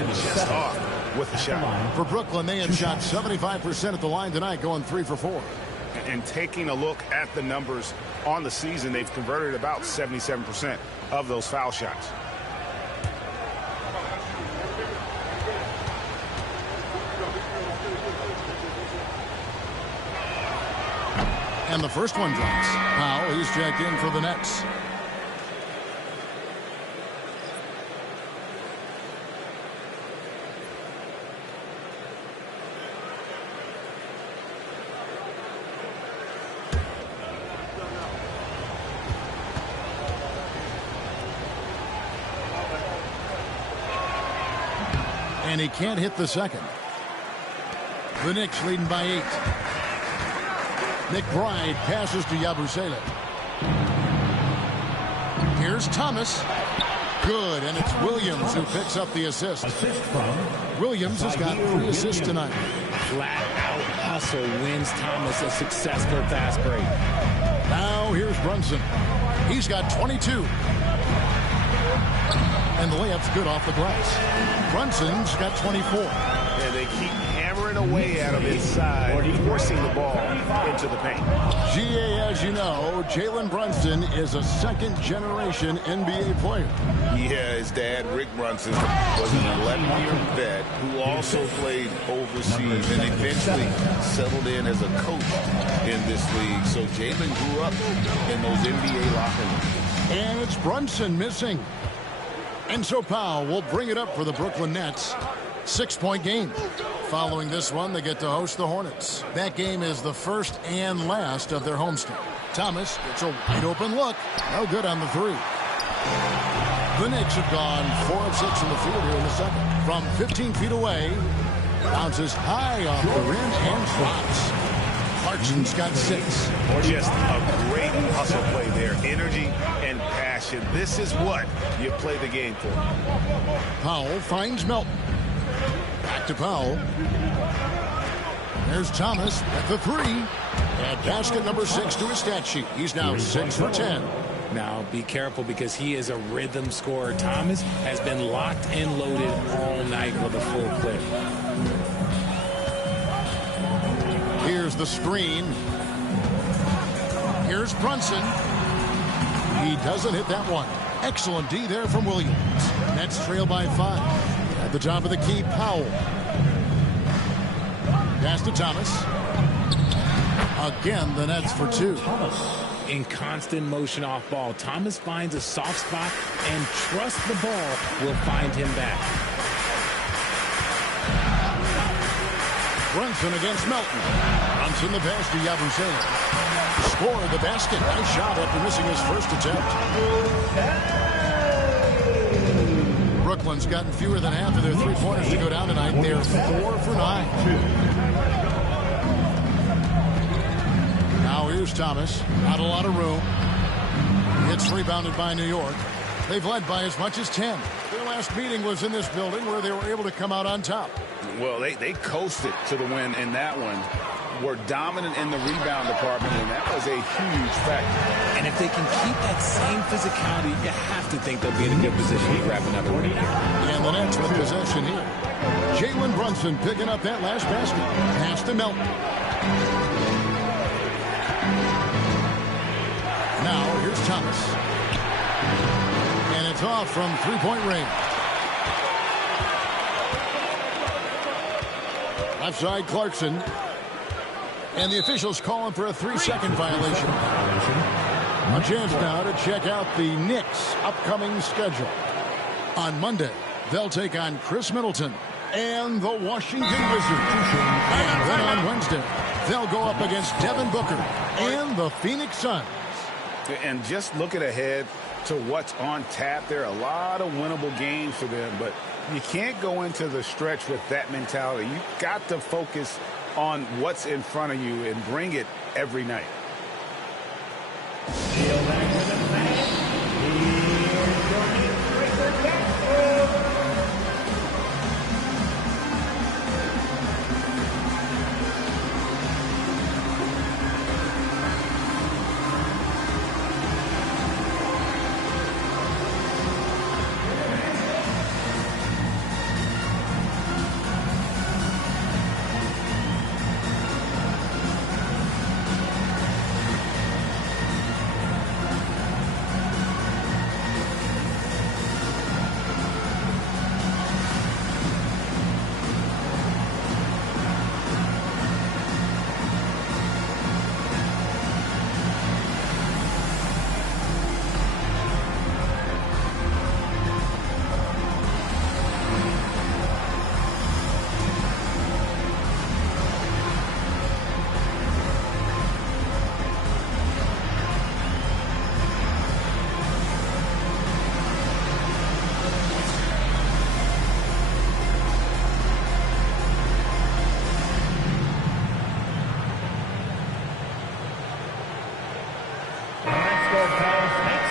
just off with the shot. For Brooklyn, they had shot 75% at the line tonight, going 3 for 4. And taking a look at the numbers on the season, they've converted about 77% of those foul shots. And the first one drops. Powell, he's checked in for the Nets. And he can't hit the second. The Knicks leading by 8. McBride passes to Yabusele. Here's Thomas. Good, and it's Williams who picks up the assist. Williams has got 3 assists tonight. Flat-out hustle wins Thomas a successful fast break. Now here's Brunson. He's got 22. And the layup's good off the glass. Brunson's got 24. And they keep hammering away at him inside, forcing the ball into the paint. GA, as you know, Jalen Brunson is a second-generation NBA player. Yeah, his dad, Rick Brunson, was an 11-year vet who also played overseas and eventually settled in as a coach in this league. So Jalen grew up in those NBA locker rooms. And it's Brunson missing. And so Powell will bring it up for the Brooklyn Nets. 6-point game. Following this one, they get to host the Hornets. That game is the first and last of their homestand. Thomas gets a wide-open look. No good on the 3. The Knicks have gone 4 of 6 in the field here in the second. From 15 feet away, bounces high off the rim and drops. Clarkson's got 6. Just a great hustle play there. Energy and passion. This is what you play the game for. Powell finds Melton. Back to Powell. There's Thomas at the 3. And basket number 6 to his stat sheet. He's now 6 for 10. Now be careful because he is a rhythm scorer. Thomas has been locked and loaded all night with a full clip. Here's the screen. Here's Brunson. He doesn't hit that one. Excellent D there from Williams. Nets trail by 5. At the top of the key, Powell. Pass to Thomas. Again, the Nets for 2. In constant motion off ball, Thomas finds a soft spot and trusts the ball will find him back. Brunson against Melton. Brunson the pass to Yabusele. Score the basket. Nice shot after missing his first attempt. Brooklyn's gotten fewer than half of their 3-pointers to go down tonight. They're 4 for 9. Now here's Thomas. Not a lot of room. It's rebounded by New York. They've led by as much as 10. Their last meeting was in this building where they were able to come out on top. Well, they coasted to the win in that one. Were dominant in the rebound department, and that was a huge factor. And if they can keep that same physicality, you have to think they'll be in a good position to grab another one here. And the Nets with possession here. Jalen Brunson picking up that last basket. Pass to Melton. Now here's Thomas. And it's off from three-point range. Left side, Clarkson. And the officials calling for a 3-second violation. A chance now to check out the Knicks' upcoming schedule. On Monday, they'll take on Chris Middleton and the Washington Wizards. And then on Wednesday, they'll go up against Devin Booker and the Phoenix Suns. And just looking ahead to what's on tap, there are a lot of winnable games for them, but you can't go into the stretch with that mentality. You've got to focus on what's in front of you and bring it every night.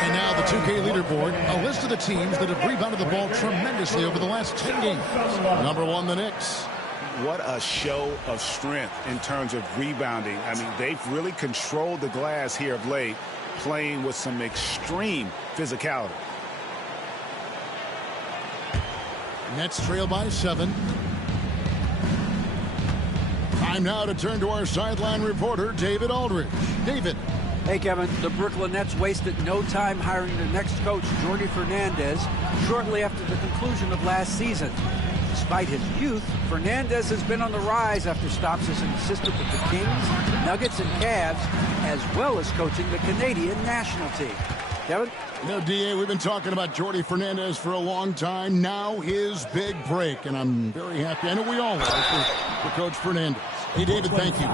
And now the 2K leaderboard, a list of the teams that have rebounded the ball tremendously over the last 10 games. Number 1, the Knicks. What a show of strength in terms of rebounding. I mean, they've really controlled the glass here of late, playing with some extreme physicality. Nets trail by 7. Time now to turn to our sideline reporter, David Aldridge. David. Hey, Kevin, the Brooklyn Nets wasted no time hiring their next coach, Jordi Fernandez, shortly after the conclusion of last season. Despite his youth, Fernandez has been on the rise after stops as an assistant with the Kings, Nuggets, and Cavs, as well as coaching the Canadian national team. Kevin? You know, D.A., we've been talking about Jordi Fernandez for a long time. Now his big break, and I'm very happy. I know we all are for Coach Fernandez. Hey, David, thank you.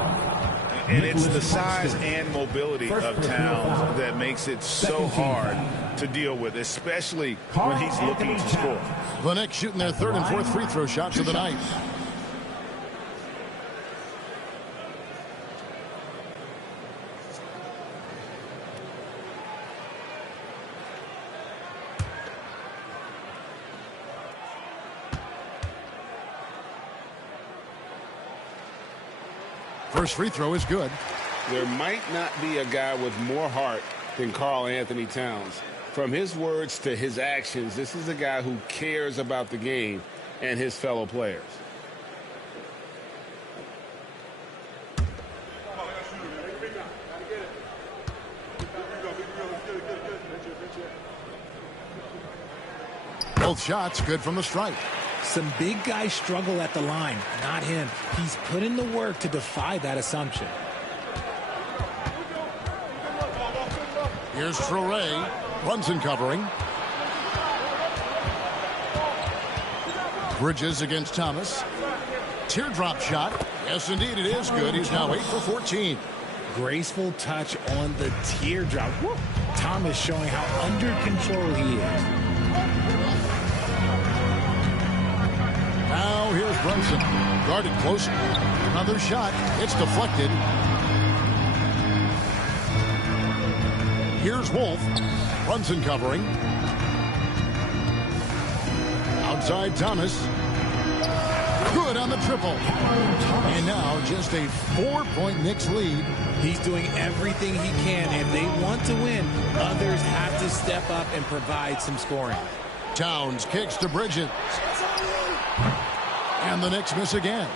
And it's the size and mobility of Towns that makes it so hard to deal with, especially when he's looking to score. The Knicks shooting their third and fourth free throw shots of the night. First free throw is good. There might not be a guy with more heart than Karl Anthony Towns. From his words to his actions, this is a guy who cares about the game and his fellow players. Both shots good from the stripe. Some big guys struggle at the line. Not him. He's put in the work to defy that assumption. Here's Traore. Brunson covering. Bridges against Thomas. Teardrop shot. Yes, indeed, it is good. He's now 8 for 14. Graceful touch on the teardrop. Woo. Thomas showing how under control he is. Now here's Brunson. Guarded close. Another shot. It's deflected. Here's Wolf. Brunson covering. Outside Thomas. Good on the triple. And now just a 4-point Knicks lead. He's doing everything he can. If they want to win, others have to step up and provide some scoring. Towns kicks to Bridges. And the Knicks miss again.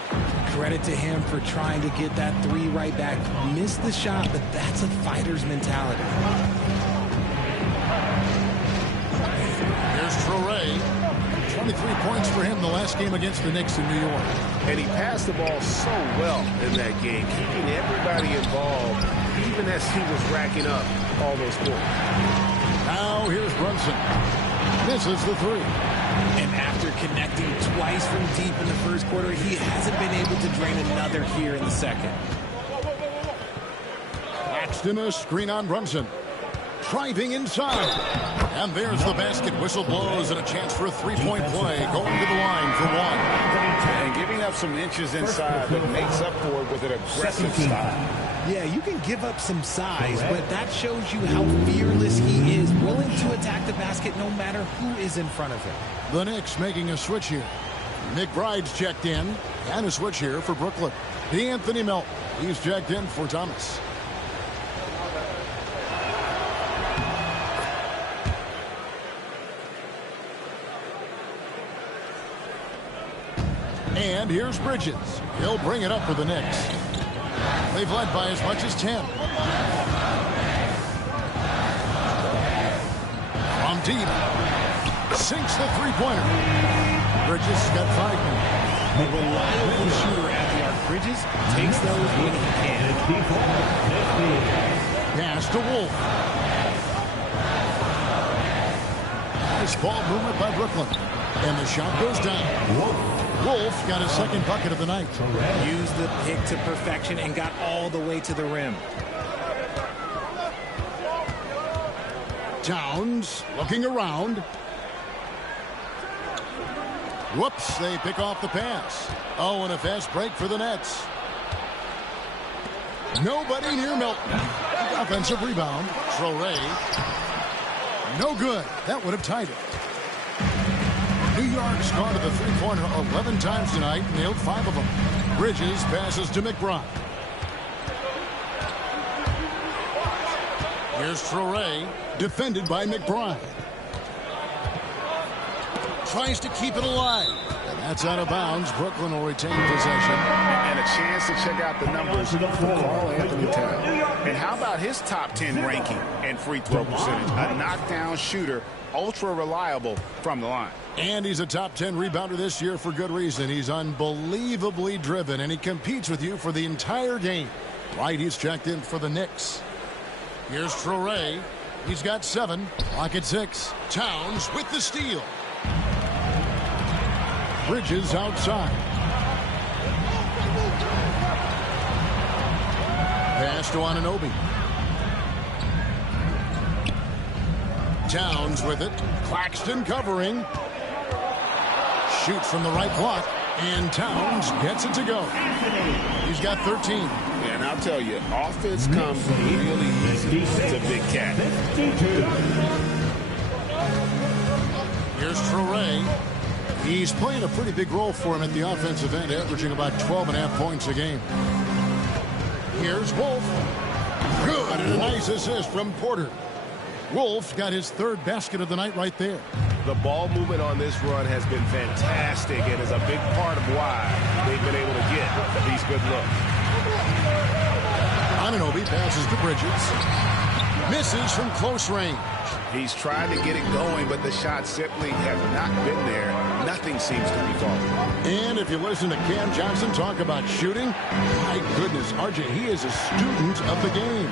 Credit to him for trying to get that three right back. Missed the shot, but that's a fighter's mentality. Here's Traore. 23 points for him the last game against the Knicks in New York. And he passed the ball so well in that game, keeping everybody involved, even as he was racking up all those points. Now here's Brunson. Misses the three. And after connecting twice from deep in the first quarter, he hasn't been able to drain another here in the second. Claxton, a screen on Brunson. Driving inside. And there's the basket. Whistle blows and a chance for a three-point play. Going to the line for one. And giving up some inches inside, but makes up for it with an aggressive style. Yeah, you can give up some size, but that shows you how fearless he is, willing to attack the basket no matter who is in front of him. The Knicks making a switch here. McBride's checked in, and a switch here for Brooklyn. D'Anthony Melton, he's checked in for Thomas. And here's Bridges. He'll bring it up for the Knicks. They've led by as much as 10. From deep. Sinks the three-pointer. Bridges got 5 points. A reliable shooter at the arc. Bridges takes those when he can. Pass to Wolf. Nice ball movement by Brooklyn. And the shot goes down. Wolf got his second bucket of the night. Used the pick to perfection and got all the way to the rim. Towns looking around. Whoops, they pick off the pass. Oh, and a fast break for the Nets. Nobody near Melton. Offensive rebound. Traore. No good. That would have tied it. New York's gone to the three-pointer 11 times tonight, nailed 5 of them. Bridges passes to McBride. Here's Traore, defended by McBride. Tries to keep it alive. And that's out of bounds. Brooklyn will retain possession. And a chance to check out the numbers for Karl Anthony Towns. And how about his top 10 ranking and free throw percentage? A knockdown shooter, ultra reliable from the line. And he's a top 10 rebounder this year for good reason. He's unbelievably driven, and he competes with you for the entire game. Right, he's checked in for the Knicks. Here's Traore. He's got 7. Clock at 6. Towns with the steal. Bridges outside. Pass to Anunoby. Towns with it. Claxton covering. Shoots from the right block. And Towns gets it to go. He's got 13. And I'll tell you, offense comes really easy to Big Cat. Here's Traore. He's playing a pretty big role for him at the offensive end, averaging about 12.5 points a game. Here's Wolf. Good, and a nice assist from Porter. Wolf got his 3rd basket of the night right there. The ball movement on this run has been fantastic and is a big part of why they've been able to get these good looks. Anunoby passes to Bridges. Misses from close range. He's tried to get it going, but the shots simply have not been there. Nothing seems to be falling. And if you listen to Cam Johnson talk about shooting, my goodness, RJ, he is a student of the game.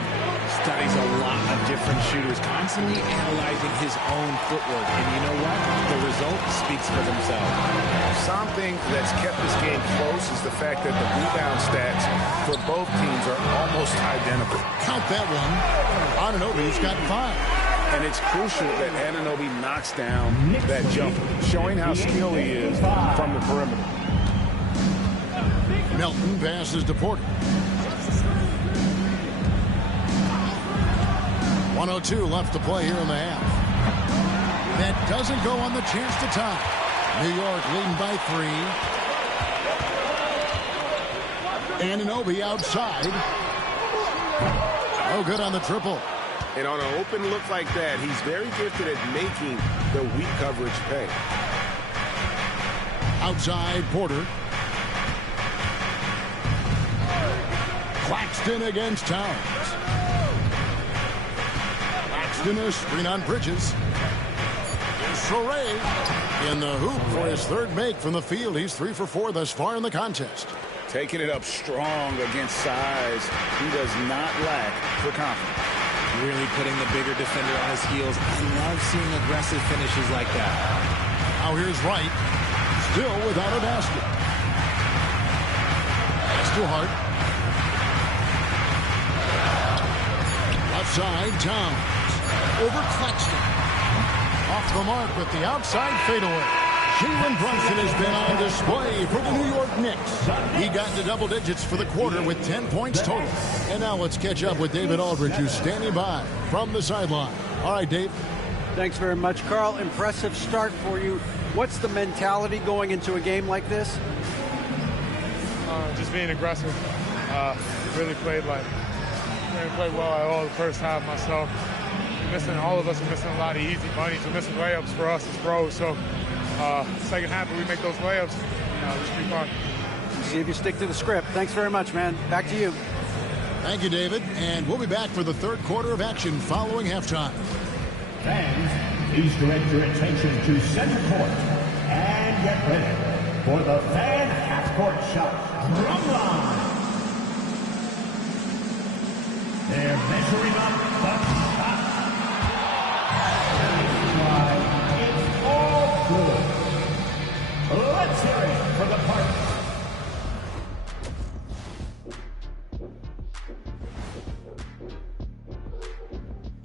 Studies a lot of different shooters, constantly analyzing his own footwork. And you know what? The result speaks for themselves. Something that's kept this game close is the fact that the rebound stats for both teams are almost identical. Count that one. Anunoby's got 5. And it's crucial that Anunoby knocks down that jumper, showing how skilled he is from the perimeter. Melton passes to Porter. 1:02 left to play here in the half. That doesn't go on the chance to tie. New York leading by 3. Anunoby outside. Oh, good on the triple. And on an open look like that, he's very gifted at making the weak coverage pay. Outside, Porter. Claxton against Towns. Claxton, a screen on Bridges. Here's Torrey in the hoop for his third make from the field. He's 3 for 4 thus far in the contest. Taking it up strong against size. He does not lack for confidence. Really putting the bigger defender on his heels. I love seeing aggressive finishes like that. Now here's Wright, still without a basket. That's to Hart. Left side, Towns. Over Claxton. Off the mark with the outside fadeaway. Jalen Brunson has been on display for the New York Knicks. He got into double digits for the quarter with 10 points total. And now let's catch up with David Aldridge, who's standing by from the sideline. All right, Dave. Thanks very much, Carl. Impressive start for you. What's the mentality going into a game like this? Just being aggressive. Really played well at all the first half myself. All of us are missing a lot of easy bunnies. We're missing layups for us as pros. So second half, if we make those layups, just keep on. See if you stick to the script. Thanks very much, man. Back to you. Thank you, David. And we'll be back for the third quarter of action following halftime. Fans, please direct your attention to center court and get ready for the fan half-court shot drum line. They're measuring up the shot. It's all good. Let's hear it for the party.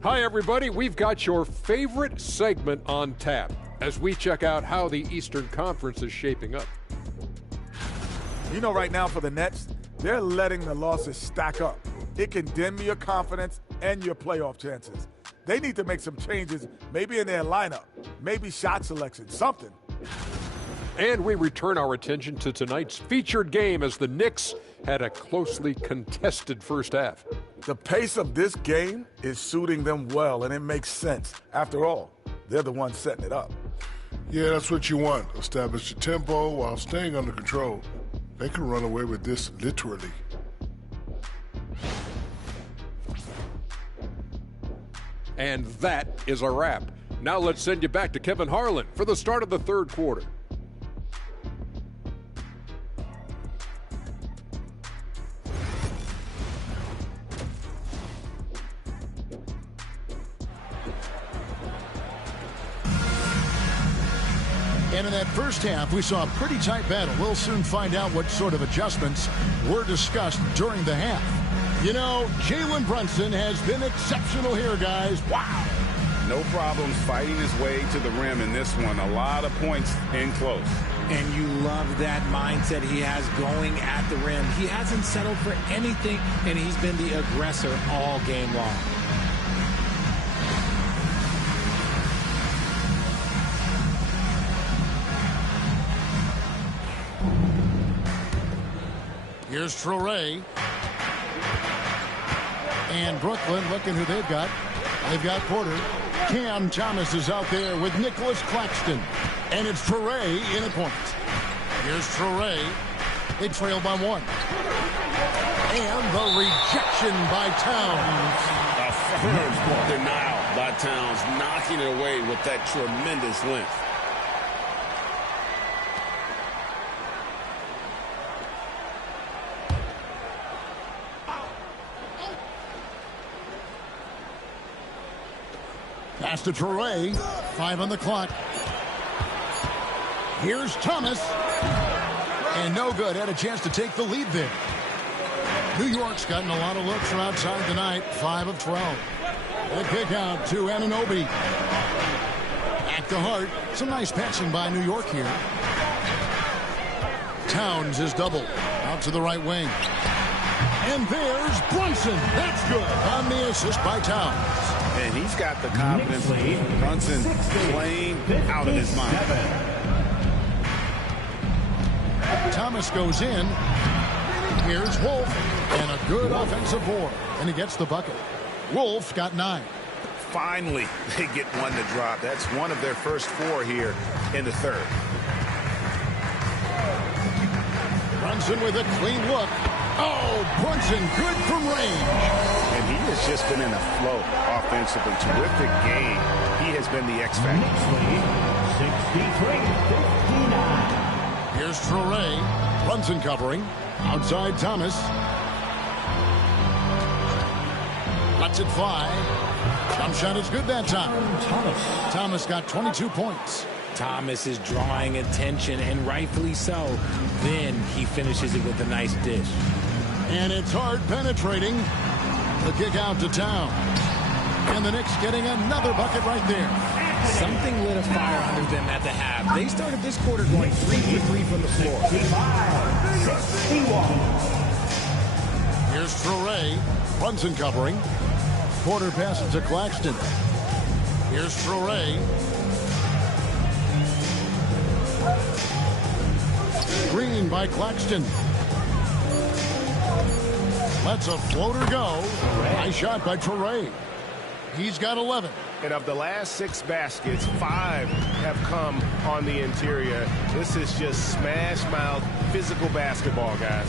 Hi, everybody. We've got your favorite segment on tap as we check out how the Eastern Conference is shaping up. You know, right now for the Nets, they're letting the losses stack up. It can dim your confidence and your playoff chances. They need to make some changes, maybe in their lineup, maybe shot selection, something. And we return our attention to tonight's featured game as the Knicks had a closely contested first half. The pace of this game is suiting them well, and it makes sense. After all, they're the ones setting it up. Yeah, that's what you want. Establish your tempo while staying under control. They can run away with this literally. And that is a wrap. Now let's send you back to Kevin Harlan for the start of the third quarter. And in that first half, we saw a pretty tight battle. We'll soon find out what sort of adjustments were discussed during the half. You know, Jalen Brunson has been exceptional here, guys. Wow. No problems fighting his way to the rim in this one. A lot of points in close. And you love that mindset he has going at the rim. He hasn't settled for anything, and he's been the aggressor all game long. Here's Torrey. And Brooklyn, looking who they've got. They've got Porter. Cam Thomas is out there with Nicholas Claxton. And it's Torrey in a point. Here's Torrey. They trail by one. And the rejection by Towns. A firm denial by Towns, knocking it away with that tremendous length. Pass to Torrey. 5 on the clock. Here's Thomas. And no good. Had a chance to take the lead there. New York's gotten a lot of looks from outside tonight. 5 of 12. The kick out to Anunoby. Back to Hart. Some nice passing by New York here. Towns is doubled. Out to the right wing. And there's Brunson. That's good. On the assist by Towns. And he's got the confidence. Brunson playing out of his mind. Thomas goes in. Here's Wolf. And a good offensive board. And he gets the bucket. Wolf got 9. Finally, they get one to drop. That's one of their first 4 here in the third. Brunson with a clean look. Oh, Brunson, good from range. And he has just been in a flow offensively. Terrific game. He has been the X factor. 63-59. Here's Traore. Brunson covering. Outside Thomas. Lets it fly. Jump shot is good that time. Thomas got 22 points. Thomas is drawing attention, and rightfully so. Then he finishes it with a nice dish. And it's hard penetrating. The kick out to Town. And the Knicks getting another bucket right there. Something lit a fire under them at the half. They started this quarter going 3 for 3 from the floor. 65-61. Here's Traore. Brunson covering. Porter passes to Claxton. Here's Traore. Green by Claxton. Lets a floater go. Nice shot by Traore. He's got 11. And of the last 6 baskets, 5 have come on the interior. This is just smash-mouth physical basketball, guys.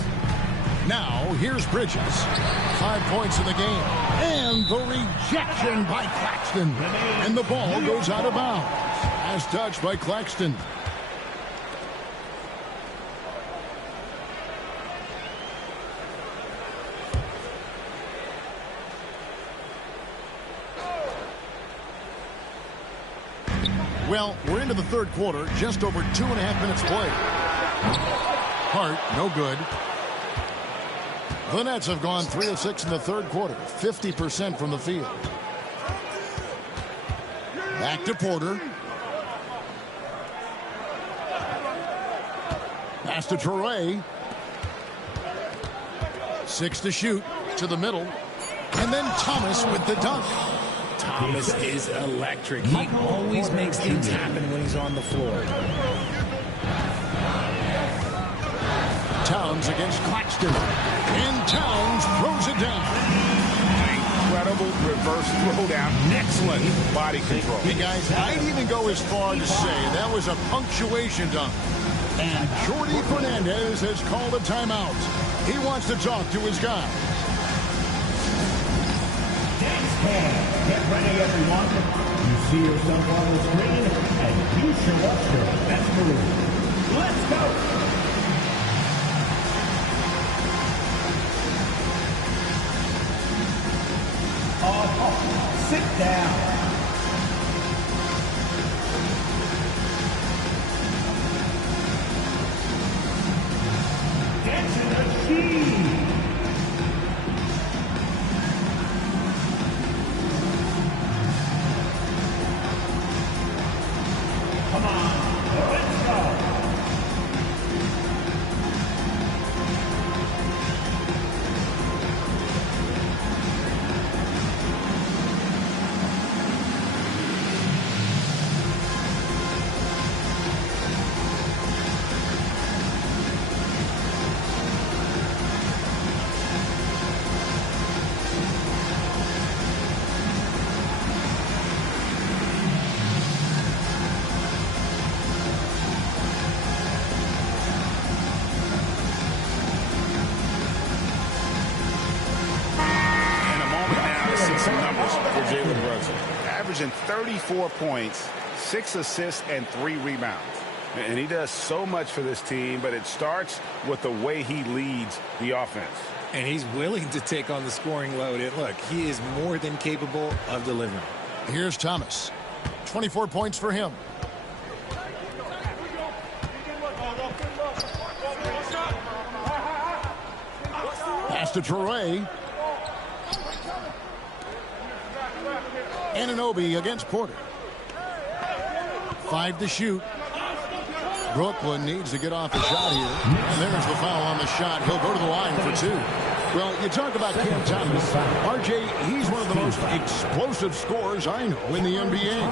Now, here's Bridges. 5 points in the game. And the rejection by Claxton. And the ball goes out of bounds. As touched by Claxton. Well, we're into the third quarter. Just over 2.5 minutes played. Hart, no good. The Nets have gone 3 of 6 in the third quarter. 50% from the field. Back to Porter. Pass to Traore. 6 to shoot. To the middle. And then Thomas with the dunk. Thomas is electric. He always makes things happen when he's on the floor. Towns against Claxton. And Towns throws it down. Incredible reverse throwdown. Excellent body control. Hey, guys, I'd even go as far to say that was a punctuation dunk. And Jordi Fernandez has called a timeout. He wants to talk to his guy. Get ready, everyone. You see yourself on the screen, and you show us your best move. Let's go! Sit down. Get to the key. Come on, let's go. Averaging 34 points, 6 assists, and 3 rebounds. And he does so much for this team, but it starts with the way he leads the offense. And he's willing to take on the scoring load. And look, he is more than capable of delivering. Here's Thomas. 24 points for him. Pass to Traore. Anunoby against Porter. 5 to shoot. Brooklyn needs to get off the shot here. And there's the foul on the shot. He'll go to the line for 2. Well, you talk about Cam Thomas. RJ, he's one of the most explosive scorers I know in the NBA.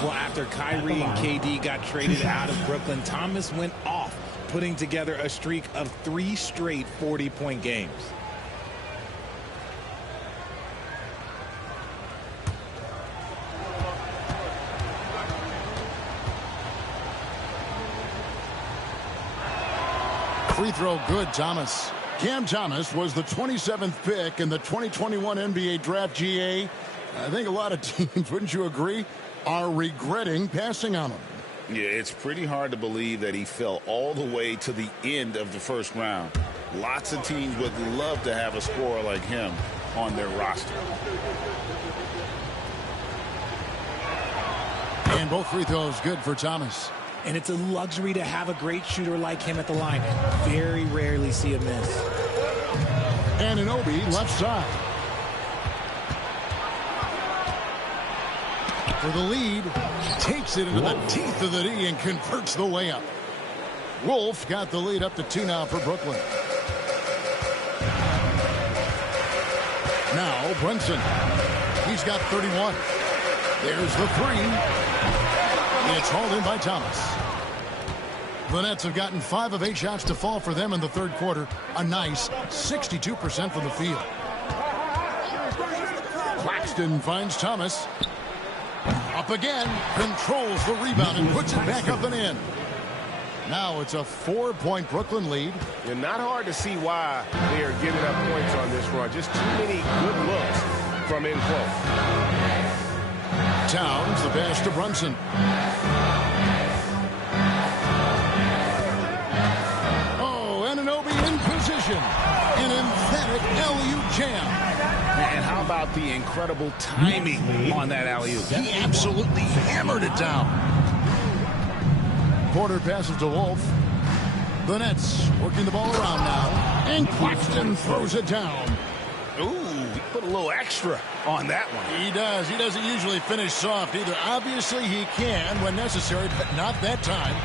Well, after Kyrie and KD got traded out of Brooklyn, Thomas went off, putting together a streak of 3 straight 40-point games. Free throw good, Thomas. Cam Thomas was the 27th pick in the 2021 NBA Draft. GA. I think a lot of teams, wouldn't you agree, are regretting passing on him. Yeah, it's pretty hard to believe that he fell all the way to the end of the first round. Lots of teams would love to have a scorer like him on their roster. And both free throws good for Thomas. And it's a luxury to have a great shooter like him at the line. Very rarely see a miss. Anunoby left side. For the lead, takes it into the teeth of the D and converts the layup. Wolf got the lead up to 2 now for Brooklyn. Now Brunson. He's got 31. There's the 3. It's hauled in by Thomas. The Nets have gotten 5 of 8 shots to fall for them in the third quarter. A nice 62% from the field. Claxton finds Thomas. Up again, controls the rebound and puts it back up and in. Now it's a 4-point Brooklyn lead. And not hard to see why they are giving up points on this run. Just too many good looks from in close. Towns, the pass to Brunson. Oh, Anunoby in position. An emphatic alley-oop jam. And how about the incredible timing on that alley-oop? He absolutely hammered it down. Porter passes to Wolf. The Nets working the ball around now. And Claxton throws it down. Ooh, he put a little extra on that one. He does. He doesn't usually finish soft either. Obviously, he can when necessary, but not that time.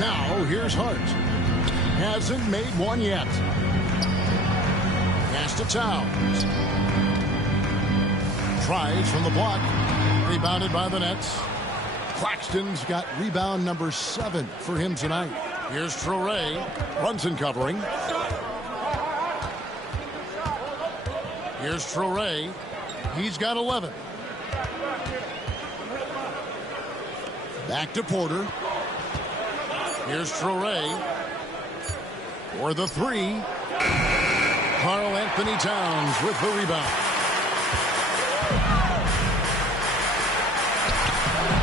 Now, here's Hart. Hasn't made one yet. Pass to Towns. Tries from the block. Rebounded by the Nets. Claxton's got rebound number 7 for him tonight. Here's Traoré. Brunson covering. Here's Traoré. He's got 11. Back to Porter. Here's Traoré. For the 3. Karl Anthony Towns with the rebound.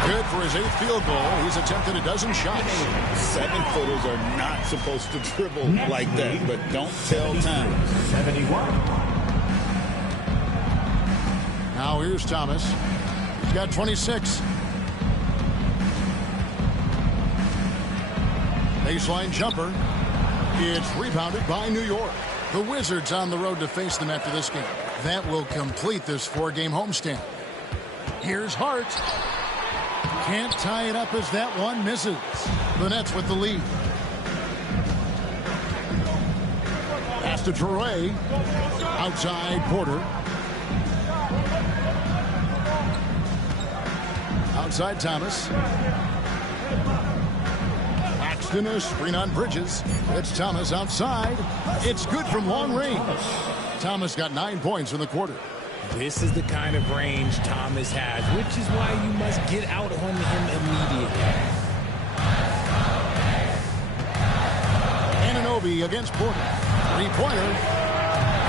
Good for his 8th field goal. He's attempted a dozen shots. 7-footers are not supposed to dribble like that, but don't tell Towns. 71. Now here's Thomas. He's got 26. Baseline jumper. It's rebounded by New York. The Wizards on the road to face them after this game. That will complete this 4-game homestand. Here's Hart. Can't tie it up as that one misses. The Nets with the lead. Pass to Traoré. Outside Porter. Outside Thomas. Claxton a screen on Bridges. It's Thomas outside. It's good from long range. Thomas got 9 points in the quarter. This is the kind of range Thomas has, which is why you must get out on him immediately. Anunoby against Porter. 3-pointer.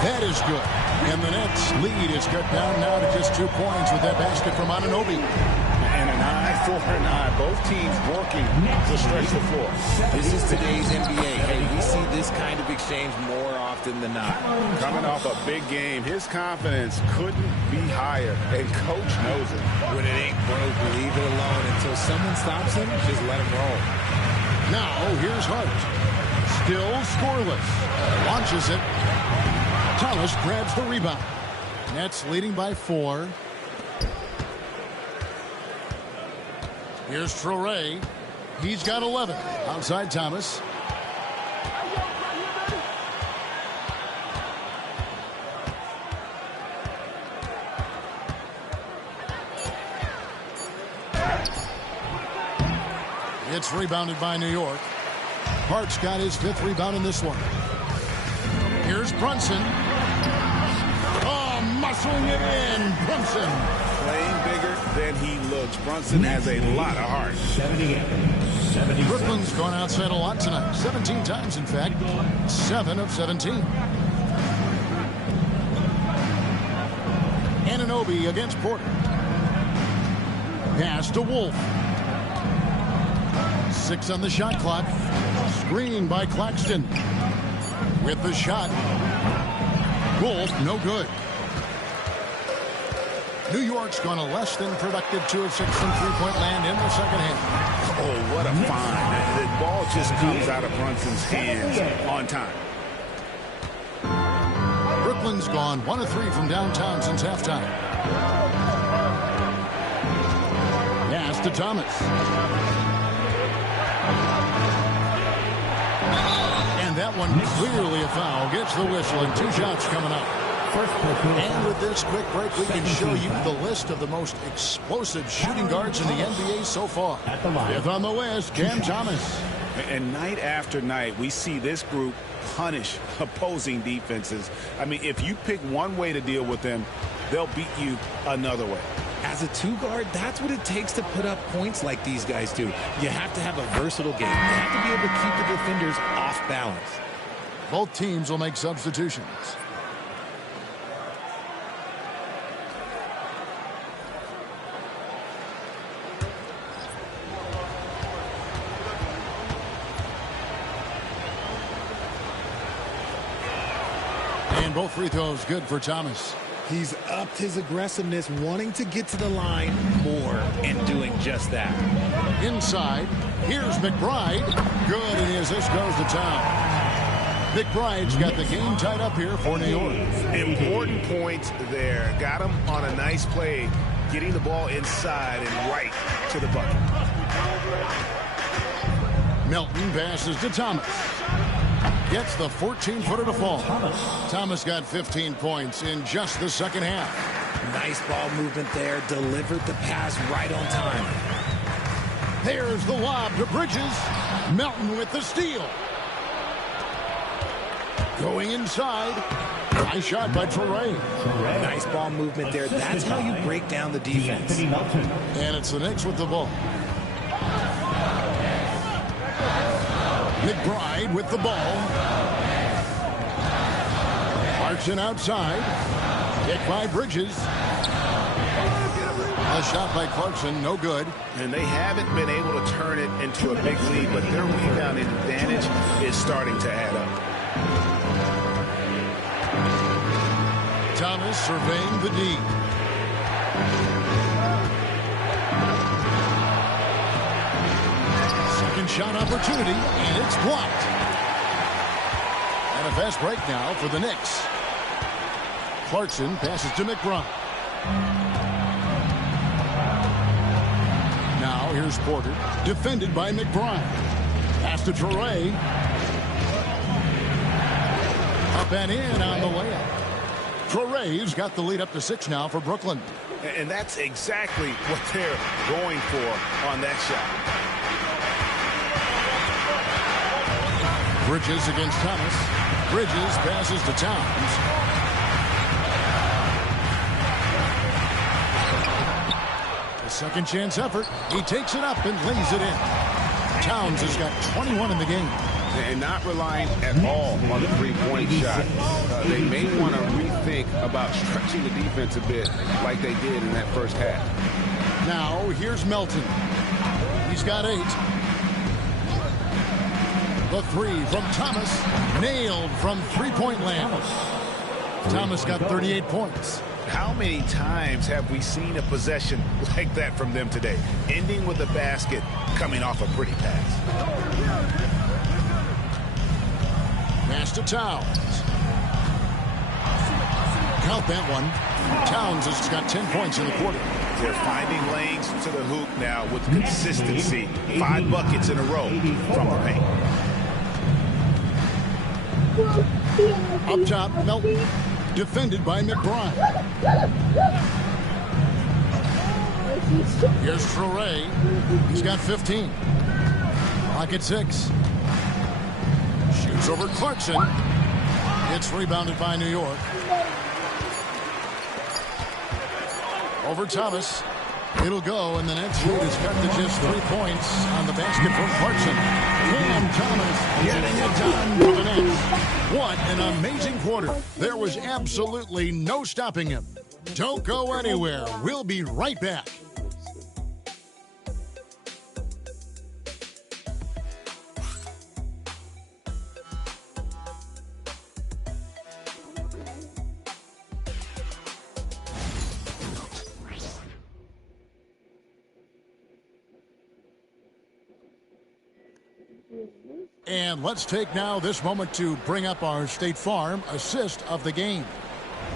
That is good. And the Nets lead is cut down now to just 2 points with that basket from Anunoby. And an eye for an eye. Both teams working to stretch the floor. This is today's NBA. Hey, we see this kind of exchange more often than not. Coming off a big game, his confidence couldn't be higher, and coach knows it. When it ain't broke, leave it alone until someone stops him. Just let him roll. Now here's Hart. Still scoreless. Launches it. Thomas grabs the rebound. Nets leading by 4. Here's Traoré. He's got 11. Outside Thomas. It's rebounded by New York. Hart's got his 5th rebound in this one. Here's Brunson. Oh, muscling it in. Brunson. Playing bigger than he looks. Brunson has a lot of heart. 78. Brooklyn's gone outside a lot tonight. 17 times, in fact. 7 of 17. Anunoby against Porter. Pass to Wolf. 6 on the shot clock. Screen by Claxton. With the shot. Wolf, no good. New York's gone a less than productive 2 of 6 from three-point land in the second half. Oh, what a find. The ball just comes out of Brunson's hands on time. Brooklyn's gone 1 of 3 from downtown since halftime. Pass to Thomas. And that one clearly a foul. Gets the whistle and 2 shots coming up. And with this quick break, we can show you the list of the most explosive shooting guards in the NBA so far. Fifth on the list, Cam Thomas. And night after night, we see this group punish opposing defenses. I mean, if you pick one way to deal with them, they'll beat you another way. As a 2-guard, that's what it takes to put up points like these guys do. You have to have a versatile game. You have to be able to keep the defenders off balance. Both teams will make substitutions. And both free throws good for Thomas. He's upped his aggressiveness, wanting to get to the line more, and doing just that. Inside, here's McBride. Good, and his assist goes to town. McBride's got the game tied up here for New York. Important points there. Got him on a nice play, getting the ball inside and right to the bucket. Melton passes to Thomas. Gets the 14-footer to fall. Thomas got 15 points in just the second half. Nice ball movement there. Delivered the pass right on time. There's the lob to Bridges. Melton with the steal. Going inside. Nice shot by Torrey. Nice ball movement there. That's how you break down the defense. And it's the Knicks with the ball. McBride with the ball. Clarkson outside. Hit by Bridges. A shot by Clarkson, no good. And they haven't been able to turn it into a big lead, but their rebounding advantage is starting to add up. Thomas surveying the D. Second shot opportunity, and it's blocked. And a fast break now for the Knicks. Clarkson passes to McBride. Now here's Porter, defended by McBride. Pass to Torrey. Up and in on the layup. Torrey's got the lead up to 6 now for Brooklyn. And that's exactly what they're going for on that shot. Bridges against Thomas. Bridges passes to Towns. A second chance effort. He takes it up and lays it in. Towns has got 21 in the game. And not relying at all on the three-point shot. They may want to rethink about stretching the defense a bit like they did in that first half. Now here's Melton. He's got 8. The 3 from Thomas. Nailed from three-point land. Thomas got 38 points. How many times have we seen a possession like that from them today? Ending with a basket, coming off a pretty pass. Pass to Towns. Count that one. Towns has got 10 points in the quarter. They're finding lanes to the hoop now with consistency. 5 buckets in a row from the paint. Up top, Melton. Defended by McBride. Here's Torrey. He's got 15. Pocket 6. Shoots over Clarkson. It's rebounded by New York. Over Thomas. It'll go, and the Nets lead is cut to just 3 points on the basket from Clarkson. Cam Thomas getting it done for the Nets. What an amazing quarter. There was absolutely no stopping him. Don't go anywhere. We'll be right back. And let's take now this moment to bring up our State Farm assist of the game.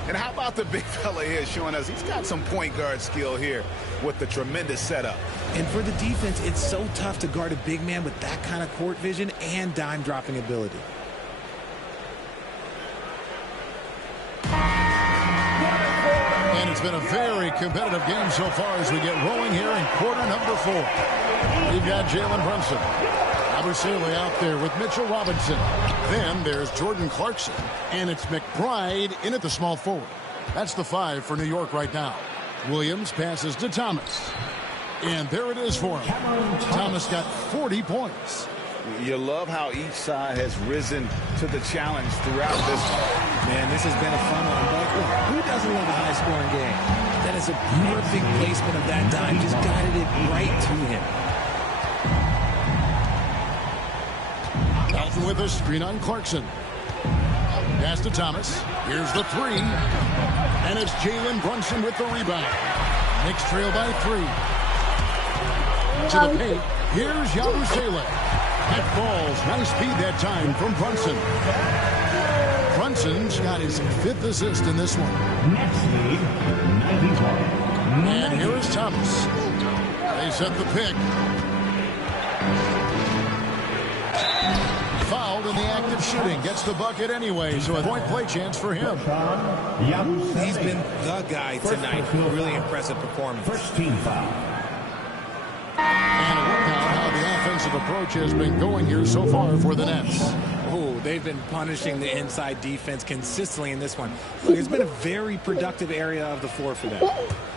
And how about the big fella here showing us he's got some point guard skill here with the tremendous setup. And for the defense, it's so tough to guard a big man with that kind of court vision and dime dropping ability. And it's been a very competitive game so far as we get rolling here in quarter number 4. We've got Jalen Brunson. Abusele out there with Mitchell Robinson. Then there's Jordan Clarkson. And it's McBride in at the small forward. That's the 5 for New York right now. Williams passes to Thomas. And there it is for him. Thomas got 40 points. You love how each side has risen to the challenge throughout this. Man, this has been a fun one. But who doesn't love a high-scoring game? That is a perfect placement of that dime. Just guided it right to him. Dalton with a screen on Clarkson. Pass to Thomas. Here's the 3. And it's Jalen Brunson with the rebound. Knicks trail by 3. To the paint. Here's Yabusele. That falls. Nice speed that time from Brunson. Brunson's got his 5th assist in this one. Next lead, 91. And here is Thomas. They set the pick. Fouled in the act of shooting. Gets the bucket anyway, so a point play chance for him. He's been the guy tonight. Really impressive performance. First team foul. And a look now how the offensive approach has been going here so far for the Nets. Oh, they've been punishing the inside defense consistently in this one. Look, it's been a very productive area of the floor for them.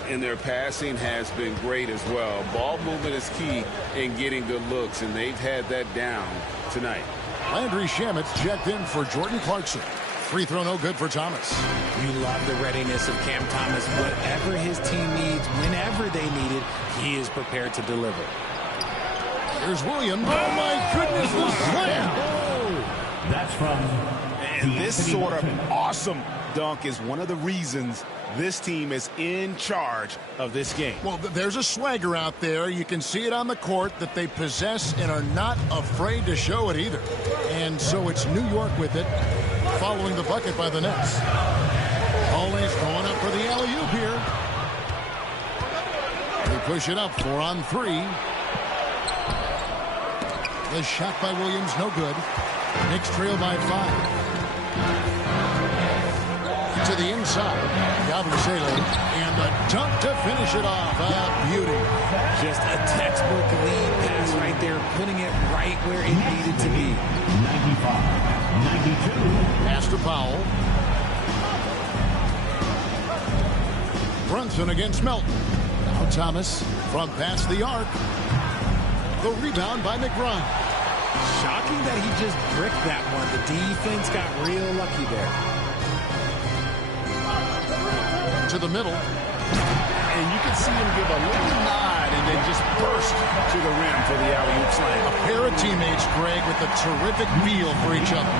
And their passing has been great as well. Ball movement is key in getting good looks, and they've had that down tonight. Landry Shamit's checked in for Jordan Clarkson. Free throw no good for Thomas. You love the readiness of Cam Thomas. Whatever his team needs, whenever they need it, he is prepared to deliver. Here's Williams. Oh, my goodness, the slam. That's from... And this sort of awesome dunk is one of the reasons this team is in charge of this game. Well, there's a swagger out there. You can see it on the court that they possess and are not afraid to show it either. And so it's New York with it, following the bucket by the Nets. Always going up for the alley-oop here. They push it up 4 on 3. The shot by Williams, no good. Knicks trail by 5. To the inside, Yabusele, and the dunk to finish it off. Beauty. Just a textbook lead pass right there, putting it right where it needed to be. 95-92. Pass to Powell. Brunson against Melton. Now Thomas from past the arc. The rebound by McBride. Shocking that he just bricked that one. The defense got real lucky there. To the middle. And you can see him give a little nod and then just burst to the rim for the alley-oop slam. A pair of teammates, Greg, with a terrific feel for each other.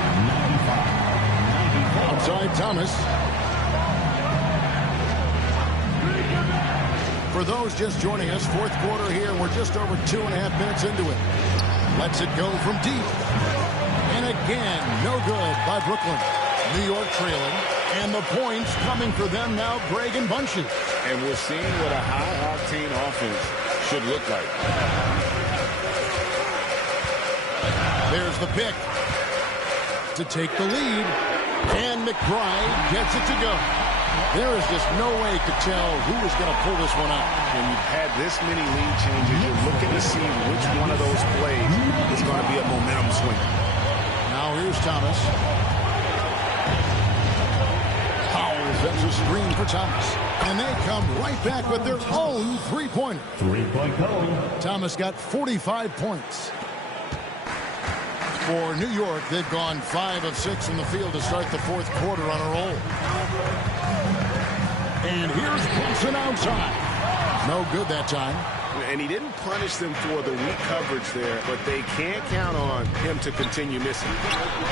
Outside Thomas. For those just joining us, 4th quarter here. We're just over 2.5 minutes into it. Lets it go from deep. And again, no good by Brooklyn. New York trailing. And the points coming for them now, Greg, in bunches. And we're seeing what a high-octane offense should look like. There's the pick to take the lead. And McBride gets it to go. There is just no way to tell who is going to pull this one out. When you've had this many lead changes, you're looking to see which one of those plays is going to be a momentum swing. Now here's Thomas. Powell sets Here's a screen for Thomas. And they come right back with their own three-pointer. Three-point goal. Thomas got 45 points. For New York, they've gone 5 of 6 in the field to start the fourth quarter on a roll. And here's Brunson outside. No good that time. And he didn't punish them for the weak coverage there, but they can't count on him to continue missing.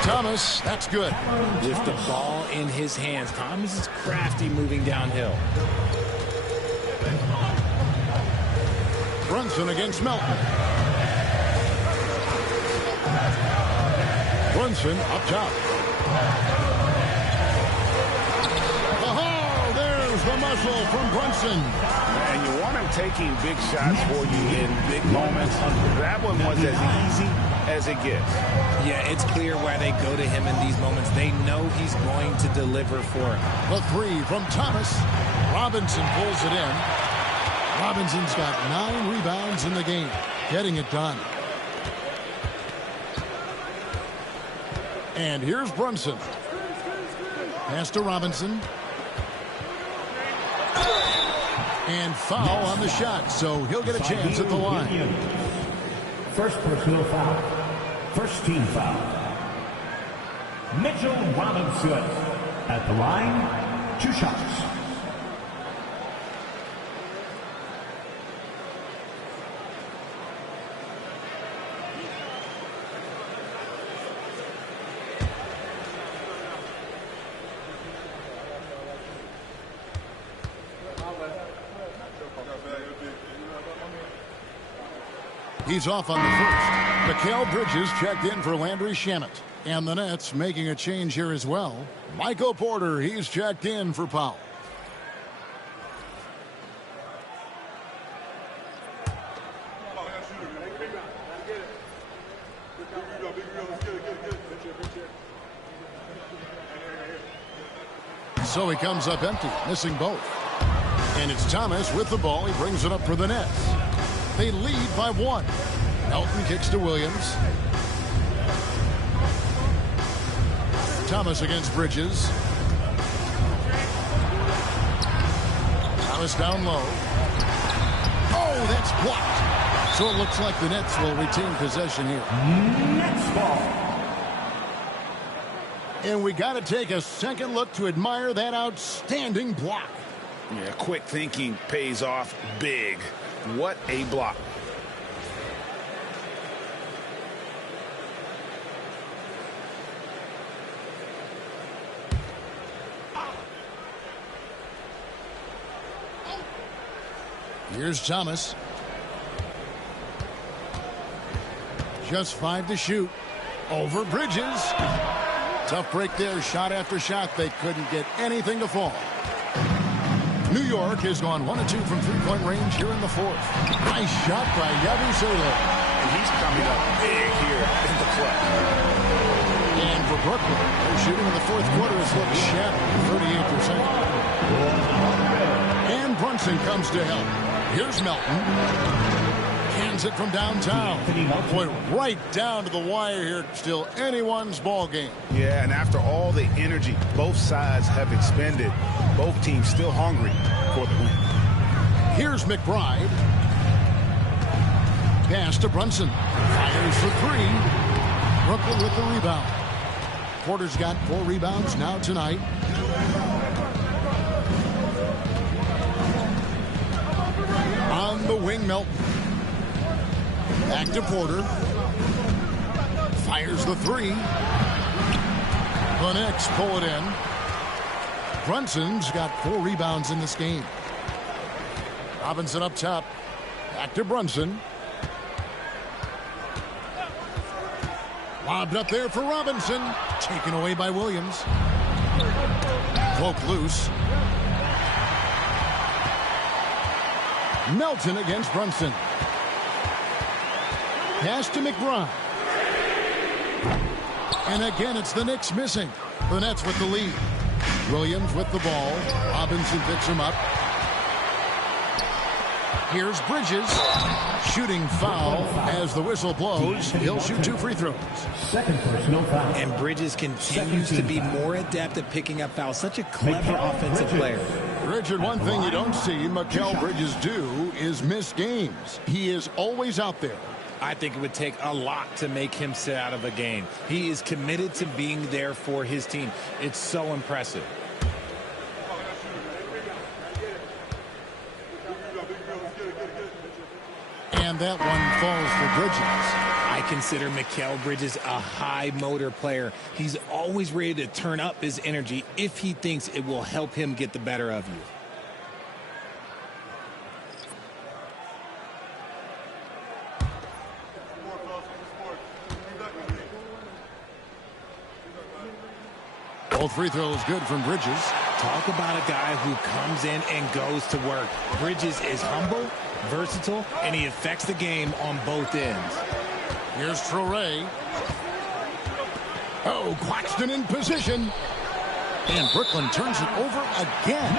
Thomas, that's good. With the ball in his hands, Thomas is crafty moving downhill. Brunson against Melton. Brunson up top. Oh, there's the muscle from Brunson. And you want him taking big shots for you in big moments. That one was as easy as it gets. Yeah, it's clear why they go to him in these moments. They know he's going to deliver for him. The three from Thomas. Robinson pulls it in. Robinson's got 9 rebounds in the game. Getting it done. And here's Brunson. Pass to Robinson. And foul on the shot, so he'll get a chance at the line. First personal foul. First team foul. Mitchell Robinson at the line. 2 shots. He's off on the first. Mikal Bridges checked in for Landry Shamet. And the Nets making a change here as well. Michael Porter, he's checked in for Powell. So he comes up empty, missing both. And it's Thomas with the ball. He brings it up for the Nets. They lead by 1. Melton kicks to Williams. Thomas against Bridges. Thomas down low. Oh, that's blocked. So it looks like the Nets will retain possession here. Nets ball. And we got to take a second look to admire that outstanding block. Yeah, quick thinking pays off big. What a block. Here's Thomas. Just 5 to shoot. Over Bridges. Tough break there. Shot after shot. They couldn't get anything to fall. New York has gone 1 of 2 from three-point range here in the fourth. Nice shot by Yabusele. And he's coming up big here in the clutch. And for Brooklyn, their shooting in the fourth quarter has looked shabby, 38%. And Brunson comes to help. Here's Melton. Cans it from downtown. Boy, right down to the wire here. Still anyone's ball game. Yeah, and after all the energy both sides have expended, both teams still hungry for the win. Here's McBride. Pass to Brunson. Fires for 3. Brooklyn with the rebound. Porter's got 4 rebounds now tonight. On the wing, Melton. Back to Porter. Fires the 3. The Knicks pull it in. Brunson's got 4 rebounds in this game. Robinson up top. Back to Brunson. Lobbed up there for Robinson. Taken away by Williams. Cloak loose. Melton against Brunson. Pass to McBride. And again, it's the Knicks missing. The Nets with the lead. Williams with the ball. Robinson picks him up. Here's Bridges. Shooting foul as the whistle blows. He'll shoot 2 free throws. Second personal foul. And Bridges continues to be more adept at picking up fouls. Such a clever offensive player. Richard, one thing you don't see Mikal Bridges do is miss games. He is always out there. I think it would take a lot to make him sit out of a game. He is committed to being there for his team. It's so impressive. And that one falls for Bridges. I consider Mikal Bridges a high motor player. He's always ready to turn up his energy if he thinks it will help him get the better of you. Both free throws good from Bridges. Talk about a guy who comes in and goes to work. Bridges is humble, versatile, and he affects the game on both ends. Here's Traore. Oh, Claxton in position. And Brooklyn turns it over again.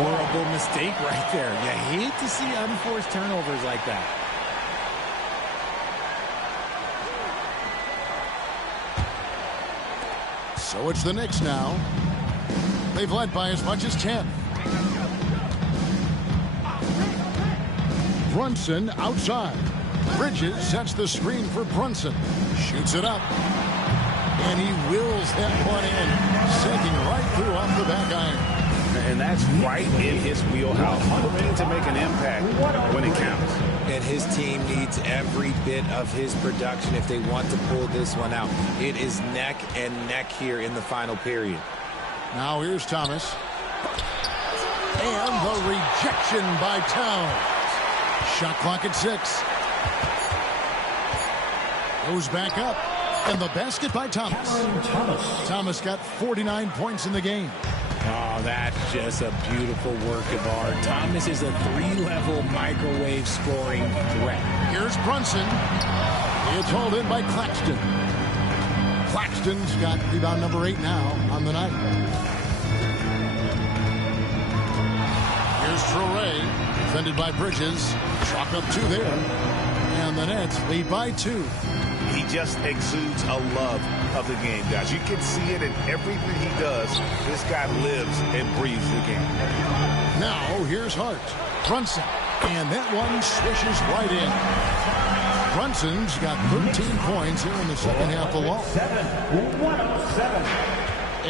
Horrible mistake right there. You hate to see unforced turnovers like that. So it's the Knicks now. They've led by as much as 10. Brunson outside. Bridges sets the screen for Brunson. Shoots it up. And he wills that one in. Sinking right through off the back iron. And that's right in his wheelhouse. Ready to make an impact when it counts. And his team needs every bit of his production if they want to pull this one out. It is neck and neck here in the final period. Now here's Thomas. And the rejection by Towns. Shot clock at 6. Goes back up. And the basket by Thomas. Thomas got 49 points in the game. Oh, that's just a beautiful work of art. Thomas is a 3-level microwave scoring threat. Here's Brunson. It's hauled in by Claxton. Claxton's got rebound number 8 now on the night. Here's Traore. Defended by Bridges. Chalk up 2 there. And the Nets lead by 2. He just exudes a love of the game, guys. You can see it in everything he does. This guy lives and breathes the game. Now, here's Hart. Brunson. And that one swishes right in. Brunson's got 13 points here in the second half alone. 107.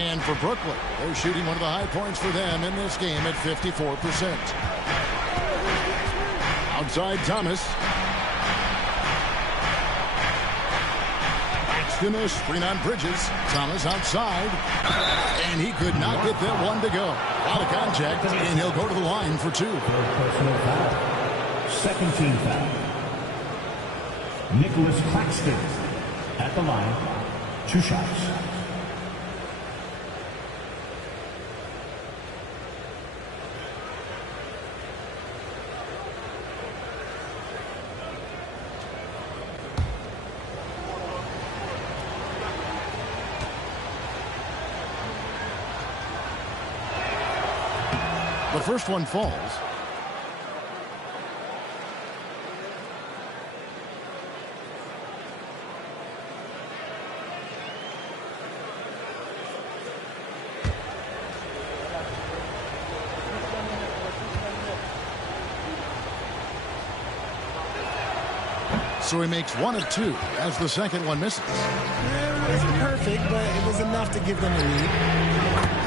And for Brooklyn, they're shooting one of the high points for them in this game at 54%. Outside Thomas. A screen on Bridges. Thomas outside. And he could not get that one to go. Out of contact, and he'll go to the line for 2. Personal foul. Second team foul. Nicholas Claxton at the line. 2 shots. The first one falls. So he makes 1 of 2 as the second one misses. It wasn't perfect, but it was enough to give them the lead.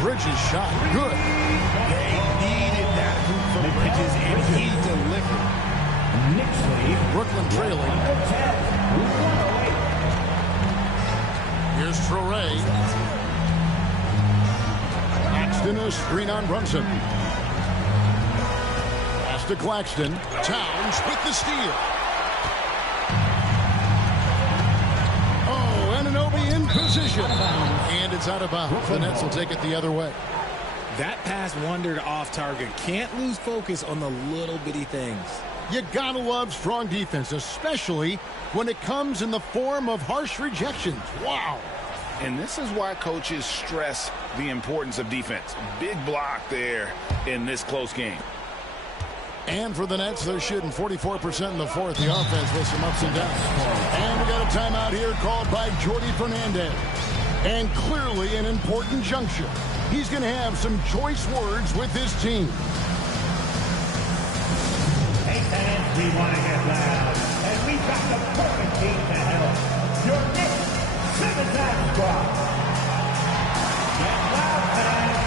Bridges shot good. They needed that hoop from Bridges, and he delivered. Knicks lead. Brooklyn trailing. Here's Traore. Claxton a screen on Brunson. Pass to Claxton. Towns with the steal. In position, and it's out of bounds. The Nets will take it the other way. That pass wandered off target. Can't lose focus on the little bitty things. You gotta love strong defense, especially when it comes in the form of harsh rejections. Wow. And this is why coaches stress the importance of defense. Big block there in this close game. And for the Nets, they're shooting 44% in the fourth. The offense with some ups and downs. And we got a timeout here called by Jordi Fernandez. And clearly an important juncture. He's going to have some choice words with his team. Hey fans, we want to get loud. And we've got the perfect team to help. Your Knicks 7-man squad. Get loud, fans.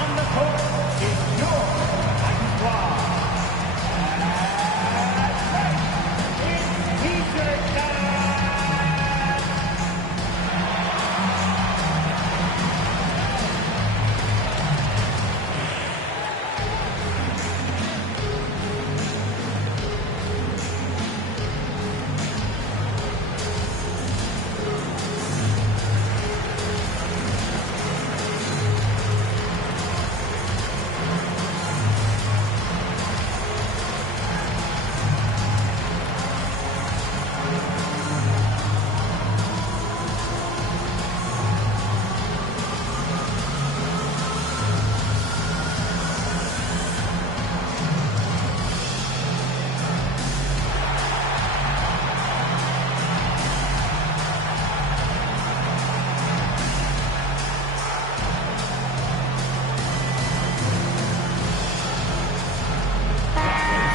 On the court is your Knicks squad.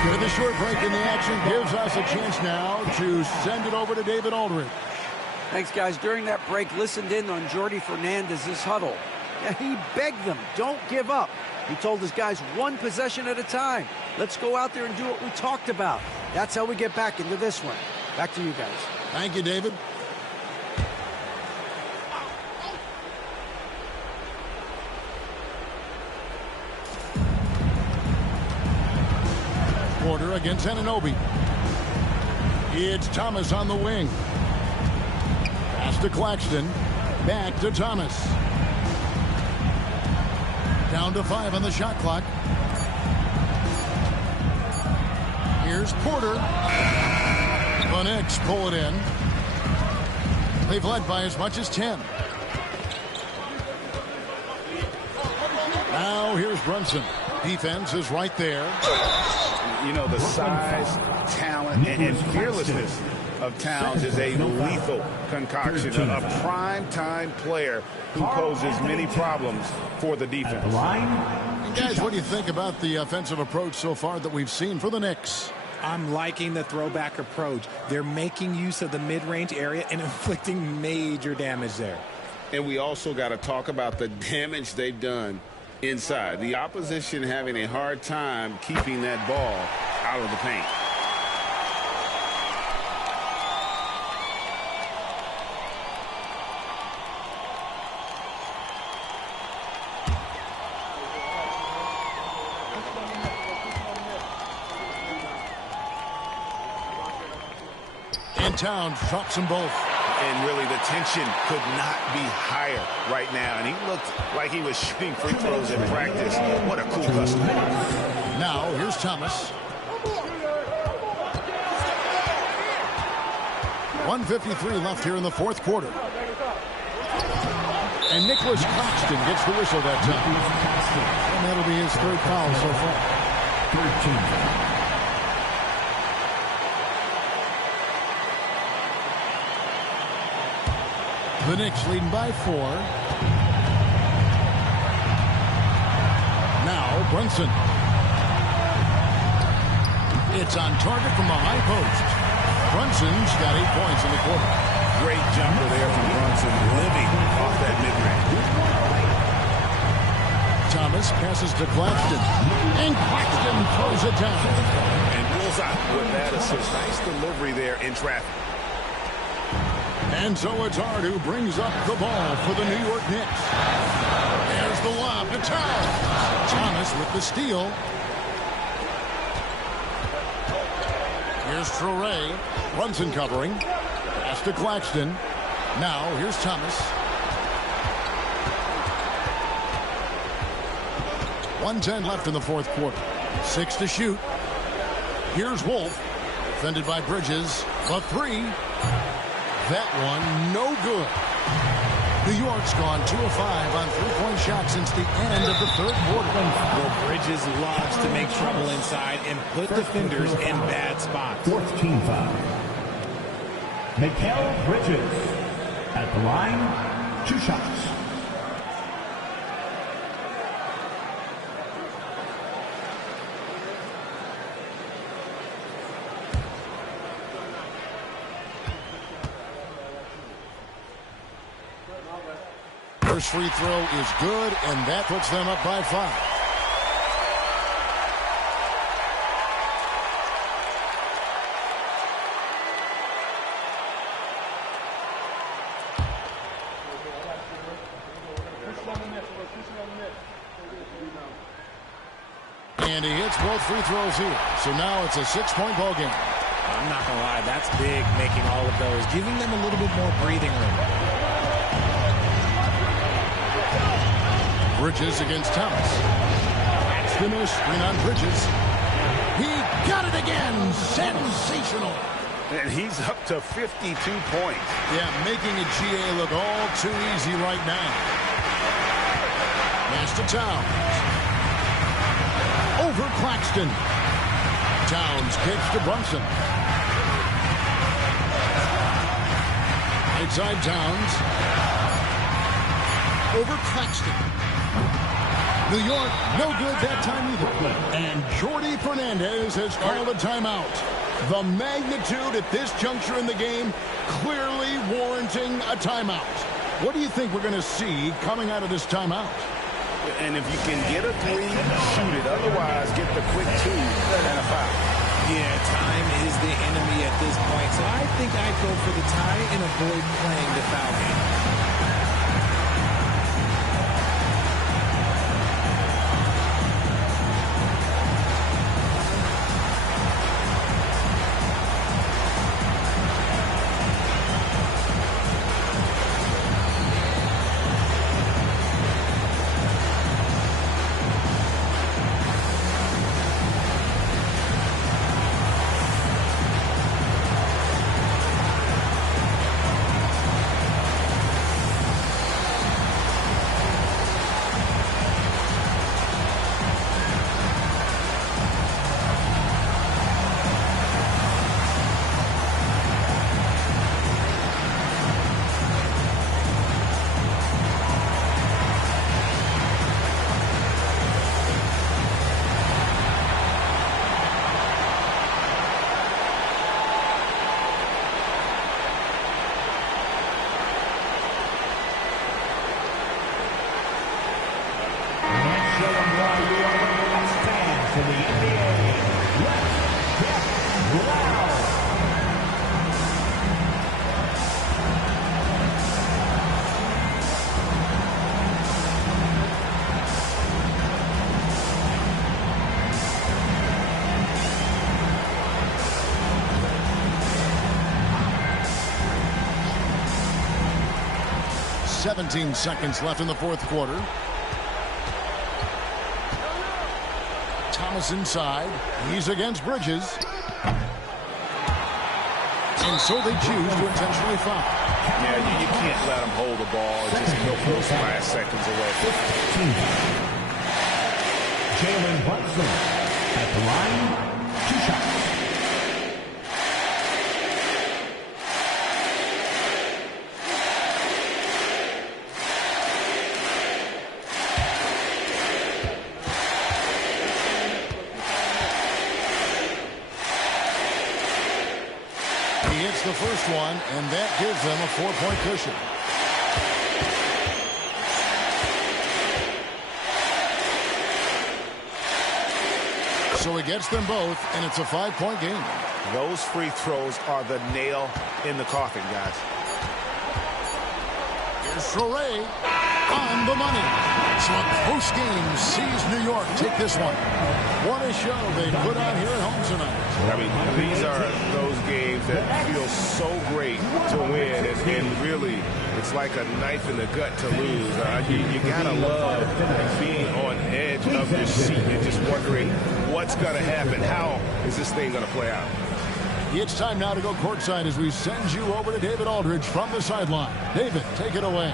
With a short break in the action gives us a chance now to send it over to David Aldridge. Thanks, guys. During that break, listened in on Jordi Fernandez's huddle. Yeah, he begged them, don't give up. He told his guys one possession at a time. Let's go out there and do what we talked about. That's how we get back into this one. Back to you guys. Thank you, David. Porter against Anunoby. It's Thomas on the wing. Pass to Claxton. Back to Thomas. Down to 5 on the shot clock. Here's Porter. The Knicks pull it in. They've led by as much as 10. Now here's Brunson. Defense is right there. You know, the size, talent, and fearlessness of Towns is a lethal concoction. A prime-time player who poses many problems for the defense. And guys, what do you think about the offensive approach so far that we've seen for the Knicks? I'm liking the throwback approach. They're making use of the mid-range area and inflicting major damage there. And we also got to talk about the damage they've done inside. The opposition having a hard time keeping that ball out of the paint. And Towns drops them both. And really, the tension could not be higher right now. And he looked like he was shooting free throws in practice. What a cool customer. Now, here's Thomas. 1:53 left here in the fourth quarter. And Nicholas Claxton gets the whistle that time. And that'll be his third foul so far. 13. The Knicks leading by 4. Now Brunson. It's on target from the high post. Brunson's got 8 points in the quarter. Great jumper there from Brunson, living off that mid-range. Thomas passes to Claxton. And Claxton throws it down. And bullseye with that assist. Nice delivery there in traffic. And so it's Hart who brings up the ball for the New York Knicks. There's the lob to Towns. Thomas with the steal. Here's Traore. Brunson covering. Pass to Claxton. Now here's Thomas. 1:10 left in the fourth quarter. 6 to shoot. Here's Wolf. Defended by Bridges. A 3. That one no good. New York's gone 2 of 5 on three-point shots since the end of the third quarter. Well, Bridges loves to make trouble inside and put defenders in bad spots. Fourth team foul. Mikal Bridges at the line, 2 shots. First free throw is good, and that puts them up by 5. And he hits both free throws here. So now it's a 6-point ball game. I'm not going to lie, that's big, making all of those, giving them a little bit more breathing room. Bridges against Thomas. Spinner screen on Bridges. He got it again. Sensational. And he's up to 52 points. Yeah, making a GA look all too easy right now. Pass to Towns. Over Claxton. Towns kicks to Brunson. Inside Towns. Over Claxton. New York, no good that time either. And Jordi Fernandez has called a timeout. The magnitude at this juncture in the game clearly warranting a timeout. What do you think we're going to see coming out of this timeout? And if you can get a 3, shoot it. Otherwise, get the quick 2 and a foul. Yeah, time is the enemy at this point. So I think I'd go for the tie and avoid playing the foul game. .17 seconds left in the fourth quarter. Thomas inside. He's against Bridges. And so they choose to intentionally foul. Yeah, you can't let them hold the ball. Just milk those last seconds away. Jalen Brunson at the line, 2 shots. The first one, and that gives them a 4-point cushion. So he gets them both, and it's a 5-point game. Those free throws are the nail in the coffin, guys. Here's Sorey on the money. So a close game sees New York take this one. What a show they put on here at home tonight. I mean, these are those games that feel so great to win, and really, it's like a knife in the gut to lose. You gotta love being on edge of your seat and just wondering what's gonna happen. How is this thing gonna play out? It's time now to go courtside as we send you over to David Aldridge from the sideline. David, take it away.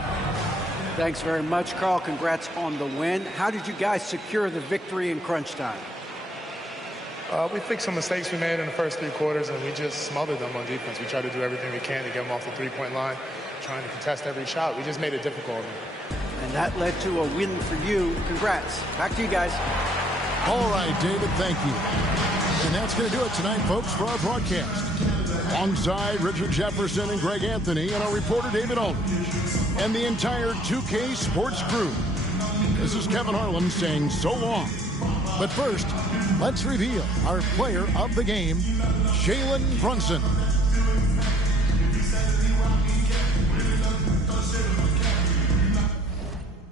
Thanks very much, Carl. Congrats on the win. How did you guys secure the victory in crunch time? We fixed some mistakes we made in the first 3 quarters, and we just smothered them on defense. We tried to do everything we can to get them off the three-point line, trying to contest every shot. We just made it difficult. And that led to a win for you. Congrats. Back to you guys. All right, David, thank you. And that's going to do it tonight, folks, for our broadcast. Alongside Richard Jefferson and Greg Anthony and our reporter David Aldridge and the entire 2K Sports crew. This is Kevin Harlan saying so long. But first, let's reveal our player of the game, Jalen Brunson.